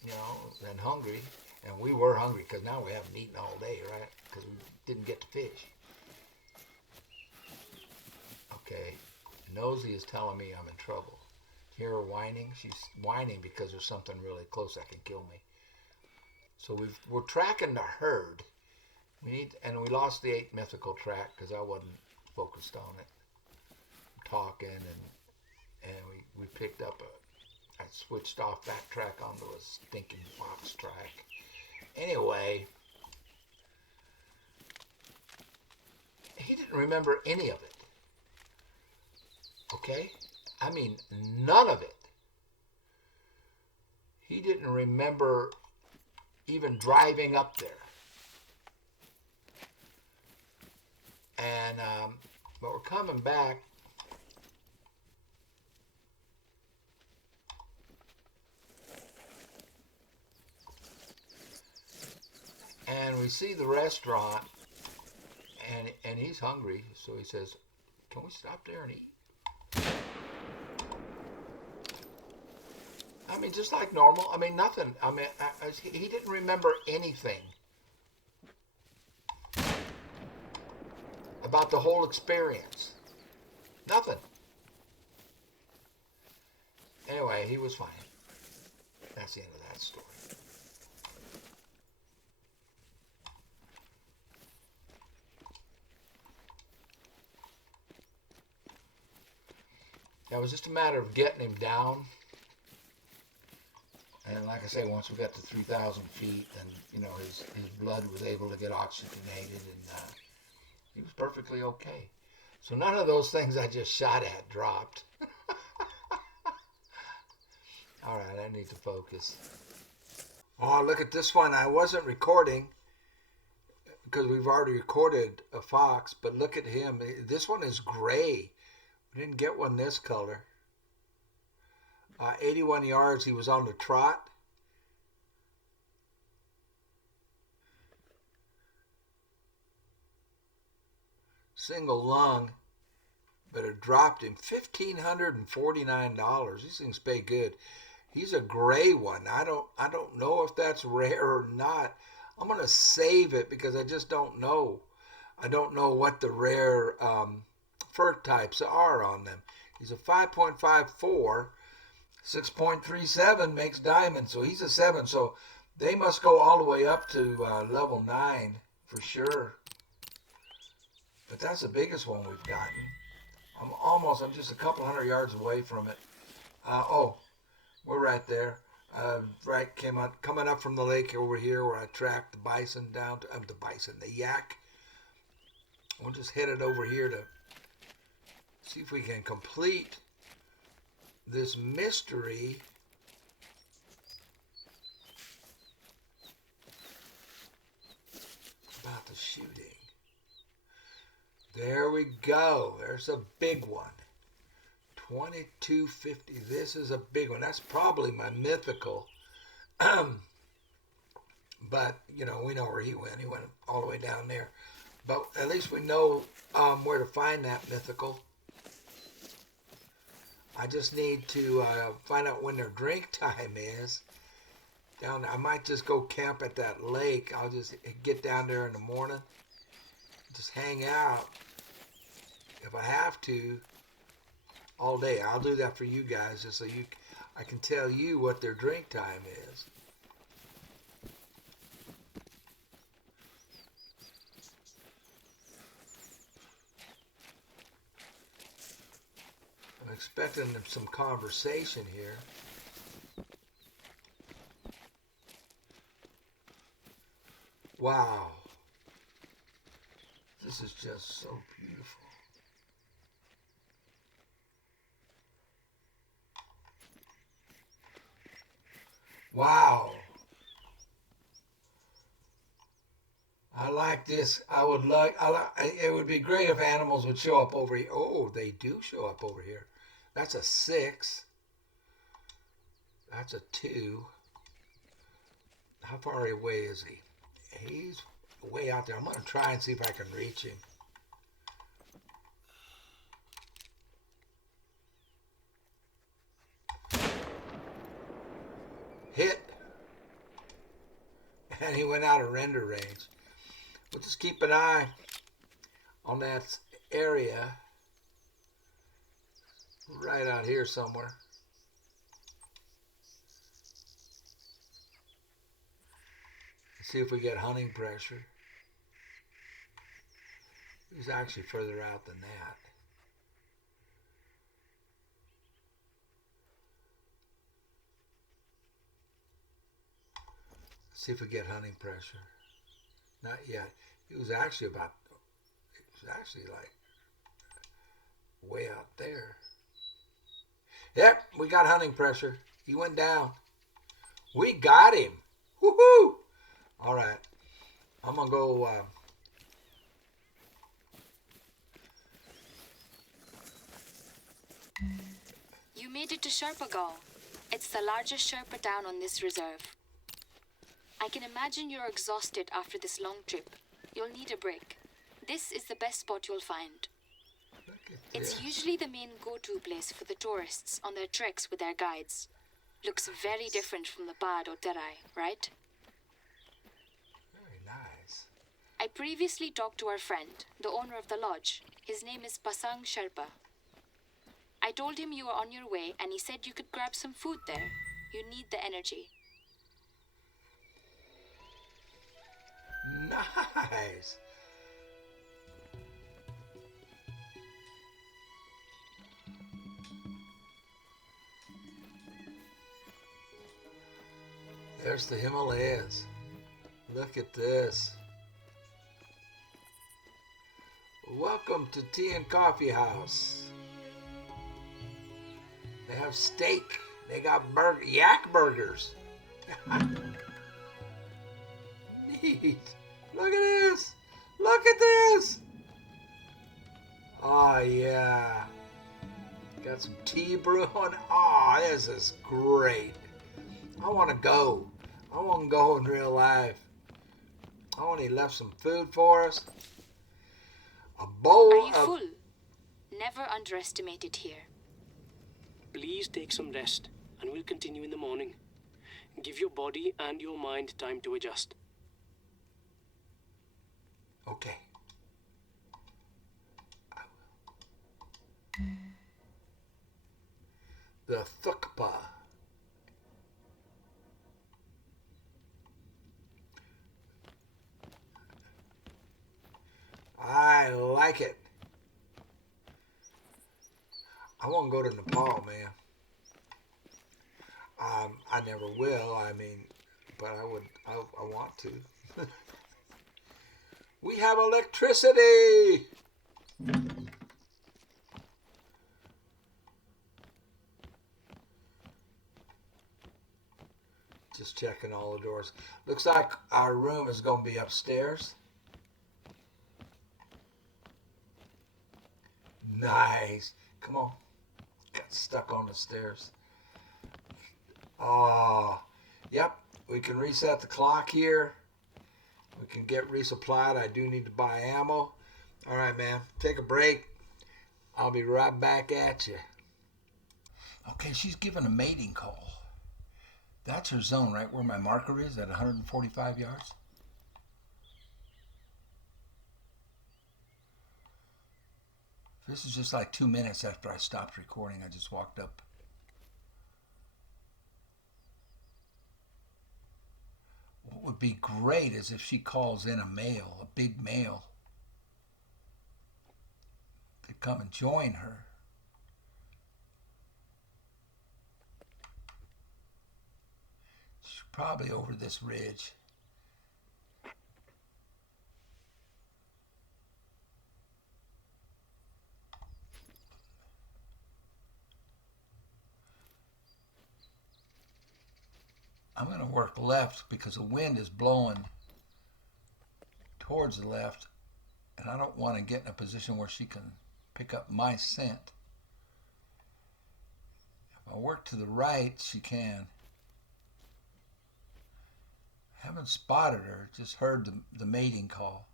you know, and hungry." And we were hungry because now we haven't eaten all day, right? Because we didn't get to fish. Okay, Nosy is telling me I'm in trouble. Hear her whining? She's whining because there's something really close that can kill me. So we're tracking the herd. We lost the 8 mythical track because I wasn't focused on it. I'm talking and we picked up I switched off that track onto a stinking fox track. Anyway, he didn't remember any of it. Okay? I mean, none of it. He didn't remember even driving up there. And, but we're coming back. And we see the restaurant, and he's hungry, so he says, "Can we stop there and eat?" I mean, just like normal. I mean, nothing. I mean, he didn't remember anything about the whole experience. Nothing. Anyway, he was fine. That's the end of that story. It was just a matter of getting him down. And like I say, once we got to 3,000 feet, then, you know, his blood was able to get oxygenated, and he was perfectly okay. So none of those things I just shot at dropped. All right, I need to focus. Oh, look at this one. I wasn't recording because we've already recorded a fox, but look at him. This one is gray. We didn't get one this color. 81 yards, he was on the trot. Single lung, but it dropped him $1,549. These things pay good. He's a gray one. I don't know if that's rare or not. I'm gonna save it because I just don't know. I don't know what the rare fur types are on them. He's a 5.54. 6.37 makes diamond, so he's a 7. So they must go all the way up to level 9 for sure. But that's the biggest one we've gotten. I'm just a couple hundred yards away from it. Oh, we're right there. Coming up from the lake over here where I tracked the bison down to the yak. We'll just head it over here to see if we can complete this mystery about the shooting. There we go. There's a big one. 2250. This is a big one. That's probably my mythical. But, you know, we know where he went. He went all the way down there. But at least we know where to find that mythical. I just need to find out when their drink time is. I might just go camp at that lake. I'll just get down there in the morning. Just hang out. If I have to, all day. I'll do that for you guys just so I can tell you what their drink time is. I'm expecting some conversation here. Wow. This is just so beautiful. Wow. I like this. It would be great if animals would show up over here. Oh, they do show up over here. That's a 6. That's a 2. How far away is he? He's way out there. I'm going to try and see if I can reach him. Hit. And he went out of render range. We'll just keep an eye on that area right out here somewhere. See if we get hunting pressure. He's actually further out than that. See if we get hunting pressure. Not yet. He was actually like way out there. Yep, we got hunting pressure. He went down. We got him. Woohoo! All right. I'm going to go... You made it to Sherpa Gaon. It's the largest Sherpa town on this reserve. I can imagine you're exhausted after this long trip. You'll need a break. This is the best spot you'll find. It's usually the main go-to place for the tourists on their treks with their guides. Looks very different from the Pad or Terai, right? Very nice. I previously talked to our friend, the owner of the lodge. His name is Pasang Sherpa. I told him you were on your way and he said you could grab some food there. You need the energy. Nice. There's the Himalayas. Look at this. Welcome to Tea and Coffee House. They have steak. They got yak burgers. Neat. Look at this. Look at this. Oh, yeah. Got some tea brewing. Oh, this is great. I want to go. I want to go in real life. Oh, and he left some food for us. A bowl Are you of... full? Never underestimate it here. Please take some rest, and we'll continue in the morning. Give your body and your mind time to adjust. Okay. I will. The Thukpa. I like it. I want to go to Nepal, man. I never will. I mean, but I would. I want to. We have electricity. Just checking all the doors. Looks like our room is going to be upstairs. Nice. Come on. Got stuck on the stairs. Oh, yep. We can reset the clock here. We can get resupplied. I do need to buy ammo. All right, man. Take a break. I'll be right back at you. Okay, she's giving a mating call. That's her zone, right where my marker is at 145 yards. This is just like 2 minutes after I stopped recording. I just walked up. What would be great is if she calls in a male, a big male, to come and join her. She's probably over this ridge. I'm going to work left because the wind is blowing towards the left, and I don't want to get in a position where she can pick up my scent. If I work to the right, she can. I haven't spotted her, just heard the mating call.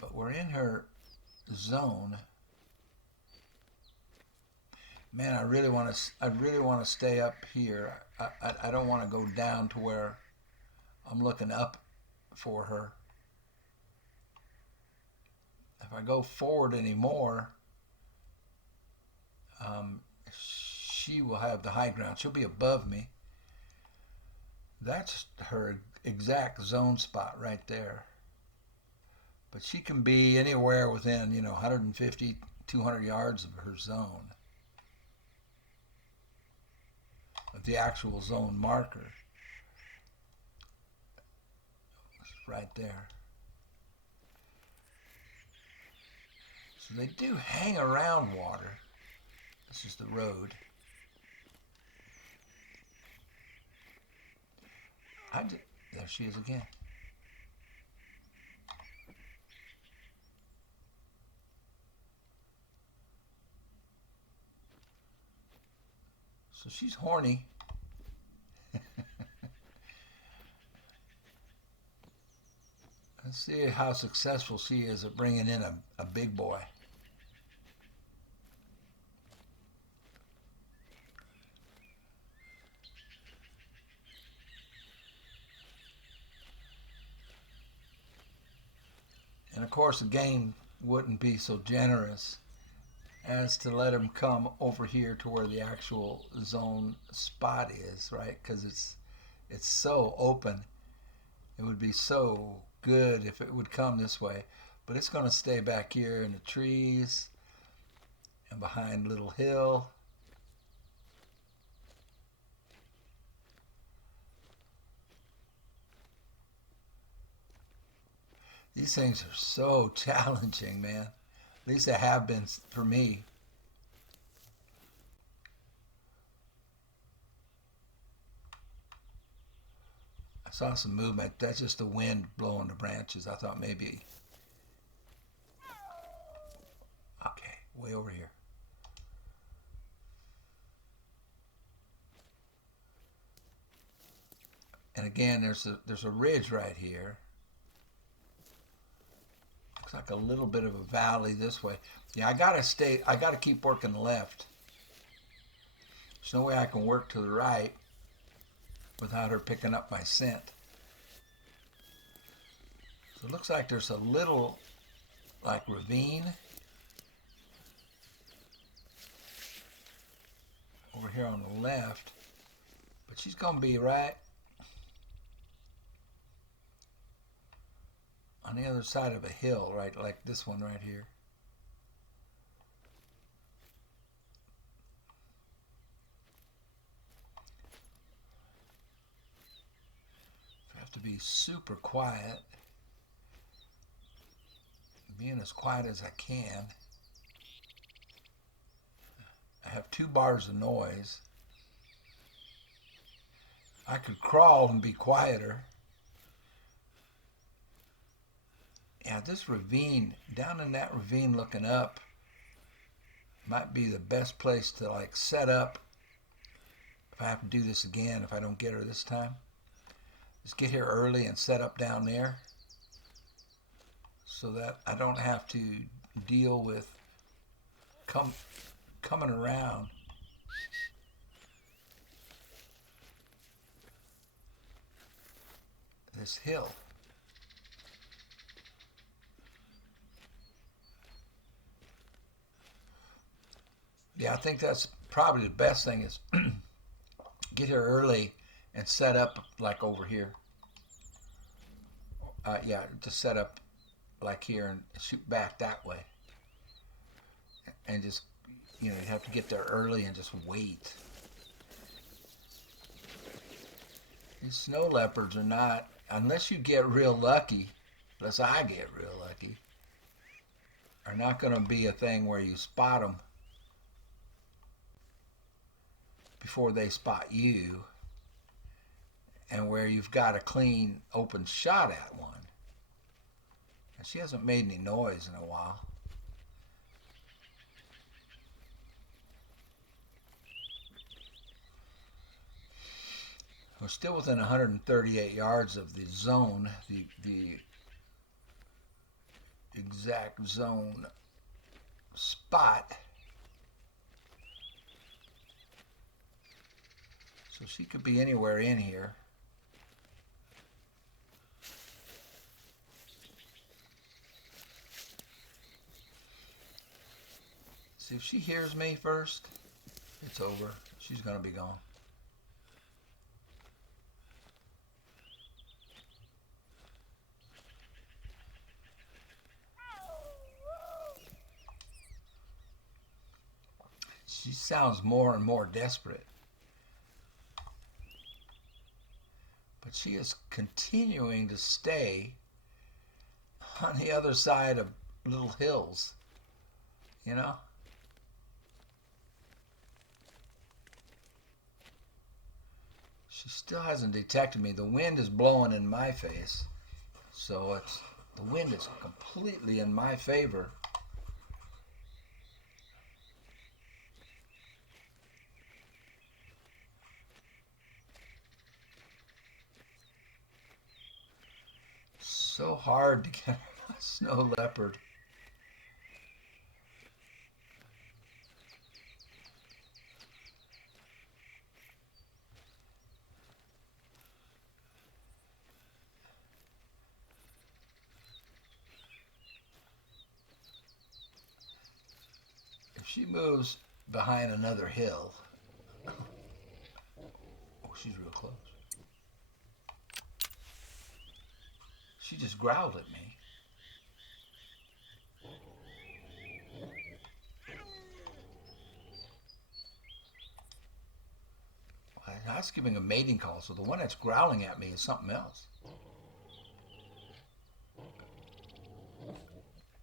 But we're in her zone. Man, I really want to stay up here. I don't want to go down to where I'm looking up for her. If I go forward anymore, she will have the high ground. She'll be above me. That's her exact zone spot right there. But she can be anywhere within, 150, 200 yards of her zone, of the actual zone marker. It's right there. So they do hang around water. This is the road. There she is again. So she's horny. Let's see how successful she is at bringing in a big boy. And of course, the game wouldn't be so generous as to let him come over here to where the actual zone spot is, right? Because it's so open. It would be so good if it would come this way. But it's going to stay back here in the trees and behind Little Hill. These things are so challenging, man. At least they have been for me. I saw some movement. That's just the wind blowing the branches. I thought maybe... Okay, way over here. And again, there's a ridge right here. Looks like a little bit of a valley this way. Yeah, I gotta keep working left. There's no way I can work to the right without her picking up my scent. So it looks like there's a little ravine over here on the left, but she's gonna be right on the other side of a hill, right, like this one right here. I have to be super quiet, being as quiet as I can. I have 2 bars of noise. I could crawl and be quieter. Yeah, this ravine, down in that ravine looking up, might be the best place to set up if I have to do this again, if I don't get her this time. Just get here early and set up down there so that I don't have to deal with coming around. This hill. Yeah, I think that's probably the best thing is get here early and set up over here. Yeah, just set up here and shoot back that way. And just, you have to get there early and just wait. These snow leopards are not, unless you get real lucky, unless I get real lucky, are not going to be a thing where you spot them before they spot you, and where you've got a clean, open shot at one. And she hasn't made any noise in a while. We're still within 138 yards of the zone, the exact zone spot. So she could be anywhere in here. See, if she hears me first, it's over. She's going to be gone. She sounds more and more desperate. But she is continuing to stay on the other side of little hills, you know? She still hasn't detected me. The wind is blowing in my face, so the wind is completely in my favor. So hard to get a snow leopard. If she moves behind another hill, oh, she's real close. She just growled at me. I was giving a mating call, so the one that's growling at me is something else.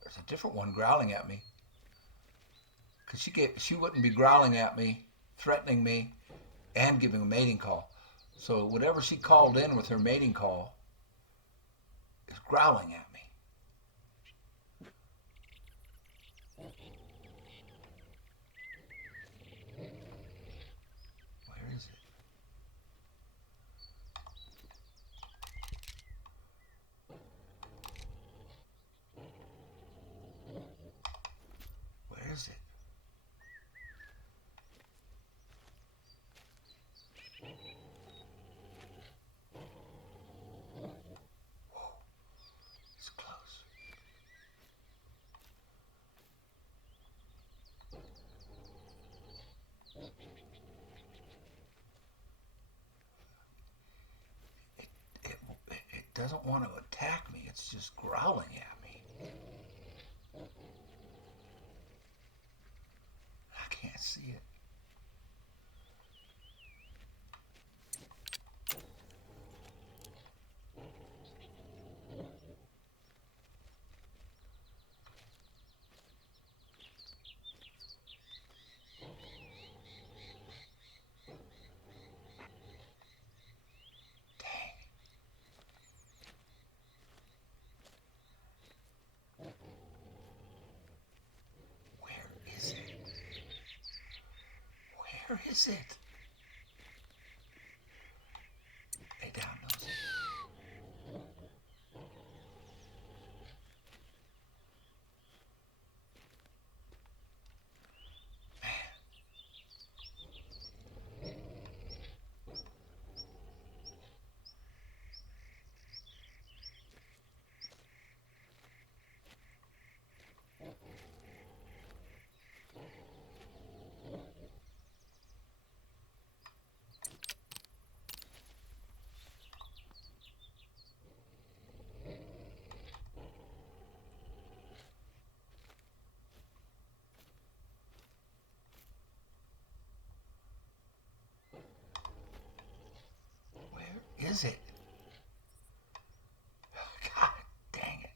There's a different one growling at me. Because she wouldn't be growling at me, threatening me, and giving a mating call. So whatever she called in with her mating call is growling at me. Where is it? Where is it? It's close. It doesn't want to attack me. It's just growling at me. I can't see it. Where is it? Lay down, Nosy. Where is it? God dang it.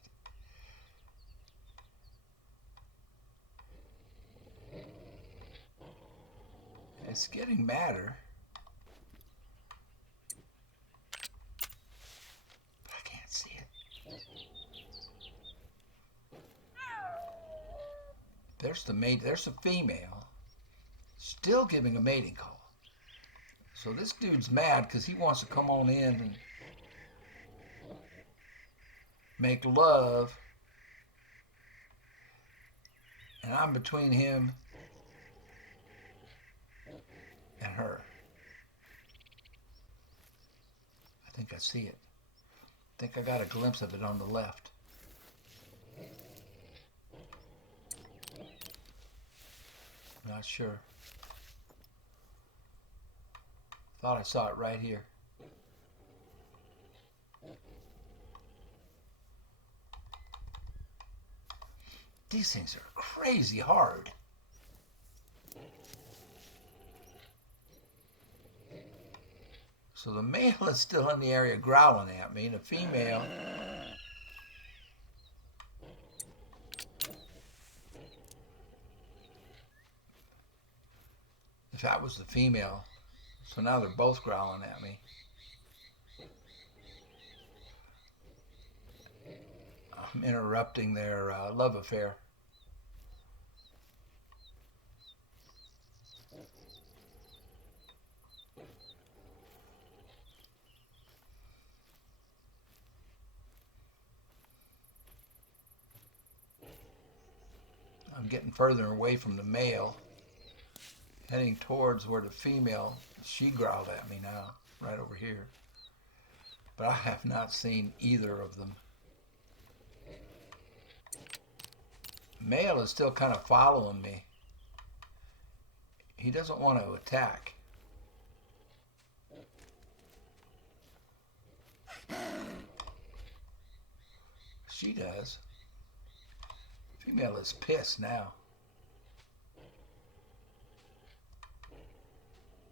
It's getting madder. But I can't see it. There's the mate. There's the female. Still giving a mating call. So this dude's mad because he wants to come on in and make love. And I'm between him and her. I think I see it. I think I got a glimpse of it on the left. Not sure. Thought I saw it right here. These things are crazy hard. So the male is still in the area growling at me. The female if that was the female. So now they're both growling at me. I'm interrupting their love affair. I'm getting further away from the male, heading towards where the female, she growled at me now, right over here. But I have not seen either of them. Male is still kind of following me. He doesn't want to attack. She does. Female is pissed now.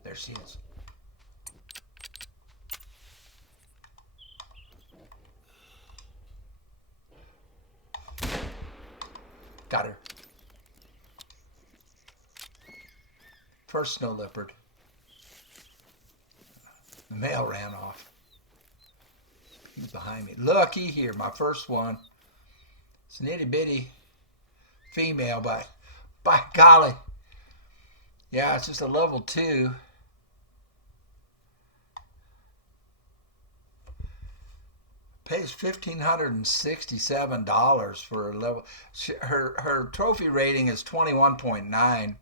There she is. Got her. First snow leopard. The male ran off. He's behind me. Looky here, my first one. It's an itty bitty female, by golly. Yeah, it's just a level 2. Pays $1,567 for a level. Her trophy rating is 21.9.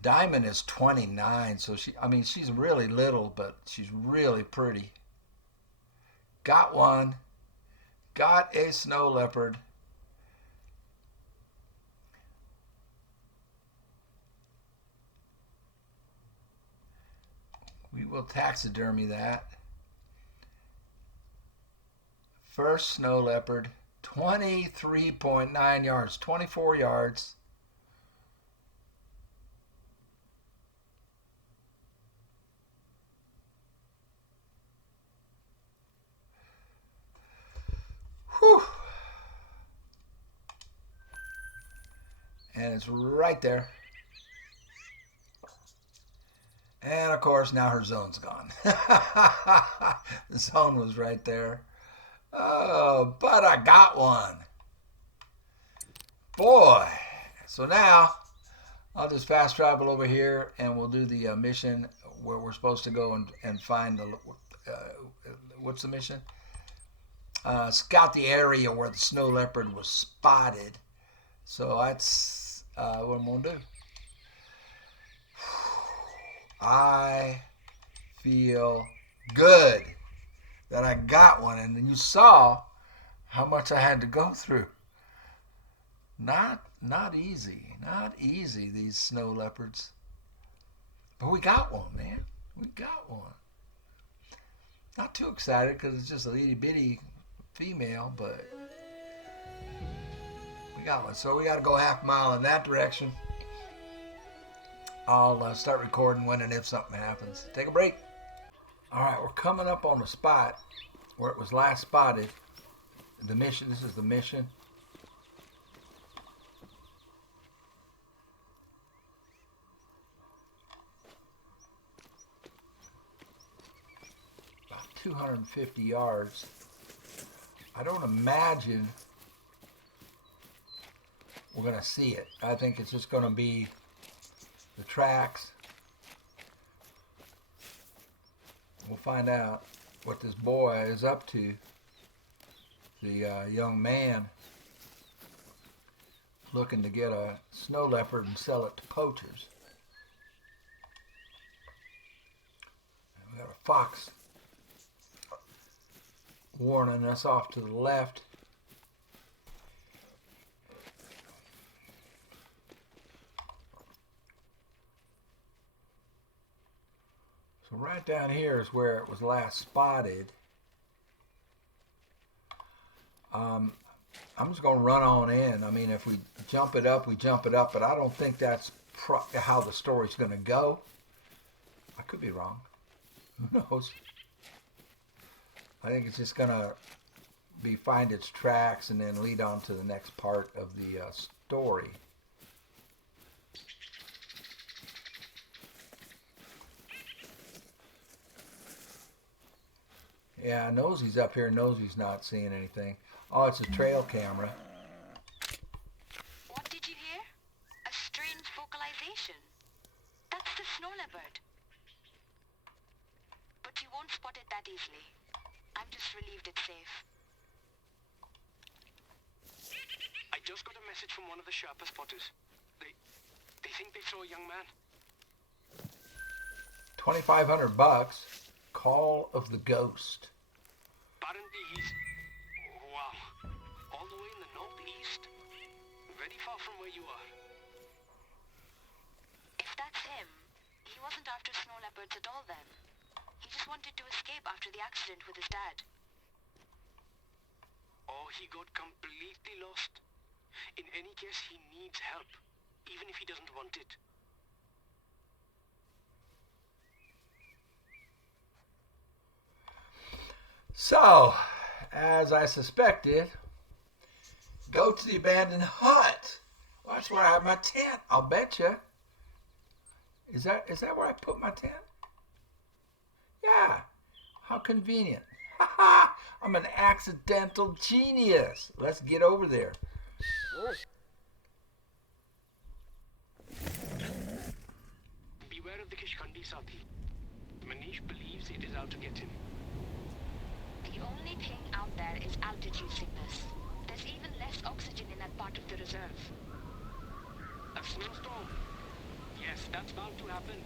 Diamond is 29. So she's really little, but she's really pretty. Got one. Got a snow leopard. We will taxidermy that. First snow leopard, 23.9 yards, 24 yards. Whew. And it's right there. And of course, now her zone's gone. The zone was right there. Oh, but I got one. Boy. So now I'll just fast travel over here and we'll do the mission where we're supposed to go and find the, what's the mission? Scout the area where the snow leopard was spotted. So that's what I'm going to do. I feel good that I got one, and you saw how much I had to go through. Not easy, these snow leopards. But we got one, man. We got one. Not too excited because it's just a itty bitty female, but we got one. So we got to go half mile in that direction. I'll start recording when and if something happens. Take a break. All right, we're coming up on the spot where it was last spotted. The mission, this is the mission. 250 yards. I don't imagine we're going to see it. I think it's just going to be the tracks. We'll find out what this boy is up to. The young man looking to get a snow leopard and sell it to poachers. And we got a fox warning us off to the left. So right down here is where it was last spotted. I'm just going to run on in. I mean, if we jump it up, we jump it up, but I don't think that's how the story's going to go. I could be wrong. Who knows? I think it's just going to be find its tracks and then lead on to the next part of the story. Yeah, Nosey's up here. Nosey's not seeing anything. Oh, it's a trail camera. What did you hear? A strange vocalization. That's the snow leopard. But you won't spot it that easily. I'm just relieved it's safe. I just got a message from one of the Sherpa spotters. They think they saw a young man. $2,500. Call of the Ghost. Apparently he's... wow. All the way in the northeast. Very far from where you are. If that's him, he wasn't after snow leopards at all then. He just wanted to escape after the accident with his dad. Or he got completely lost. In any case, he needs help, even if he doesn't want it. So, as I suspected, go to the abandoned hut. Well, that's where I have my tent, I'll bet you. Is that where I put my tent? Yeah, how convenient. Ha! I'm an accidental genius. Let's get over there. Beware of the Kishkandi, Sati. Manish believes it is out to get him. The only thing out there is altitude sickness. There's even less oxygen in that part of the reserve. A snowstorm? Yes, that's bound to happen.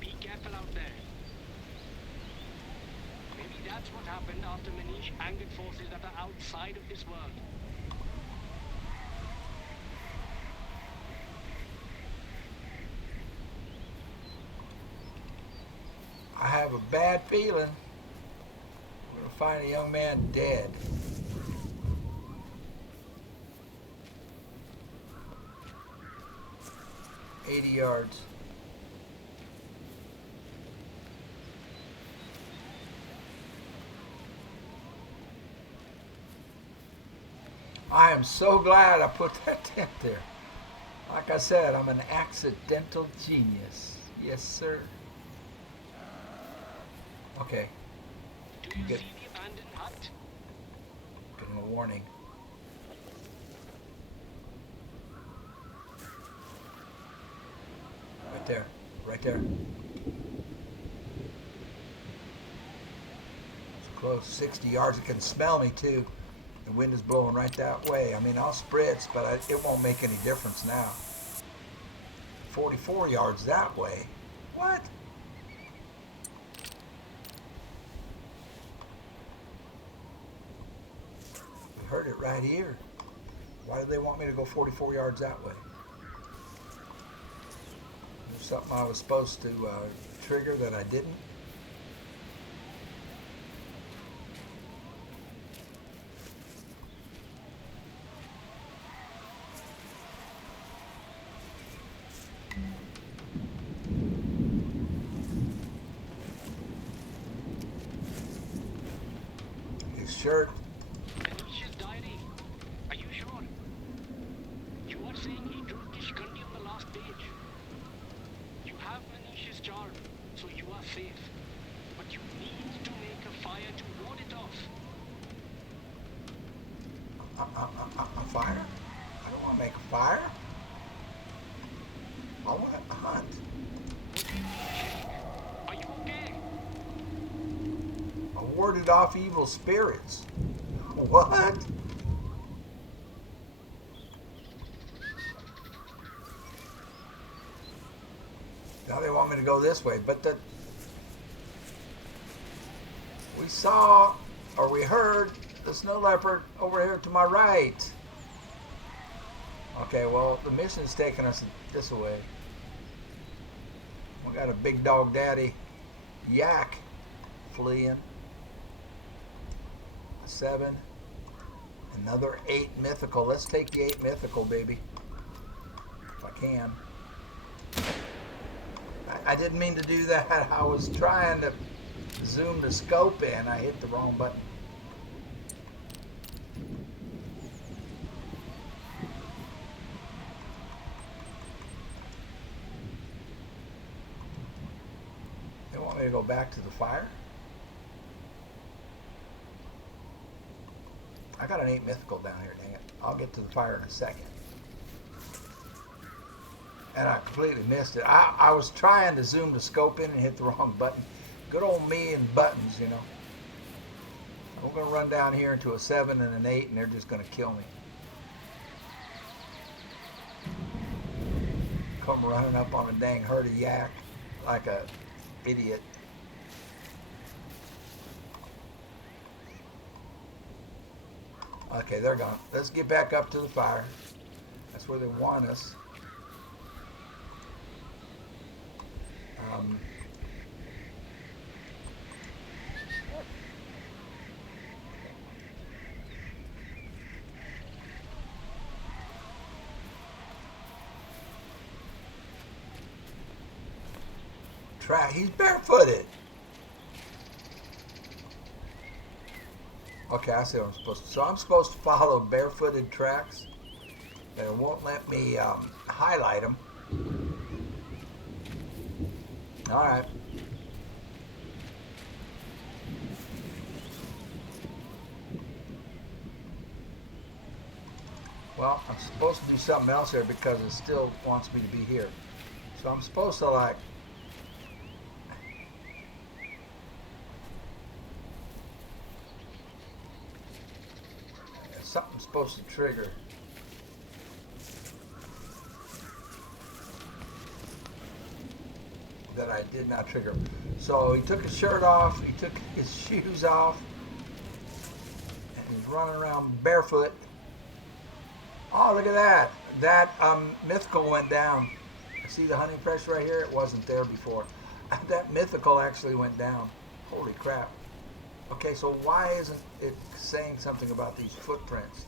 Be careful out there. Maybe that's what happened after Manish angered forces that are outside of this world. I have a bad feeling we're going to find a young man dead. $80 yards. I am so glad I put that tent there. Like I said, I'm an accidental genius. Yes, sir. Okay. Do you see the abandoned hut? Give him a warning. Right there. Right there. It's close. 60 yards. It can smell me, too. The wind is blowing right that way. I mean, I'll spritz, but it won't make any difference now. 44 yards that way. What? We heard it right here. Why do they want me to go 44 yards that way? There's something I was supposed to trigger that I didn't. His shirt. Manish's diary. Are you sure? You are saying he drew Kishkandi on the last page. You have Manish's charm, so you are safe. But you need to make a fire warded off evil spirits. What? Now they want me to go this way, but we saw, or we heard, the snow leopard over here to my right. Okay, well, the mission's taking us this way. We got a big dog daddy yak fleeing. 7. Another 8 mythical. Let's take the 8 mythical, baby. If I can. I didn't mean to do that. I was trying to zoom the scope in. I hit the wrong button. They want me to go back to the fire? I got an 8 mythical down here, dang it. I'll get to the fire in a second. And I completely missed it. I was trying to zoom the scope in and hit the wrong button. Good old me and buttons, you know. I'm going to run down here into a 7 and an 8, and they're just going to kill me. Come running up on a dang herd of yak like a idiot. Okay, they're gone. Let's get back up to the fire. That's where they want us. He's barefooted. Okay, I see what I'm supposed to. So I'm supposed to follow barefooted tracks. They won't let me highlight them. All right. Well, I'm supposed to do something else here because it still wants me to be here. So I'm supposed to like something's supposed to trigger. That I did not trigger. So he took his shirt off, he took his shoes off, and he's running around barefoot. Oh, look at that. That mythical went down. See the hunting pressure right here? It wasn't there before. That mythical actually went down. Holy crap. Okay, so why isn't it saying something about these footprints?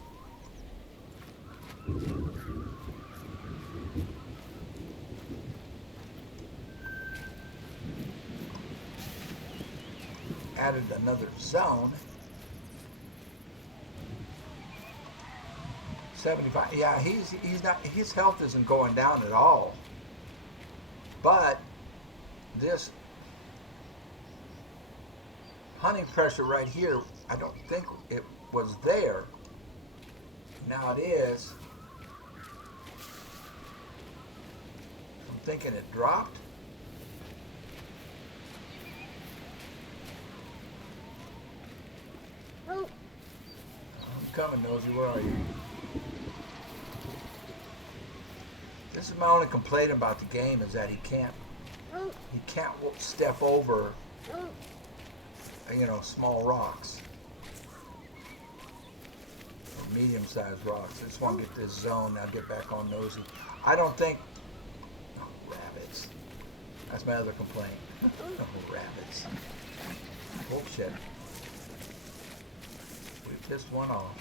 Added another zone. 75. Yeah, he's not. His health isn't going down at all. But this hunting pressure right here, I don't think it was there. Now it is. I'm thinking it dropped. I'm coming, Nosy. Where are you? This is my only complaint about the game is that he can't step over, you know, small rocks or medium-sized rocks. I just want to get this zone. Now get back on Nosy. I don't think. Oh, rabbits. That's my other complaint. Oh, rabbits. Oh shit. We pissed one off.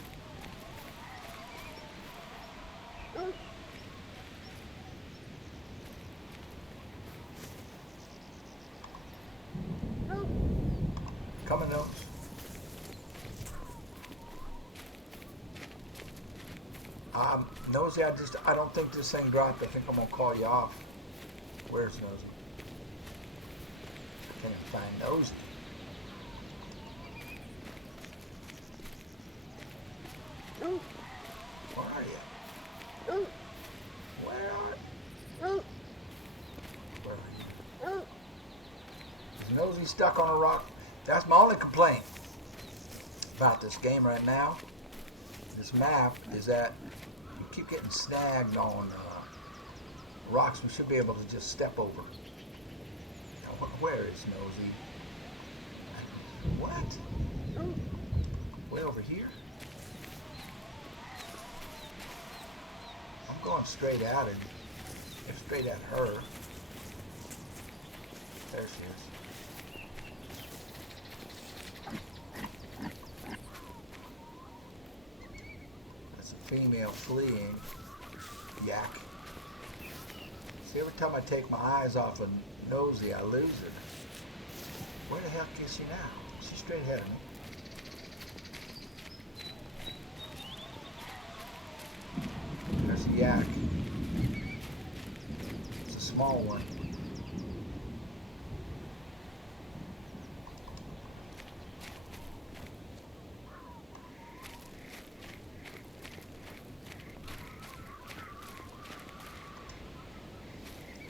Coming out. Nosy, I don't think this thing dropped. I think I'm gonna call you off. Where's Nosy? I can't find Nosy. Where are you? Where are you? Is Nosy stuck on a rock? That's my only complaint. about this game right now, this map, is that you keep getting snagged on rocks we should be able to just step over. Now, where is Nosy? What? Way over here? I'm going straight at it. Straight at her. There she is. That's a female fleeing yak. See, every time I take my eyes off of Nosy, I lose her. Where the heck is she now? She's straight ahead of me. There's a yak. It's a small one.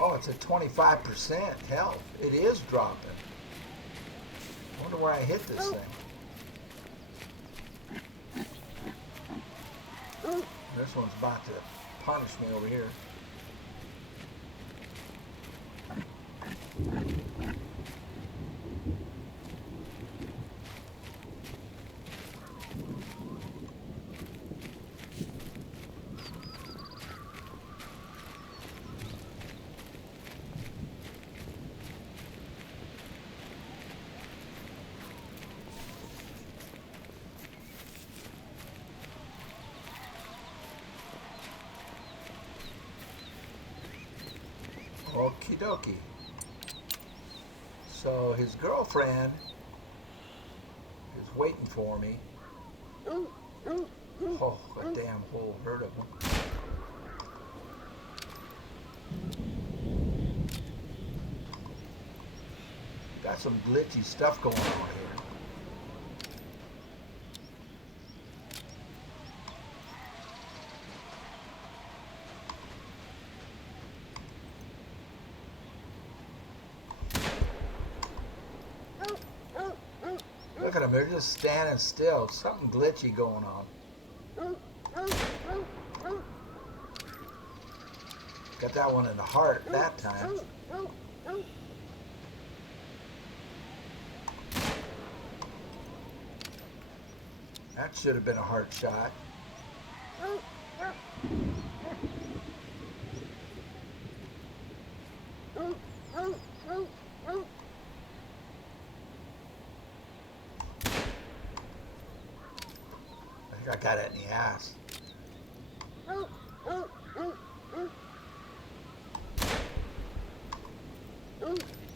Oh, it's at 25% health. It is dropping. I wonder where I hit this thing. This one's about to punish me over here. Okie dokie. So his girlfriend is waiting for me. Oh, a damn whole herd of them. Got some glitchy stuff going on here. Look at them, they're just standing still. Something glitchy going on. Got that one in the heart that time. That should have been a heart shot. I got it in the ass.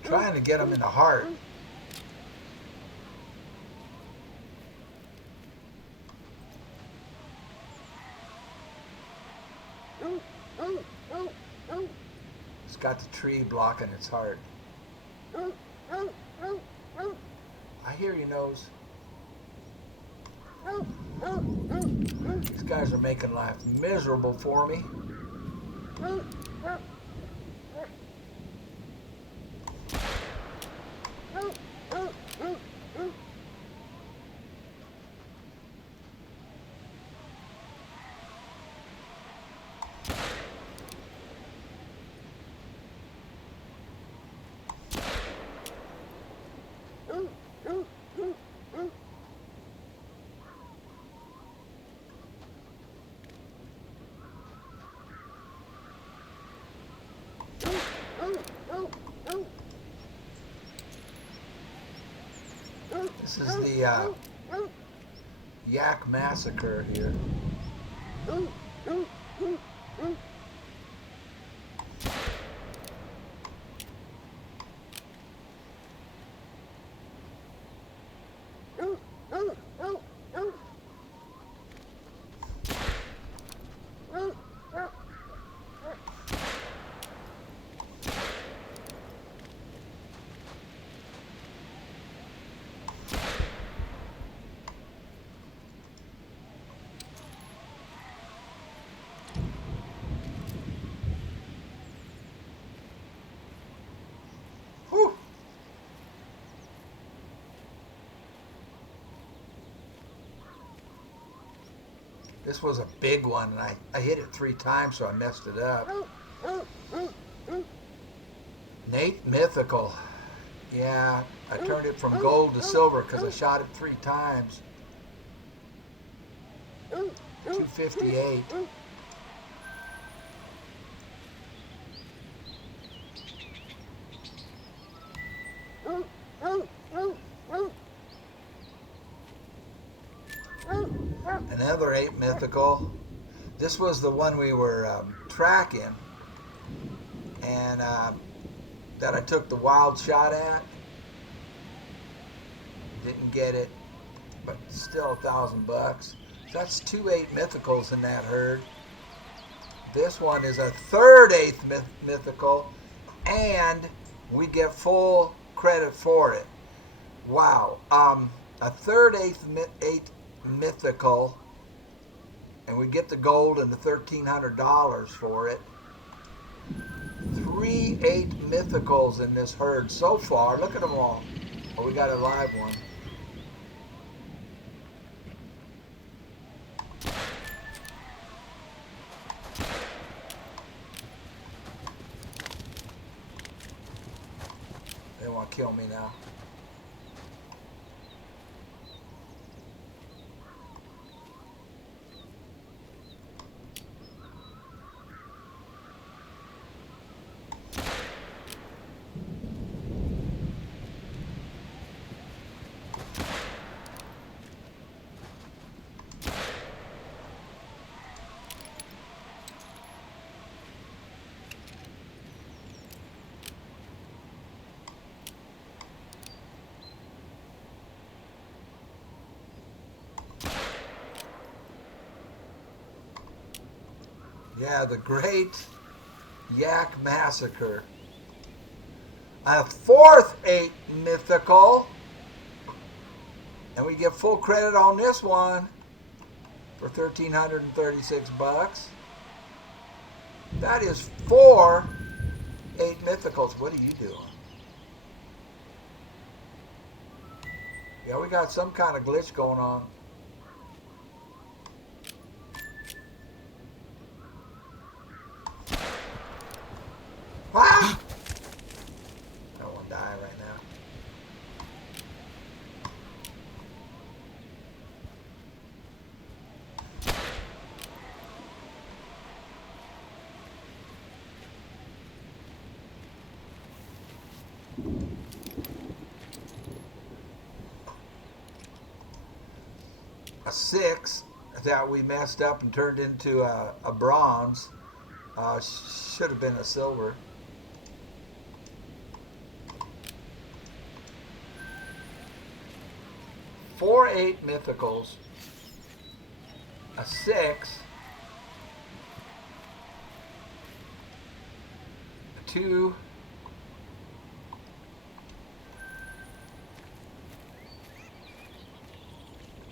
Trying to get him in the heart. It's got the tree blocking its heart. I hear you, Nose. These guys are making life miserable for me. This is the yak massacre here. This was a big one, and I hit it 3 times, so I messed it up. Nate Mythical. Yeah, I turned it from gold to silver because I shot it 3 times. 258. Another 8 mythical. This was the one we were tracking, and that I took the wild shot at. Didn't get it, but still $1,000 bucks. So that's 2 8 mythicals in that herd. This one is a third 8th mythical, and we get full credit for it. Wow. A third 8th mythical, and we get the gold and the $1,300 for it. 3 8 mythicals in this herd so far. Look at them all. Oh, we got a live one. They want to kill me now. Yeah, the Great Yak Massacre. A fourth 8 mythical. And we get full credit on this one for $1,336 bucks. That is 4 8 mythicals. What are you doing? Yeah, we got some kind of glitch going on. Ah! I don't want to die right now. A 6 that we messed up and turned into a bronze. Should have been a silver. Four 8 mythicals, a 6, a 2,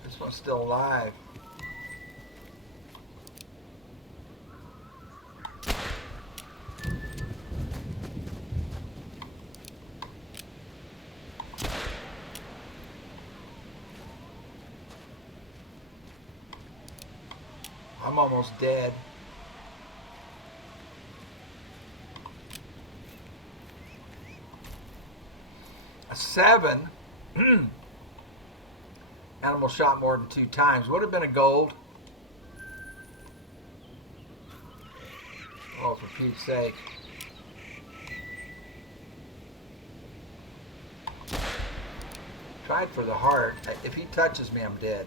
this one's still alive. I'm almost dead. A 7. Animal shot more than 2 times. Would have been a gold. Oh, for Pete's sake. Tried for the heart. If he touches me, I'm dead.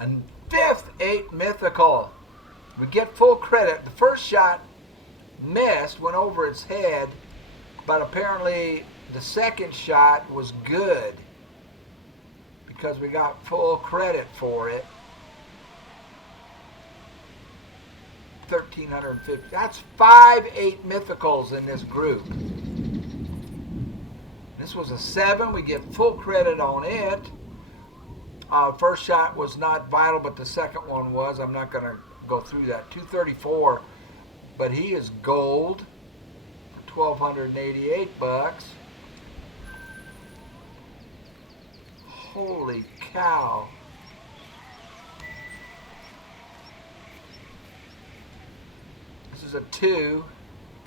And 5th 8 mythical. We get full credit. The first shot missed, went over its head, but apparently the second shot was good because we got full credit for it. 1,350. That's 5 8 mythicals in this group. This was a 7. We get full credit on it. First shot was not vital, but the second one was. I'm not going to go through that. 234, but he is gold for $1,288. Holy cow. This is a 2.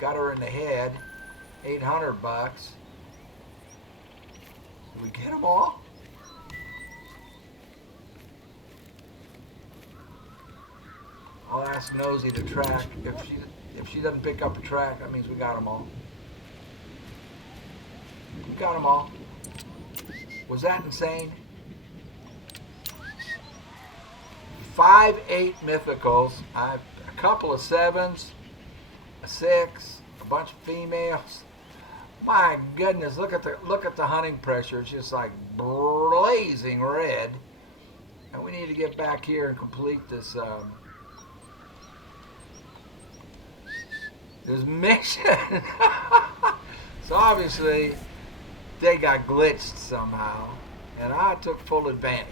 Got her in the head. $800. Did we get them all? I'll ask Nosy to track. If she doesn't pick up a track, that means we got them all. We got them all. Was that insane? 5-8 mythicals. A couple of 7s, a 6, a bunch of females. My goodness, look at the hunting pressure. It's just like blazing red. And we need to get back here and complete this this mission. So obviously they got glitched somehow, and I took full advantage.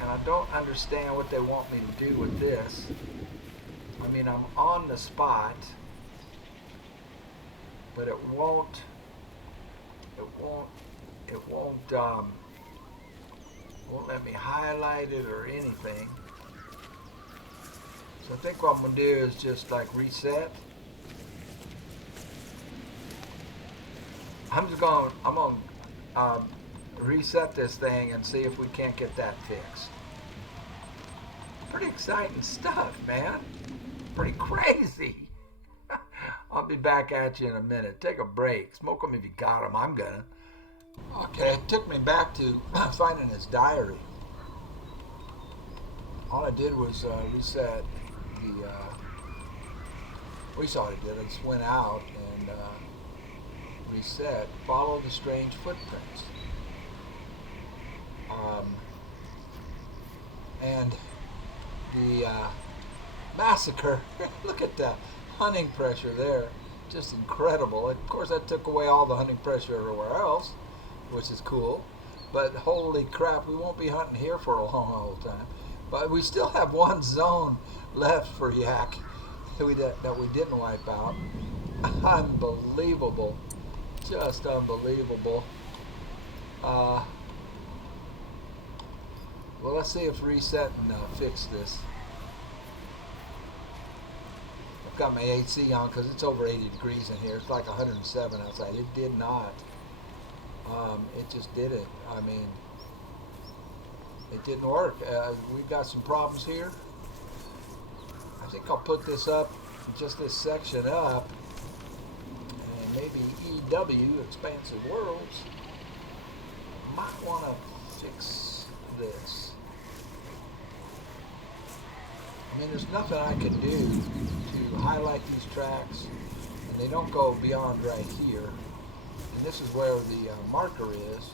And I don't understand what they want me to do with this. I mean, I'm on the spot, but it won't let me highlight it or anything. So I think what I'm gonna do is just like reset. I'm gonna reset this thing and see if we can't get that fixed. Pretty exciting stuff, man. Pretty crazy. I'll be back at you in a minute. Take a break. Smoke them if you got them. I'm gonna. Okay, it took me back to finding his diary. All I did was reset the. We saw what I did. I just went out and reset. Follow the strange footprints. And the massacre. Look at that hunting pressure there. Just incredible. Of course, that took away all the hunting pressure everywhere else, which is cool. But holy crap, we won't be hunting here for a long time. But we still have one zone left for yak that we didn't wipe out. Unbelievable. Just unbelievable. Well, let's see if reset and fix this. I've got my AC on because it's over 80 degrees in here. It's like 107 outside. It did not. It just didn't. I mean, it didn't work. We've got some problems here. I think I'll put this up, just this section up, and maybe EW, Expansive Worlds, might want to fix this. I mean, there's nothing I can do to highlight these tracks, and they don't go beyond right here. And this is where the marker is.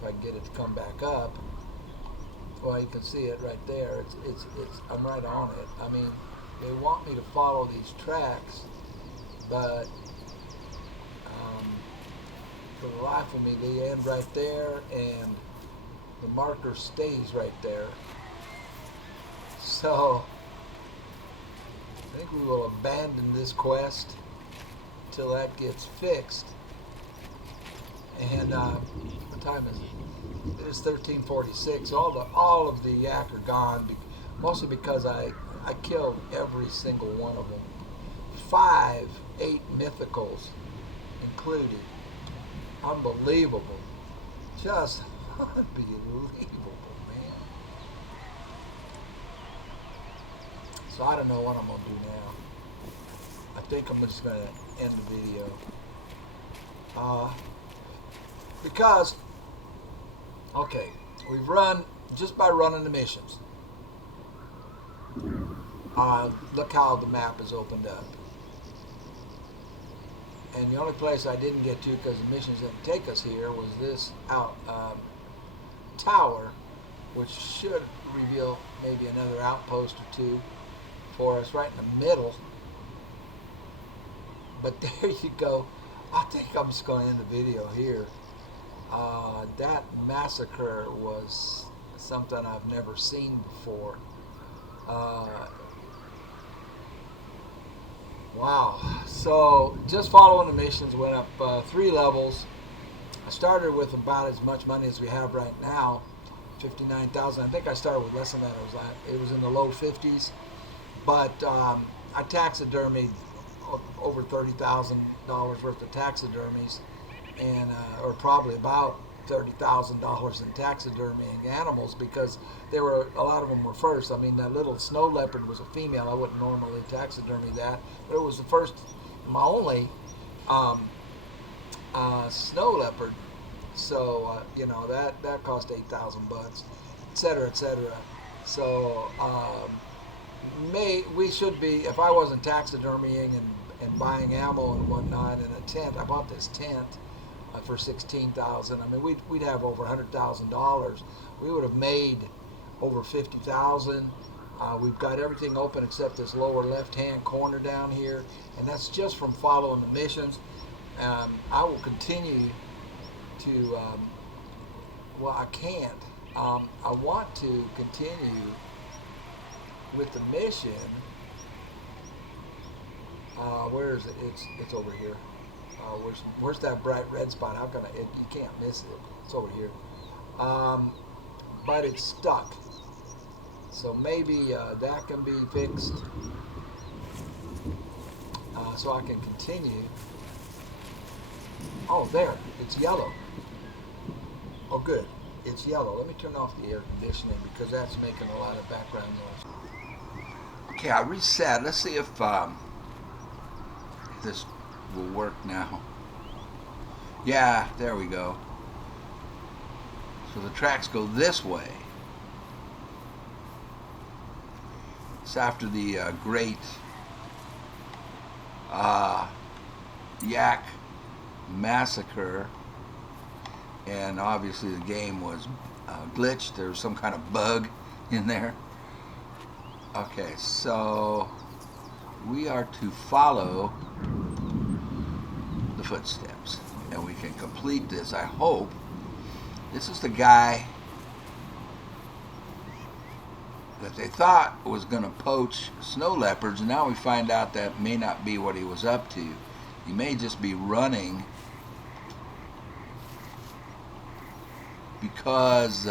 If I can get it to come back up, well, you can see it right there. I'm right on it. I mean, they want me to follow these tracks, but for the life of me, they end right there, and the marker stays right there. So I think we will abandon this quest until that gets fixed. And what time is it? It is 13:46. All of the yak are gone, mostly because I killed every single one of them. 5-8 mythicals included. Unbelievable. Just unbelievable, man. So I don't know what I'm going to do now. I think I'm just going to end the video. Because, okay, we've run, just by running the missions, look how the map is opened up. And the only place I didn't get to, because the missions didn't take us here, was this tower, which should reveal maybe another outpost or two for us right in the middle. But there you go. I think I'm just going to end the video here. That massacre was something I've never seen before. Wow. So just following the missions, went up 3 levels. I started with about as much money as we have right now, 59,000. I think I started with less than that. It was in the low 50s. But I taxidermied over $30,000 worth of taxidermies, and or probably about $30,000 in taxidermying animals, because a lot of them were first. I mean, that little snow leopard was a female. I wouldn't normally taxidermy that, but it was the first, my only snow leopard. So that cost $8,000, etc., etc. So we should be, if I wasn't taxidermying and buying ammo and whatnot in a tent. I bought this tent for $16,000. I mean, we'd have over $100,000. We would have made over $50,000. We've got everything open except this lower left-hand corner down here, and that's just from following the missions. I will continue to. Well, I can't. I want to continue with the mission. Where is it? It's over here. Where's that bright red spot? You can't miss it. It's over here. But it's stuck. So maybe that can be fixed. So I can continue. Oh, there. It's yellow. Oh, good. It's yellow. Let me turn off the air conditioning because that's making a lot of background noise. Okay, I reset. Let's see if this will work now. Yeah, there we go. So the tracks go this way. It's after the great yak massacre, and obviously the game was glitched. There was some kind of bug in there. Okay, so we are to follow the footsteps, and we can complete this. I hope. This is the guy that they thought was going to poach snow leopards, and now we find out that may not be what he was up to. He may just be running because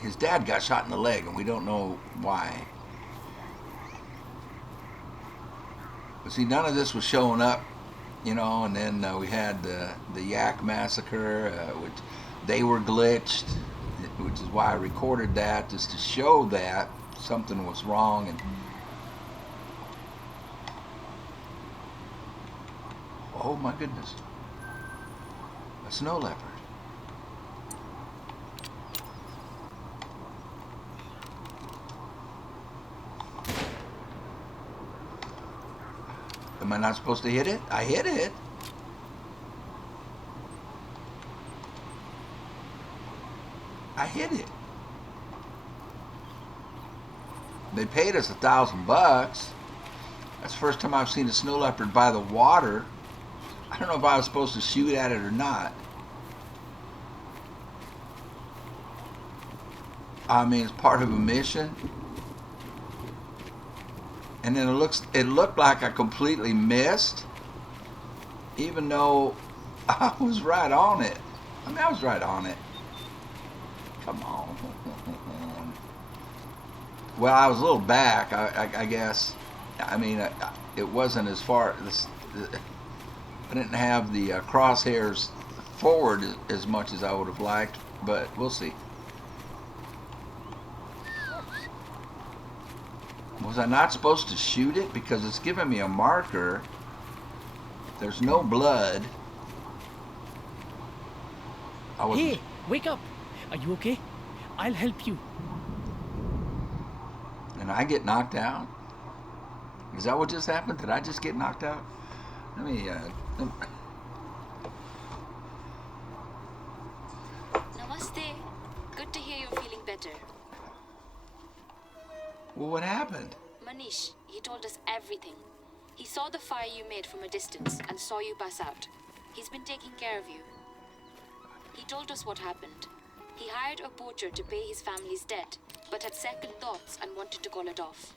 his dad got shot in the leg, and we don't know why. But see, none of this was showing up, and then we had the yak massacre, which they were glitched, which is why I recorded that, just to show that something was wrong. And oh my goodness, a snow leopard. Am I not supposed to hit it? I hit it. I hit it. They paid us $1,000. That's the first time I've seen a snow leopard by the water. I don't know if I was supposed to shoot at it or not. I mean, it's part of a mission. And then it looked like I completely missed, even though I was right on it. I mean, I was right on it. Come on. Well, I was a little back, I guess. I mean, it wasn't as far. I didn't have the crosshairs forward as much as I would have liked, but we'll see. Was I not supposed to shoot it? Because it's giving me a marker. There's no blood. Hey, wake up. Are you okay? I'll help you. And I get knocked out? Is that what just happened? Did I just get knocked out? Let me, Namaste. Good to hear you're feeling better. Well, what happened? Manish, he told us everything. He saw the fire you made from a distance and saw you pass out. He's been taking care of you. He told us what happened. He hired a poacher to pay his family's debt, but had second thoughts and wanted to call it off.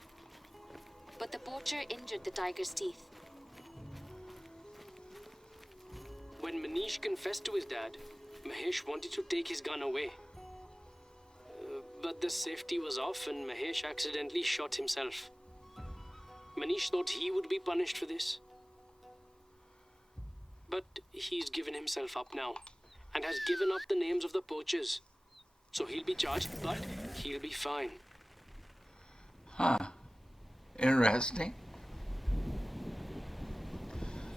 But the poacher injured the tiger's teeth. When Manish confessed to his dad, Mahesh wanted to take his gun away. But the safety was off and Mahesh accidentally shot himself. Manish thought he would be punished for this. But he's given himself up now and has given up the names of the poachers. So he'll be charged, but he'll be fine. Huh. Interesting.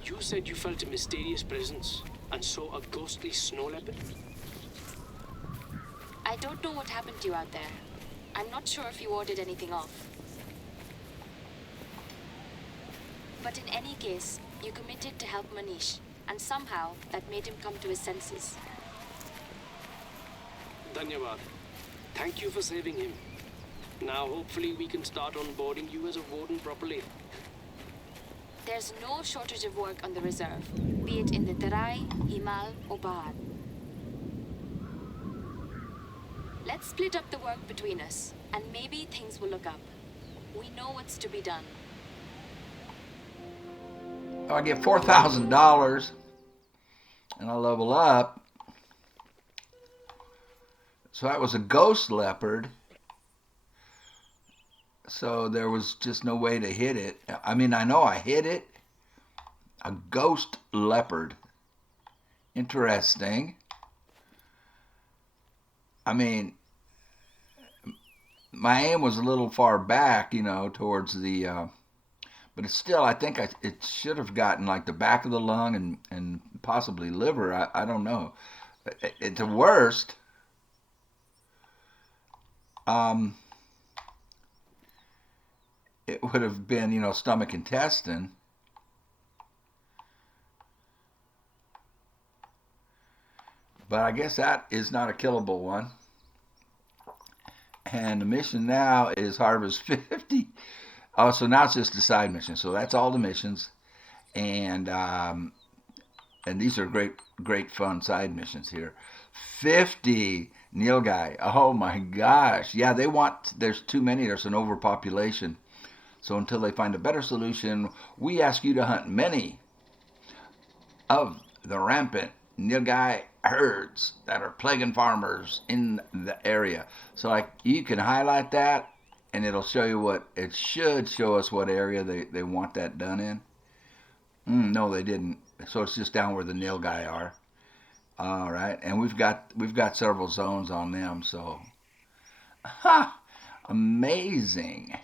You said you felt a mysterious presence and saw a ghostly snow leopard? I don't know what happened to you out there. I'm not sure if you ordered anything off. But in any case, you committed to help Manish, and somehow that made him come to his senses. Dhanyavad. Thank you for saving him. Now hopefully we can start onboarding you as a warden properly. There's no shortage of work on the reserve, be it in the Tarai, Himal, or Bahar. Let's split up the work between us, and maybe things will look up. We know what's to be done. I get $4,000 and I level up. So that was a ghost leopard. So there was just no way to hit it. I mean, I know I hit it. A ghost leopard. Interesting. I mean, my aim was a little far back, you know, towards the, but it's still, I think it should have gotten like the back of the lung and possibly liver. I don't know. At the worst, it would have been, you know, stomach, intestine. But I guess that is not a killable one. And the mission now is harvest 50. Oh, so now it's just a side mission. So that's all the missions. And these are great fun side missions here. 50 nilgai. Oh my gosh. Yeah, there's too many. There's an overpopulation. So until they find a better solution, we ask you to hunt many of the rampant nilgai herds that are plaguing farmers in the area. So like you can highlight that and it'll show you it should show us what area they want that done in. No, they didn't. So it's just down where the nilgai are. All right, and we've got several zones on them. So, amazing.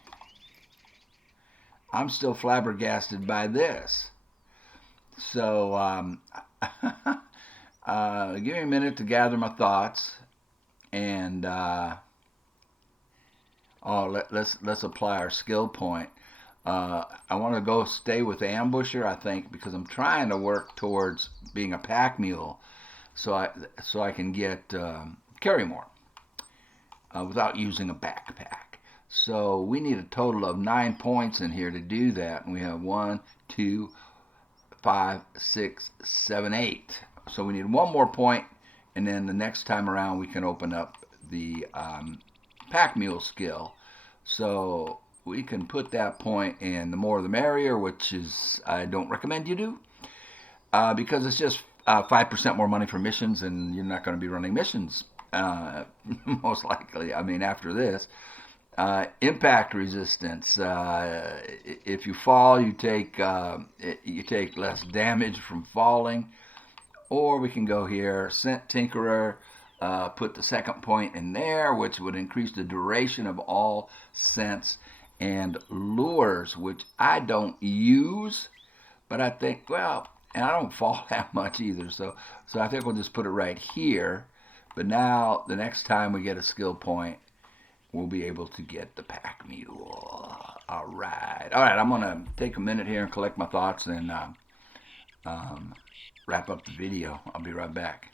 I'm still flabbergasted by this. So, give me a minute to gather my thoughts, and let's apply our skill point. I want to go stay with ambusher, I think, because I'm trying to work towards being a pack mule, so I can get carry more without using a backpack. So we need a total of 9 points in here to do that, and we have 1, 2, 5, 6, 7, 8. So we need one more point, and then the next time around we can open up the pack mule skill. So we can put that point in, the more the merrier, which is I don't recommend you do, because it's just 5% more money for missions, and you're not going to be running missions most likely. I mean, after this. Impact resistance. If you fall, you take less damage from falling. Or we can go here, Scent Tinkerer, put the second point in there, which would increase the duration of all scents, and lures, which I don't use, but I think, well, and I don't fall that much either, so I think we'll just put it right here. But now, the next time we get a skill point, we'll be able to get the pack mule. All right, I'm going to take a minute here and collect my thoughts and wrap up the video. I'll be right back.